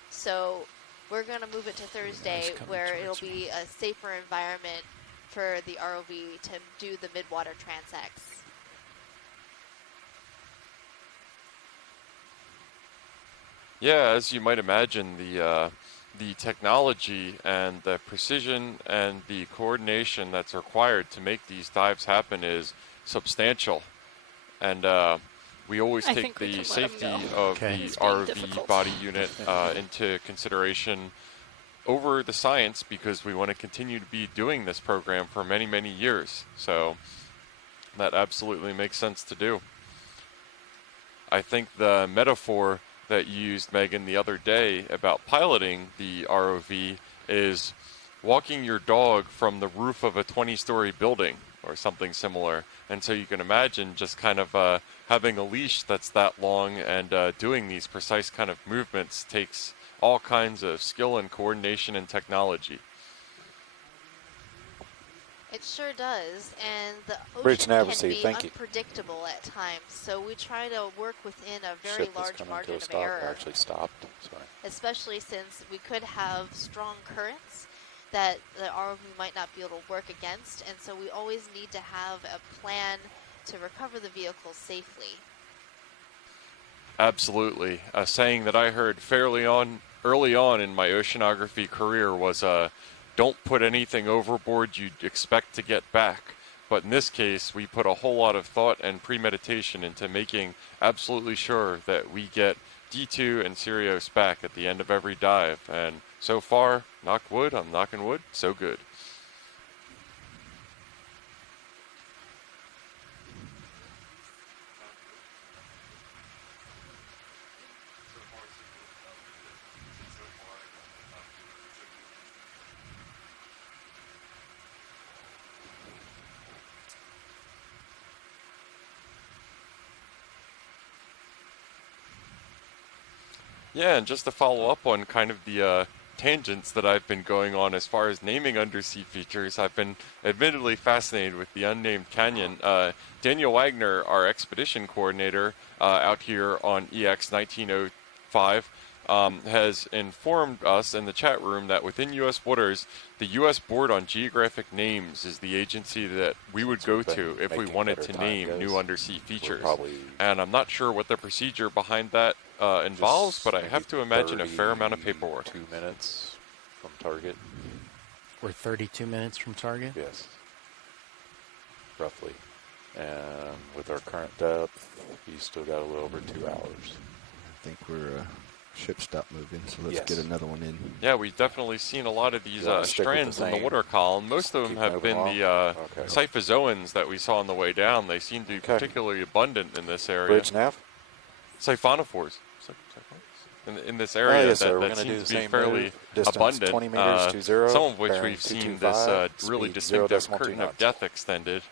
So we're going to move it to Thursday where it'll be a safer environment for the ROV to do the midwater transects. Yeah, as you might imagine, the technology and the precision and the coordination that's required to make these dives happen is substantial. And we always take the safety of the ROV body unit into consideration over the science, because we want to continue to be doing this program for many, many years. So that absolutely makes sense to do. I think the metaphor that you used, Megan, the other day about piloting the ROV is walking your dog from the roof of a 20-story building or something similar. And so you can imagine just kind of having a leash that's that long and doing these precise kind of movements takes all kinds of skill and coordination and technology. It sure does, and the Bridge ocean nav can received, be thank you. unpredictable at times, so we try to work within a very Ship is large coming margin to a of stop. error, Actually stopped. Sorry. especially since we could have strong currents that the ROV might not be able to work against, and so we always need to have a plan to recover the vehicle safely. Absolutely. A saying that I heard early on in my oceanography career was, don't put anything overboard you'd expect to get back. But in this case, we put a whole lot of thought and premeditation into making absolutely sure that we get D2 and Sirius back at the end of every dive. And so far, knock wood, I'm knocking wood, so good. Yeah, and just to follow up on kind of the tangents that I've been going on as far as naming undersea features, I've been admittedly fascinated with the Unnamed Canyon. Daniel Wagner, our expedition coordinator out here on EX1905, has informed us in the chat room that within U.S. waters, the U.S. Board on Geographic Names is the agency that we would go to if we wanted to name new undersea features. And I'm not sure what the procedure behind that involves, but I have to imagine a fair amount of paperwork. 2 minutes from target. We're 32 minutes from target? Yes. Roughly. And with our current depth, you still got a little over 2 hours. I think we're ship stopped moving, so let's Yes. get another one in. Yeah, we've definitely seen a lot of these strands in the water column. Most of them have been the siphozoans that we saw on the way down. They seem to be particularly abundant in this area. Bridge nav? Siphonophores. In this area yes, sir. that seems to be fairly abundant. 20 meters to 0, some of which bearing we've seen 225, this really speed distinctive 0.2 curtain knots. of death extended.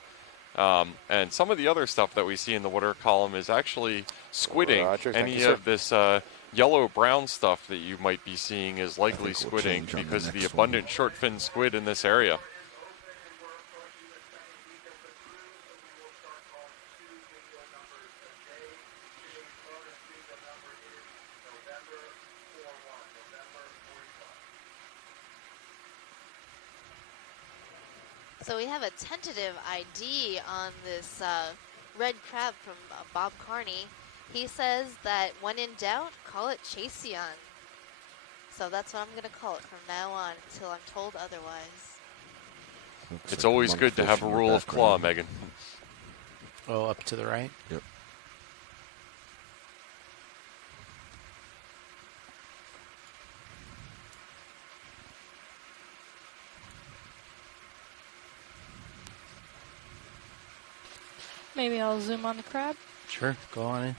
And some of the other stuff that we see in the water column is actually squidding Roger, thank any you, sir. of this yellow-brown stuff that you might be seeing is likely squid ink because of the abundant short-fin squid in this area. So we have a tentative ID on this red crab from Bob Carney. He says that when in doubt, call it Chaseon. So that's what I'm going to call it from now on until I'm told otherwise. It's always good to have a rule of claw, Megan. Oh, up to the right? Yep. Maybe I'll zoom on the crab. Sure, go on in.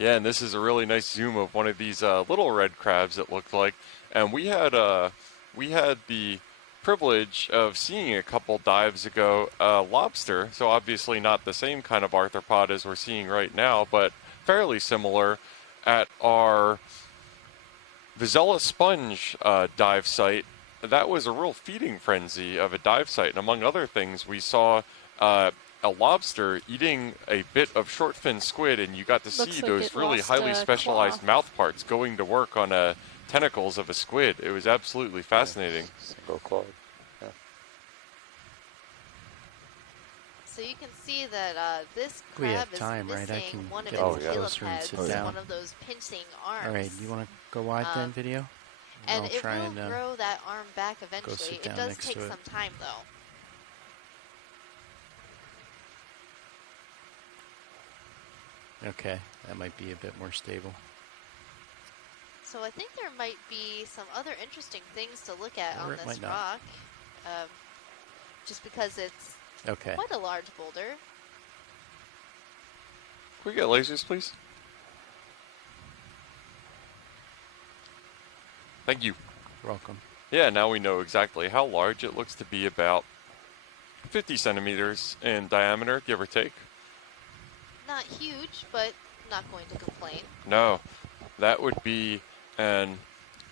Yeah, and this is a really nice zoom of one of these little red crabs, it looked like. And we had the privilege of seeing a couple dives ago lobster, so obviously not the same kind of arthropod as we're seeing right now, but fairly similar at our Vizela Sponge dive site. That was a real feeding frenzy of a dive site, and among other things, we saw a lobster eating a bit of short fin squid, and you got to see those really highly specialized mouth parts going to work on tentacles of a squid. It was absolutely fascinating. Single clawed. Yeah. So you can see that this crab is missing one of its helipeds, one of those pinching arms. All right, you want to go wide then, video? And I'll it try will grow that arm back eventually. It does take some time, though. Okay, that might be a bit more stable. So I think there might be some other interesting things to look at on this rock, just because it's quite a large boulder. Can we get lasers, please? Thank you. You're welcome. Yeah, now we know exactly how large. It looks to be about 50 centimeters in diameter, give or take. Not huge, but not going to complain. No, that would be, and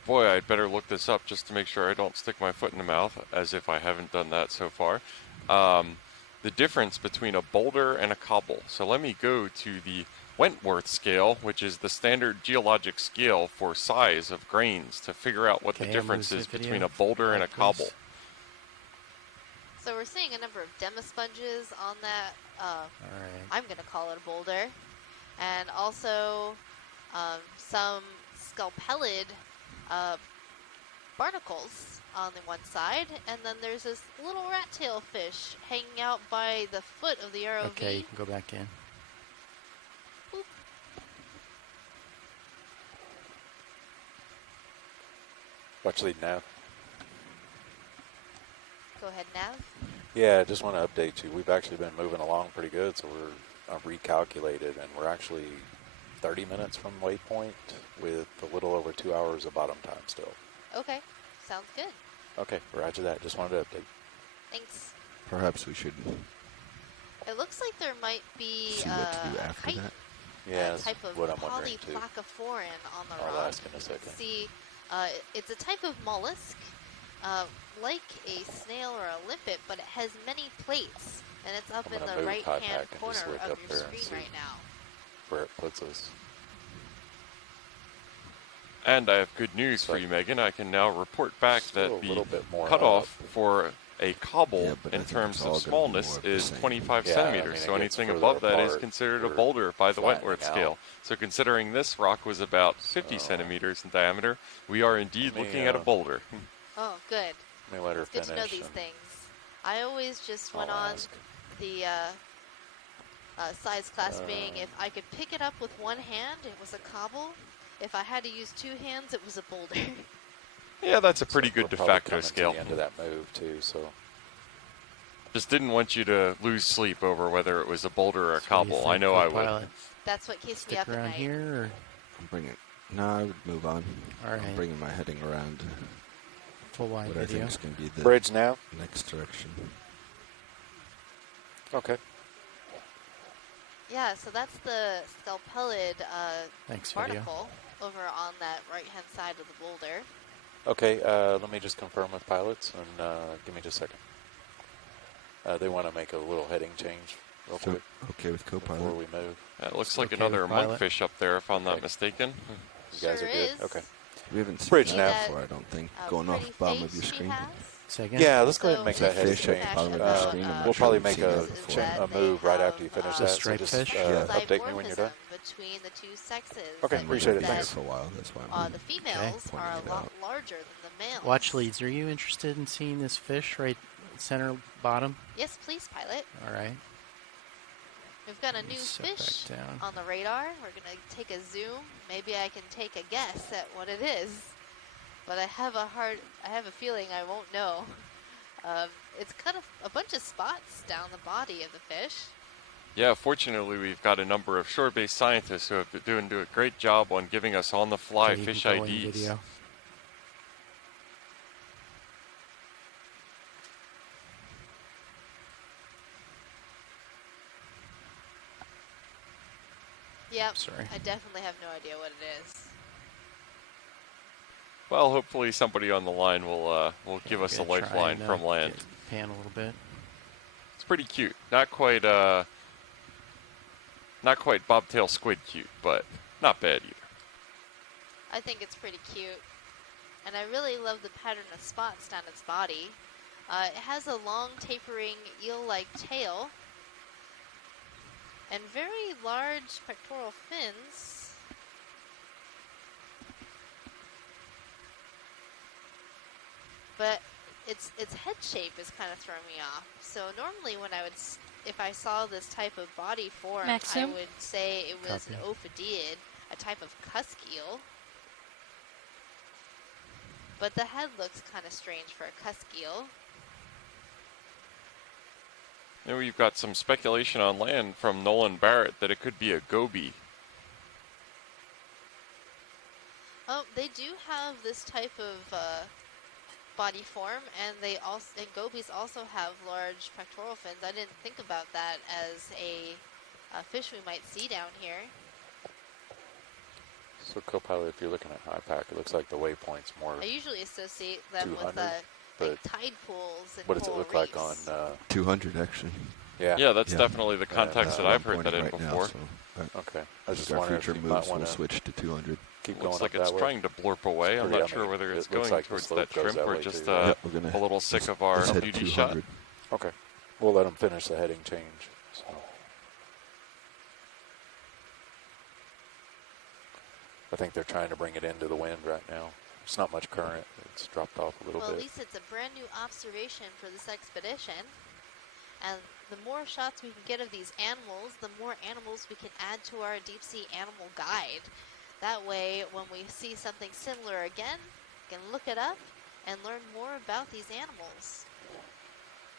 boy, I'd better look this up just to make sure I don't stick my foot in the mouth, as if I haven't done that so far. The difference between a boulder and a cobble. So let me go to the Wentworth scale, which is the standard geologic scale for size of grains, to figure out what the difference is between a boulder and a cobble. So we're seeing a number of demisponges on that, I'm going to call it a boulder, and also some scalpellid barnacles on the one side, and then there's this little rat tail fish hanging out by the foot of the ROV. Okay, you can go back in. Boop. Watch lead nav. Go ahead, Nav. Yeah, I just want to update you. We've actually been moving along pretty good, so we're recalculated, and we're actually 30 minutes from waypoint with a little over 2 hours of bottom time still. Okay, sounds good. Okay, roger that. Just wanted to update. Thanks. Perhaps we should It looks like there might be see what to do after that. Yeah, a type of what I'm wondering too. polyplacoforan on the I'll rock. ask in a second. See, it's a type of mollusk, like a snail or a limpet, but it has many plates, and it's up in the right-hand corner of your screen right now. Where it puts us. And I have good news for you, Megan. I can now report back that the cutoff for a cobble in terms of smallness is 25 centimeters. So anything above that is considered a boulder by the Wentworth scale. So considering this rock was about 50 centimeters in diameter, we are indeed looking at a boulder. Oh, good. Let me let her it's good to know these things. I always just went on the size class being if I could pick it up with one hand, it was a cobble. If I had to use two hands, it was a boulder. Yeah, that's a pretty good de facto scale. To the end of that move too, so. Just didn't want you to lose sleep over whether it was a boulder or a cobble. I know I would. That's what keeps me up at night. Here, or? I'm bringing. No, I would move on. All right. I'm bringing my heading around. Full wide what I video. think is going to be the Bridge now. next direction. Okay. Yeah, so that's the scalpellid Thanks, video. barnacle over on that right-hand side of the boulder. Okay, let me just confirm with pilots, and give me just a second. They want to make a little heading change real quick. Okay with co-pilot. Before we move. It looks like Okay another with pilot. monkfish up there, if I'm not mistaken. You guys Sure are good? is. Okay. We haven't seen Bridge that nav. before, I don't think. Going off Pretty the bottom of face your she screen. has. Second. Yeah, let's go ahead and make So that heading just fish at change. the bottom of information the screen. I'm about, not We'll sure probably we've make seen a, that before. a move right after you finish The that. striped just fish? update me when you're done. Between the two sexes. Okay, and appreciate it. Been there Thanks. for a while, that's why I'm The females pointing are it a lot out. larger than the males. Watch leads. Are you interested in seeing this fish right center bottom? Yes, please, pilot. All right. We've got a Let me new set fish back down. on the radar. We're going to take a zoom. Maybe I can take a guess at what it is. But I have a feeling I won't know. It's cut a bunch of spots down the body of the fish. Yeah, fortunately, we've got a number of shore-based scientists who have been doing a great job on giving us on-the-fly Okay, you fish can go in IDs. video. Yep. Sorry. I definitely have no idea what it is. Well, hopefully somebody on the line will give us a Gonna try lifeline and, from land. Pan a little bit. It's pretty cute. Not quite bobtail squid cute, but not bad either. I think it's pretty cute. And I really love the pattern of spots down its body. It has a long tapering eel-like tail and very large pectoral fins. But its head shape is kind of throwing me off. So normally when if I saw this type of body form, I would say it was an ophidiid, a type of cusk eel. But the head looks kind of strange for a cusk eel. And we've got some speculation on land from Nolan Barrett that it could be a goby. Oh, they do have this type of body form, and gobies also have large pectoral fins. I didn't think about that as a fish we might see down here. So co-pilot, if you're looking at high pack, it looks like the waypoint's more. I usually associate them with 200, like tide pools and what does it look like on? 200 actually. Yeah. That's definitely the context that I've heard that in right before. Now, so Okay. I was just our wondering if future you might moves will want to switch to 200. keep going Looks like up it's that way. trying to blurp away. I'm Pretty- not sure whether it it's looks going like the towards slope that goes shrimp that or way just too. We're gonna a little sick of our let's head beauty 200. shot. Okay. We'll let them finish the heading change. So. I think they're trying to bring it into the wind right now. It's not much current. It's dropped off a little Well, bit. at least it's a brand new observation for this expedition. And the more shots we can get of these animals, the more animals we can add to our deep sea animal guide. That way, when we see something similar again, we can look it up and learn more about these animals.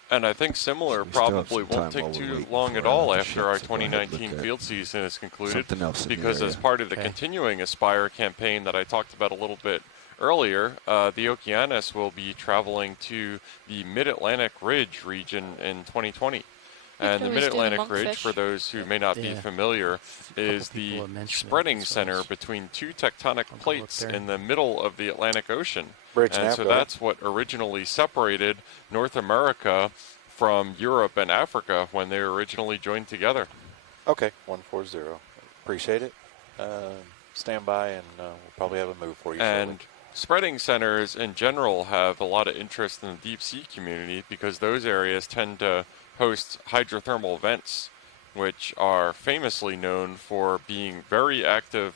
And I think similar So we still have probably some won't time take while we're too waiting long for at all the after our ships to go ahead and 2019 look at field season is concluded. something else in the Because as area. part of the continuing Aspire campaign that I talked about a little bit earlier, the Okeanos will be traveling to the Mid-Atlantic Ridge region in 2020. And the Mid-Atlantic Ridge, for those who may not be familiar, is the spreading center between two tectonic plates in the middle of the Atlantic Ocean. And so that's what originally separated North America from Europe and Africa when they were originally joined together. Okay, 140. Appreciate it. Stand by, and we'll probably have a move for you And shortly. spreading centers in general have a lot of interest in the deep sea community because those areas tend to host hydrothermal vents, which are famously known for being very active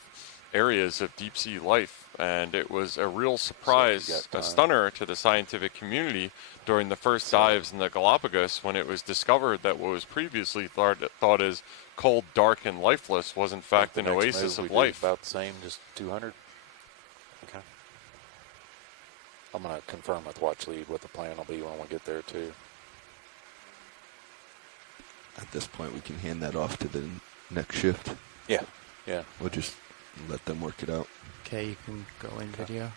areas of deep sea life. And it was a real surprise, a stunner to the scientific community during the first dives in the Galapagos when it was discovered that what was previously thought as cold, dark, and lifeless was in fact an oasis of life. About the same, just 200. Okay. I'm going to confirm with Watch Lead what the plan will be when we get there too. At this point, we can hand that off to the next shift. Yeah, yeah. We'll just let them work it out. Okay, you can go in video.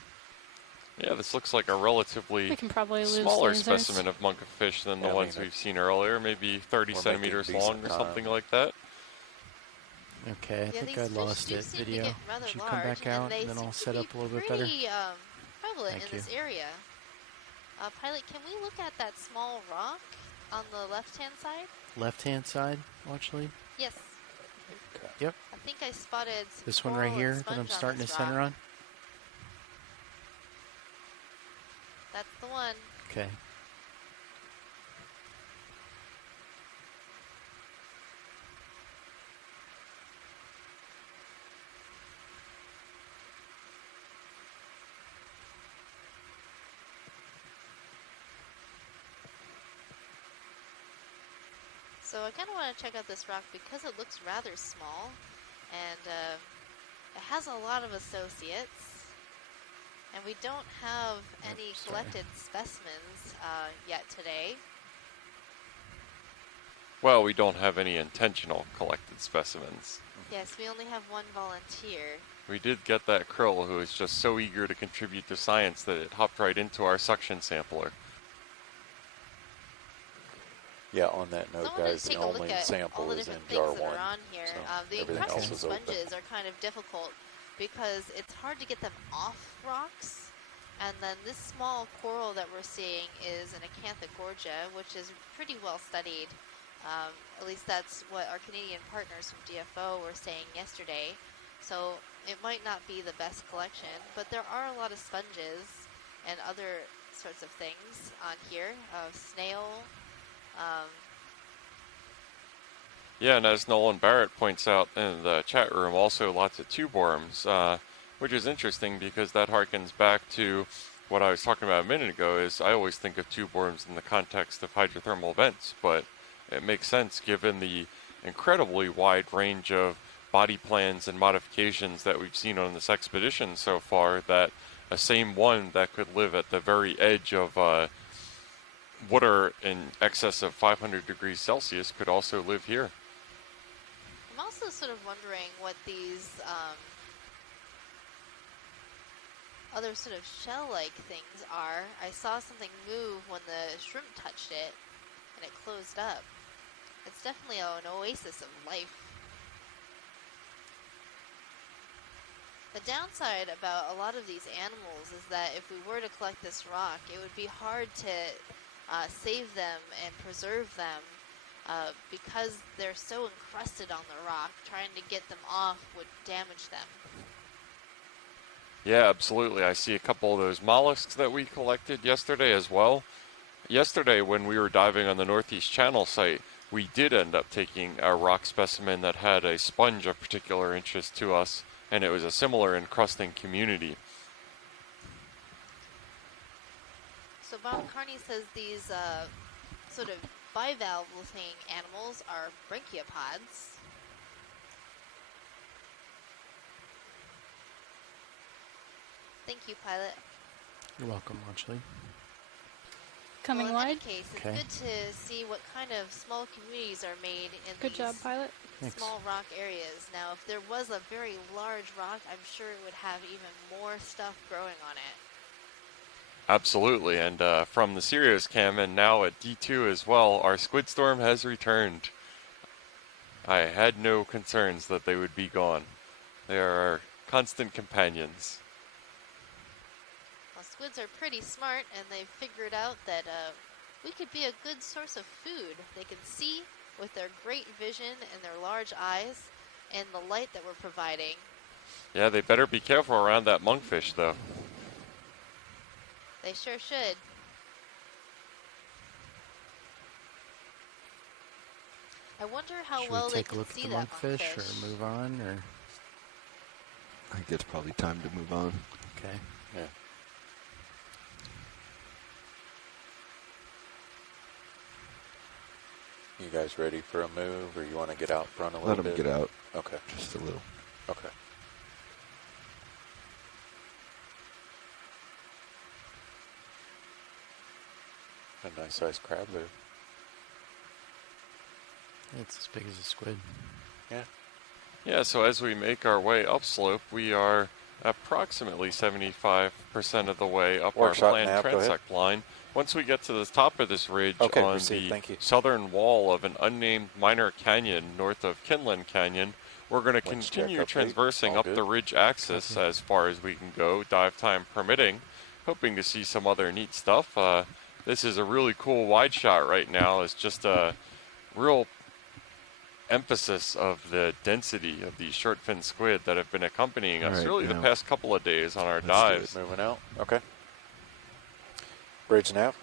Yeah, this looks like a relatively We can probably lose smaller lasers. specimen of monkfish than the ones we've seen earlier, maybe 30 we're centimeters making long decent or time. something like that. Okay, I Yeah, think these I fish lost do it. seem to Video. get rather Should you large, come back out, and they and then seem I'll to set be up a little bit better. pretty prevalent Thank in you. this area. Pilot, can we look at that small rock on the left-hand side? Left-hand side, actually. Yes. Okay. Yep. I think I spotted some This one right coral and here that sponge I'm on starting to this center rock. on. That's the one. Okay. So I kind of want to check out this rock because it looks rather small, and it has a lot of associates, and we don't have any collected specimens yet today. Well, we don't have any intentional collected specimens. Yes, we only have one volunteer. We did get that krill who is just so eager to contribute to science that it hopped right into our suction sampler. Yeah, on that note, So I wanted guys, to the take a look only at sample all the is in different jar things that one. are on here. So The everything encrusted else is open. sponges are kind of difficult because it's hard to get them off rocks. And then this small coral that we're seeing is an Acanthogorgia, which is pretty well studied. At least that's what our Canadian partners from DFO were saying yesterday. So it might not be the best collection, but there are a lot of sponges and other sorts of things on here. Snail. Yeah, and as Nolan Barrett points out in the chat room, also lots of tube worms, which is interesting because that harkens back to what I was talking about a minute ago. Is I always think of tube worms in the context of hydrothermal vents, but it makes sense given the incredibly wide range of body plans and modifications that we've seen on this expedition so far, that a same one that could live at the very edge of water in excess of 500 degrees Celsius could also live here. I'm also sort of wondering what these other sort of shell-like things are. I saw something move when the shrimp touched it, and it closed up. It's definitely an oasis of life. The downside about a lot of these animals is that if we were to collect this rock, it would be hard to save them and preserve them because they're so encrusted on the rock. Trying to get them off would damage them. Yeah, absolutely. I see a couple of those mollusks that we collected yesterday as well. Yesterday, when we were diving on the Northeast Channel site, we did end up taking a rock specimen that had a sponge of particular interest to us, and it was a similar encrusting community. So Bob Carney says these sort of bivalve-looking animals are brachiopods. Thank you, Pilot. You're welcome, Watchley. Coming in wide. any case, it's good to see what kind of small communities are made in Good these job, Pilot. Thanks. small rock areas. Now, if there was a very large rock, I'm sure it would have even more stuff growing on it. Absolutely, and from the Sirius cam and now at D2 as well, our squid storm has returned. I had no concerns that they would be gone. They are our constant companions. Well, squids are pretty smart, and they've figured out that we could be a good source of food. They can see with their great vision and their large eyes and the light that we're providing. Yeah, they better be careful around that monkfish, though. They sure should. I wonder how Should well we they take a can look at see the that monkfish monkfish. or move on, or? I think it's probably time to move on. Okay. Yeah. You guys ready for a move, or you want to get out front a little Let bit? them get out. Okay. Just a little. Okay. A nice sized crab there. It's as big as a squid. Yeah. Yeah, so as we make our way upslope, we are approximately 75% of the way up Workshop our planned nav, go ahead. transect line. Once we get to the top of this ridge Okay, on received, the thank you. southern wall of an unnamed minor canyon north of Kinlan Canyon, we're going to Winds check continue update. transversing All up good. the ridge axis as far as we can go, dive time permitting, hoping to see some other neat stuff. This is a really cool wide shot right now. It's just a real emphasis of the density of these short fin squid that have been accompanying us All right, really the now, past couple of days on our let's do dives. Moving out. Okay. Bridge nav.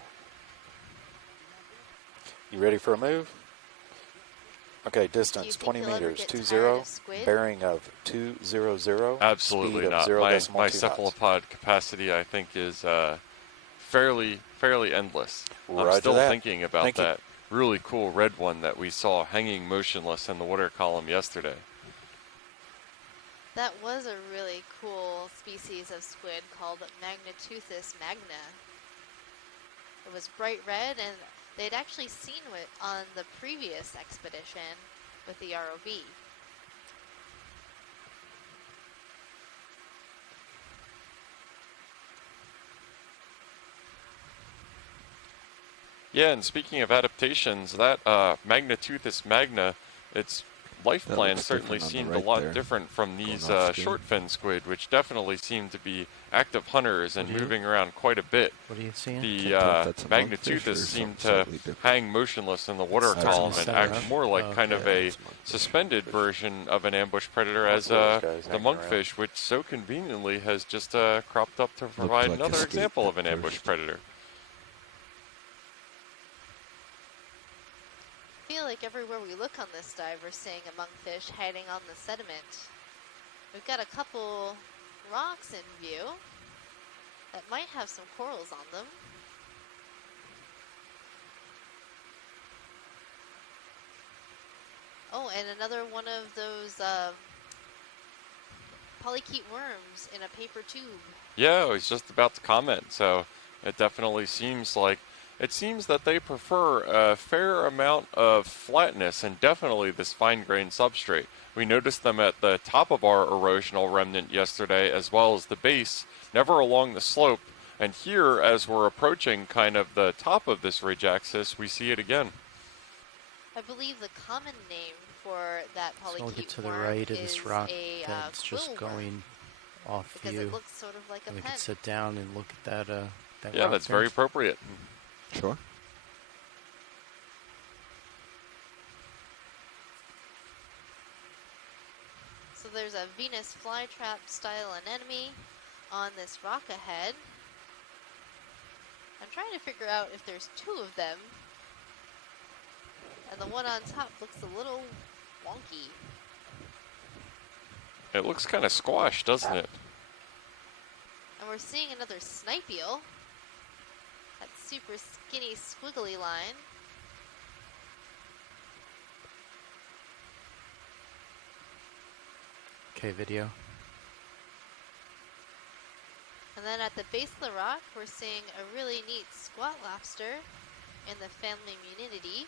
You ready for a move? Okay, distance 20 meters, 20, bearing of 200. Absolutely speed of not. 0 My decimal 2 knots. cephalopod capacity, I think, is fairly endless. I'm Roger still that. thinking about Thank you. that really cool red one that we saw hanging motionless in the water column yesterday. That was a really cool species of squid called Magnatuthis magna. It was bright red, and they'd actually seen it on the previous expedition with the ROV. Yeah, and speaking of adaptations, that Magnatuthis magna, its life That plan looks certainly different on the seemed right a lot there, different from these going off screen. short fin squid, which definitely seem to be active hunters and moving around quite a bit. What are you seeing? The Can't tell if that's a monkfish Magnatuthis or seemed something to slightly different. hang motionless in the water That's column not and a act monkfish. more like kind of a That's monkfish. suspended version of an ambush predator as Hopefully those guys the hang around. monkfish, which so conveniently has just cropped up to provide like another escape example at of an ambush first. predator. I feel like everywhere we look on this dive, we're seeing a monkfish hiding on the sediment. We've got a couple rocks in view that might have some corals on them. Oh, and another one of those polychaete worms in a paper tube. Yeah, I was just about to comment. So it definitely seems like that they prefer a fair amount of flatness and definitely this fine-grained substrate. We noticed them at the top of our erosional remnant yesterday as well as the base, never along the slope. And here, as we're approaching kind of the top of this ridge axis, we see it again. I believe the common name for that polychaete So we'll get to the worm right of is this rock a that's just quill worm, going off because view. it looks sort of like a And we pen. can sit down and look at that. That Yeah, rock that's very bench. appropriate. Sure. So there's a Venus flytrap style anemone on this rock ahead. I'm trying to figure out if there's two of them. And the one on top looks a little wonky. It looks kind of squashed, doesn't it? And we're seeing another snipe eel. That super skinny squiggly line. Okay, video. And then at the base of the rock, we're seeing a really neat squat lobster in the family Munidity.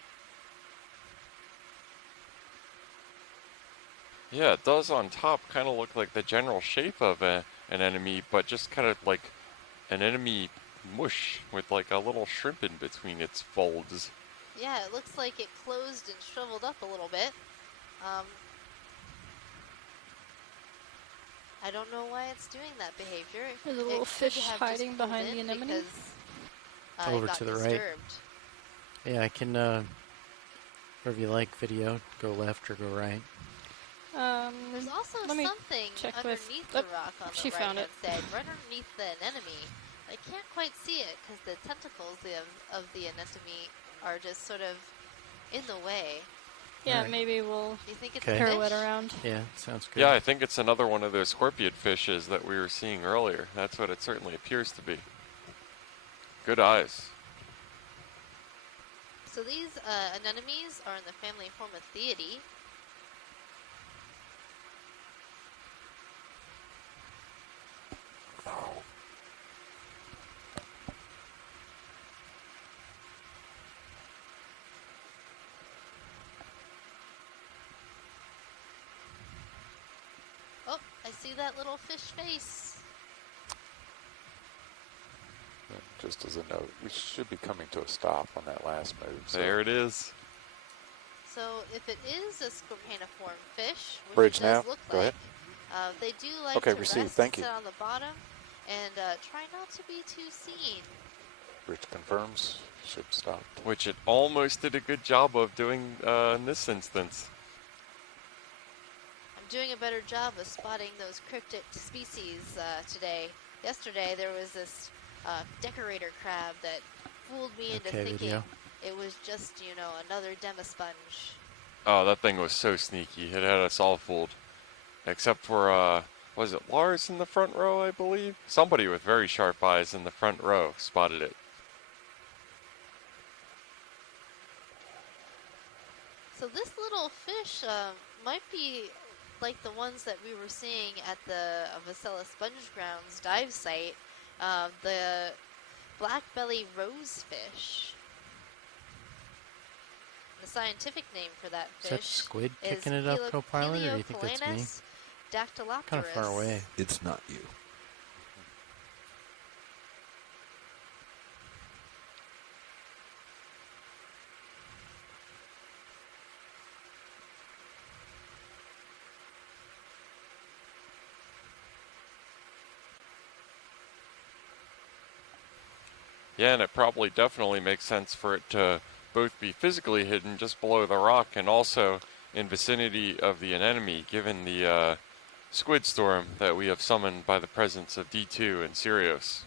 Yeah, it does on top kind of look like the general shape of an enemy, but just kind of like an enemy mush with like a little shrimp in between its folds. Yeah, it looks like it closed and shriveled up a little bit. I don't know why it's doing that behavior. There's a little fish hiding behind the anemone. Because, Over it got to the disturbed. right. Yeah, I can, wherever you like video, go left or go right. There's also let me something check underneath with, the rock on she the found right-hand it. side, right underneath the anemone. I can't quite see it because the tentacles of the anemone are just sort of in the way. Yeah, Right. maybe we'll Do you think it's Okay. a fish? pirouette around. Yeah, sounds good. Yeah, I think it's another one of those scorpion fishes that we were seeing earlier. That's what it certainly appears to be. Good eyes. So these anemones are in the family Hormathiidae. Oh, I see that little fish face. Just as a note, we should be coming to a stop on that last move. So. There it is. So if it is a scorpioniform fish, which Bridge it does nav. look Go like, ahead. they do like Okay, to received. rest Thank and you. sit on the bottom and try not to be too seen. Bridge confirms. Ship stopped. Which it almost did a good job of doing in this instance. I'm doing a better job of spotting those cryptic species today. Yesterday there was this decorator crab that fooled me into thinking it was just, you know, another demasponge. Oh, that thing was so sneaky. It had us all fooled. Except for, was it Lars in the front row, I believe? Somebody with very sharp eyes in the front row spotted it. So this little fish might be like the ones that we were seeing at the Vasella Sponge Grounds dive site, the black belly rosefish. The scientific name for that fish is that squid is kicking it up, co-pilot, or do you think that's me? dactylopterus. Kind of far away. It's not you. Yeah, and it probably definitely makes sense for it to both be physically hidden just below the rock and also in vicinity of the anemone, given the squid storm that we have summoned by the presence of D2 and Sirius.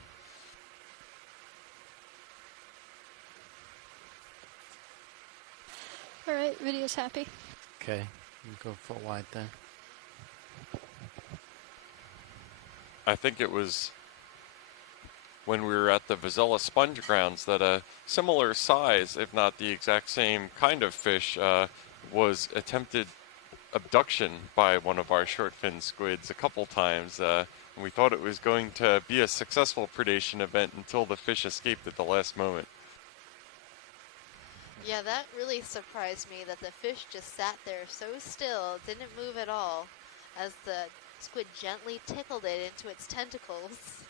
All right, video's happy. Okay, go full wide then. I think it was when we were at the Vasella Sponge Grounds that a similar size, if not the exact same kind of fish, was attempted abduction by one of our short fin squids a couple times. And we thought it was going to be a successful predation event until the fish escaped at the last moment. Yeah, that really surprised me that the fish just sat there so still, didn't move at all, as the squid gently tickled it into its tentacles.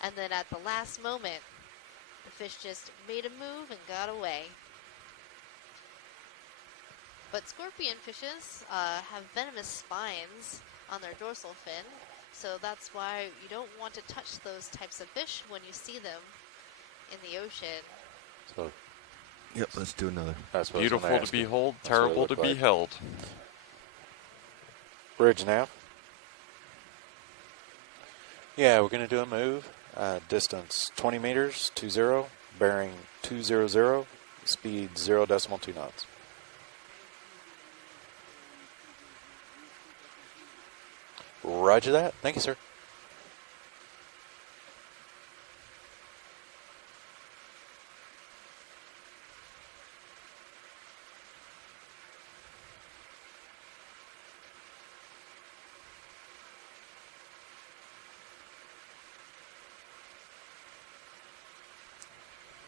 And then at the last moment, the fish just made a move and got away. But scorpion fishes have venomous spines on their dorsal fin, so that's why you don't want to touch those types of fish when you see them in the ocean. So, yep, let's do another. Beautiful to behold, terrible to be held. Bridge nav. Yeah, we're going to do a move. Distance 20 meters, 20, bearing 200, speed 0.2 knots. Roger that. Thank you, sir.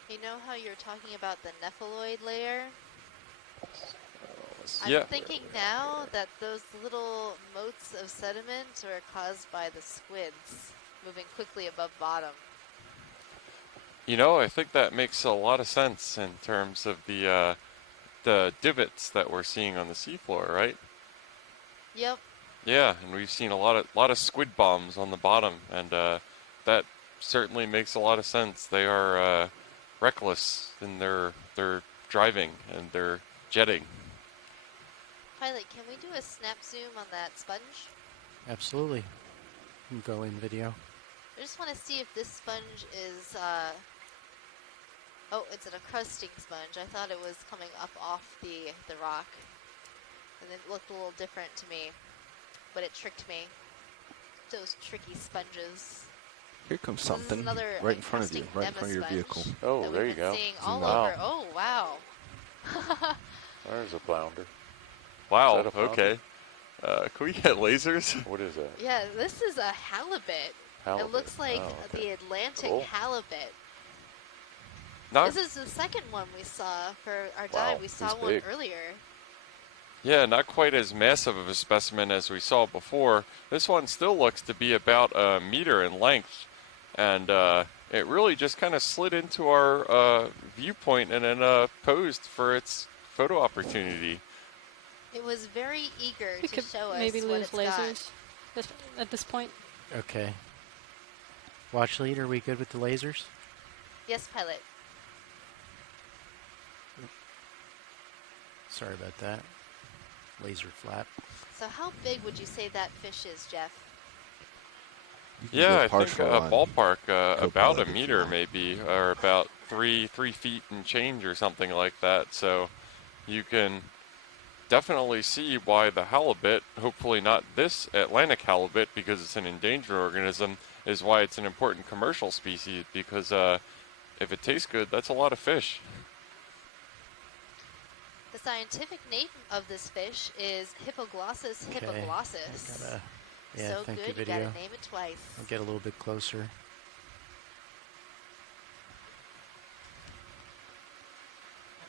You know how you're talking about the nepheloid layer? Yeah. I'm thinking now that those little motes of sediment are caused by the squids moving quickly above bottom. You know, I think that makes a lot of sense in terms of the divots that we're seeing on the seafloor, right? Yep. Yeah, and we've seen a lot of squid bombs on the bottom, and that certainly makes a lot of sense. They are reckless in their driving and their jetting. Pilot, can we do a snap zoom on that sponge? Absolutely. Go in video. I just want to see if this sponge is, oh, it's an encrusting sponge. I thought it was coming up off the rock. And it looked a little different to me, but it tricked me. Those tricky sponges. Here comes something right in front of you, right in front of your vehicle. Oh, there you go. Seeing all over. Oh, wow. There's a flounder. Wow, okay. Can we get lasers? What is that? Yeah, this is a halibut. Halibut. It looks like okay. the Atlantic Cool. halibut. No. This is the second one we saw for our dive. We saw he's one big. earlier. Yeah, not quite as massive of a specimen as we saw before. This one still looks to be about a meter in length, and it really just kind of slid into our viewpoint and then posed for its photo opportunity. It was very eager We to could show us maybe what lose it's got. lasers at this point. Okay. Watch lead, are we good with the lasers? Yes, pilot. Sorry about that. Laser flap. So how big would you say that fish is, Jeff? Yeah, I think partial on ballpark about a Copilot if you meter want. maybe, or about 3 feet and change or something like that. So you can definitely see why the halibut, hopefully not this Atlantic halibut because it's an endangered organism, is why it's an important commercial species, because if it tastes good, that's a lot of fish. The scientific name of this fish is Hippoglossus hippoglossus. Yeah, so thank good, you, you video. gotta name it twice. I'll get a little bit closer.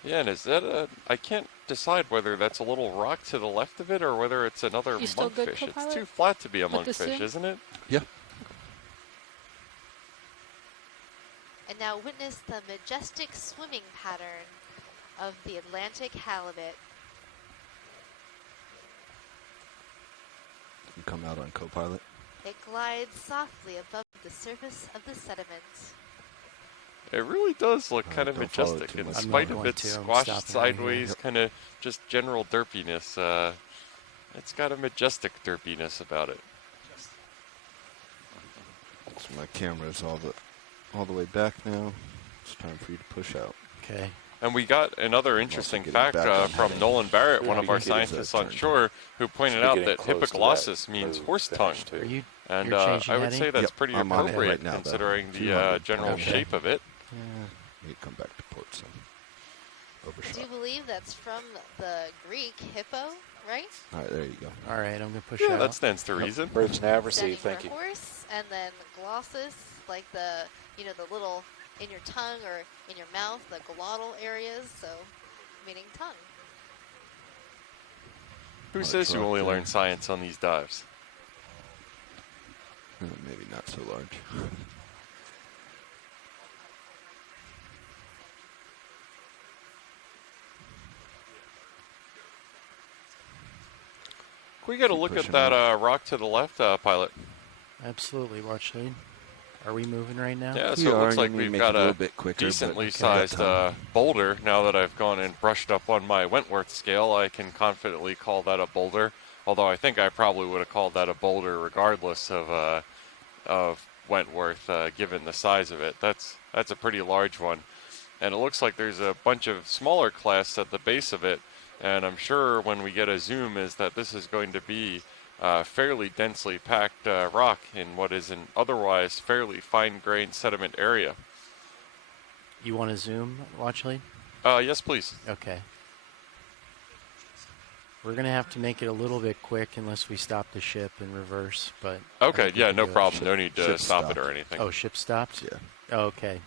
Yeah, and is that I can't decide whether that's a little rock to the left of it or whether it's another You still good, monkfish. It's Copilot? too flat to be a Put this monkfish, in? isn't it? Yeah. And now witness the majestic swimming pattern of the Atlantic halibut. You come out on Copilot. It glides softly above the surface of the sediment. It really does look kind of don't follow it majestic, too in much. I'm spite not of going its to. I'm squashed stopping right here. sideways, Yep. kind of just general derpiness. It's got a majestic derpiness about it. So my camera's all the way back now. It's time for you to push out. Okay. And we got another interesting getting fact back on from heading. Nolan Barrett, Should one be of our getting scientists on turned. shore, who pointed Should be out getting that close to that hippoglossus means move horse tongue. finish, too. Are you? And You're changing I would heading? say that's Yep, pretty I'm on it appropriate right now, though. considering the 200 general Okay. shape of it. Yeah. You come back to port, so Do overshot. you believe that's from the Greek hippo, right? All right, there you go. All right, I'm going to push Yeah, out. that stands to reason. Bridge nav Standing received, thank for you. horse, and then glossus, like the, you know, the little in your tongue or in your mouth, the glottal areas, so meaning tongue. Who says you truck only there. learn science on these dives? Maybe not so large. Can we get a Keep look at pushing that out. rock to the left, pilot? Absolutely, watch lead. Are we moving right now? Yeah, We so it are, looks and like you we've make got it a little a bit quicker, but decently okay, got sized time. boulder. Now that I've gone and brushed up on my Wentworth scale, I can confidently call that a boulder. Although I think I probably would have called that a boulder regardless of Wentworth, given the size of it. That's a pretty large one, and it looks like there's a bunch of smaller clasts at the base of it. And I'm sure when we get a zoom, is that this is going to be fairly densely packed rock in what is an otherwise fairly fine-grained sediment area. You want to zoom, watch lead? Yes, please. Okay. We're going to have to make it a little bit quick unless we stop the ship in reverse, but... I Okay, think we yeah, can no do it. problem. No need to Ship stop it stopped. or anything. Oh, ship stopped? Yeah. Oh, okay.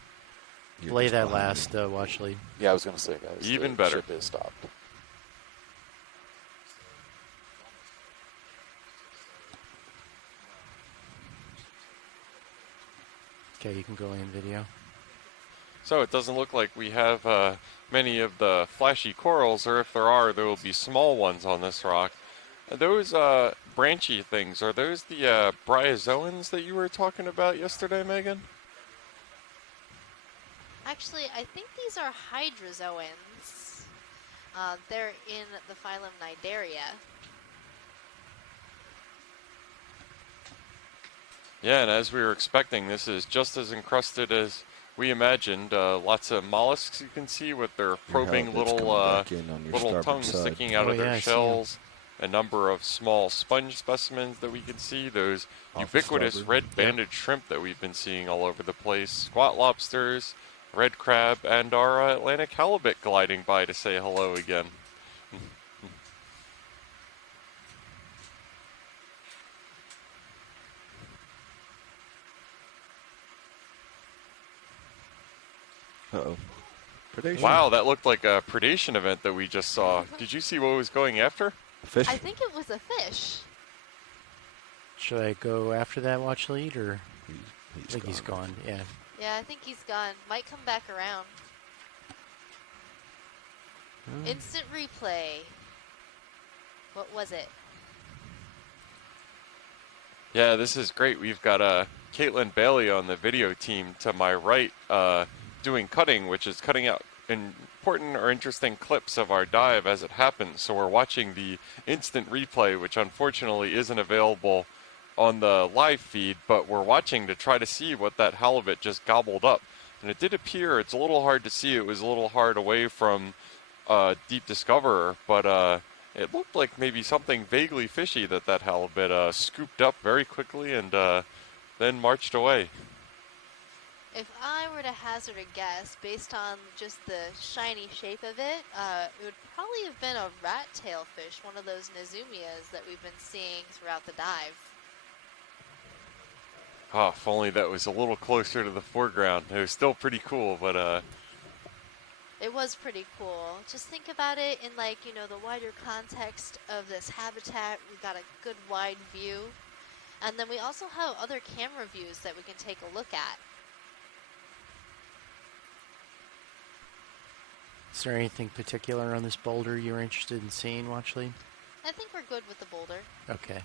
You're Play just that behind last me. watch lead. Yeah, I was going to say, guys. Even the better. Ship is stopped. Okay, you can go in video. So it doesn't look like we have many of the flashy corals, or if there are, there will be small ones on this rock. Those branchy things, are those the bryozoans that you were talking about yesterday, Megan? Actually, I think these are hydrozoans. They're in the phylum Cnidaria. Yeah, and as we were expecting, this is just as encrusted as we imagined. Lots of mollusks you can see with their probing halibut's little coming back in on your little starboard tongues side. sticking out Oh, of yeah, their I see 'em. shells. A number of small sponge specimens that we can see. Those Off the ubiquitous starboard. red-banded shrimp that we've been seeing all over the place. Squat lobsters, red crab, and our Atlantic halibut gliding by to say hello again. Uh-oh. Predation. Wow, that looked like a predation event that we just saw. Did you see what was going after? Fish? I think it was a fish. Should I go after that watch lead, or He's I think he's gone? Yeah. Yeah, I think he's gone. Might come back around. Instant replay. What was it? Yeah, this is great. We've got Caitlin Bailey on the video team to my right doing cutting, which is cutting out important or interesting clips of our dive as it happens. So we're watching the instant replay, which unfortunately isn't available on the live feed, but we're watching to try to see what that halibut just gobbled up. And it did appear, it's a little hard to see, it was a little hard away from Deep Discoverer, but it looked like maybe something vaguely fishy that halibut scooped up very quickly and then marched away. If I were to hazard a guess, based on just the shiny shape of it, it would probably have been a rat tail fish, one of those Nezumias that we've been seeing throughout the dive. Oh, if only that was a little closer to the foreground. It was still pretty cool, but It was pretty cool. Just think about it in, like, you know, the wider context of this habitat. We got a good wide view. And then we also have other camera views that we can take a look at. Is there anything particular on this boulder you were interested in seeing, watch lead? I think we're good with the boulder. Okay.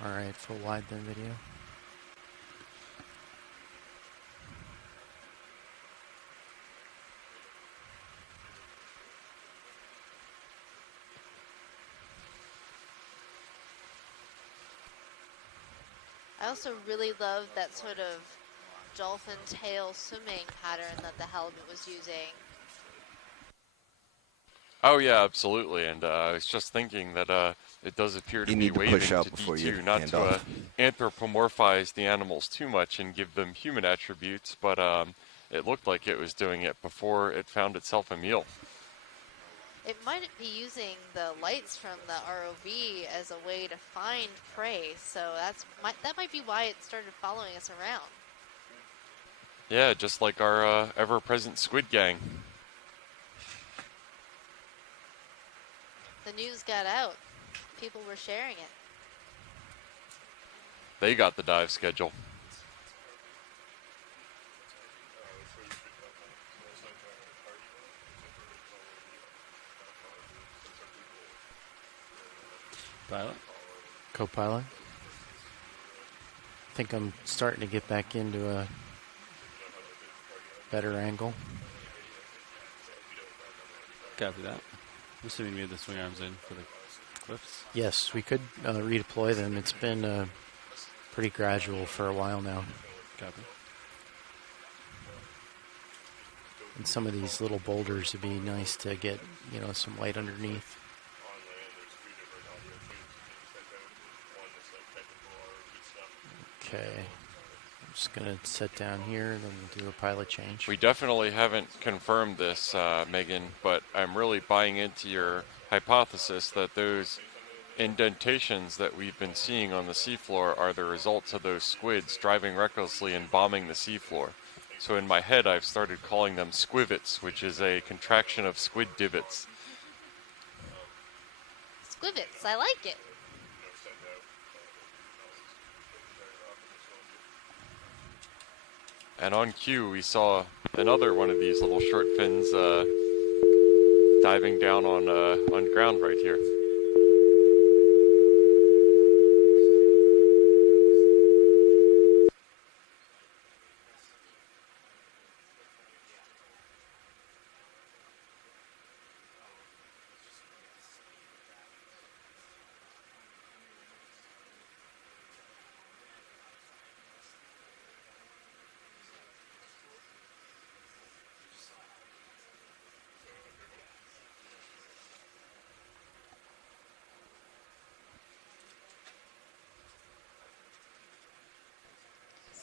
All right, full wide then video. I also really love that sort of dolphin tail swimming pattern that the halibut was using. oh yeah, absolutely. And I was just thinking that it does appear to You be need to waving push out to before you D2, not hand to off. anthropomorphize the animals too much and give them human attributes, but it looked like it was doing it before it found itself a meal. It might be using the lights from the ROV as a way to find prey, so that might be why it started following us around. Yeah, just like our ever-present squid gang. The news got out. People were sharing it. They got the dive schedule. Pilot? Co-pilot? I think I'm starting to get back into a better angle. Copy that. I'm assuming you made the swing arms in for the clips. Yes, we could redeploy them. It's been pretty gradual for a while now. Copy. And some of these little boulders would be nice to get, you know, some light underneath. Okay. I'm just going to set down here, and then we'll do a pilot change. We definitely haven't confirmed this, Megan, but I'm really buying into your hypothesis that those indentations that we've been seeing on the seafloor are the results of those squids driving recklessly and bombing the seafloor. So in my head, I've started calling them squivets, which is a contraction of squid divots. Squivets, I like it. And on cue, we saw another one of these little short fins diving down on ground right here.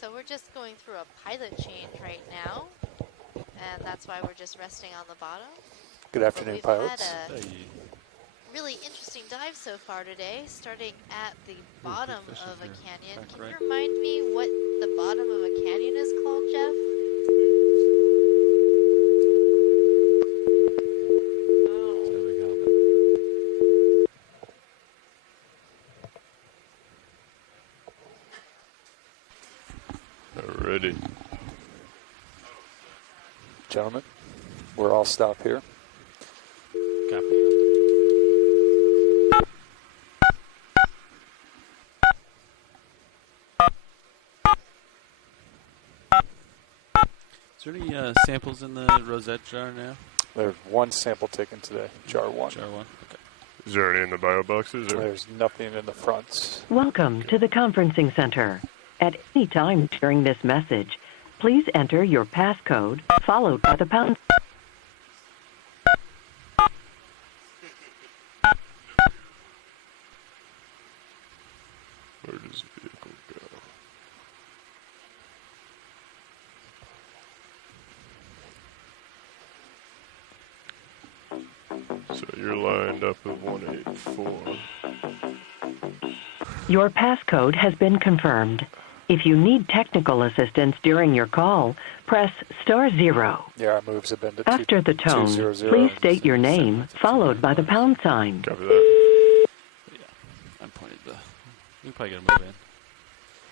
So we're just going through a pilot change right now, and that's why we're just resting on the bottom. Good afternoon, pilots. We've had a really interesting dive so far today, starting at the bottom of a canyon. Can you remind me what the bottom of a canyon is called, Jeff? Ready. Gentlemen, we're all stop here. Copy. Is there any samples in the rosette jar now? There's one sample taken today, jar 1. Jar 1, okay. Is there any in the bio boxes? Or? There's nothing in the fronts. Welcome to the conferencing center. At any time during this message, please enter your passcode followed by the pound. Where does the vehicle go? So you're lined up at 184. Your passcode has been confirmed. If you need technical assistance during your call, press *0. Yeah, our moves have been to After the tone, 200. please state your name followed by the pound sign. Copy that. Yeah, I pointed the. We can probably get a move in.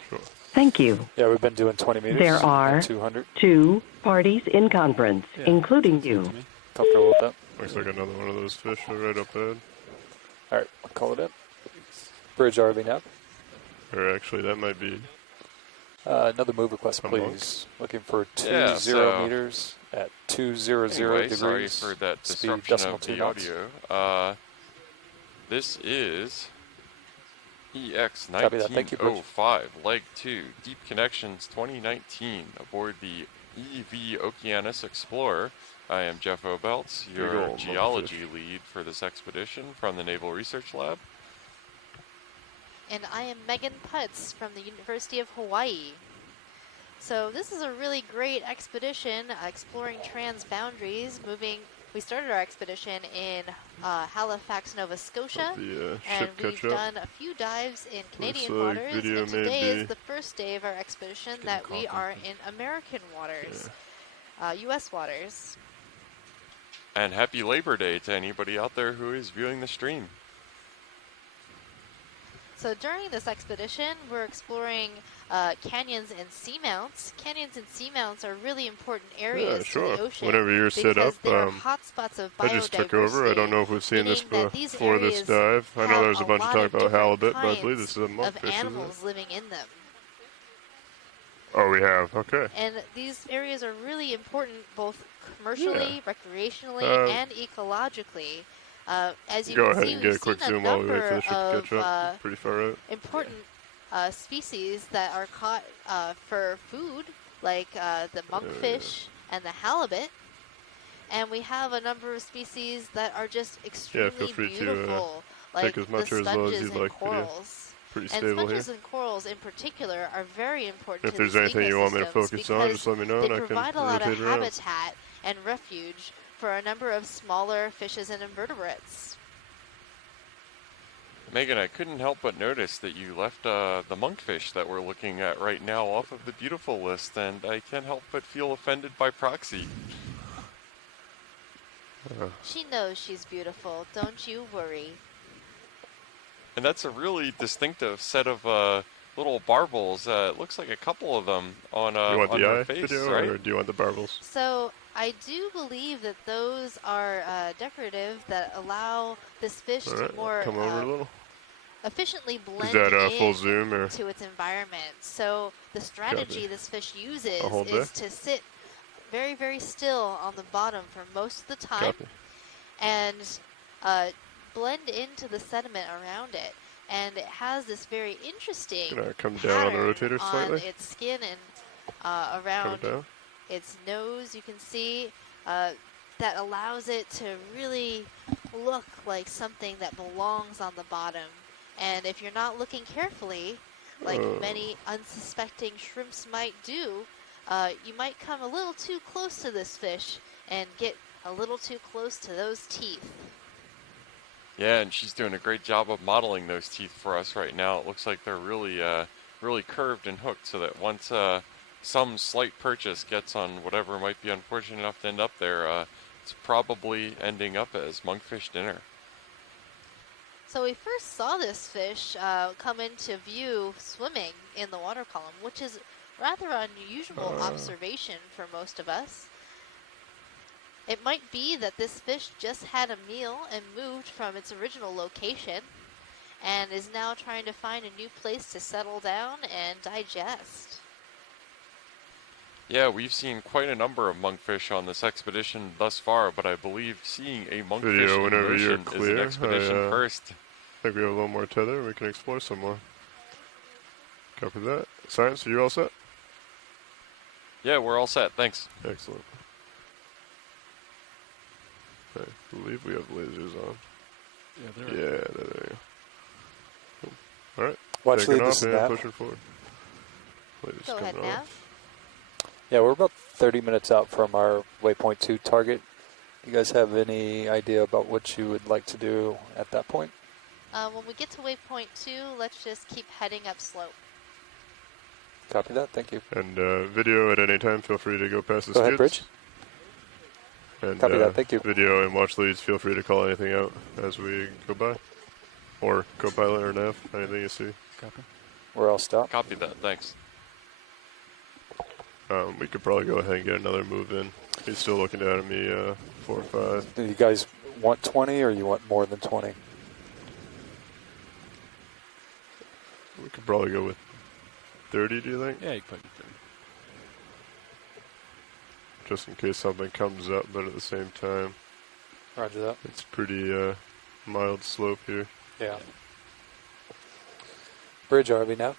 Sure. Thank you. Yeah, we've been doing 20 meters. There are 200. 2 parties in conference, including you. Comfortable with that? Looks like another one of those fish right up ahead. All right, I'll call it in. Bridge RV now. Or actually, that might be. Another move request, please. Looking for 20 meters at 200 degrees. Sorry for that Speed disruption of 2 the knots. audio. This is Copy that. Thank you, Bridge. EX1905, Leg 2, Deep Connections 2019, aboard the EV Okeanos Explorer. I am Jeff Obelts, your geology lead for this expedition from the Naval Research Lab. And I am Megan Putz from the University of Hawaii. So this is a really great expedition, exploring transboundaries, we started our expedition in Halifax, Nova Scotia, and we've done a few dives in Canadian waters, and today is the first day of our expedition that we are in American waters, U.S. waters. And happy Labor Day to anybody out there who is viewing the stream. So during this expedition, we're exploring canyons and seamounts. Canyons and seamounts are really important areas to the ocean. Whenever you're set up, hotspots of biodiversity. I just took over. I don't know if we've seen this before this dive. I know there's a bunch of talk about halibut, but I believe this is a monkfish. Of animals living in them. Oh, we have. Okay. And these areas are really important both commercially, recreationally, and ecologically. As you Go can ahead see, and we've get a quick seen zoom all the way for the ship to catch up. Pretty far out. Important species that are caught for food, like the monkfish and the halibut. And we have a number of species that are just extremely feel free beautiful, to like take as much the or as low as sponges you'd and like. corals. Pretty And stable sponges here. and corals in particular are very important If to there's these anything you want me to ecosystems focus on, just let me know they and I can provide a lot of rotate around. habitat and refuge for a number of smaller fishes and invertebrates. Megan, I couldn't help but notice that you left the monkfish that we're looking at right now off of the beautiful list, and I can't help but feel offended by proxy. She knows she's beautiful, don't you worry. And that's a really distinctive set of little barbels. It looks like a couple of them on you want on the her eye face, video, right? or do you want the barbels? So I do believe that those are decorative that allow this fish to more come over a little. efficiently blend Is that in full zoom or? to its environment. So the strategy this fish uses A whole is day? to sit very, very still on the bottom for most of the time Copy. and blend into the sediment around it. And it has this very interesting Gonna come down on the rotator on slightly. its skin and around down. its nose, you can see, that allows it to really look like something that belongs on the bottom. And if you're not looking carefully, like many unsuspecting shrimps might do, you might come a little too close to this fish and get a little too close to those teeth. Yeah, and she's doing a great job of modeling those teeth for us right now. It looks like they're really, really curved and hooked, so that once some slight purchase gets on whatever might be unfortunate enough to end up there, it's probably ending up as monkfish dinner. So we first saw this fish come into view swimming in the water column, which is rather unusual observation for most of us. It might be that this fish just had a meal and moved from its original location and is now trying to find a new place to settle down and digest. Yeah, we've seen quite a number of monkfish on this expedition thus far, but I believe seeing a monkfish in the ocean is an expedition first. I think we have a little more tether. We can explore some more. Copy that. Science, are you all set? Yeah, we're all set. Thanks. Excellent. I believe we have lasers on. Yeah, there you go. Cool. All right. Watch taking lead, off this is and Nav. pushing forward. Lasers Go ahead, coming Nav. off. Yeah, we're about 30 minutes out from our waypoint 2 target. You guys have any idea about what you would like to do at that point? When we get to waypoint 2, let's just keep heading up slope. Copy that. Thank you. And video at any time, feel free to go past the Go ahead, skids. Bridge. And Copy that. Thank you. Video and watch leads, feel free to call anything out as we go by. Or co-pilot or nav, anything you see. Copy. We're all stopped. Copy that. Thanks. We could probably go ahead and get another move in. He's still looking down at me, 4 or 5. Do you guys want 20 or you want more than 20? We could probably go with 30, do you think? Yeah, you can put 30. Just in case something comes up, but at the same time, Roger that. it's pretty mild slope here. Yeah. Bridge RV now.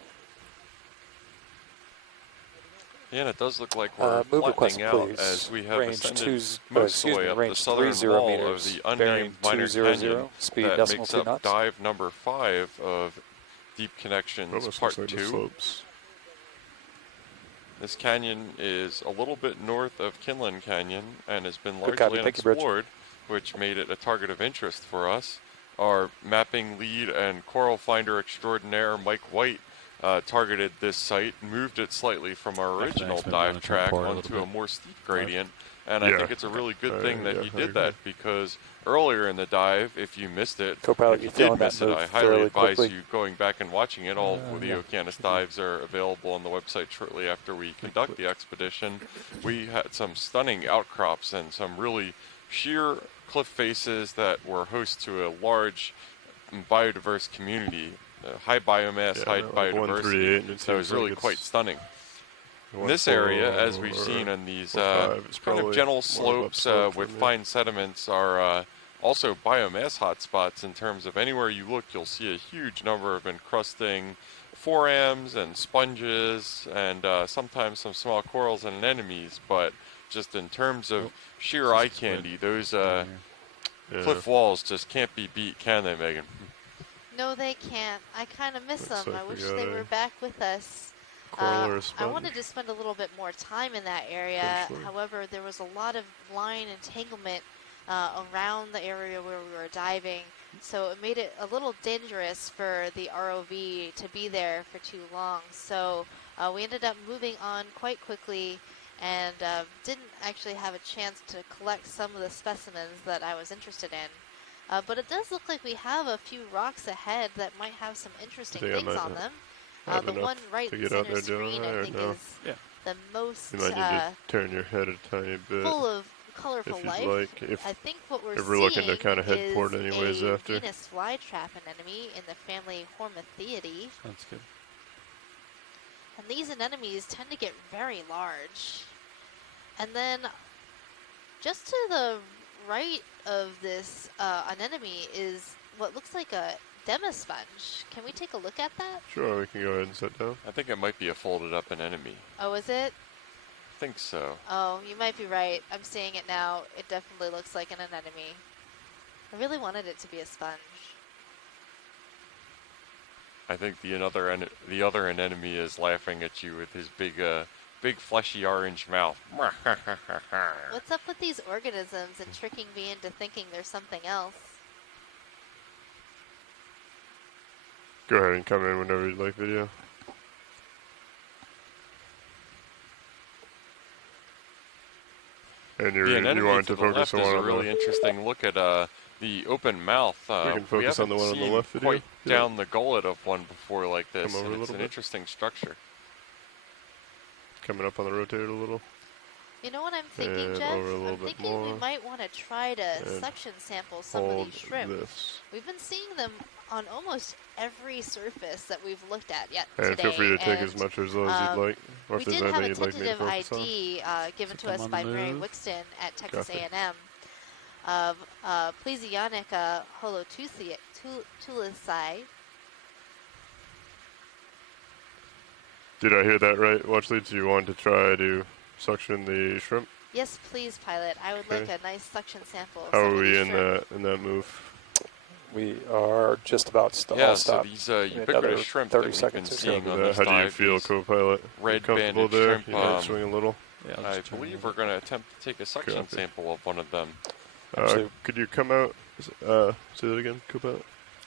Yeah, and it does look like we're move request, flattening out please. as we have Range ascended range mostly up the range southern 30 wall meters, of the bearing unnamed minor 200, canyon speed that decimal makes 2 up knots. dive number 5 of Deep Connections Almost Part looks like 2. the slopes. This canyon is a little bit north of Kinlan Canyon and has been Good largely copy. Thank you, Bridge. unexplored, which made it a target of interest for us. Our mapping lead and coral finder extraordinaire, Mike White, targeted this site, moved it slightly from our original dive track onto a more steep gradient, and I think it's a really good thing that he did that, because earlier in the dive, if you missed it, Co-pilot, if you you feeling did that miss it, move I highly fairly advise quickly? you going back and watching it. All of the yeah. Okeanos dives are available on the website shortly after we conduct the expedition. We had some stunning outcrops and some really sheer cliff faces that were host to a large biodiverse community, high biomass, high biodiversity. and So it was really quite stunning. In this area, as we've seen on these kind of gentle slopes with fine sediments, are also biomass hotspots in terms of anywhere you look, you'll see a huge number of encrusting forams and sponges and sometimes some small corals and anemones. But just in terms of sheer eye candy, those cliff walls just can't be beat, can they, Megan? No, they can't. I kind of miss them. like I we wish got they a were back with us. coral or a I sponge. wanted to spend a little bit more time in that area. Potentially. However, there was a lot of line entanglement around the area where we were diving, so it made it a little dangerous for the ROV to be there for too long. So we ended up moving on quite quickly and didn't actually have a chance to collect some of the specimens that I was interested in. But it does look like we have a few rocks ahead that might have some interesting things on them. The one right to in the get out center there doing screen, that I or think, no? is the most You might need to turn your head a tiny bit. full of colorful if you'd life. like. If, I think what we're if we're looking to seeing kind of head is port anyways a after. Venus flytrap anemone in the family Hormathiidae. Sounds good. And these anemones tend to get very large. And then just to the right of this anemone is what looks like a demisponge. Can we take a look at that? Sure, we can go ahead and sit down. I think it might be a folded up anemone. Oh, is it? I think so. Oh, you might be right. I'm seeing it now. It definitely looks like an anemone. I really wanted it to be a sponge. I think the other anemone is laughing at you with his big fleshy orange mouth. What's up with these organisms and tricking me into thinking there's something else? Go ahead and come in whenever you'd like, video. And you wanted to focus on one one a on really the interesting look at the open mouth. We can focus on the one on the left video. Quite down the gullet of one before like this, Come over and a it's little an bit. interesting structure. coming up on the rotator a little. You know what I'm thinking, And Jeff? over a little I'm bit thinking more. we might want to try to And suction sample some of hold these shrimp. this. We've been seeing them on almost every surface that we've looked at yet And today. feel free to take as much or as low as you'd like. Or We if there's did have a anything you'd like me to tentative focus on. ID given to us by Mary Wixton at Texas Copy. A&M of Plesionica holotulisci. Did I hear that right, Watchley? Do you want to try to suction the shrimp? Yes, please, pilot. I would Okay. like a nice suction sample of How some are of we these in shrimp. that move? We are just about Yeah, stop. so these ubiquitous shrimp that we've been seeing on this How do you dive, feel, these co-pilot? red Comfortable banded there? shrimp, You might swing a little. Yeah, I believe we're going to attempt to take a suction Copy. sample of one of them. Could you come out? Say that again, co-pilot.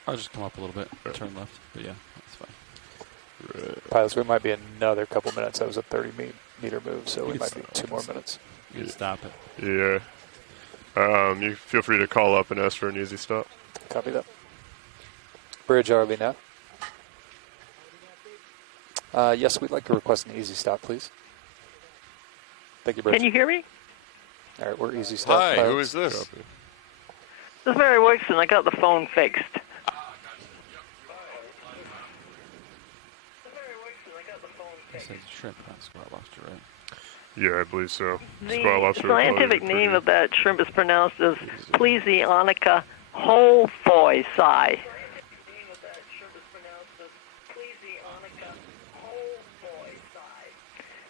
I'll just come up a little bit, turn left, but yeah, that's fine. Right. Pilots, we might be another couple minutes. That was a 30-meter move, so we can might be 2 more minutes. You can stop it. Yeah. You feel free to call up and ask for an easy stop. Copy that. Bridge, are we now? Yes, we'd like to request an easy stop, please. Thank you, Bridge. Can you hear me? All right, we're easy stop. Hi, pilots. who is this? Copy. This is Mary Wixon. I got the phone fixed. It says shrimp, not squat lobster, right? Yeah, I believe so. The Squat lobster scientific name of that shrimp is pronounced as Plesionica holfoisci.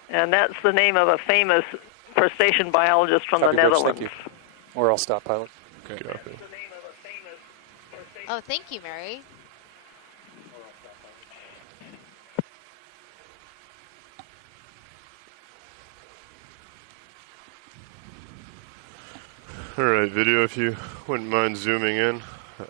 And that's the name of a famous crustacean biologist from Copy, the Bridge, Netherlands. thank you. We're all stop, pilot. Okay. Copy. Oh, thank you, Mary. All right, video, if you wouldn't mind zooming in.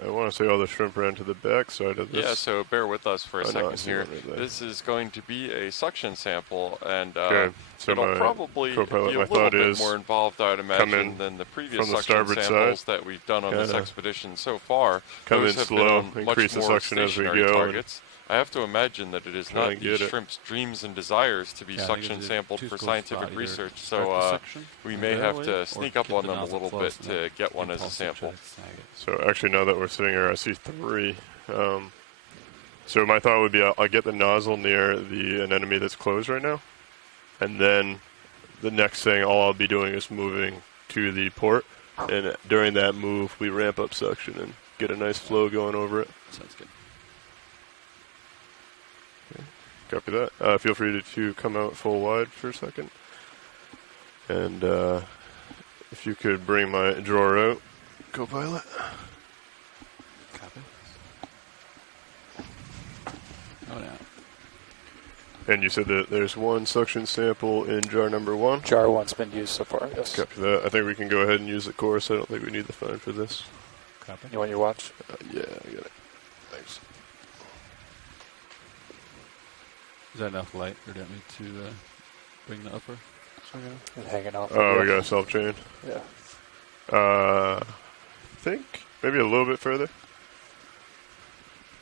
I want to say all the shrimp ran to the back side of this. Yeah, so bear with us for a Oh, no, I second see here. one right there. This is going to be a suction sample, and Okay, so it'll my probably be a co-pilot, my little thought bit is more involved, I'd come imagine, in than the previous from the suction starboard samples side. that we've done on this Kinda expedition so far. come Those in have slow, been on increase the much more suction as we stationary go, and targets. I have to imagine that it is try not and these get it. shrimp's dreams and desires to be Yeah, I think suction it's a sampled for two-school scientific spot, either research, start so the suction we and may go have away, to or sneak keep up on the them a nozzle little close bit and then to get one as a impulse sample. and snag it. So actually, now that we're sitting here, I see 3. So my thought would be I'll get the nozzle near an enemy that's closed right now, and then the next thing all I'll be doing is moving to the port, and during that move we ramp up suction and get a nice flow going over it. Sounds good. Copy that. Feel free to come out full wide for a second. And if you could bring my drawer out, co-pilot. Copy. Oh, yeah. And you said that there's one suction sample in jar number 1? Jar 1's been used so far, yes. Copy that. I think we can go ahead and use the course. I don't think we need the phone for this. Copy. You want your watch? Yeah, I got it. Thanks. Is that enough light, or do you want me to bring the upper? And hanging off. Oh, we got a self-chain. Yeah. I think maybe a little bit further.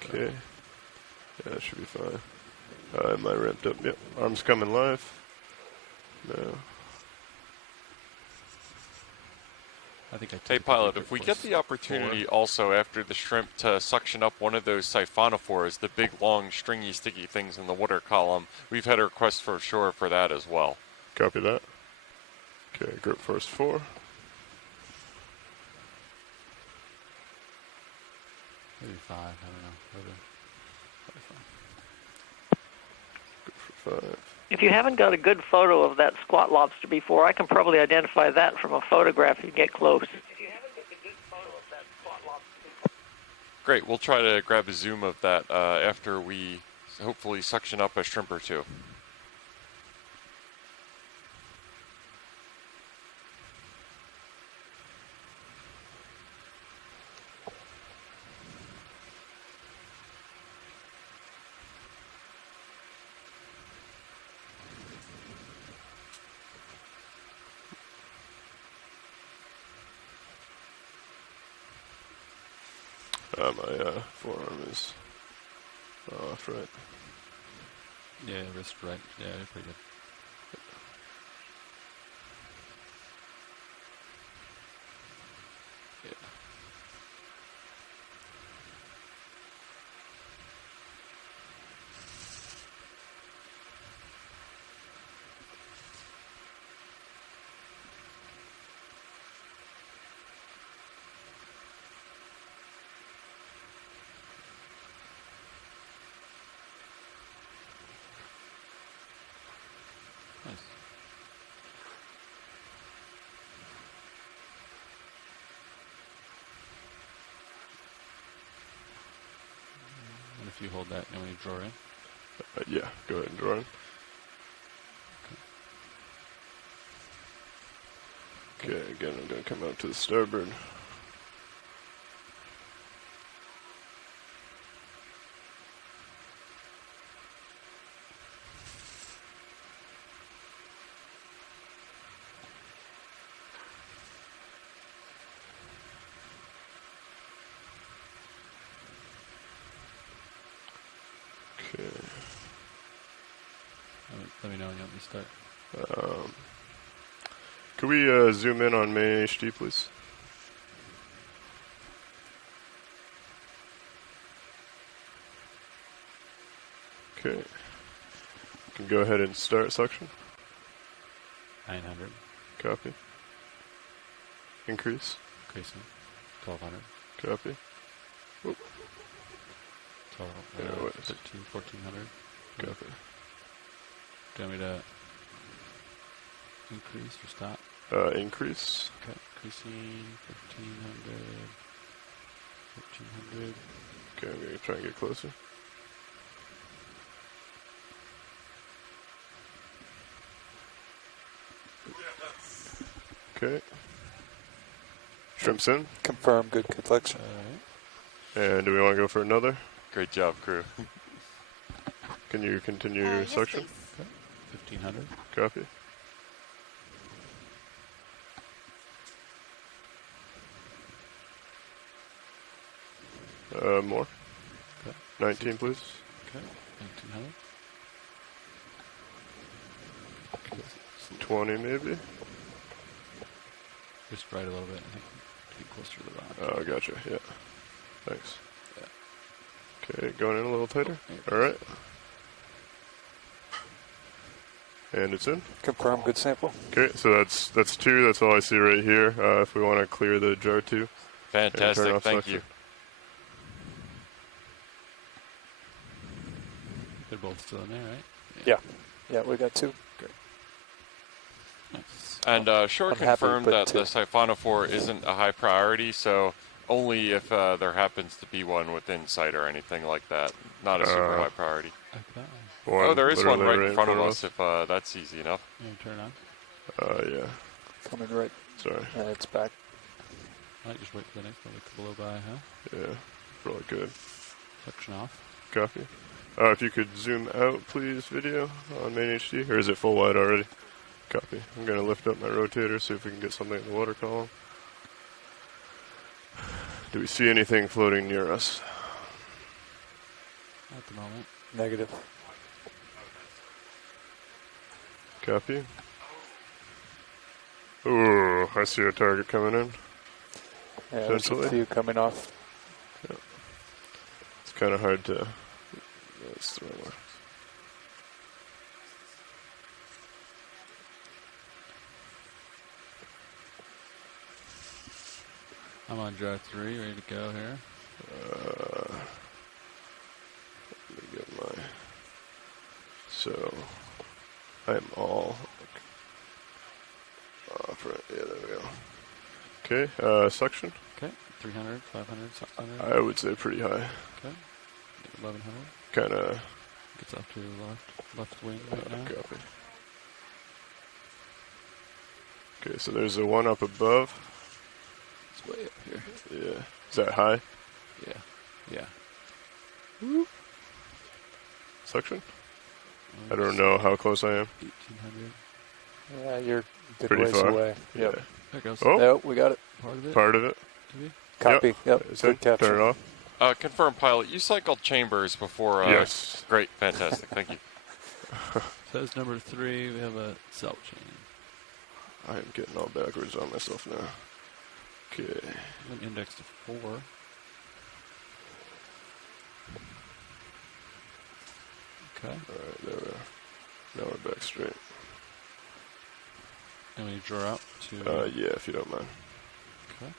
Okay. Yeah, that should be fine. Am I ramped up? Yep. Arms coming live. No. I think I Hey, pilot, if we get the opportunity also after the shrimp to suction up one of those siphonophores, the big, long, stringy, sticky things in the water column, we've had a request for sure for that as well. Copy that. Okay, group force 4. Maybe 5, I don't know. Whatever. Group for 5. If you haven't got a good photo of that squat lobster before, I can probably identify that from a photograph if you get close. Great, we'll try to grab a zoom of that after we hopefully suction up a shrimp or two. My forearm is off, right? Yeah, wrist right. Yeah, you're pretty good. Nice. And if you hold that, then when you draw in. Yeah, go ahead and draw in. Okay, again, I'm going to come out to the starboard. Okay. Let me know when you want me to start. Could we zoom in on main HD, please? Okay. You can go ahead and start suction. 900. Copy. Increase. Increasing. 1200. Copy. Whoop. 12, Yeah, wait. 13, 1400. Copy. Do you want me to increase or stop? Increase. Okay, increasing 1500, 1300. Okay, I'm going to try and get closer. Okay. Shrimps in. Confirm, good collection. And do we want to go for another? Great job, crew. Can you continue Yes, suction? please. Okay, 1500. Copy. More. Okay. 19, please. Okay, 1900. Okay. 20, maybe. Just right a little bit, I think. To be closer to the rock. Oh, gotcha. Yeah. Thanks. Okay, going in a little tighter. All right. And it's in. Confirm, good sample. Okay, so that's 2. That's all I see right here. If we want to clear the jar 2. Fantastic. Thank you. They're both still in there, right? Yeah. Yeah, we got 2. Great. Nice. And Shore I'm happy confirmed with that 2. the siphonophore isn't a high priority, so only if there happens to be one within sight or anything like that. Not a super high priority. Okay. Oh, there is one right literally in front of us if that's easy enough. You want to turn it on? Yeah. Coming right. Sorry. It's back. I might just wait for the next one to blow by, huh? Yeah, really good. Suction off. Copy. If you could zoom out, please, video on main HD, or is it full wide already? Copy. I'm going to lift up my rotator, see if we can get something in the water column. Do we see anything floating near us? At the moment. Negative. Copy. Ooh, I see a target coming in. Yeah, there's a few coming off. Yeah. It's kind of hard to... That's the wrong way. I'm on jar 3, ready to go here. Let me get my... So, I'm all off right. Yeah, there we go. Okay, suction. Okay, 300, 500, 600. I would say pretty high. Okay, 1100. Kind of... Gets off to the left wing right now. Copy. Okay, so there's a one up above. It's way up here. Yeah. Is that high? Yeah. Yeah. Whoop. Suction? I don't know how close I am. 1800. Yeah, you're good Pretty ways far. away. Yeah. Yep. There goes. Oh, Nope, we got it. Part of it. part of it. Maybe? Copy. Yep. It's Good in. capture. Turn it off. Confirm, pilot. You cycled chambers before. Yes. Great. Fantastic. Thank you. Says number 3, we have a cell chain. I am getting all backwards on myself now. Okay. An index to 4. Okay. Alright, there we are. Now we're back straight. And we draw out to... Yeah, if you don't mind. Okay.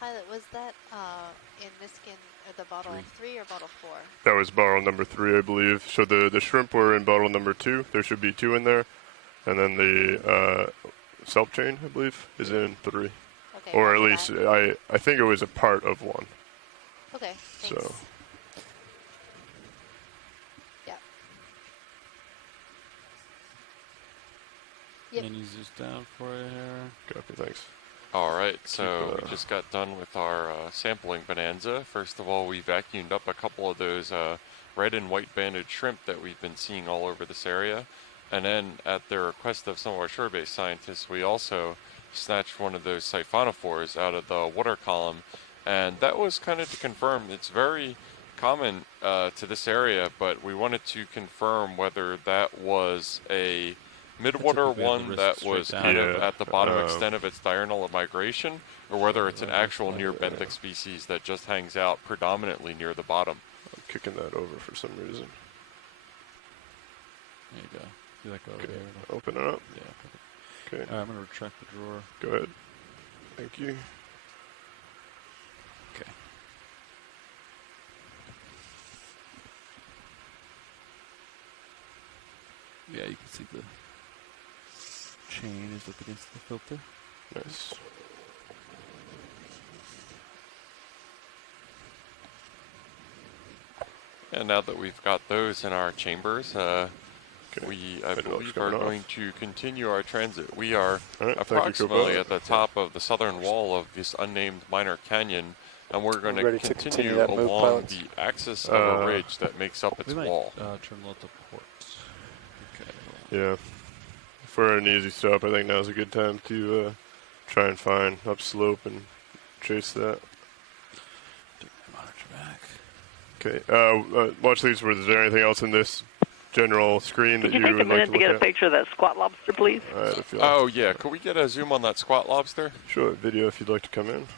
Pilot, was that in Niskin the bottle 3 or bottle 4? That was bottle number 3, I believe. So the shrimp were in bottle number 2. There should be 2 in there. And then the Selp chain, I believe, is in 3. Okay, or at roger least that. I think it was a part of 1. Okay, thanks. So. Yeah. Menus is down for you here. Copy, thanks. All right, so we just got done with our sampling bonanza. First of all, we vacuumed up a couple of those red and white banded shrimp that we've been seeing all over this area. And then at the request of some of our shore-based scientists, we also snatched one of those siphonophores out of the water column. And that was kind of to confirm, it's very common to this area, but we wanted to confirm whether that was a midwater one that was kind of at the bottom extent of its diurnal migration, or whether it's an actual near benthic species that just hangs out predominantly near the bottom. I'm kicking that over for some reason. There you go. See that go over there? Open it up. Yeah. Okay. I'm going to retract the drawer. Go ahead. Thank you. Okay. Yeah, you can see the chain is up against the filter. Nice. And now that we've got those in our chambers, we, I believe, are going to continue our transit. We are approximately at the top of the southern wall of this unnamed minor canyon, and we're going to continue along the axis of a ridge that makes up its wall. Turn left to port. Okay. Yeah. For an easy stop, I think now's a good time to try and find upslope and chase that. Monitor back. Okay. Watch these. Was there anything else in this general screen that you would like to look at? Could you take a minute to get a picture of that squat lobster, please? Oh, yeah. Could we get a zoom on that squat lobster? Sure. Video if you'd like to come in.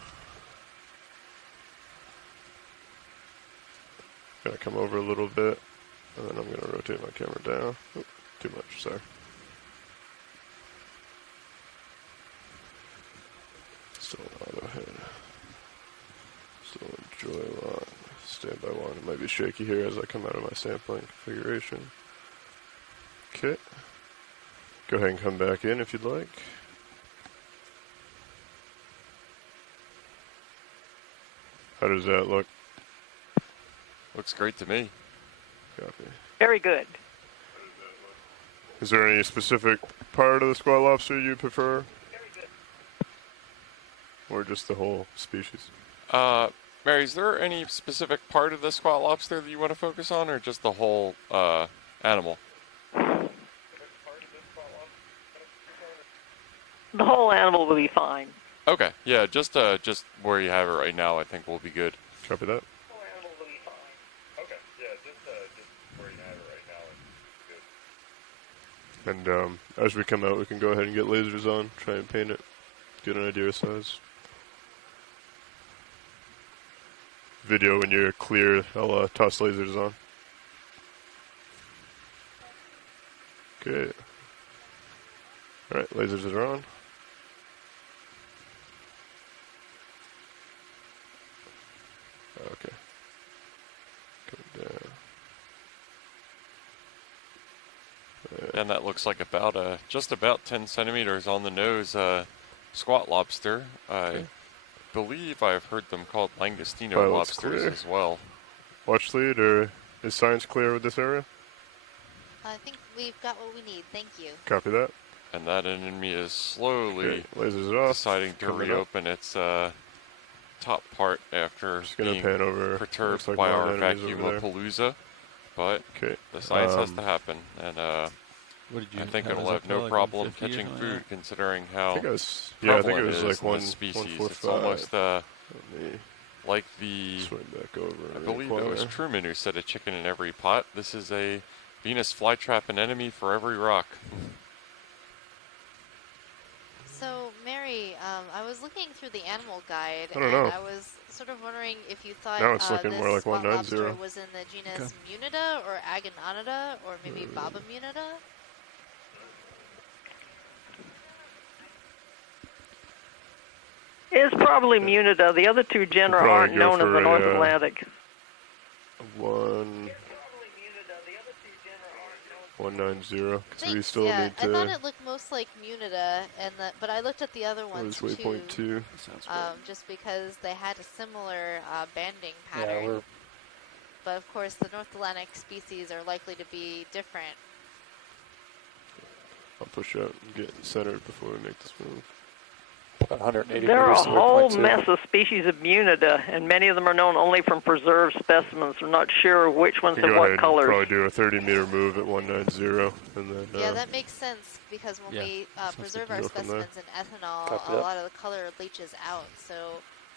Gonna come over a little bit, and then I'm gonna rotate my camera down. Oop, too much. Sorry. Still auto head. Still enjoy a lot. Stand by 1. It might be shaky here as I come out of my sampling configuration. Okay. Go ahead and come back in if you'd like. How does that look? Looks great to me. Copy. Very good. Is there any specific part of the squat lobster you prefer? Or just the whole species? Mary, is there any specific part of the squat lobster that you want to focus on, or just the whole animal? The whole animal will be fine. Okay, yeah, just where you have it right now, I think will be good. Copy that. And as we come out, we can go ahead and get lasers on, try and paint it, get an idea of size. Video when you're clear, I'll toss lasers on. Okay. Alright, lasers are on. Okay. Come down. And that looks like about just about 10 centimeters on the nose squat lobster. I believe I've heard them called Langostino lobsters as well. Watch lead, or is science clear with this area? I think we've got what we need. Thank you. Copy that. And that enemy is slowly lasers off. deciding to reopen its top part after being pan over. perturbed Like by our vacuumapalooza. But the science has to happen, and I think it'll have no problem catching food, considering how prevalent it is in this species. It's almost like the, I believe it was Truman who said a chicken in every pot. This is a Venus flytrap, an enemy for every rock. So, Mary, I was looking through the animal guide, I don't know. and I was sort of wondering if you thought Now it's looking this more like squat 190. lobster was in the genus Munida or Agononida or maybe Babamunida. It's probably Munida. The other two genera aren't known in the North Atlantic. 190 190, because we still yeah, need to. I thought it looked most like Munida, but I looked at the other ones too. Waypoint 2. Sounds just because they had a similar banding Yeah, pattern. But of course, the North Atlantic species are likely to be different. I'll push out and get centered before we make this move. 180 There are a meters to whole waypoint 2. mess of species of Munida, and many of them are known only from preserved specimens. We're not sure which ones have Go what ahead colors. and probably do a 30-meter move at 190, and then. Yeah, that makes sense because when we preserve our specimens in ethanol, Copy a that. lot of the color leaches out. So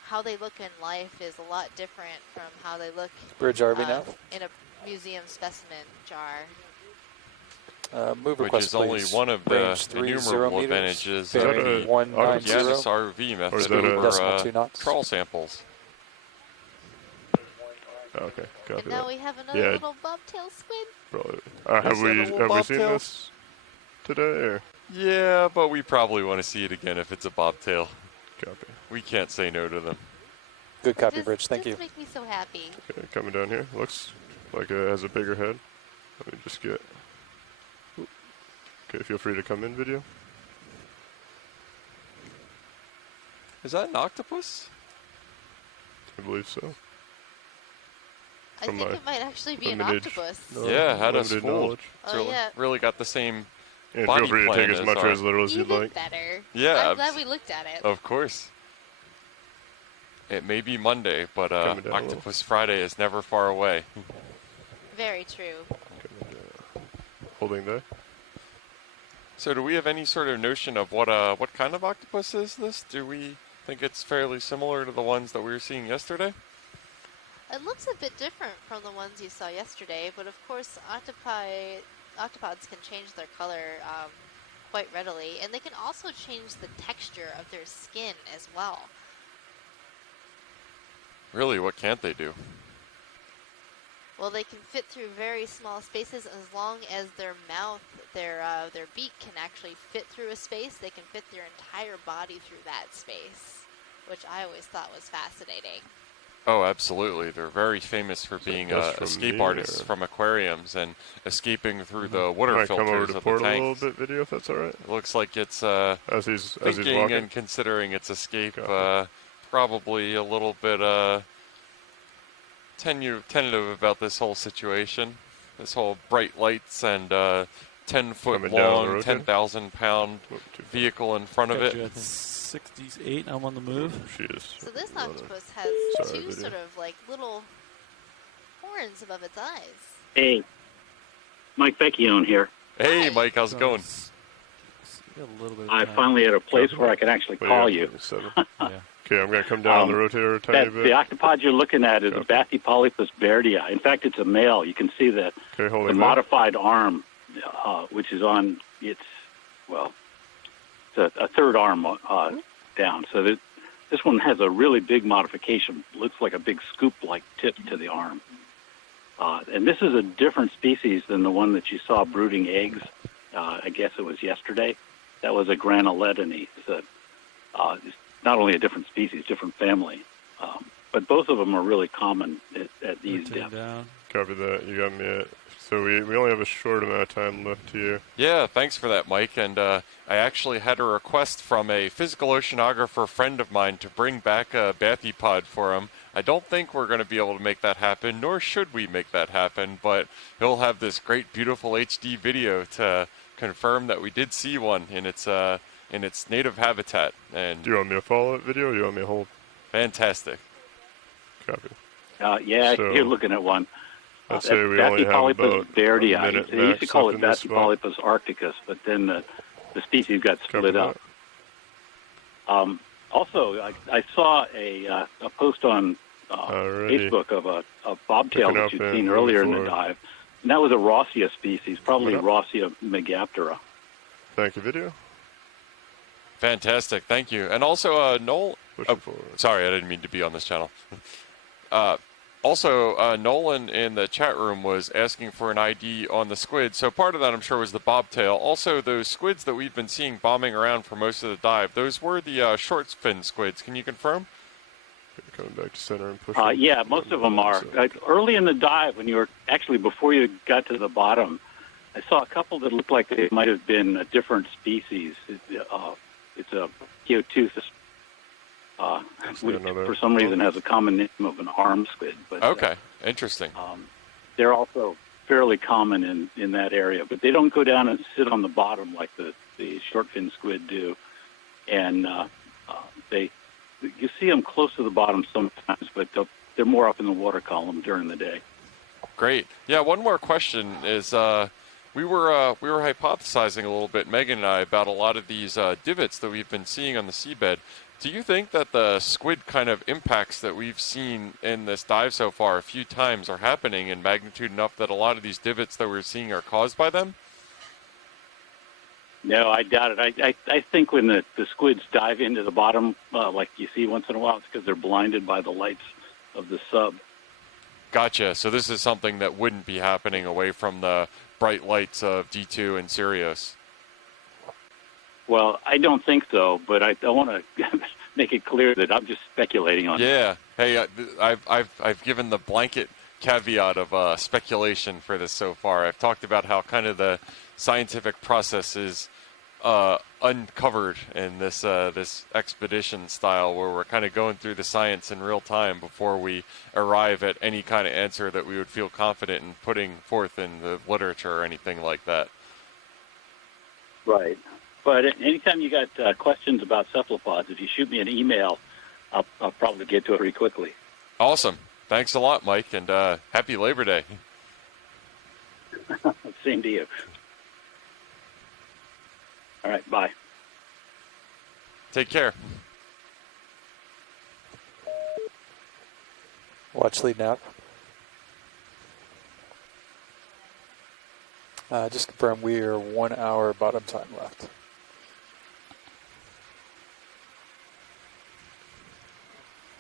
how they look in life is a lot different from how they look Bridge RV now. in a museum specimen jar. Move Which request, is only please. one of the Range 30 innumerable meters, advantages of bearing the 190. Okeanos RV method Speed decimal over 2 knots. trawl samples. Okay, copy And now that. we have another little bobtail squid. Probably. Is Have that we a little seen bobtail? this today? Or? Yeah, but we probably want to see it again if it's a bobtail. Copy. We can't say no to them. Good copy, Bridge. Thank you. Just make me so happy. Okay, coming down here. Looks like it has a bigger head. Let me just get. Okay, feel free to come in, video. Is that an octopus? I believe so. I From think my it might actually be an limited octopus. Yeah, had us limited fooled. knowledge. Oh, yeah. Really got the same And body feel free to plan take as much or our- as little as you'd Even like. better. Yeah, I'm glad we looked at it. Of course. It may be Monday, but Coming down a little. Octopus Friday is never far away. Very true. Holding there. So do we have any sort of notion of what kind of octopus is this? Do we think it's fairly similar to the ones that we were seeing yesterday? It looks a bit different from the ones you saw yesterday, but of course octopods can change their color quite readily, and they can also change the texture of their skin as well. Really, what can't they do? Well, they can fit through very small spaces as long as their mouth, their beak can actually fit through a space. They can fit their entire body through that space, which I always thought was fascinating. Oh, absolutely. They're very famous for being just from escape me, artists or- from aquariums and escaping through the water Might come over filters to of the port a little tanks. bit, video, if that's all right. It looks like it's As he's thinking walking. and considering its escape. Copy. Probably a little bit tentative about this whole situation. This whole bright lights and 10-foot Coming down the long, road 10,000-pound vehicle in front of Got you it. at 68. I'm on the move. She is. So this octopus has Sorry, two video. sort of like little horns above its eyes. Hey, Mike Vecchione here. Hey, Mike, how's it going? A little bit of I time. finally at a place where I can actually call you. Okay, I'm going to come down the rotator a tiny bit. The octopod you're looking at is a Bathypolypus verdii. In fact, it's a male. You can see that Okay, the holding that. modified arm, which is on its, well, it's a third arm down. So this one has a really big modification. Looks like a big scoop-like tip to the arm. And this is a different species than the one that you saw brooding eggs. I guess it was yesterday. That was a granuletini. It's not only a different species, different family, but both of them are really common at these depths. Copy that. You got me at. So we only have a short amount of time left here. Yeah, thanks for that, Mike. And I actually had a request from a physical oceanographer friend of mine to bring back a bathypod for him. I don't think we're going to be able to make that happen, nor should we make that happen, but he'll have this great, beautiful HD video to confirm that we did see one in its native habitat. And do you want me to follow it, video, or do you want me to hold? Fantastic. Copy. Yeah, So, you're looking at one. I'd say we only have about Bathypolypus verdii. a minute They used to max call left it in this spot. Bathypolypus arcticus, but then the species got split up. Also, I saw a post on Facebook of a bobtail Picking that up you'd and seen moving earlier in the forward. dive, and that was a Rossia species, probably Coming up. Rossia megaptera. Thank you, video. Fantastic, thank you. And also, Noel. Sorry, I didn't mean to be on this channel. Also, Nolan in the chat room was asking for an ID on the squid. So part of that, I'm sure, was the bobtail. Also, those squids that we've been seeing bombing around for most of the dive, those were the short fin squids. Can you confirm? Coming back to center and pushing. Yeah, most of them are. Early in the dive, when you were actually before you got to the bottom, I saw a couple that looked like they might have been a different species. It's a Geoteuthis, which for some reason has a common name of an arm squid. But, okay, interesting. They're also fairly common in that area, but they don't go down and sit on the bottom like the short fin squid do. And you see them close to the bottom sometimes, but they're more up in the water column during the day. Great. Yeah, one more question is we were hypothesizing a little bit, Megan and I, about a lot of these divots that we've been seeing on the seabed. Do you think that the squid kind of impacts that we've seen in this dive so far a few times are happening in magnitude enough that a lot of these divots that we're seeing are caused by them? No, I doubt it. I think when the squids dive into the bottom, like you see once in a while, it's because they're blinded by the lights of the sub. Gotcha. So this is something that wouldn't be happening away from the bright lights of D2 and Sirius. Well, I don't think so, but I want to make it clear that I'm just speculating on it. Yeah. Hey, I've given the blanket caveat of speculation for this so far. I've talked about how kind of the scientific process is uncovered in this this expedition style, where we're kind of going through the science in real time before we arrive at any kind of answer that we would feel confident in putting forth in the literature or anything like that. Right. But anytime you got questions about cephalopods, if you shoot me an email, I'll probably get to it pretty quickly. Awesome. Thanks a lot, Mike, and happy Labor Day. Same to you. All right, bye. Take care. Watch lead nav. Just confirm we are 1 hour bottom time left.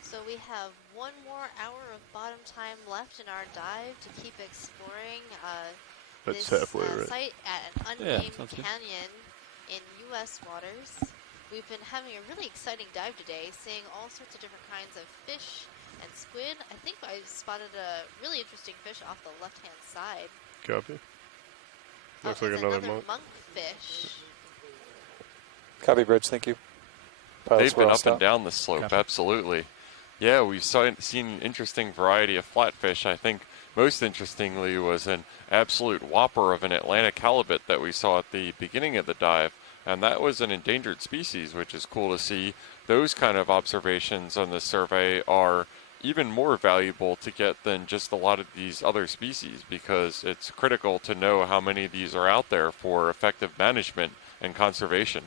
So we have 1 more hour of bottom time left in our dive to keep exploring this site at an unnamed canyon in U.S. waters. We've been having a really exciting dive today, seeing all sorts of different kinds of fish and squid. I think I spotted a really interesting fish off the left-hand side. Copy. Looks like another monkfish. Copy, Bridge. Thank you. They've been up and down the slope, absolutely. Yeah, we've seen an interesting variety of flatfish. I think most interestingly was an absolute whopper of an Atlantic halibut that we saw at the beginning of the dive, and that was an endangered species, which is cool to see. Those kind of observations on the survey are even more valuable to get than just a lot of these other species, because it's critical to know how many of these are out there for effective management and conservation.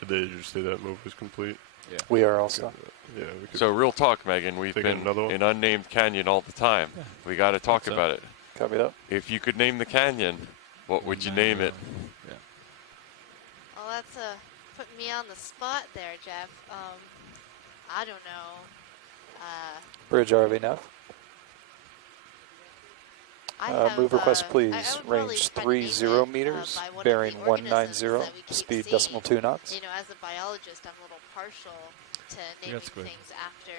Did they just say that move was complete? Yeah. We are also. Yeah. So real talk, Megan. We've been in Unnamed Canyon all the time. Yeah. We got to talk about it. Copy that. If you could name the canyon, what would you name it? Yeah. Well, that's putting me on the spot there, Jeff. I don't know. Bridge RV nav. Move request, please. Range 30 meters, bearing 190, speed .2 knots. You know, as a biologist, I'm a little partial to naming things after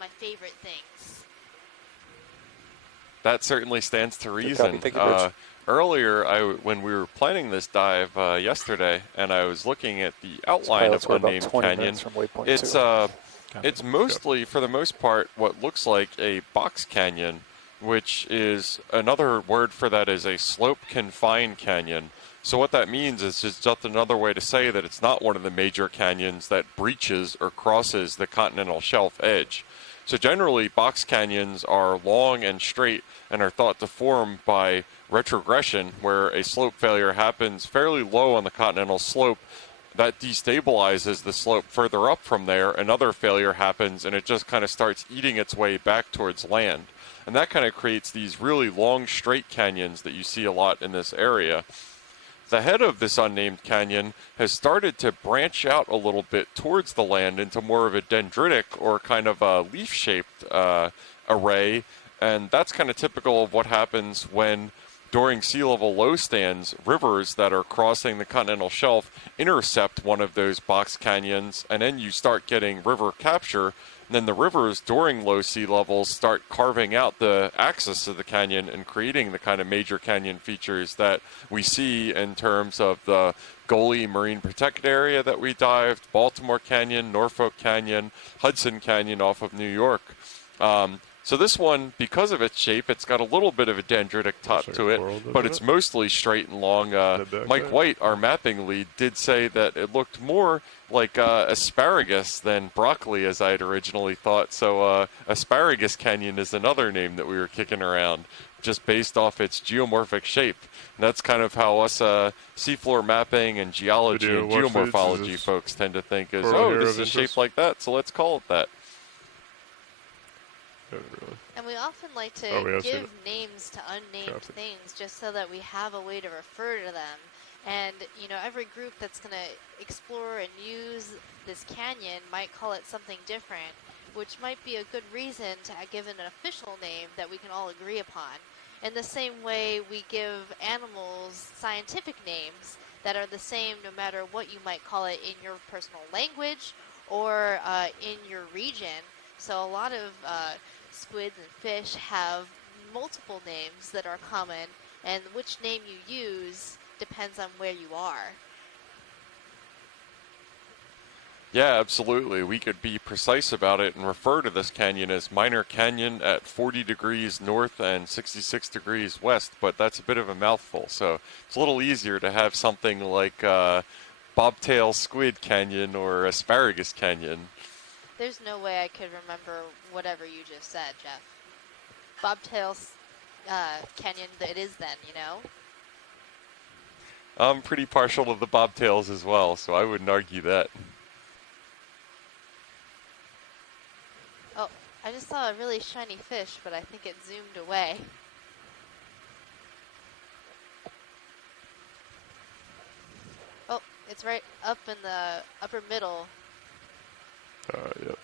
my favorite things. That certainly stands to reason. Thank you, earlier, when we were planning this dive yesterday, and I was looking at the outline of Unnamed Canyon, it's mostly, for the most part, what looks like a box canyon, which is another word for that is a slope-confined canyon. So what that means is just another way to say that it's not one of the major canyons that breaches or crosses the continental shelf edge. So generally, box canyons are long and straight and are thought to form by retrogression, where a slope failure happens fairly low on the continental slope that destabilizes the slope further up from there. Another failure happens and it just kind of starts eating its way back towards land. And that kind of creates these really long, straight canyons that you see a lot in this area. The head of this unnamed canyon has started to branch out a little bit towards the land into more of a dendritic or kind of a leaf-shaped array. And that's kind of typical of what happens when during sea level low stands, rivers that are crossing the continental shelf intercept one of those box canyons, and then you start getting river capture. And then the rivers during low sea levels start carving out the axis of the canyon and creating the kind of major canyon features that we see in terms of the Goli Marine Protected Area that we dived, Baltimore Canyon, Norfolk Canyon, Hudson Canyon off of New York. So this one, because of its shape, it's got a little bit of a dendritic top to it, but it's mostly straight and long. Mike White, our mapping lead, did say that it looked more like asparagus than broccoli, as I had originally thought. So Asparagus Canyon is another name that we were kicking around, just based off its geomorphic shape. And that's kind of how us seafloor mapping and geology and geomorphology folks tend to think is, oh, this is shaped like that, so let's call it that. And we often like to give names to unnamed things just so that we have a way to refer to them. And, you know, every group that's going to explore and use this canyon might call it something different, which might be a good reason to give it an official name that we can all agree upon. In the same way we give animals scientific names that are the same no matter what you might call it in your personal language or in your region. So a lot of squids and fish have multiple names that are common, and which name you use depends on where you are. Yeah, absolutely. We could be precise about it and refer to this canyon as Minor Canyon at 40 degrees north and 66 degrees west, but that's a bit of a mouthful. So it's a little easier to have something like Bobtail Squid Canyon or Asparagus Canyon. There's no way I could remember whatever you just said, Jeff. Bobtail Canyon, it is then, you know? I'm pretty partial to the bobtails as well, so I wouldn't argue that. Oh, I just saw a really shiny fish, but I think it zoomed away. Oh, it's right up in the upper middle. Yep.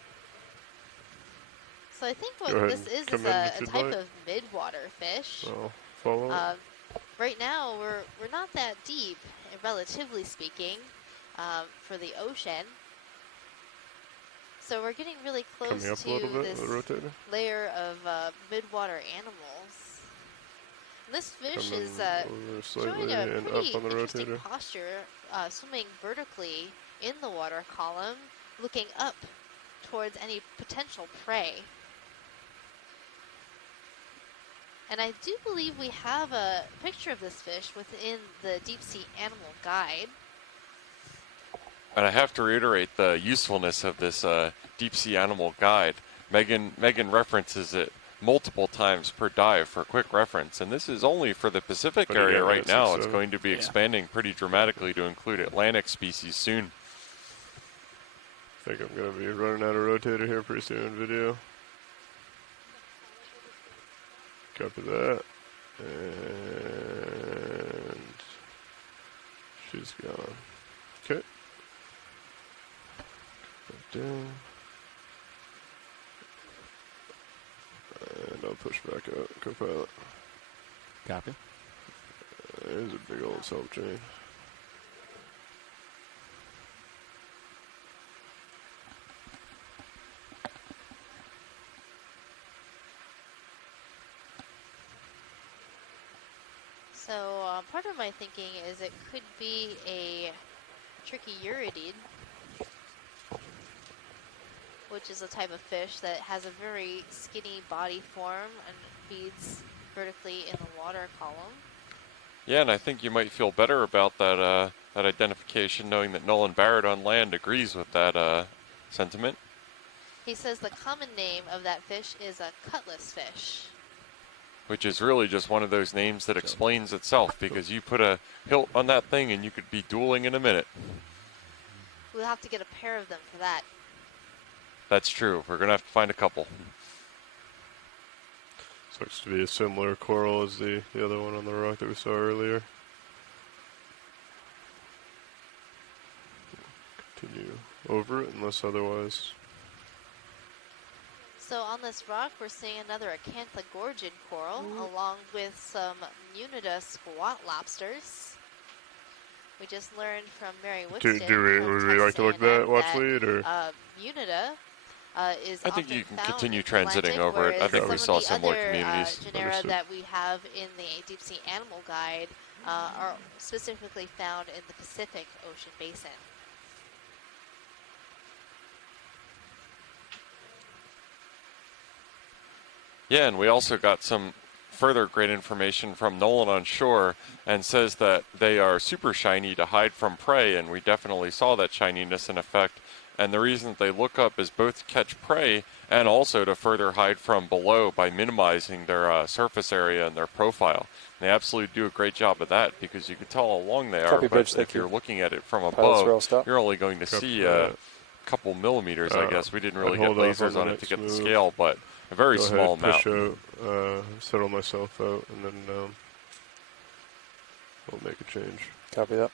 So I think what this is a type of mid-water fish. I'll follow. Right now, we're not that deep, relatively speaking, for the ocean. So we're getting really close to this layer of mid-water animals. And this fish is showing a pretty interesting posture, swimming vertically in the water column, looking up towards any potential prey. And I do believe we have a picture of this fish within the Deep Sea Animal Guide. And I have to reiterate the usefulness of this Deep Sea Animal Guide. Megan references it multiple times per dive for quick reference, and this is only for the Pacific area right now. It's going to be expanding pretty dramatically to include Atlantic species soon. I think I'm going to be running out of rotator here pretty soon in video. Copy that. And she's gone. Okay. Down. And I'll push back out, Copilot. Copy. There's a big old self chain. So part of my thinking is it could be a trichiuridid, which is a type of fish that has a very skinny body form and feeds vertically in the water column. Yeah, and I think you might feel better about that that identification, knowing that Nolan Barrett on land agrees with that sentiment. He says the common name of that fish is a cutlass fish. Which is really just one of those names that explains itself, because you put a hilt on that thing and you could be dueling in a minute. We'll have to get a pair of them for that. That's true. We're going to have to find a couple. So looks to be a similar coral as the other one on the rock that we saw earlier. Continue over it unless otherwise. So on this rock, we're seeing another Acantha gorgon coral, along with some Munida squat lobsters. We just learned from Mary Wixton Would we like to look at that watch lead, or? Munida is I think often you can found continue in the transiting Atlantic, over it. I think we some saw of the similar other, communities. genera Understood. that we have in the Deep Sea Animal Guide are specifically found in the Pacific Ocean Basin. Yeah, and we also got some further great information from Nolan on shore, and says that they are super shiny to hide from prey, and we definitely saw that shininess in effect. And the reason that they look up is both to catch prey and also to further hide from below by minimizing their surface area and their profile. And they absolutely do a great job of that, because you can tell how long they are, Copy, but Bridge, if you're looking at it from Pilots roll above, stop. you're only going to see a couple millimeters, I guess. We didn't really get hold off lasers on on the it to next get the move. scale, but a very Go small ahead, amount. push out, settle myself out, and then we'll make a change. Copy that.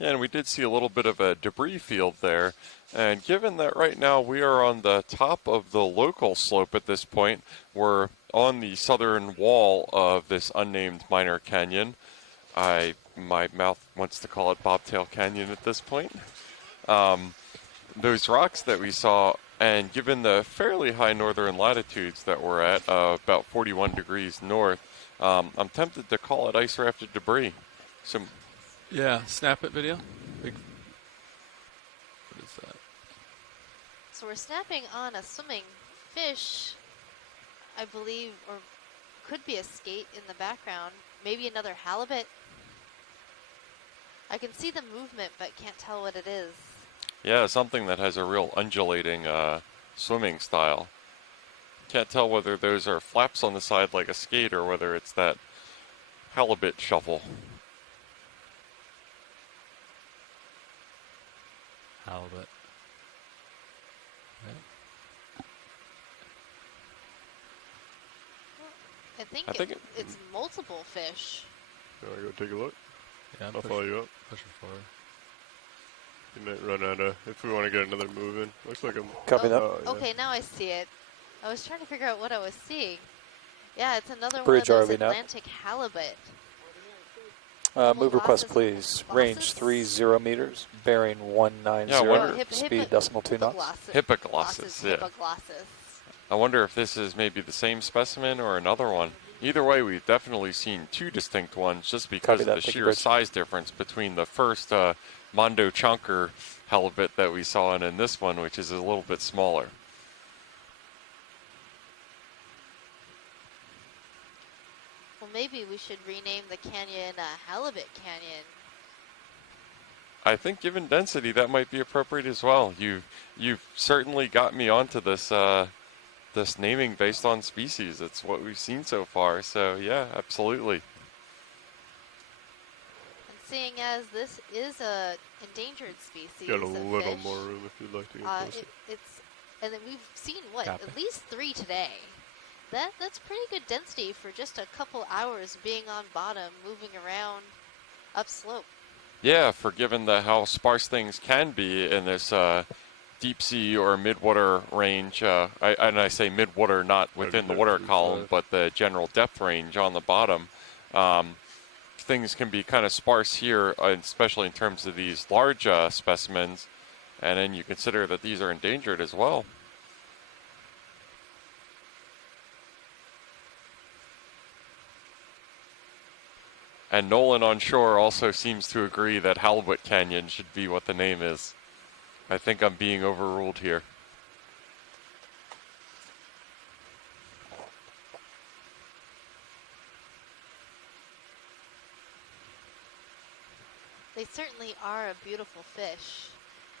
Yeah, and we did see a little bit of a debris field there. And given that right now we are on the top of the local slope at this point, we're on the southern wall of this unnamed minor canyon. My mouth wants to call it Bobtail Canyon at this point. Those rocks that we saw, and given the fairly high northern latitudes that we're at, about 41 degrees north, I'm tempted to call it ice rafted debris. Some Yeah, snap it video. Big. What is that? So we're snapping on a swimming fish, I believe, or could be a skate in the background. Maybe another halibut. I can see the movement, but can't tell what it is. Yeah, something that has a real undulating swimming style. Can't tell whether those are flaps on the side like a skate or whether it's that halibut shuffle. Halibut. I think it's multiple fish. You want to go take a look? Yeah, I'll follow you up. Pushing forward. You might run out of, if we want to get another move in. Looks like I'm... Copy that. Yeah. Okay, now I see it. I was trying to figure out what I was seeing. Yeah, it's another Bridge one of those RV now. Atlantic halibut. Move request, please. Range 30 meters, bearing 190, speed decimal 2 knots. Hippoglossus, yeah. I wonder if this is maybe the same specimen or another one. Either way, we've definitely seen two distinct ones just because of the sheer size difference between the first Mondo Chonker halibut that we saw and in this one, which is a little bit smaller. Well, maybe we should rename the canyon Halibut Canyon. I think given density, that might be appropriate as well. You've certainly got me onto this this naming based on species. It's what we've seen so far. So yeah, absolutely. And seeing as this is a endangered species, Got a of little fish, more room if you'd like to get closer. And then we've seen at least 3 today. That's pretty good density for just a couple hours being on bottom, moving around upslope. Yeah, for given how sparse things can be in this deep sea or midwater range, and I say midwater not within the water column, but the general depth range on the bottom, things can be kind of sparse here, especially in terms of these large specimens, and then you consider that these are endangered as well. And Nolan on shore also seems to agree that Halibut Canyon should be what the name is. I think I'm being overruled here. They certainly are a beautiful fish,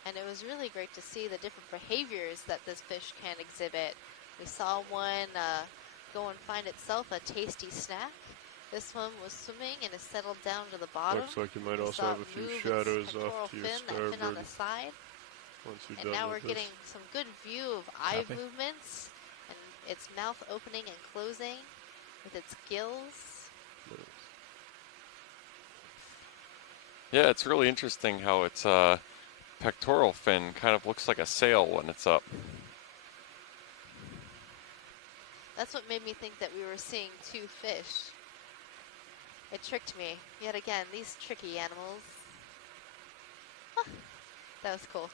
and it was really great to see the different behaviors that this fish can exhibit. We saw one go and find itself a tasty snack, This one was swimming and has settled down to the bottom. Looks like you might We also saw have it a few move its shadows pectoral off to your fin, that fin on starboard the side. once you're And done now we're with this. getting some good view of eye Copy. movements and its mouth opening and closing with its gills. Yeah, it's really interesting how its pectoral fin kind of looks like a sail when it's up. That's what made me think that we were seeing two fish. It tricked me. Yet again, these tricky animals. Huh. That was cool.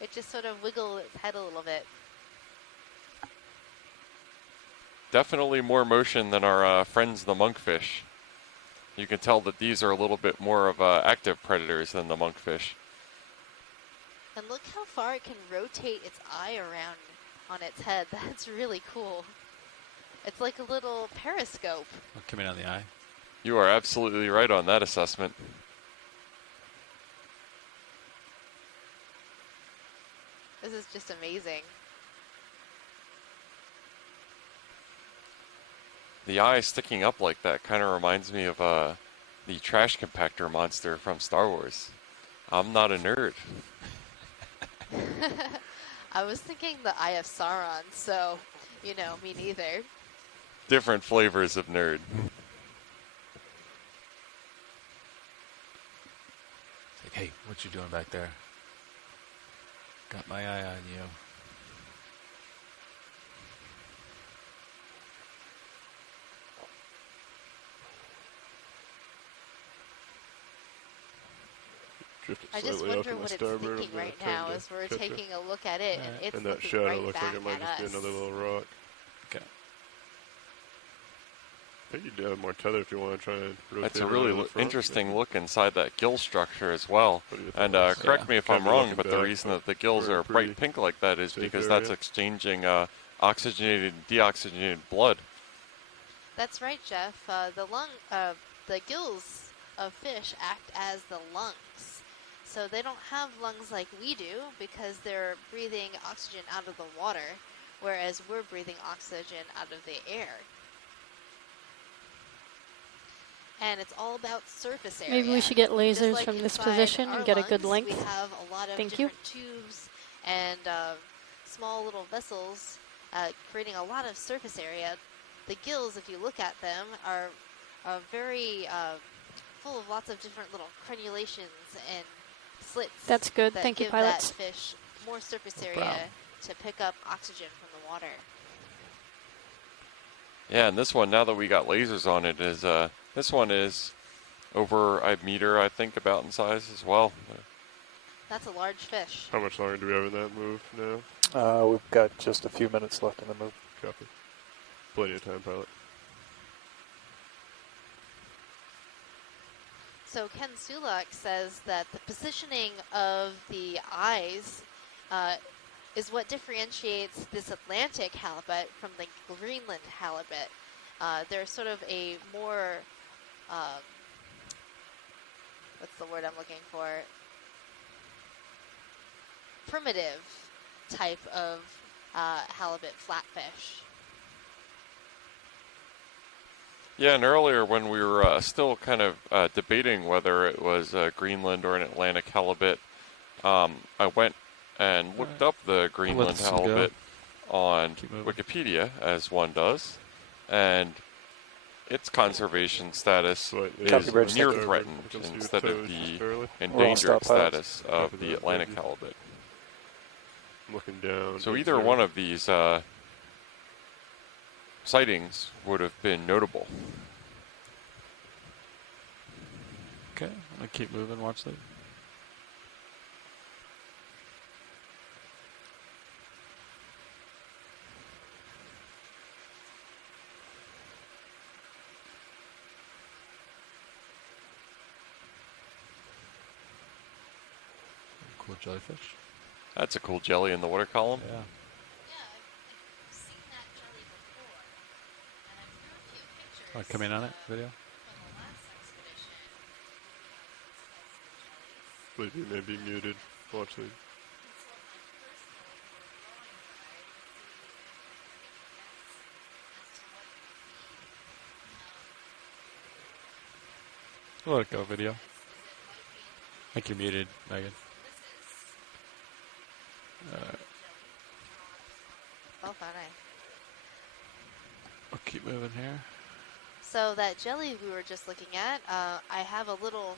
It just sort of wiggled its head a little bit. Definitely more motion than our friends the monkfish. You can tell that these are a little bit more of active predators than the monkfish. And look how far it can rotate its eye around on its head. That's really cool. It's like a little periscope. I'll come in on the eye. You are absolutely right on that assessment. This is just amazing. The eye sticking up like that kind of reminds me of the trash compactor monster from Star Wars. I'm not a nerd. I was thinking the Eye of Sauron, so, you know, me neither. Different flavors of nerd. Like, hey, what you doing back there? Got my eye on you. I just wonder what it's thinking right now as we're taking a look at it, and it's and that looking shadow right looks back like it might at just be us. another little rock. Okay. I think you do have more tether if you want to try and rotate. That's a around really in the front, interesting maybe. look inside that gill structure as well. What do you And think? correct me if Kinda I'm wrong, looking but the back, reason but that the gills we're in are a pretty bright pink like that is safe because that's area. exchanging oxygenated and deoxygenated blood. That's right, Jeff. The gills of fish act as the lungs. So they don't have lungs like we do because they're breathing oxygen out of the water, whereas we're breathing oxygen out of the air. And it's all about surface area. Maybe we should get Just lasers like from this inside position our and get a good lungs, length. We have a lot of Thank you. different tubes and small little vessels creating a lot of surface area. The gills, if you look at them, are very full of lots of different little crenulations and slits. That's good. That Thank you, give pilots. that fish more surface No area problem. to pick up oxygen from the water. Yeah, and this one, now that we got lasers on it, is this one is over a meter, I think, about in size as well. That's a large fish. How much longer do we have in that move now? We've got just a few minutes left in the move. Copy. Plenty of time, pilot. So Ken Sulak says that the positioning of the eyes is what differentiates this Atlantic halibut from the Greenland halibut. They're sort of a more, what's the word I'm looking for? Primitive type of halibut flatfish. Yeah, and earlier when we were still kind of debating whether it was Greenland or an Atlantic halibut, I went and looked up the Greenland Let's go. halibut on Wikipedia, as one does, and its conservation status is Bridge, near thank you. threatened You can see instead the of toes just the barely. endangered stop pilots. status of the Atlantic halibut. I'm looking down. So either one of these sightings would have been notable. Okay, I'm gonna keep moving. Watch that. Cool jellyfish. That's a cool jelly in the water column. Yeah. Want to come in on it, video? Believe you may be muted. Watch the. Let it go, video. I think you're muted, Megan. Oh, funny. I'll keep moving here. So that jelly we were just looking at, I have a little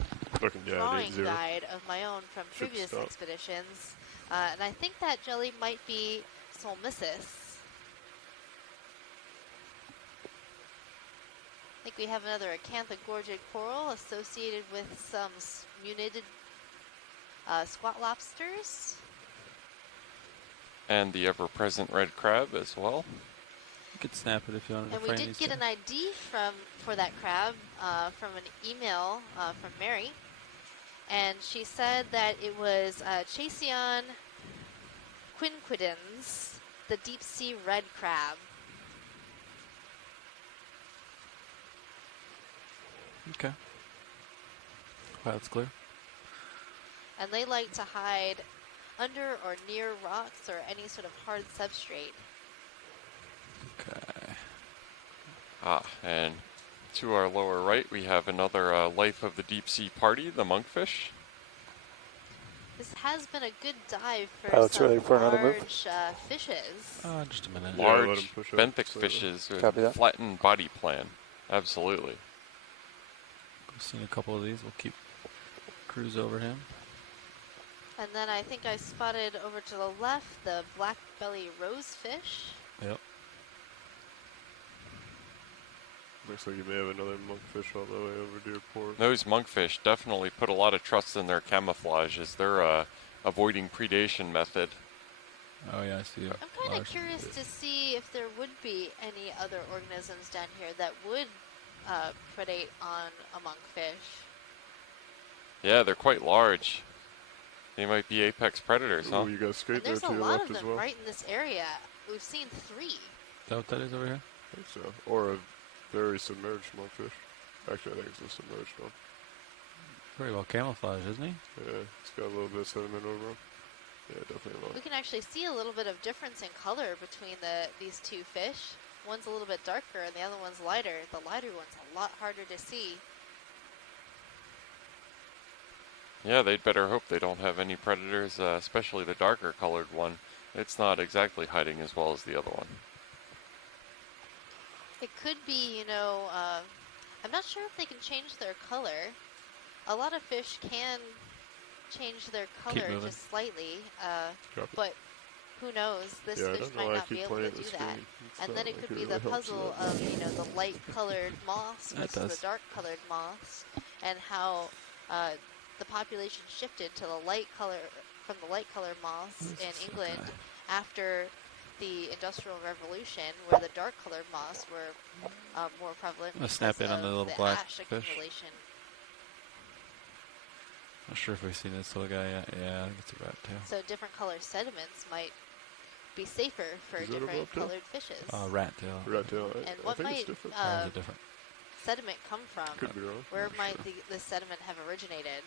drawing guide of my own from previous expeditions, and I think that jelly might be Solmissus. I think we have another acanthogorgid coral associated with some munited squat lobsters. And the ever-present red crab as well. You could snap it if you want to. And we did get an ID for that crab from an email from Mary, and she said that it was Chasion quinquidens, the deep sea red crab. Okay. That's clear. And they like to hide under or near rocks or any sort of hard substrate. Okay. And to our lower right, we have another life of the deep sea party, the monkfish. This has been a good dive for Pilot's some ready for another move. large fishes. Just a minute. Large benthic fishes with flattened body plan. Absolutely. We've seen a couple of these. We'll keep cruise over him. And then I think I spotted over to the left the black belly rosefish. Yep. Looks like you may have another monkfish all the way over to your port. Those monkfish definitely put a lot of trust in their camouflage as their avoiding predation method. Oh yeah, I see it. I'm kind of curious to see if there would be any other organisms down here that would predate on a monkfish. Yeah, they're quite large. They might be apex predators, huh? You got skate there There's to a your lot left of as them well. right in this area. We've seen 3. Is that what that is over here? I think so. Or a very submerged monkfish. Actually, I think it's a submerged one. Pretty well camouflaged, isn't he? Yeah, it's got a little bit of sediment over him. Yeah, definitely a lot. We can actually see a little bit of difference in color between these 2 fish. One's a little bit darker and the other one's lighter. The lighter one's a lot harder to see. Yeah, they'd better hope they don't have any predators, especially the darker colored one. It's not exactly hiding as well as the other one. It could be, you know, I'm not sure if they can change their color. A lot of fish can change their color just slightly, but who knows? This fish might not be able to do that. And then it could be the puzzle of, you know, the light-colored moths versus the dark-colored moths, and how the population shifted to the light color from the light-colored moths in England after the Industrial Revolution, where the dark-colored moths were more prevalent. I'll snap in on the little black ash fish. accumulation. Not sure if we've seen this little guy yet. Yeah, I think it's a rat tail. So different color sediments might be safer for different colored fishes. Rat tail. Rat tail. And I what think might it's different. Different. sediment come from? Could be wrong. Where Not might sure. the sediment have originated?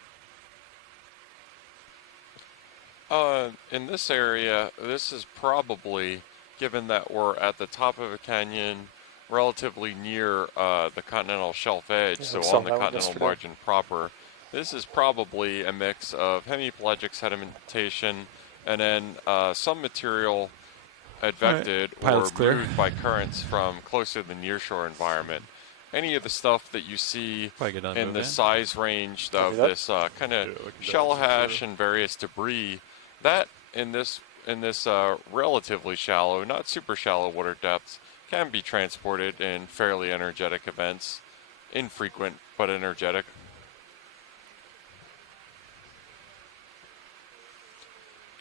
In this area, this is probably, given that we're at the top of a canyon, relatively near the continental shelf edge, so on the continental margin proper, this is probably a mix of hemipelagic sedimentation and then some material advected or moved by currents from closer to the nearshore environment. Any of the stuff that you see in the size range of this kind of shell hash and various debris, that in this relatively shallow, not super shallow water depths, can be transported in fairly energetic events, infrequent but energetic.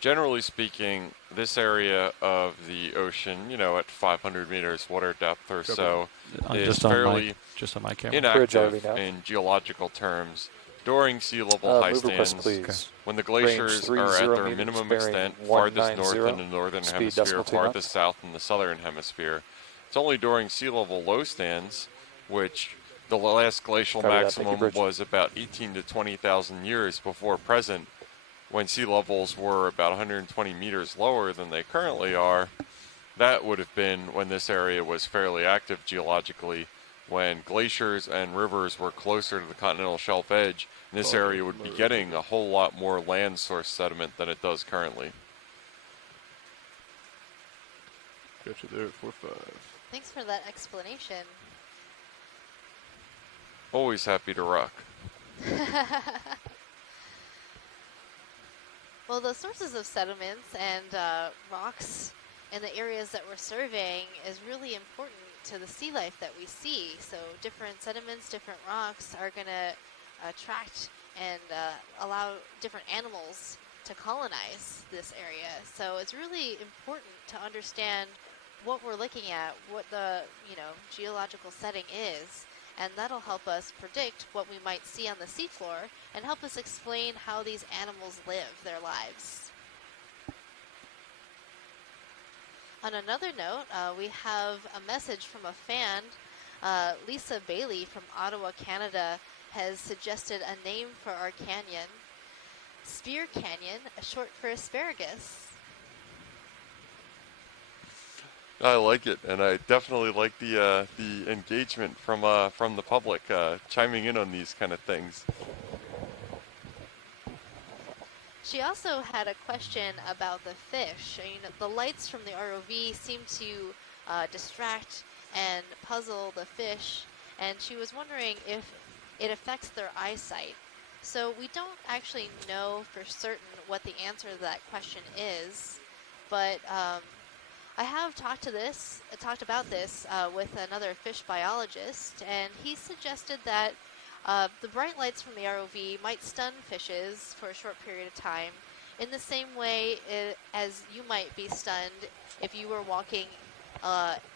Generally speaking, this area of the ocean, you know, at 500 meters water depth or so, is fairly inactive in geological terms. During sea level high stands, when the glaciers are at their minimum extent, farthest north in the northern hemisphere, farthest south in the southern hemisphere. It's only during sea level low stands, which the last glacial maximum was about 18 to 20,000 years before present, when sea levels were about 120 meters lower than they currently are. That would have been when this area was fairly active geologically, when glaciers and rivers were closer to the continental shelf edge, this area would be getting a whole lot more land source sediment than it does currently. Got you there at 4-5. Thanks for that explanation. Always happy to rock. Well, the sources of sediments and rocks in the areas that we're surveying is really important to the sea life that we see. So different sediments, different rocks are going to attract and allow different animals to colonize this area. So it's really important to understand what we're looking at, what the geological setting is, and that'll help us predict what we might see on the seafloor and help us explain how these animals live their lives. On another note, we have a message from a fan. Lisa Bailey from Ottawa, Canada, has suggested a name for our canyon. Spear Canyon, short for asparagus. I like it, and I definitely like the engagement from the public chiming in on these kind of things. She also had a question about the fish. The lights from the ROV seem to distract and puzzle the fish, and she was wondering if it affects their eyesight. So we don't actually know for certain what the answer to that question is, but I have talked about this with another fish biologist, and he suggested that the bright lights from the ROV might stun fishes for a short period of time in the same way as you might be stunned if you were walking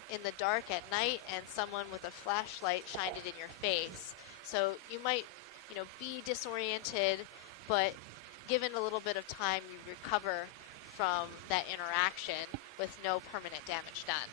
in the dark at night and someone with a flashlight shined it in your face. So you might, be disoriented, but given a little bit of time, you recover from that interaction with no permanent damage done.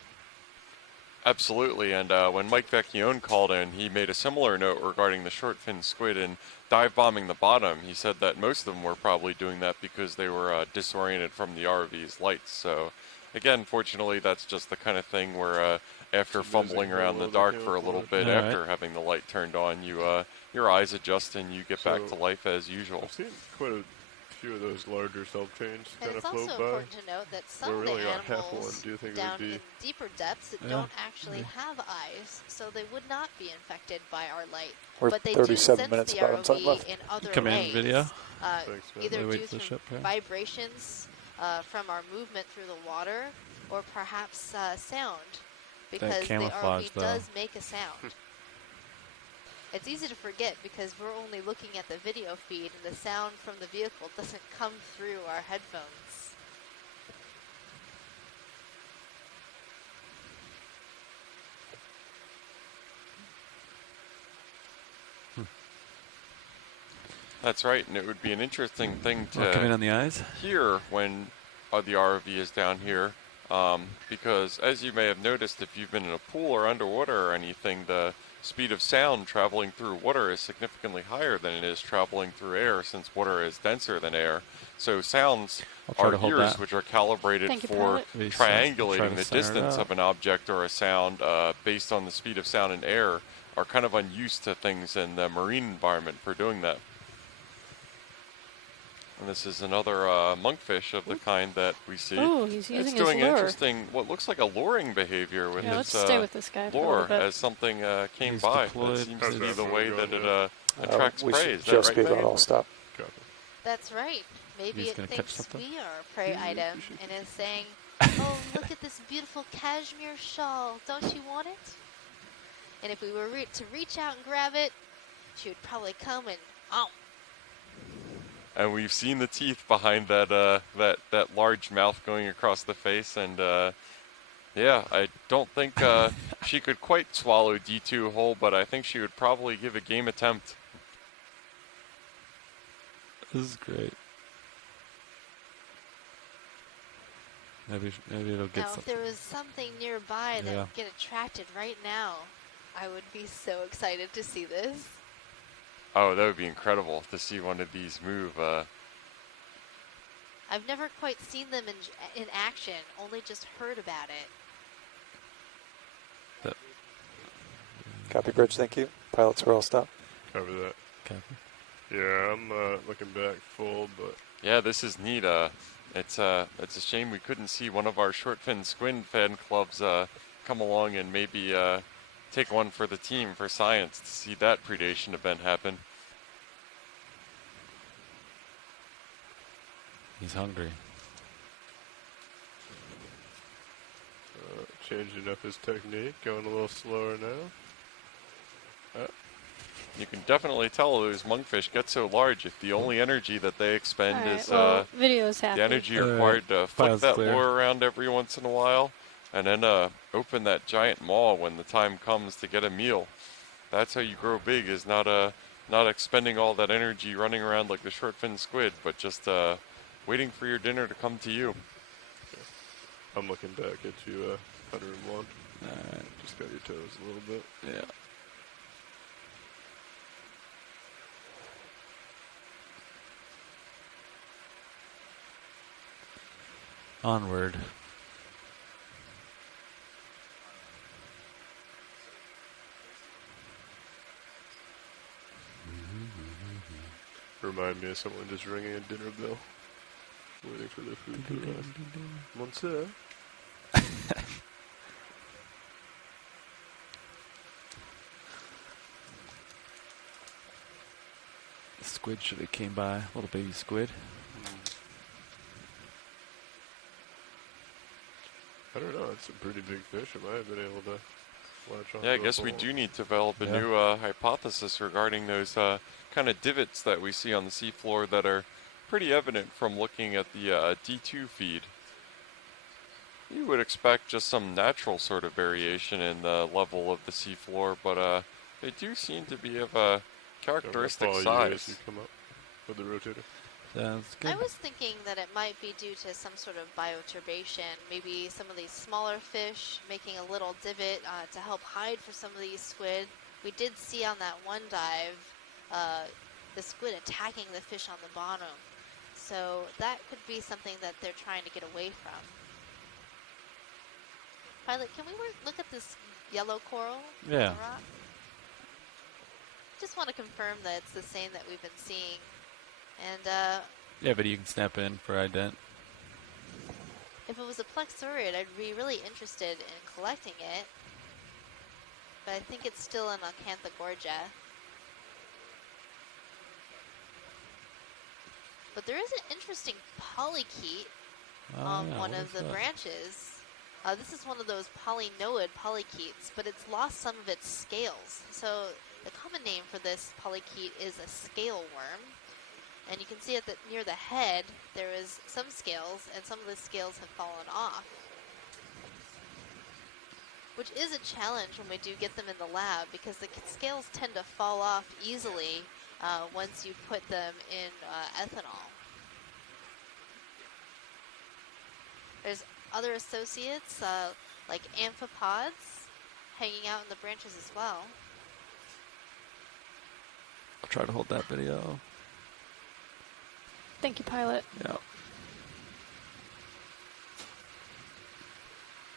Absolutely, and when Mike Vecchione called in, he made a similar note regarding the short-fin squid and dive bombing the bottom. He said that most of them were probably doing that because they were disoriented from the ROV's lights. So, again, fortunately, that's just the kind of thing where after fumbling around in the dark for a little bit after having the light turned on, your eyes adjust and you get back to life as usual. I've seen quite a few of those larger self chains kind of float by. It's also important to note that some of the animals down in deeper depths don't actually have eyes, so they would not be infected by our light. We're but they 37 do minutes sense the about time ROV left. in other Come ways. in video. Either Wait due for the through ship, yeah. vibrations from our movement through the water, or perhaps sound, because the camouflage, ROV does make a sound. It's easy to forget because we're only looking at the video feed and the sound from the vehicle doesn't come through our headphones. That's right, and it would be an interesting thing to come in on the eyes? hear when the ROV is down here, because as you may have noticed, if you've been in a pool or underwater or anything, the speed of sound traveling through water is significantly higher than it is traveling through air, since water is denser than air. So sounds are ears which are calibrated for triangulating the distance of an object or a sound based on the speed of sound in air, are kind of unused to things in the marine environment for doing that. And this is another monkfish of the kind that we see. Oh, he's using it's doing his lure. interesting, what looks like a luring behavior with let's its stay with this guy for a lure little bit. as something came by. That seems to be the way that it attracts we prey. should Is that just right, be Megan? about all stop. That's right. Maybe He's it gonna catch thinks something? we are a prey item and is saying, oh, look at this beautiful cashmere shawl. Don't you want it? And if we were to reach out and grab it, she would probably come and, And we've seen the teeth behind that that large mouth going across the face, and yeah, I don't think she could quite swallow D2 whole, but I think she would probably give a game attempt. This is great. Maybe it'll get now something. if there was something nearby that would get attracted right now, I would be so excited to see this. Oh, that would be incredible to see one of these move. I've never quite seen them in action, only just heard about it. Copy, Bridge. Thank you. Pilots, we're all stopped. Cover that. Copy. Yeah, I'm looking back full, but Yeah, this is neat. It's a shame we couldn't see one of our short fin squid fan clubs come along and maybe take one for the team for science to see that predation event happen. He's hungry. Changing up his technique, going a little slower now. You can definitely tell those monkfish get so large if the only energy that they expend Alright, is well, video's happy. the energy Alright, required to flick file's that clear. lure around every once in a while, and then open that giant maw when the time comes to get a meal. That's how you grow big, is not expending all that energy running around like the short fin squid, but just waiting for your dinner to come to you. I'm looking back at you, 101. Alright. Just got your toes a little bit. Yeah. Onward. Remind me of someone just ringing a dinner bell. Waiting for their food to arrive. Monsieur? The squid should have came by. Little baby squid. I don't know. It's a pretty big fish. I might have been able to latch on. Yeah, I guess we do need to develop a new hypothesis regarding those kind of divots that we see on the seafloor that are pretty evident from looking at the D2 feed. You would expect just some natural sort of variation in the level of the seafloor, but they do seem to be of a characteristic size. You come up with the rotator. Sounds good. I was thinking that it might be due to some sort of bioturbation. Maybe some of these smaller fish making a little divot to help hide for some of these squid. We did see on that one dive the squid attacking the fish on the bottom. So that could be something that they're trying to get away from. Pilot, can we look at this yellow coral on Yeah. the rock? Just want to confirm that it's the same that we've been seeing. And Yeah, but you can snap in for ident. if it was a plexurid, I'd be really interested in collecting it. But I think it's still an Acanthogorgia. But there is an interesting polychaete on yeah, one what of is the that? branches. This is one of those polynoid polychaetes, but it's lost some of its scales. So the common name for this polychaete is a scale worm. And you can see at near the head, there is some scales, and some of the scales have fallen off. Which is a challenge when we do get them in the lab, because the scales tend to fall off easily once you put them in ethanol. There's other associates, like amphipods, hanging out in the branches as well. I'll try to hold that video. Thank you, pilot. Yeah.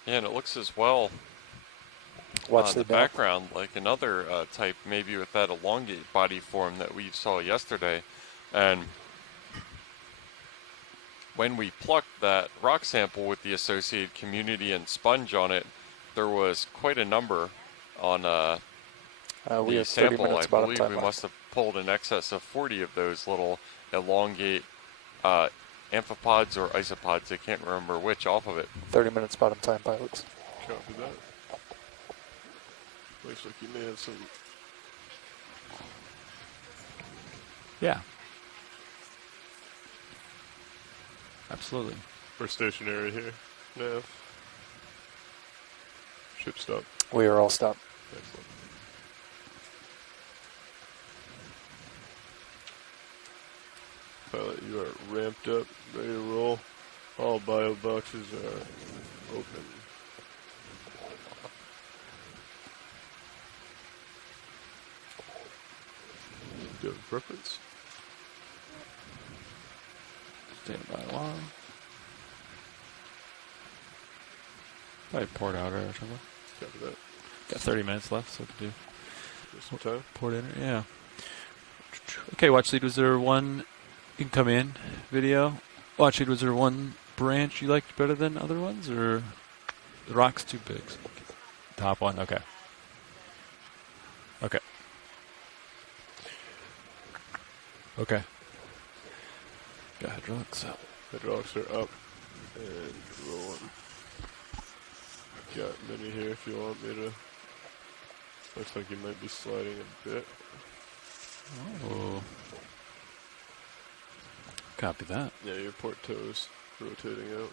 Yeah, and it looks as well Watch the the back. background like another type, maybe with that elongate body form that we saw yesterday. And when we plucked that rock sample with the associated community and sponge on it, there was quite a number on we the have 30 sample. minutes I bottom believe time we left. must have pulled in excess of 40 of those little elongate amphipods or isopods, I can't remember which, off of it. 30 minutes bottom time, pilots. Copy that. Looks like you may have some. Yeah. Absolutely. We're stationary here. Nav. Ship stop. We are all stopped. Excellent. Pilot, you are ramped up, ready to roll. All bio boxes are open. Do you have a preference? Stand by one. Probably port outer or something. Copy that. Got 30 minutes left, so we can do Just in time. Port enter, yeah. Okay, watch lead. Was there one? You can come in. Video. Watch lead. Was there one branch you liked better than other ones, or the rock's too big? Top one. Okay. Okay. Okay. Got hydraulics up. Hydraulics are up and rolling. Got mini here if you want me to. Looks like you might be sliding a bit. Oh. Copy that. Yeah, your port toes rotating out.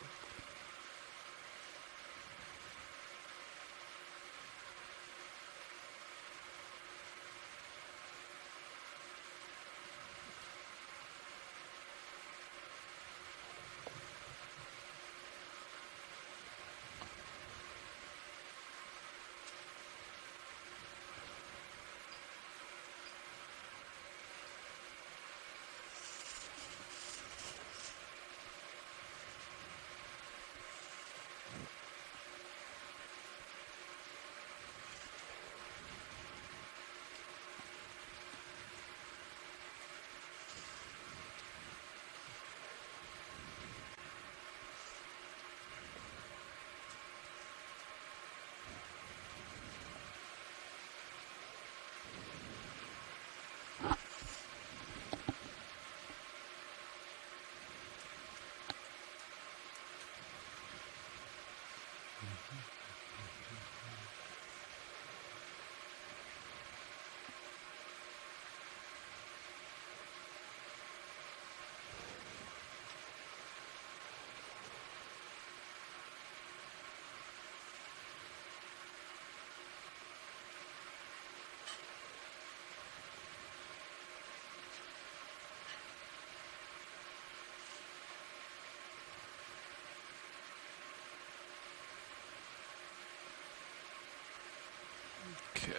Okay.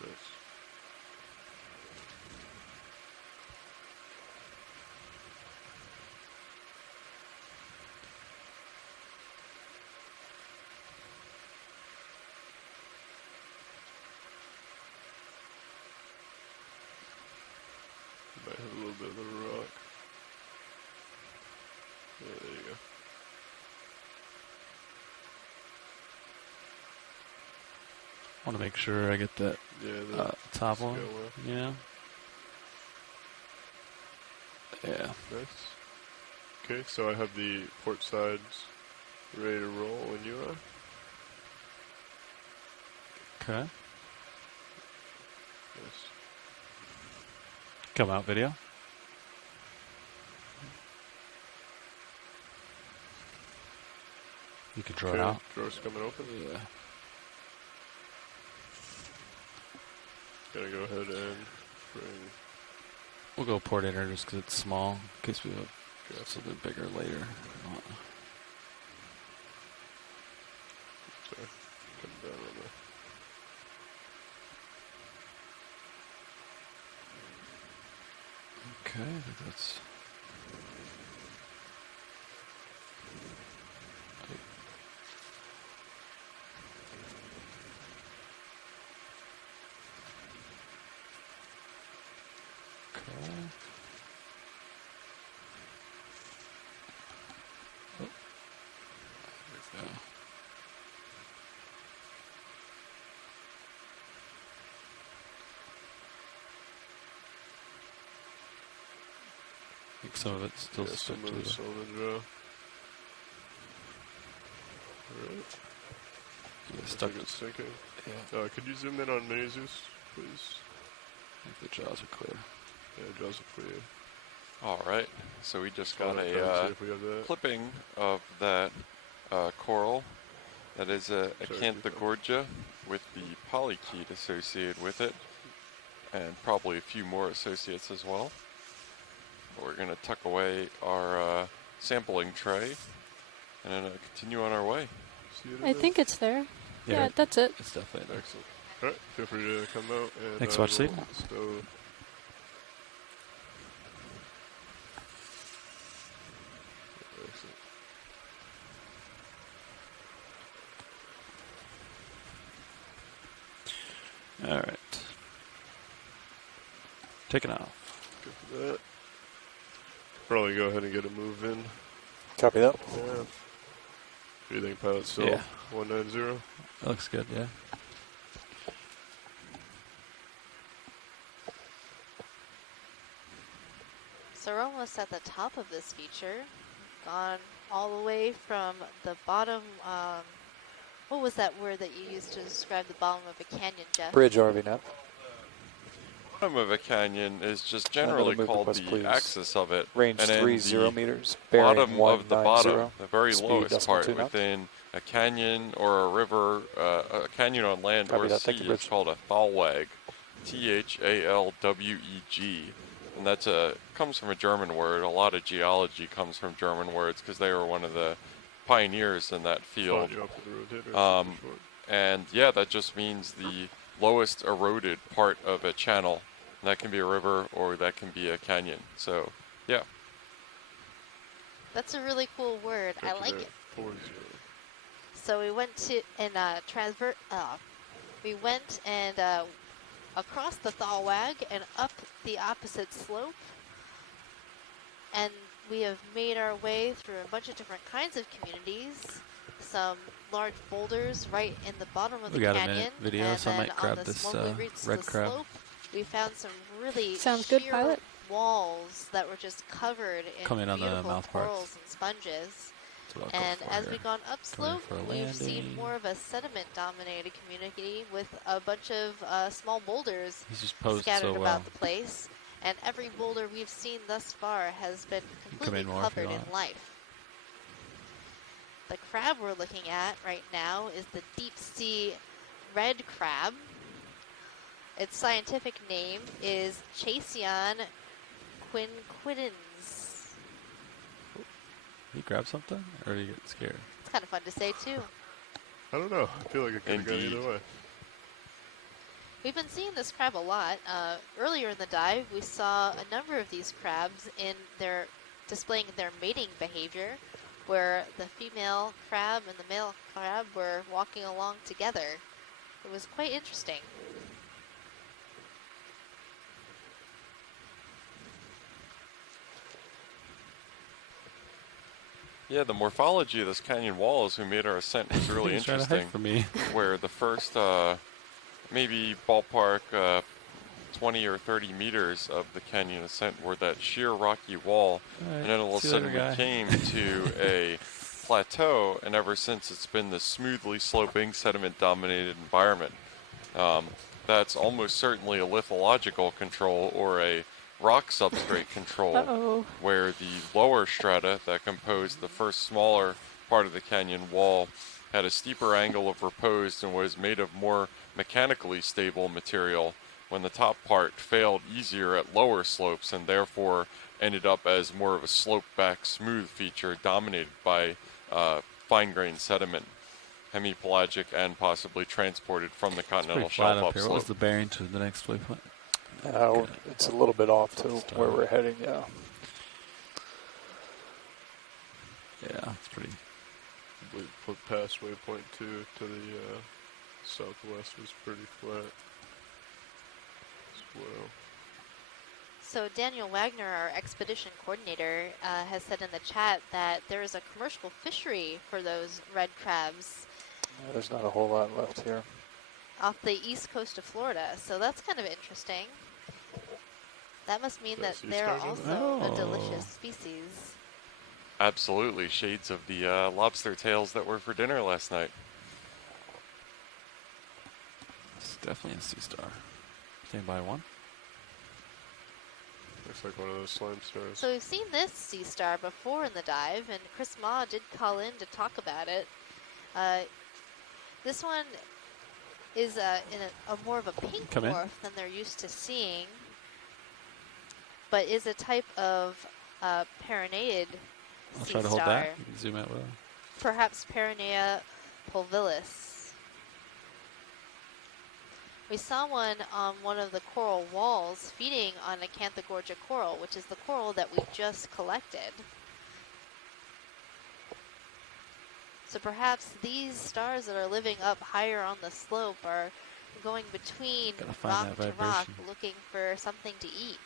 Nice. Might have a little bit of a rock. Yeah, there you go. Want to make sure I get that top one. Yeah. Yeah. Nice. Okay, so I have the port sides ready to roll when you are. Okay. Nice. Come out video. You can draw it out. Drawers coming open? Yeah. Gotta go ahead and bring. We'll go port enter just because it's small, in case we have something bigger later. Sorry, come down on the. Okay, I think that's. I think some of it's still stuck to the draw. Alright. Yeah, stuck. It's sinking. Yeah. Could you zoom in on Mini Zeus, please? I think the jaws are clear. Yeah, jaws are clear. All right. So we just got See a if we have that. clipping of that coral. That is a Acanthogorgia with the polychaete associated with it, and probably a few more associates as well. We're going to tuck away our sampling tray and then continue on our way. I think it's there. Yeah, that's it. It's definitely there. Excellent. All right, feel free to come out and Thanks, watch we'll seat. stow. Excellent. All right. taking off. Good for that. Probably go ahead and get a move in. Copy that. Yeah. What do you think, pilot? Still Yeah. 190? That looks good, yeah. So we're almost at the top of this feature. Gone all the way from the bottom. What was that word that you used to describe the bottom of a canyon, Jeff? Bridge RV nav. Bottom of a canyon is just Another generally move called request, the please. axis of it. Range and then 30 the meters. Bearing bottom of the bottom, 190. the very Speed lowest decimal part 2 knots. within a canyon or a river, a canyon on land Copy or a that. Thank sea you, is Bridge. called a thalweg. Thalweg. And that's comes from a German word. A lot of geology comes from German words because they were one of the pioneers in that field. Slide you up with the rotator, super short. And yeah, that just means the lowest eroded part of a channel. And that can be a river or that can be a canyon. So, yeah. That's a really cool word. I like it. 40. So we went to we went and across the Thalweg and up the opposite slope, and we have made our way through a bunch of different kinds of communities. Some large boulders right in the bottom of We the got a canyon, minute video, and so I then might grab on the this when we reached red the crab. slope, we found some really Sounds good, sheer pilot. walls that were just covered in Come in on the beautiful mouth parts. corals and sponges. That's what I'll go And for as here. we've gone upslope, for a we've seen landing. more of a sediment-dominated community with a bunch of small boulders He's just posed scattered so about well. the place. And every boulder we've seen thus far has been completely in more if you covered in want. life. The crab we're looking at right now is the deep-sea red crab. Its scientific name is Chasion quinquidens. Did you grab something, or did you get scared? It's kind of fun to say, too. I don't know. I feel like it could have gone Indeed. either way. We've been seeing this crab a lot. Earlier in the dive, we saw a number of these crabs displaying their mating behavior, where the female crab and the male crab were walking along together. It was quite interesting. Yeah, the morphology of this canyon wall as we made our ascent is really He's trying to hide interesting. from me. Where the first maybe ballpark 20 or 30 meters of the canyon ascent were that sheer rocky wall, All right, and then all of a see you sudden later, we guy. came to a plateau, and ever since it's been this smoothly sloping sediment-dominated environment. That's almost certainly a lithological control or a rock substrate control, Uh-oh. where the lower strata that compose the first smaller part of the canyon wall had a steeper angle of repose and was made of more mechanically stable material, when the top part failed easier at lower slopes and therefore ended up as more of a slope-back smooth feature dominated by fine-grained sediment, hemipelagic and possibly transported from the continental Pretty flat shelf up here. What was upslope. the bearing to the next waypoint? It's a little bit off to where we're heading, yeah. Yeah, it's pretty. We put past waypoint 2 to the southwest was pretty flat as well. So Daniel Wagner, our expedition coordinator, has said in the chat that there is a commercial fishery for those red crabs There's not a whole lot left here. off the east coast of Florida. So that's kind of interesting. That must mean that sea they're stars in also there? a delicious Oh. species. Absolutely, shades of the lobster tails that were for dinner last night. It's definitely a sea star. Stand by one. Looks like one of those slime stars. So we've seen this sea star before in the dive, and Chris Ma did call in to talk about it. This one is in a more of a pink Come in. morph than they're used to seeing, but is a type of Pyreneid I'll sea try to hold star. that. You can zoom out well. Perhaps Pyrenea pulvilis. We saw one on one of the coral walls feeding on Acanthogorgia coral, which is the coral that we just collected. So perhaps these stars that are living up higher on the slope are going between Gotta find rock that to rock vibration. looking for something to eat.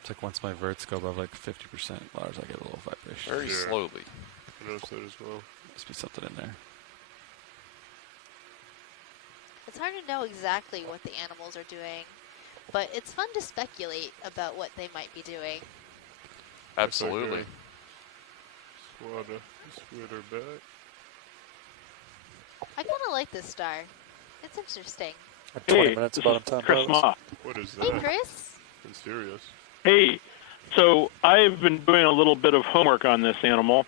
It's like once my verts go above like 50% Lars, I get a little vibration. Very slowly. I noticed that as well. Must be something in there. It's hard to know exactly what the animals are doing, but it's fun to speculate about what they might be doing. Absolutely. Sweater back. I kind of like this star. It's interesting. 20 minutes bottom time. Chris Ma. What is Hey, that? Chris. I'm serious. Hey, so I've been doing a little bit of homework on this animal,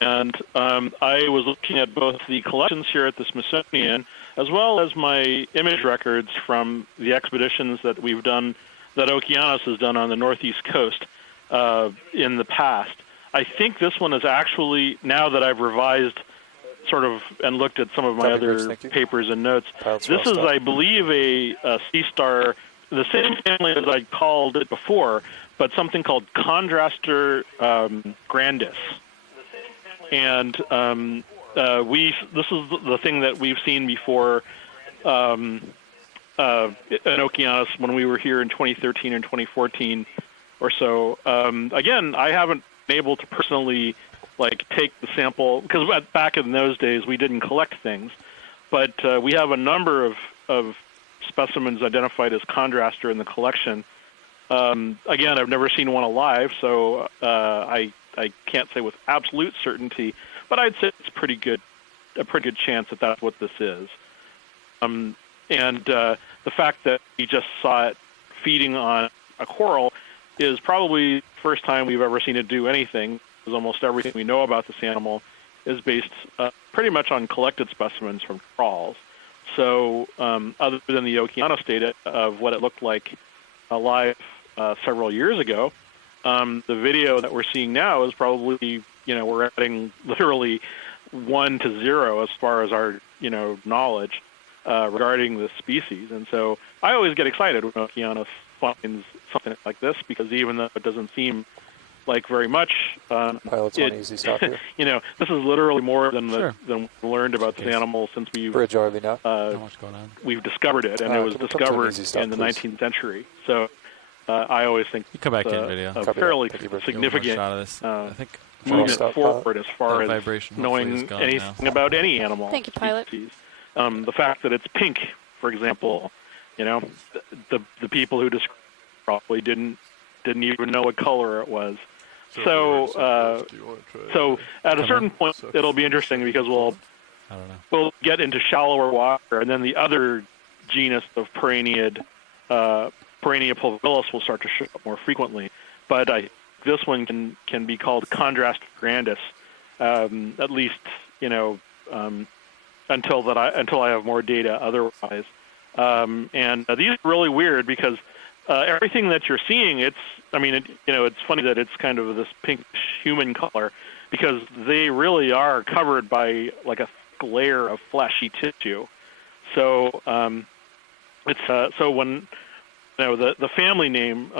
and I was looking at both the collections here at the Smithsonian as well as my image records from the expeditions that we've done, that Okeanos has done on the northeast coast in the past. I think this one is actually, now that I've revised sort of and looked at some of my other papers and notes, this is, I believe, a sea star, the same family as I called it before, but something called Chondraster grandis. And this is the thing that we've seen before in Okeanos when we were here in 2013 and 2014 or so. Again, I haven't been able to personally take the sample, because back in those days we didn't collect things, but we have a number of specimens identified as Chondraster in the collection. Again, I've never seen one alive, so I can't say with absolute certainty, but I'd say it's a pretty good chance that that's what this is. And the fact that we just saw it feeding on a coral is probably the first time we've ever seen it do anything, because almost everything we know about this animal is based pretty much on collected specimens from trawls. So other than the Okeanos data of what it looked like alive several years ago, the video that we're seeing now is probably, we're adding literally 1 to 0 as far as our, knowledge regarding this species. And so I always get excited when Okeanos finds something like this, because even though it doesn't seem like very much, Pilot's on easy stop here. This is literally more than we learned about this animal since we've Bridge RV now. Not much going on. We've discovered it, and it was discovered in the 19th century. So I always think you come back in video. A fairly significant shot of this. I think movement forward as far as vibration knowing anything about any animal. Thank you, pilot. Species. The fact that it's pink, for example, the people who described it probably didn't even know what color it was. So at a certain point, it'll be interesting, because we'll get into shallower water, and then the other genus of Perennia pulverellus will start to show up more frequently. But this one can be called Chondraster grandis, at least until I have more data otherwise. And these are really weird, because everything that you're seeing, it's funny that it's kind of this pink human color, because they really are covered by like a layer of fleshy tissue. So so when the family name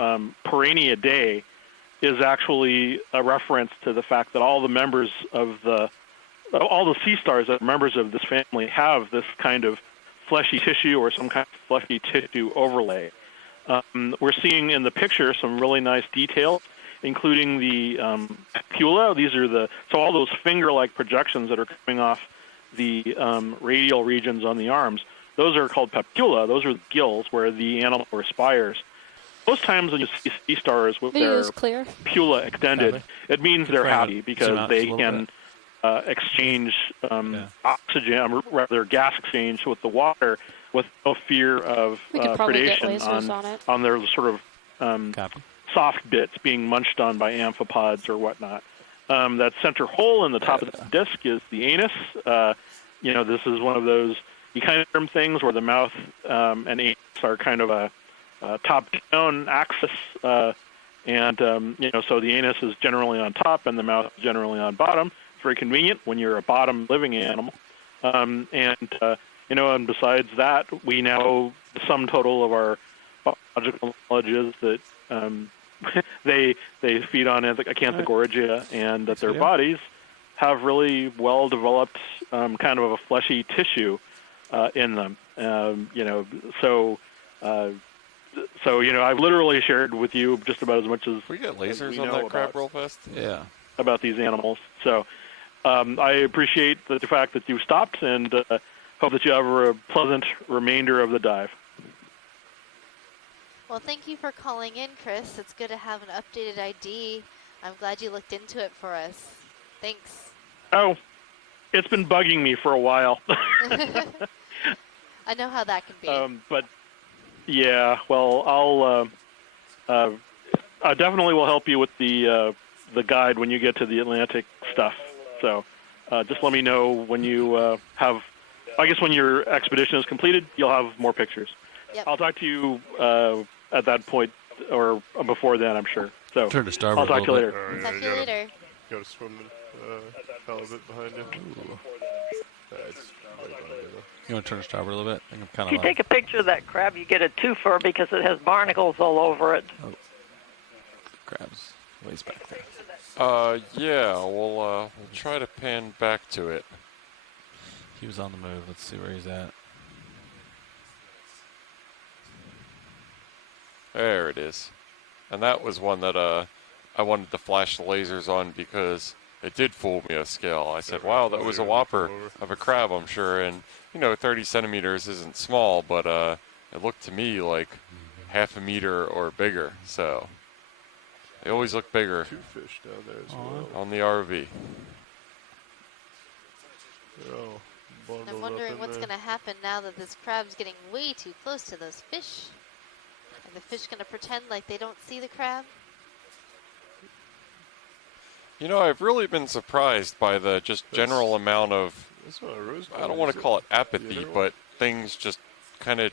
Perenniidae is actually a reference to the fact that all the sea stars that are members of this family have this kind of fleshy tissue or some kind of fleshy tissue overlay. We're seeing in the picture some really nice detail, including the papula. These are all those finger-like projections that are coming off the radial regions on the arms. Those are called papula. Those are the gills where the animal respires. Most times when you see sea stars with their papula extended, it means they're happy, because they can exchange oxygen, rather gas exchange with the water, with no fear of predation on their sort of soft bits being munched on by amphipods or whatnot. That center hole in the top of the disc is the anus. This is one of those echinoderm things where the mouth and anus are kind of a top-down axis, so the anus is generally on top and the mouth is generally on bottom. It's very convenient when you're a bottom living animal. And besides that, we know the sum total of our biological knowledge is that they feed on Acanthogorgia, and that their bodies have really well-developed kind of a fleshy tissue. in them. I've literally shared with you just about as much as we get lasers we on know that crab real fast. Yeah. About these animals. So I appreciate the fact that you stopped, and hope that you have a pleasant remainder of the dive. Well, thank you for calling in, Chris. It's good to have an updated ID. I'm glad you looked into it for us. Thanks. Oh, it's been bugging me for a while. I know how that can be. But yeah, well, I definitely will help you with the guide when you get to the Atlantic stuff. So just let me know when you have. I guess when your expedition is completed, you'll have more pictures. Yep. I'll talk to you at that point or before then, I'm sure. So turn to starboard. I'll talk to you later. Talk to you later. Got a swimming halibut behind you. It's right behind you, though. You want to turn to starboard a little bit? I think I'm kind If you of. take a picture of that crab, you get a twofer because it has barnacles all over it. Oh. Crabs ways back there. Yeah, we'll try to pan back to it. He was on the move. Let's see where he's at. There it is. And that was one that I wanted to flash the lasers on because it did fool me at scale. I said, wow, that was a whopper of a crab, I'm sure. And, 30 centimeters isn't small, but it looked to me like half a meter or bigger. So they always look bigger. 2 fish down there as well. On the RV. I'm wondering what's going to happen now that this crab's getting way too close to those fish. Are the fish going to pretend like they don't see the crab? I've really been surprised by the just general amount of, I don't want to call it apathy, but things just kind of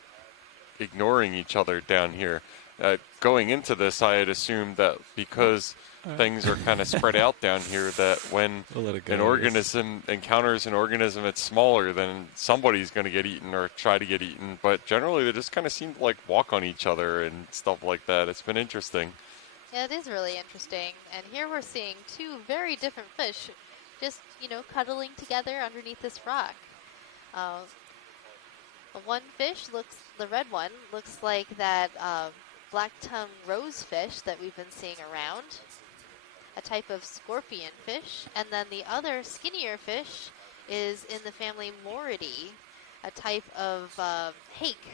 ignoring each other down here. Going into this, I had assumed that because things are kind of spread out down here, that when an organism encounters an organism that's smaller, then somebody's going to get eaten or try to get eaten. But generally, they just kind of seem to like walk on each other and stuff like that. It's been interesting. Yeah, it is really interesting. And here we're seeing two very different fish just, cuddling together underneath this rock. The one fish the red one, looks like that black-tongue rosefish that we've been seeing around, a type of scorpion fish. And then the other skinnier fish is in the family Moridae, a type of hake.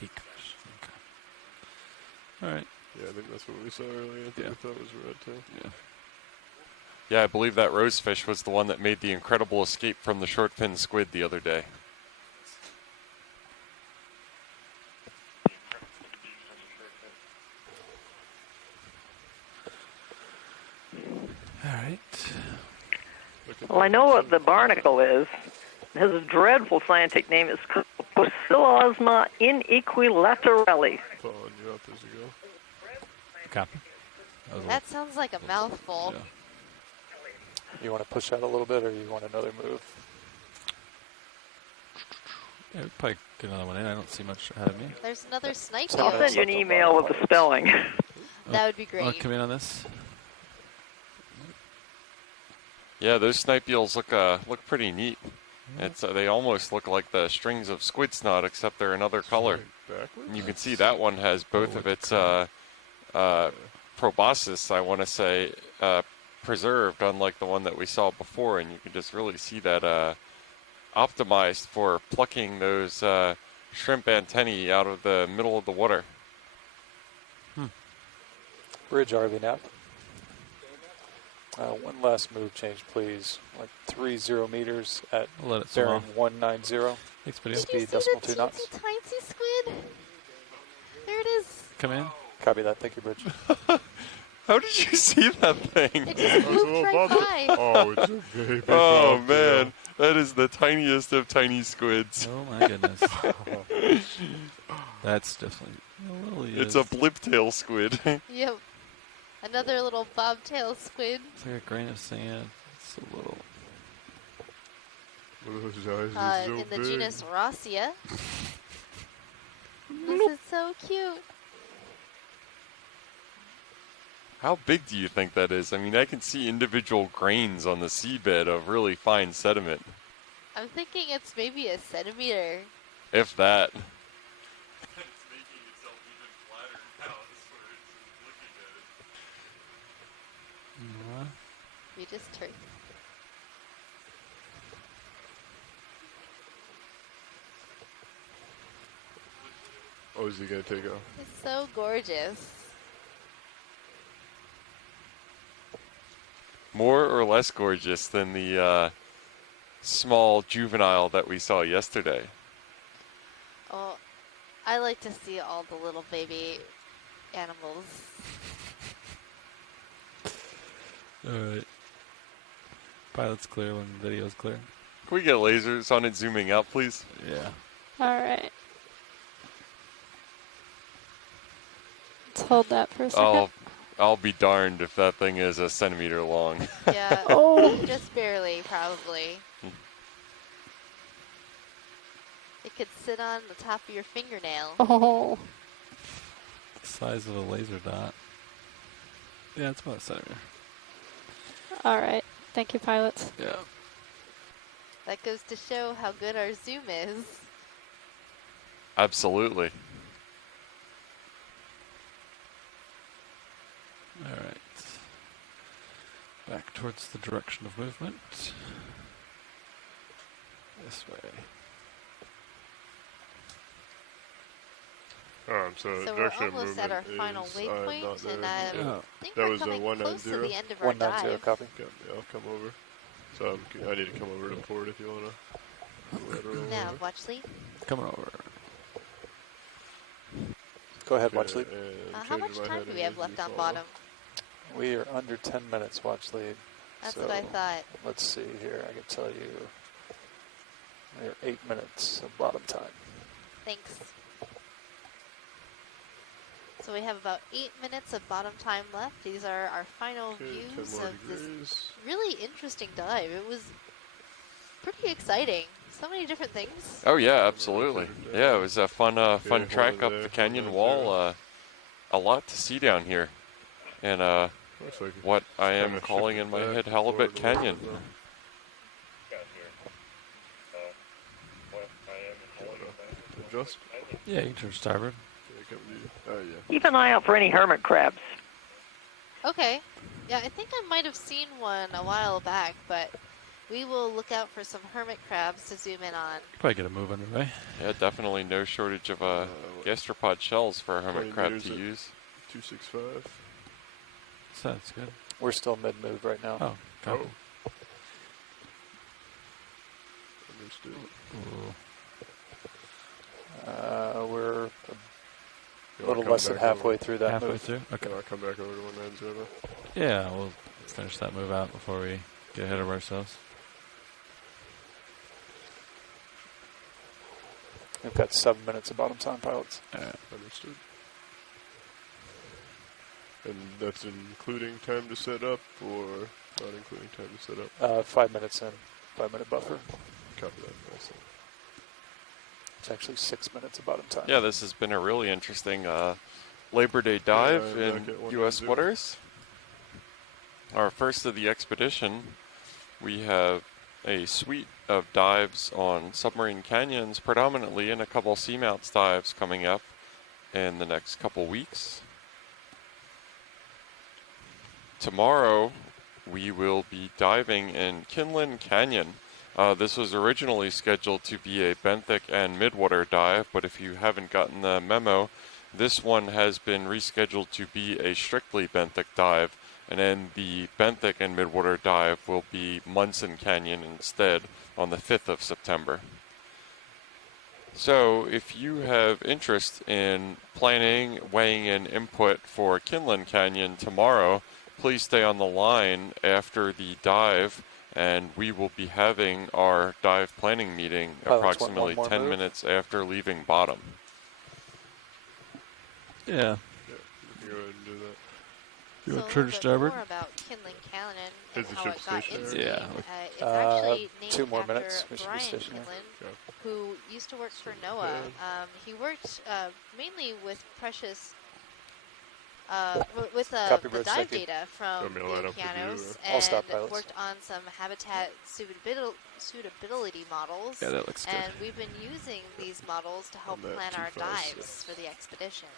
Hake fish. Okay. All right. Yeah, I think that's what we saw earlier. I think I thought it was red too. Yeah. Yeah, I believe that rosefish was the one that made the incredible escape from the short fin squid the other day. All right. Well, I know what the barnacle is. It has a dreadful scientific name. It's called Pocillosma inequilaterale. Following you up as you go. Copy. That sounds like a mouthful. Yeah. You want to push out a little bit, or you want another move? Yeah, we'd probably get another one in. I don't see much ahead of me. There's another snipe I'll here. send you an email with the spelling. That would be great. I'll come in on this. Yeah, those snipe eels look pretty neat. It's they almost look like the strings of squid snot, except they're another color. And you can see that one has both of its proboscis, I want to say, preserved, unlike the one that we saw before. And you can just really see that optimized for plucking those shrimp antennae out of the middle of the water. Bridge RV nav. One last move change, please. Like 30 meters at We'll let it swim bearing off. 190. Thanks, video. Speed decimal 2 knots. Tiny squid. There it is. Come in. Copy that. Thank you, Bridge. How did you see that thing? It just moved right by. Oh, it's a very big Oh, bobtail. man. That is the tiniest of tiny squids. Oh, my goodness. That's definitely a little. It's a bliptail squid. Yep. Another little bobtail squid. It's like a grain of sand. It's a little. Those eyes are so In the big. genus Rossia. This is so cute. How big do you think that is? I mean, I can see individual grains on the seabed of really fine sediment. I'm thinking it's maybe a centimeter. If that. We just turned. Oh, is he gonna take off? It's so gorgeous. More or less gorgeous than the small juvenile that we saw yesterday. Oh, I like to see all the little baby animals. Alright. Pilot's clear when video's clear. Can we get lasers on it zooming out, please? Yeah. All right. Let's hold that for a second. I'll be darned if that thing is a centimeter long. Yeah. Oh. Just barely, probably. It could sit on the top of your fingernail. Oh. The size of a laser dot. Yeah, it's about a centimeter. All right. Thank you, pilots. Yeah. That goes to show how good our zoom is. Absolutely. Alright. Back towards the direction of movement. This way. So we're direction of almost at our movement final is, waypoint, not there. and I think That we're was a coming close to 190. the end of our 190, dive. copy. Okay, yeah, I'll come over. So I need to come over to port if you wanna. Now, watch lead. Coming over. Go ahead, watch lead. How much time do we have left on bottom? We are under 10 minutes watch lead. That's so what I thought. Let's see here. I can tell you we're 8 minutes of bottom time. Thanks. So we have about 8 minutes of bottom time left. These are our final views of this really interesting dive. It was pretty exciting. So many different things. Oh yeah, absolutely. Yeah, it was a fun track up the canyon wall. A lot to see down here, and what I am calling in my head Halibut Canyon. Adjust? Yeah, you can turn starboard. Keep an eye out for any hermit crabs. Okay. Yeah, I think I might have seen one a while back, but we will look out for some hermit crabs to zoom in on. Probably get a move underway. Yeah, definitely no shortage of gastropod shells for a hermit crab to use. 265. Sounds good. We're still mid-move right now. Oh, copy. Understood. We're a little less than halfway through that Halfway move. through? Okay. I'll come back over to 190. Yeah, we'll finish that move out before we get ahead of ourselves. We've got 7 minutes of bottom time, pilots. Understood. And that's including time to set up, or not including time to set up? 5 minutes in, 5 minute buffer. Copy that. Nice. It's actually 6 minutes of bottom time. Yeah, this has been a really interesting Labor Day dive in U.S. waters. Our first of the expedition. We have a suite of dives on submarine canyons predominantly, and a couple seamounts dives coming up in the next couple weeks. Tomorrow we will be diving in Kinlan Canyon. This was originally scheduled to be a benthic and midwater dive, but if you haven't gotten the memo, this one has been rescheduled to be a strictly benthic dive, and then the benthic and midwater dive will be Munson Canyon instead on the 5th of September. So if you have interest in planning, weighing in input for Kinlan Canyon tomorrow, please stay on the line after the dive, and we will be having our dive planning meeting approximately 10 minutes after leaving bottom. Yeah. You go ahead and do that. You want So turn to starboard? more about Kinlan Canyon Is and the how ship it got stationary? its Yeah. name. It's actually named 2 more after minutes. We should be Brian stationary. Kinlan, who used to work for NOAA. He worked mainly with precious with Copy, the Bridge, dive thank you. data from Want me to the line up with you, Okeanos I'll stop, and pilots. worked on some habitat suitability models. Yeah, that looks good. And we've been using these models to help On that plan our 256. dives for the expeditions.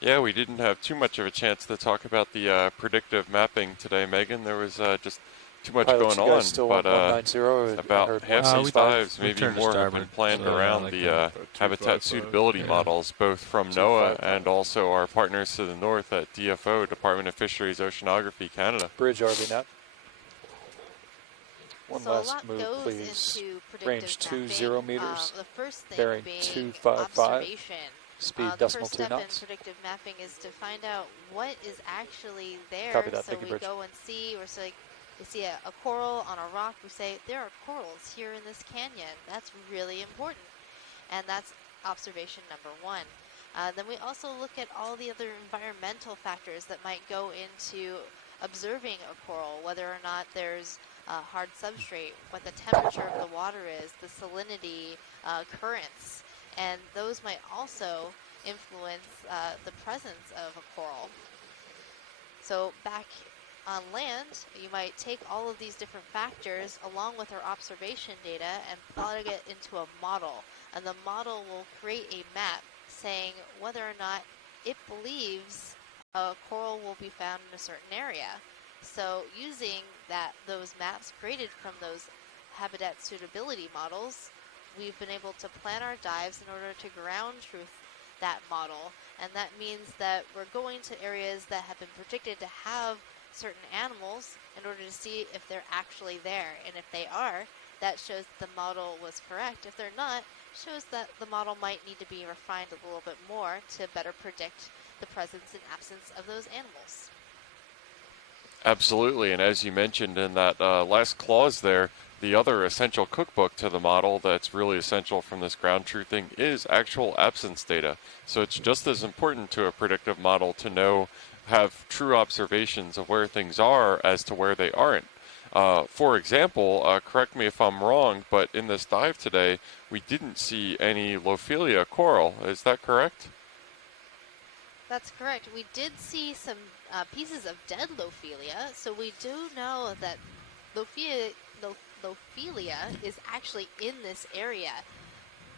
Yeah, we didn't have too much of a chance to talk about the predictive mapping today, Megan. There was just too much Pilots, going you guys on. still But want 190? I about heard half these 165. dives, we maybe turned to more, have starboard, been planned so around like the that. habitat 255. suitability Yeah. models, both from 255. NOAA and also our partners to the north at DFO, Department of Fisheries Oceanography Canada. Bridge RV net. One So a last lot move, goes please. into predictive Range mapping. 20 meters. The first thing Bearing being 255. observation. Speed The decimal first 2 step in knots. predictive mapping is to find out what is actually there. Copy that. So Thank you, we Bridge. go and see, or so like, we see a coral on a rock. We say there are corals here in this canyon. That's really important, and that's observation number one. Then we also look at all the other environmental factors that might go into observing a coral, whether or not there's hard substrate, what the temperature of the water is, the salinity, currents, and those might also influence the presence of a coral. So back on land, you might take all of these different factors along with our observation data and plot it into a model. And the model will create a map saying whether or not it believes a coral will be found in a certain area. So using those maps created from those habitat suitability models, we've been able to plan our dives in order to ground truth that model. And that means that we're going to areas that have been predicted to have certain animals in order to see if they're actually there. And if they are, that shows that the model was correct. If they're not, shows that the model might need to be refined a little bit more to better predict the presence and absence of those animals. Absolutely, and as you mentioned in that last clause there, the other essential cookbook to the model that's really essential from this ground truthing is actual absence data. So it's just as important to a predictive model to have true observations of where things are as to where they aren't. For example, correct me if I'm wrong, but in this dive today, we didn't see any Lophelia coral. Is that correct? That's correct. We did see some pieces of dead Lophelia, so we do know that Lophelia is actually in this area,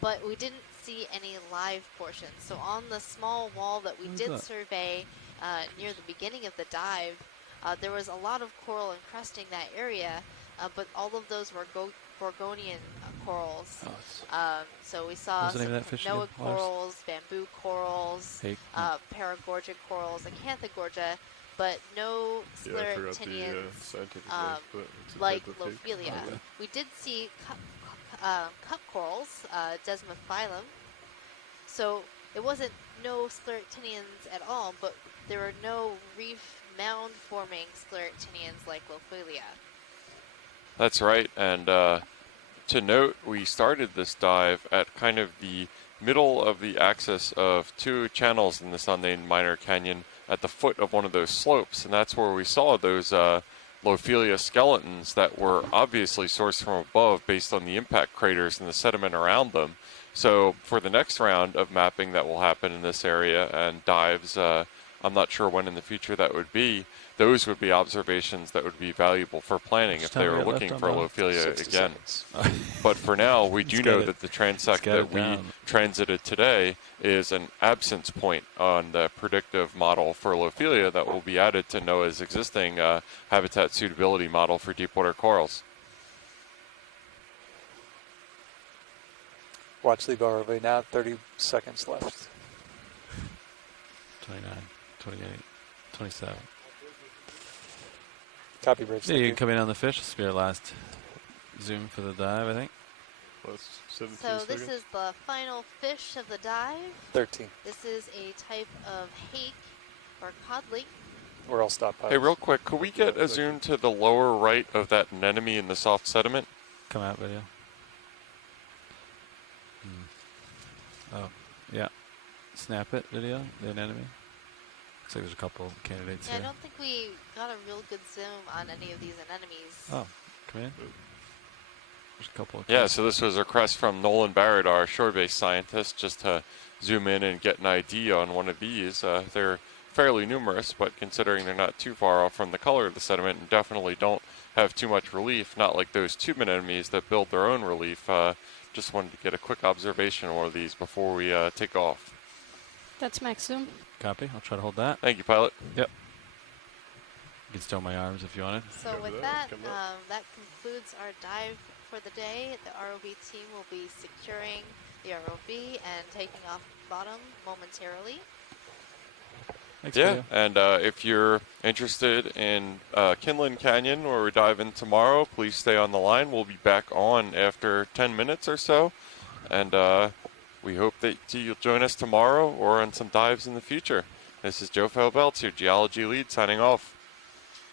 but we didn't see any live portions. So on the small wall that we did survey near the beginning of the dive, there was a lot of coral encrusting that area, but all of those were Gorgonian corals. So we saw What was the name some of that fish Noah again, Lars? corals, bamboo corals, paragorgic corals, acanthogorgia, but no Yeah, I forgot the scleractinians scientific name, but it's a like type of pig. Lophelia. Okay. We did see cup corals, Desmophyllum. So it wasn't no scleractinians at all, but there were no reef mound-forming scleractinians like Lophelia. That's right, and to note, we started this dive at kind of the middle of the axis of two channels in this unnamed minor canyon at the foot of one of those slopes, and that's where we saw those Lophelia skeletons that were obviously sourced from above based on the impact craters and the sediment around them. So for the next round of mapping that will happen in this area and dives, I'm not sure when in the future that would be, those would be observations that would be valuable for planning if they were looking for Lophelia again. But for now, we do know that the transect that we transited today is an absence point on the predictive model for Lophelia that will be added to NOAA's existing habitat suitability model for deepwater corals. Watch the RV now. 30 seconds left. 29, 28, 27. Copy, Bridge. Yeah, you can come in on the fish. This will be our last zoom for the dive, I think. So this is the final fish of the dive. 13. This is a type of hake or codling. We're all stopped. Hey, real quick, could we get a zoom to the lower right of that anemone in the soft sediment? Come out video. Oh, yeah. Snap it video, the anemone. Looks like there's a couple candidates Yeah, here. I don't think we got a real good zoom on any of these anemones. Oh, come in. There's a couple of Yeah, so this was a request from Nolan Barrett, our shore-based scientist, just to zoom in and get an ID on one of these. They're fairly numerous, but considering they're not too far off from the color of the sediment and definitely don't have too much relief, not like those tube anemones that build their own relief, just wanted to get a quick observation on one of these before we take off. That's max zoom. Copy. I'll try to hold that. Thank you, pilot. Yep. You can stow my arms if you want it. So with that, that concludes our dive for the day. The ROV team will be securing the ROV and taking off bottom momentarily. Thanks, yeah, Leo. and if you're interested in Kinlan Canyon, where we dive in tomorrow, please stay on the line. We'll be back on after 10 minutes or so, and we hope that you'll join us tomorrow or on some dives in the future. This is Joe Felbelt, your geology lead, signing off.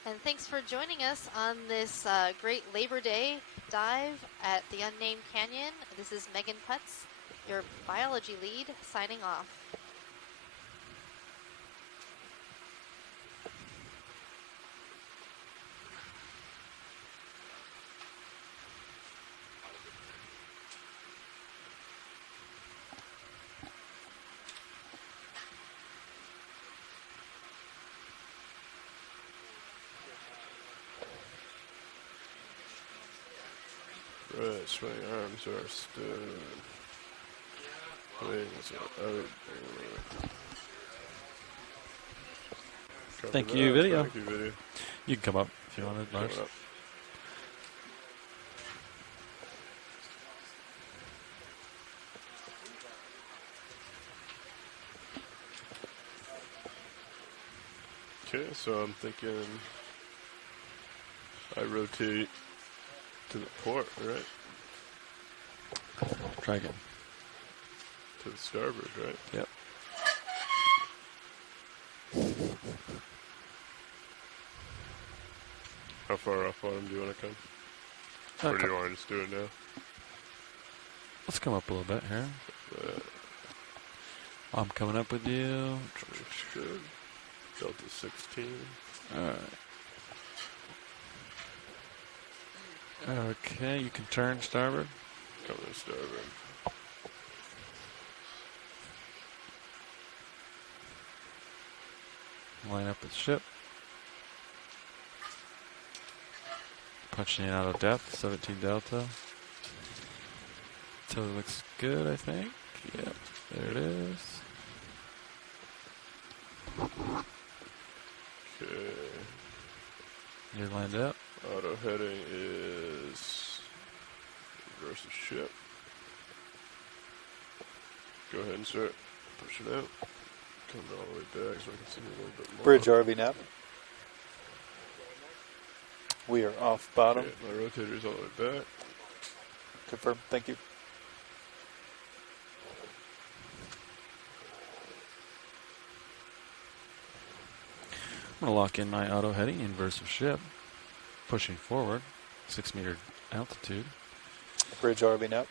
And thanks for joining us on this great Labor Day dive at the Unnamed Canyon. This is Megan Putz, your biology lead, signing off. Right, swing arms are stood. Wings are out. Thank you, video. Thank you, video. You can come up if you wanted, Lars. Okay, so I'm thinking I rotate to the port, right? Try again. To the starboard, right? Yep. How far off bottom do you want to come? Or do you want to just do it now? Let's come up a little bit here. I'm coming up with you. Good. Delta 16. Alright. Okay, you can turn starboard. Coming starboard. Line up with ship. Punching in out of depth, 17 delta. Totally looks good, I think. Yep, there it is. Okay. You're lined up. Auto heading is reverse the ship. Go ahead and start. Push it out. Coming all the way back so I can see a little bit more. Bridge RV nav. We are off bottom. Okay, my rotator's all the way back. Confirm. Thank you. I'm going to lock in my auto heading, inverse of ship. Pushing forward, 6 meter altitude. Bridge RV nav.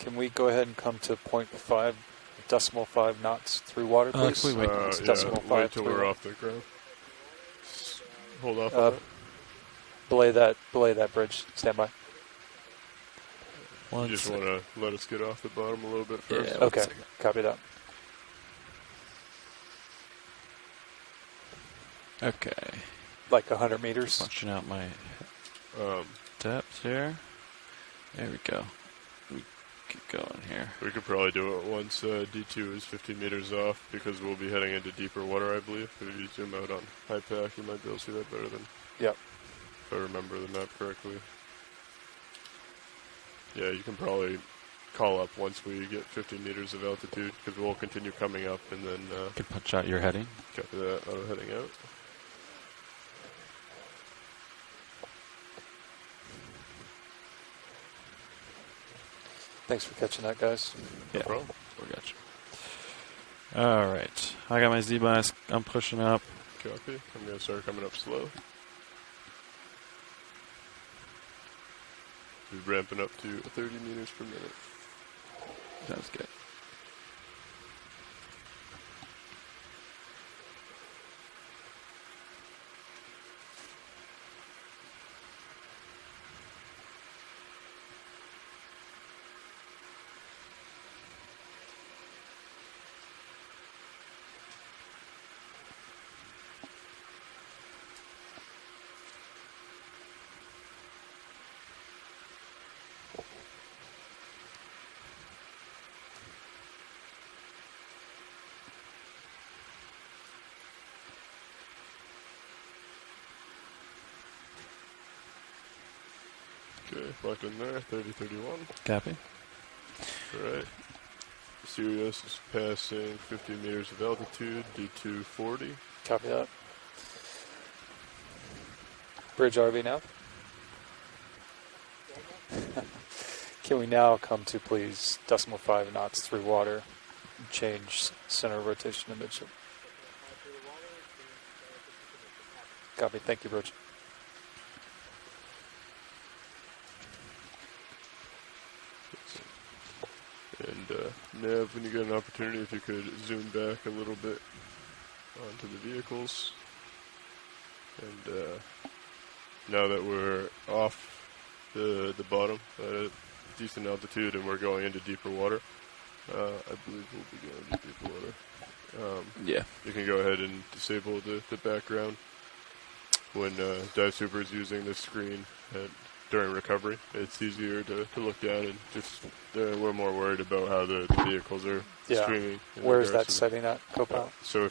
Can we go ahead and come to 0.5 decimal 5 knots through water, please? Can we wait? Decimal 5 wait till we're off the ground. Hold off on that. Belay that bridge. Stand by. You just want to let us get off the bottom a little bit first? Yeah, okay. Copy that. Okay. Like 100 meters. Punching out my depth here. There we go. We keep going here. We could probably do it once D2 is 50 meters off because we'll be heading into deeper water, I believe. If you zoom out on high pack, you might be able to see that better than. Yep. If I remember the map correctly. Yeah, you can probably call up once we get 50 meters of altitude because we'll continue coming up and then. Can punch out your heading. Copy that. Auto heading out. Thanks for catching that, guys. No problem. We got you. All right. I got my Z-bias. I'm pushing up. Copy. I'm going to start coming up slow. We're ramping up to 30 meters per minute. Sounds good. Okay, locked in there, 30-31. Copy. All right. Sirius is passing 50 meters of altitude, D2 40. Copy that. Bridge RV now. Can we now come to please 0.5 knots through water and change center of rotation to midship? Copy. Thank you, Bridge. And Nev, when you get an opportunity, if you could zoom back a little bit onto the vehicles. And now that we're off the bottom at a decent altitude and we're going into deeper water, I believe we'll be going into deeper water. Yeah. You can go ahead and disable the background when Dive Super is using this screen during recovery. It's easier to look down and just we're more worried about how the vehicles are streaming. Where is that setting at, Copilot? So if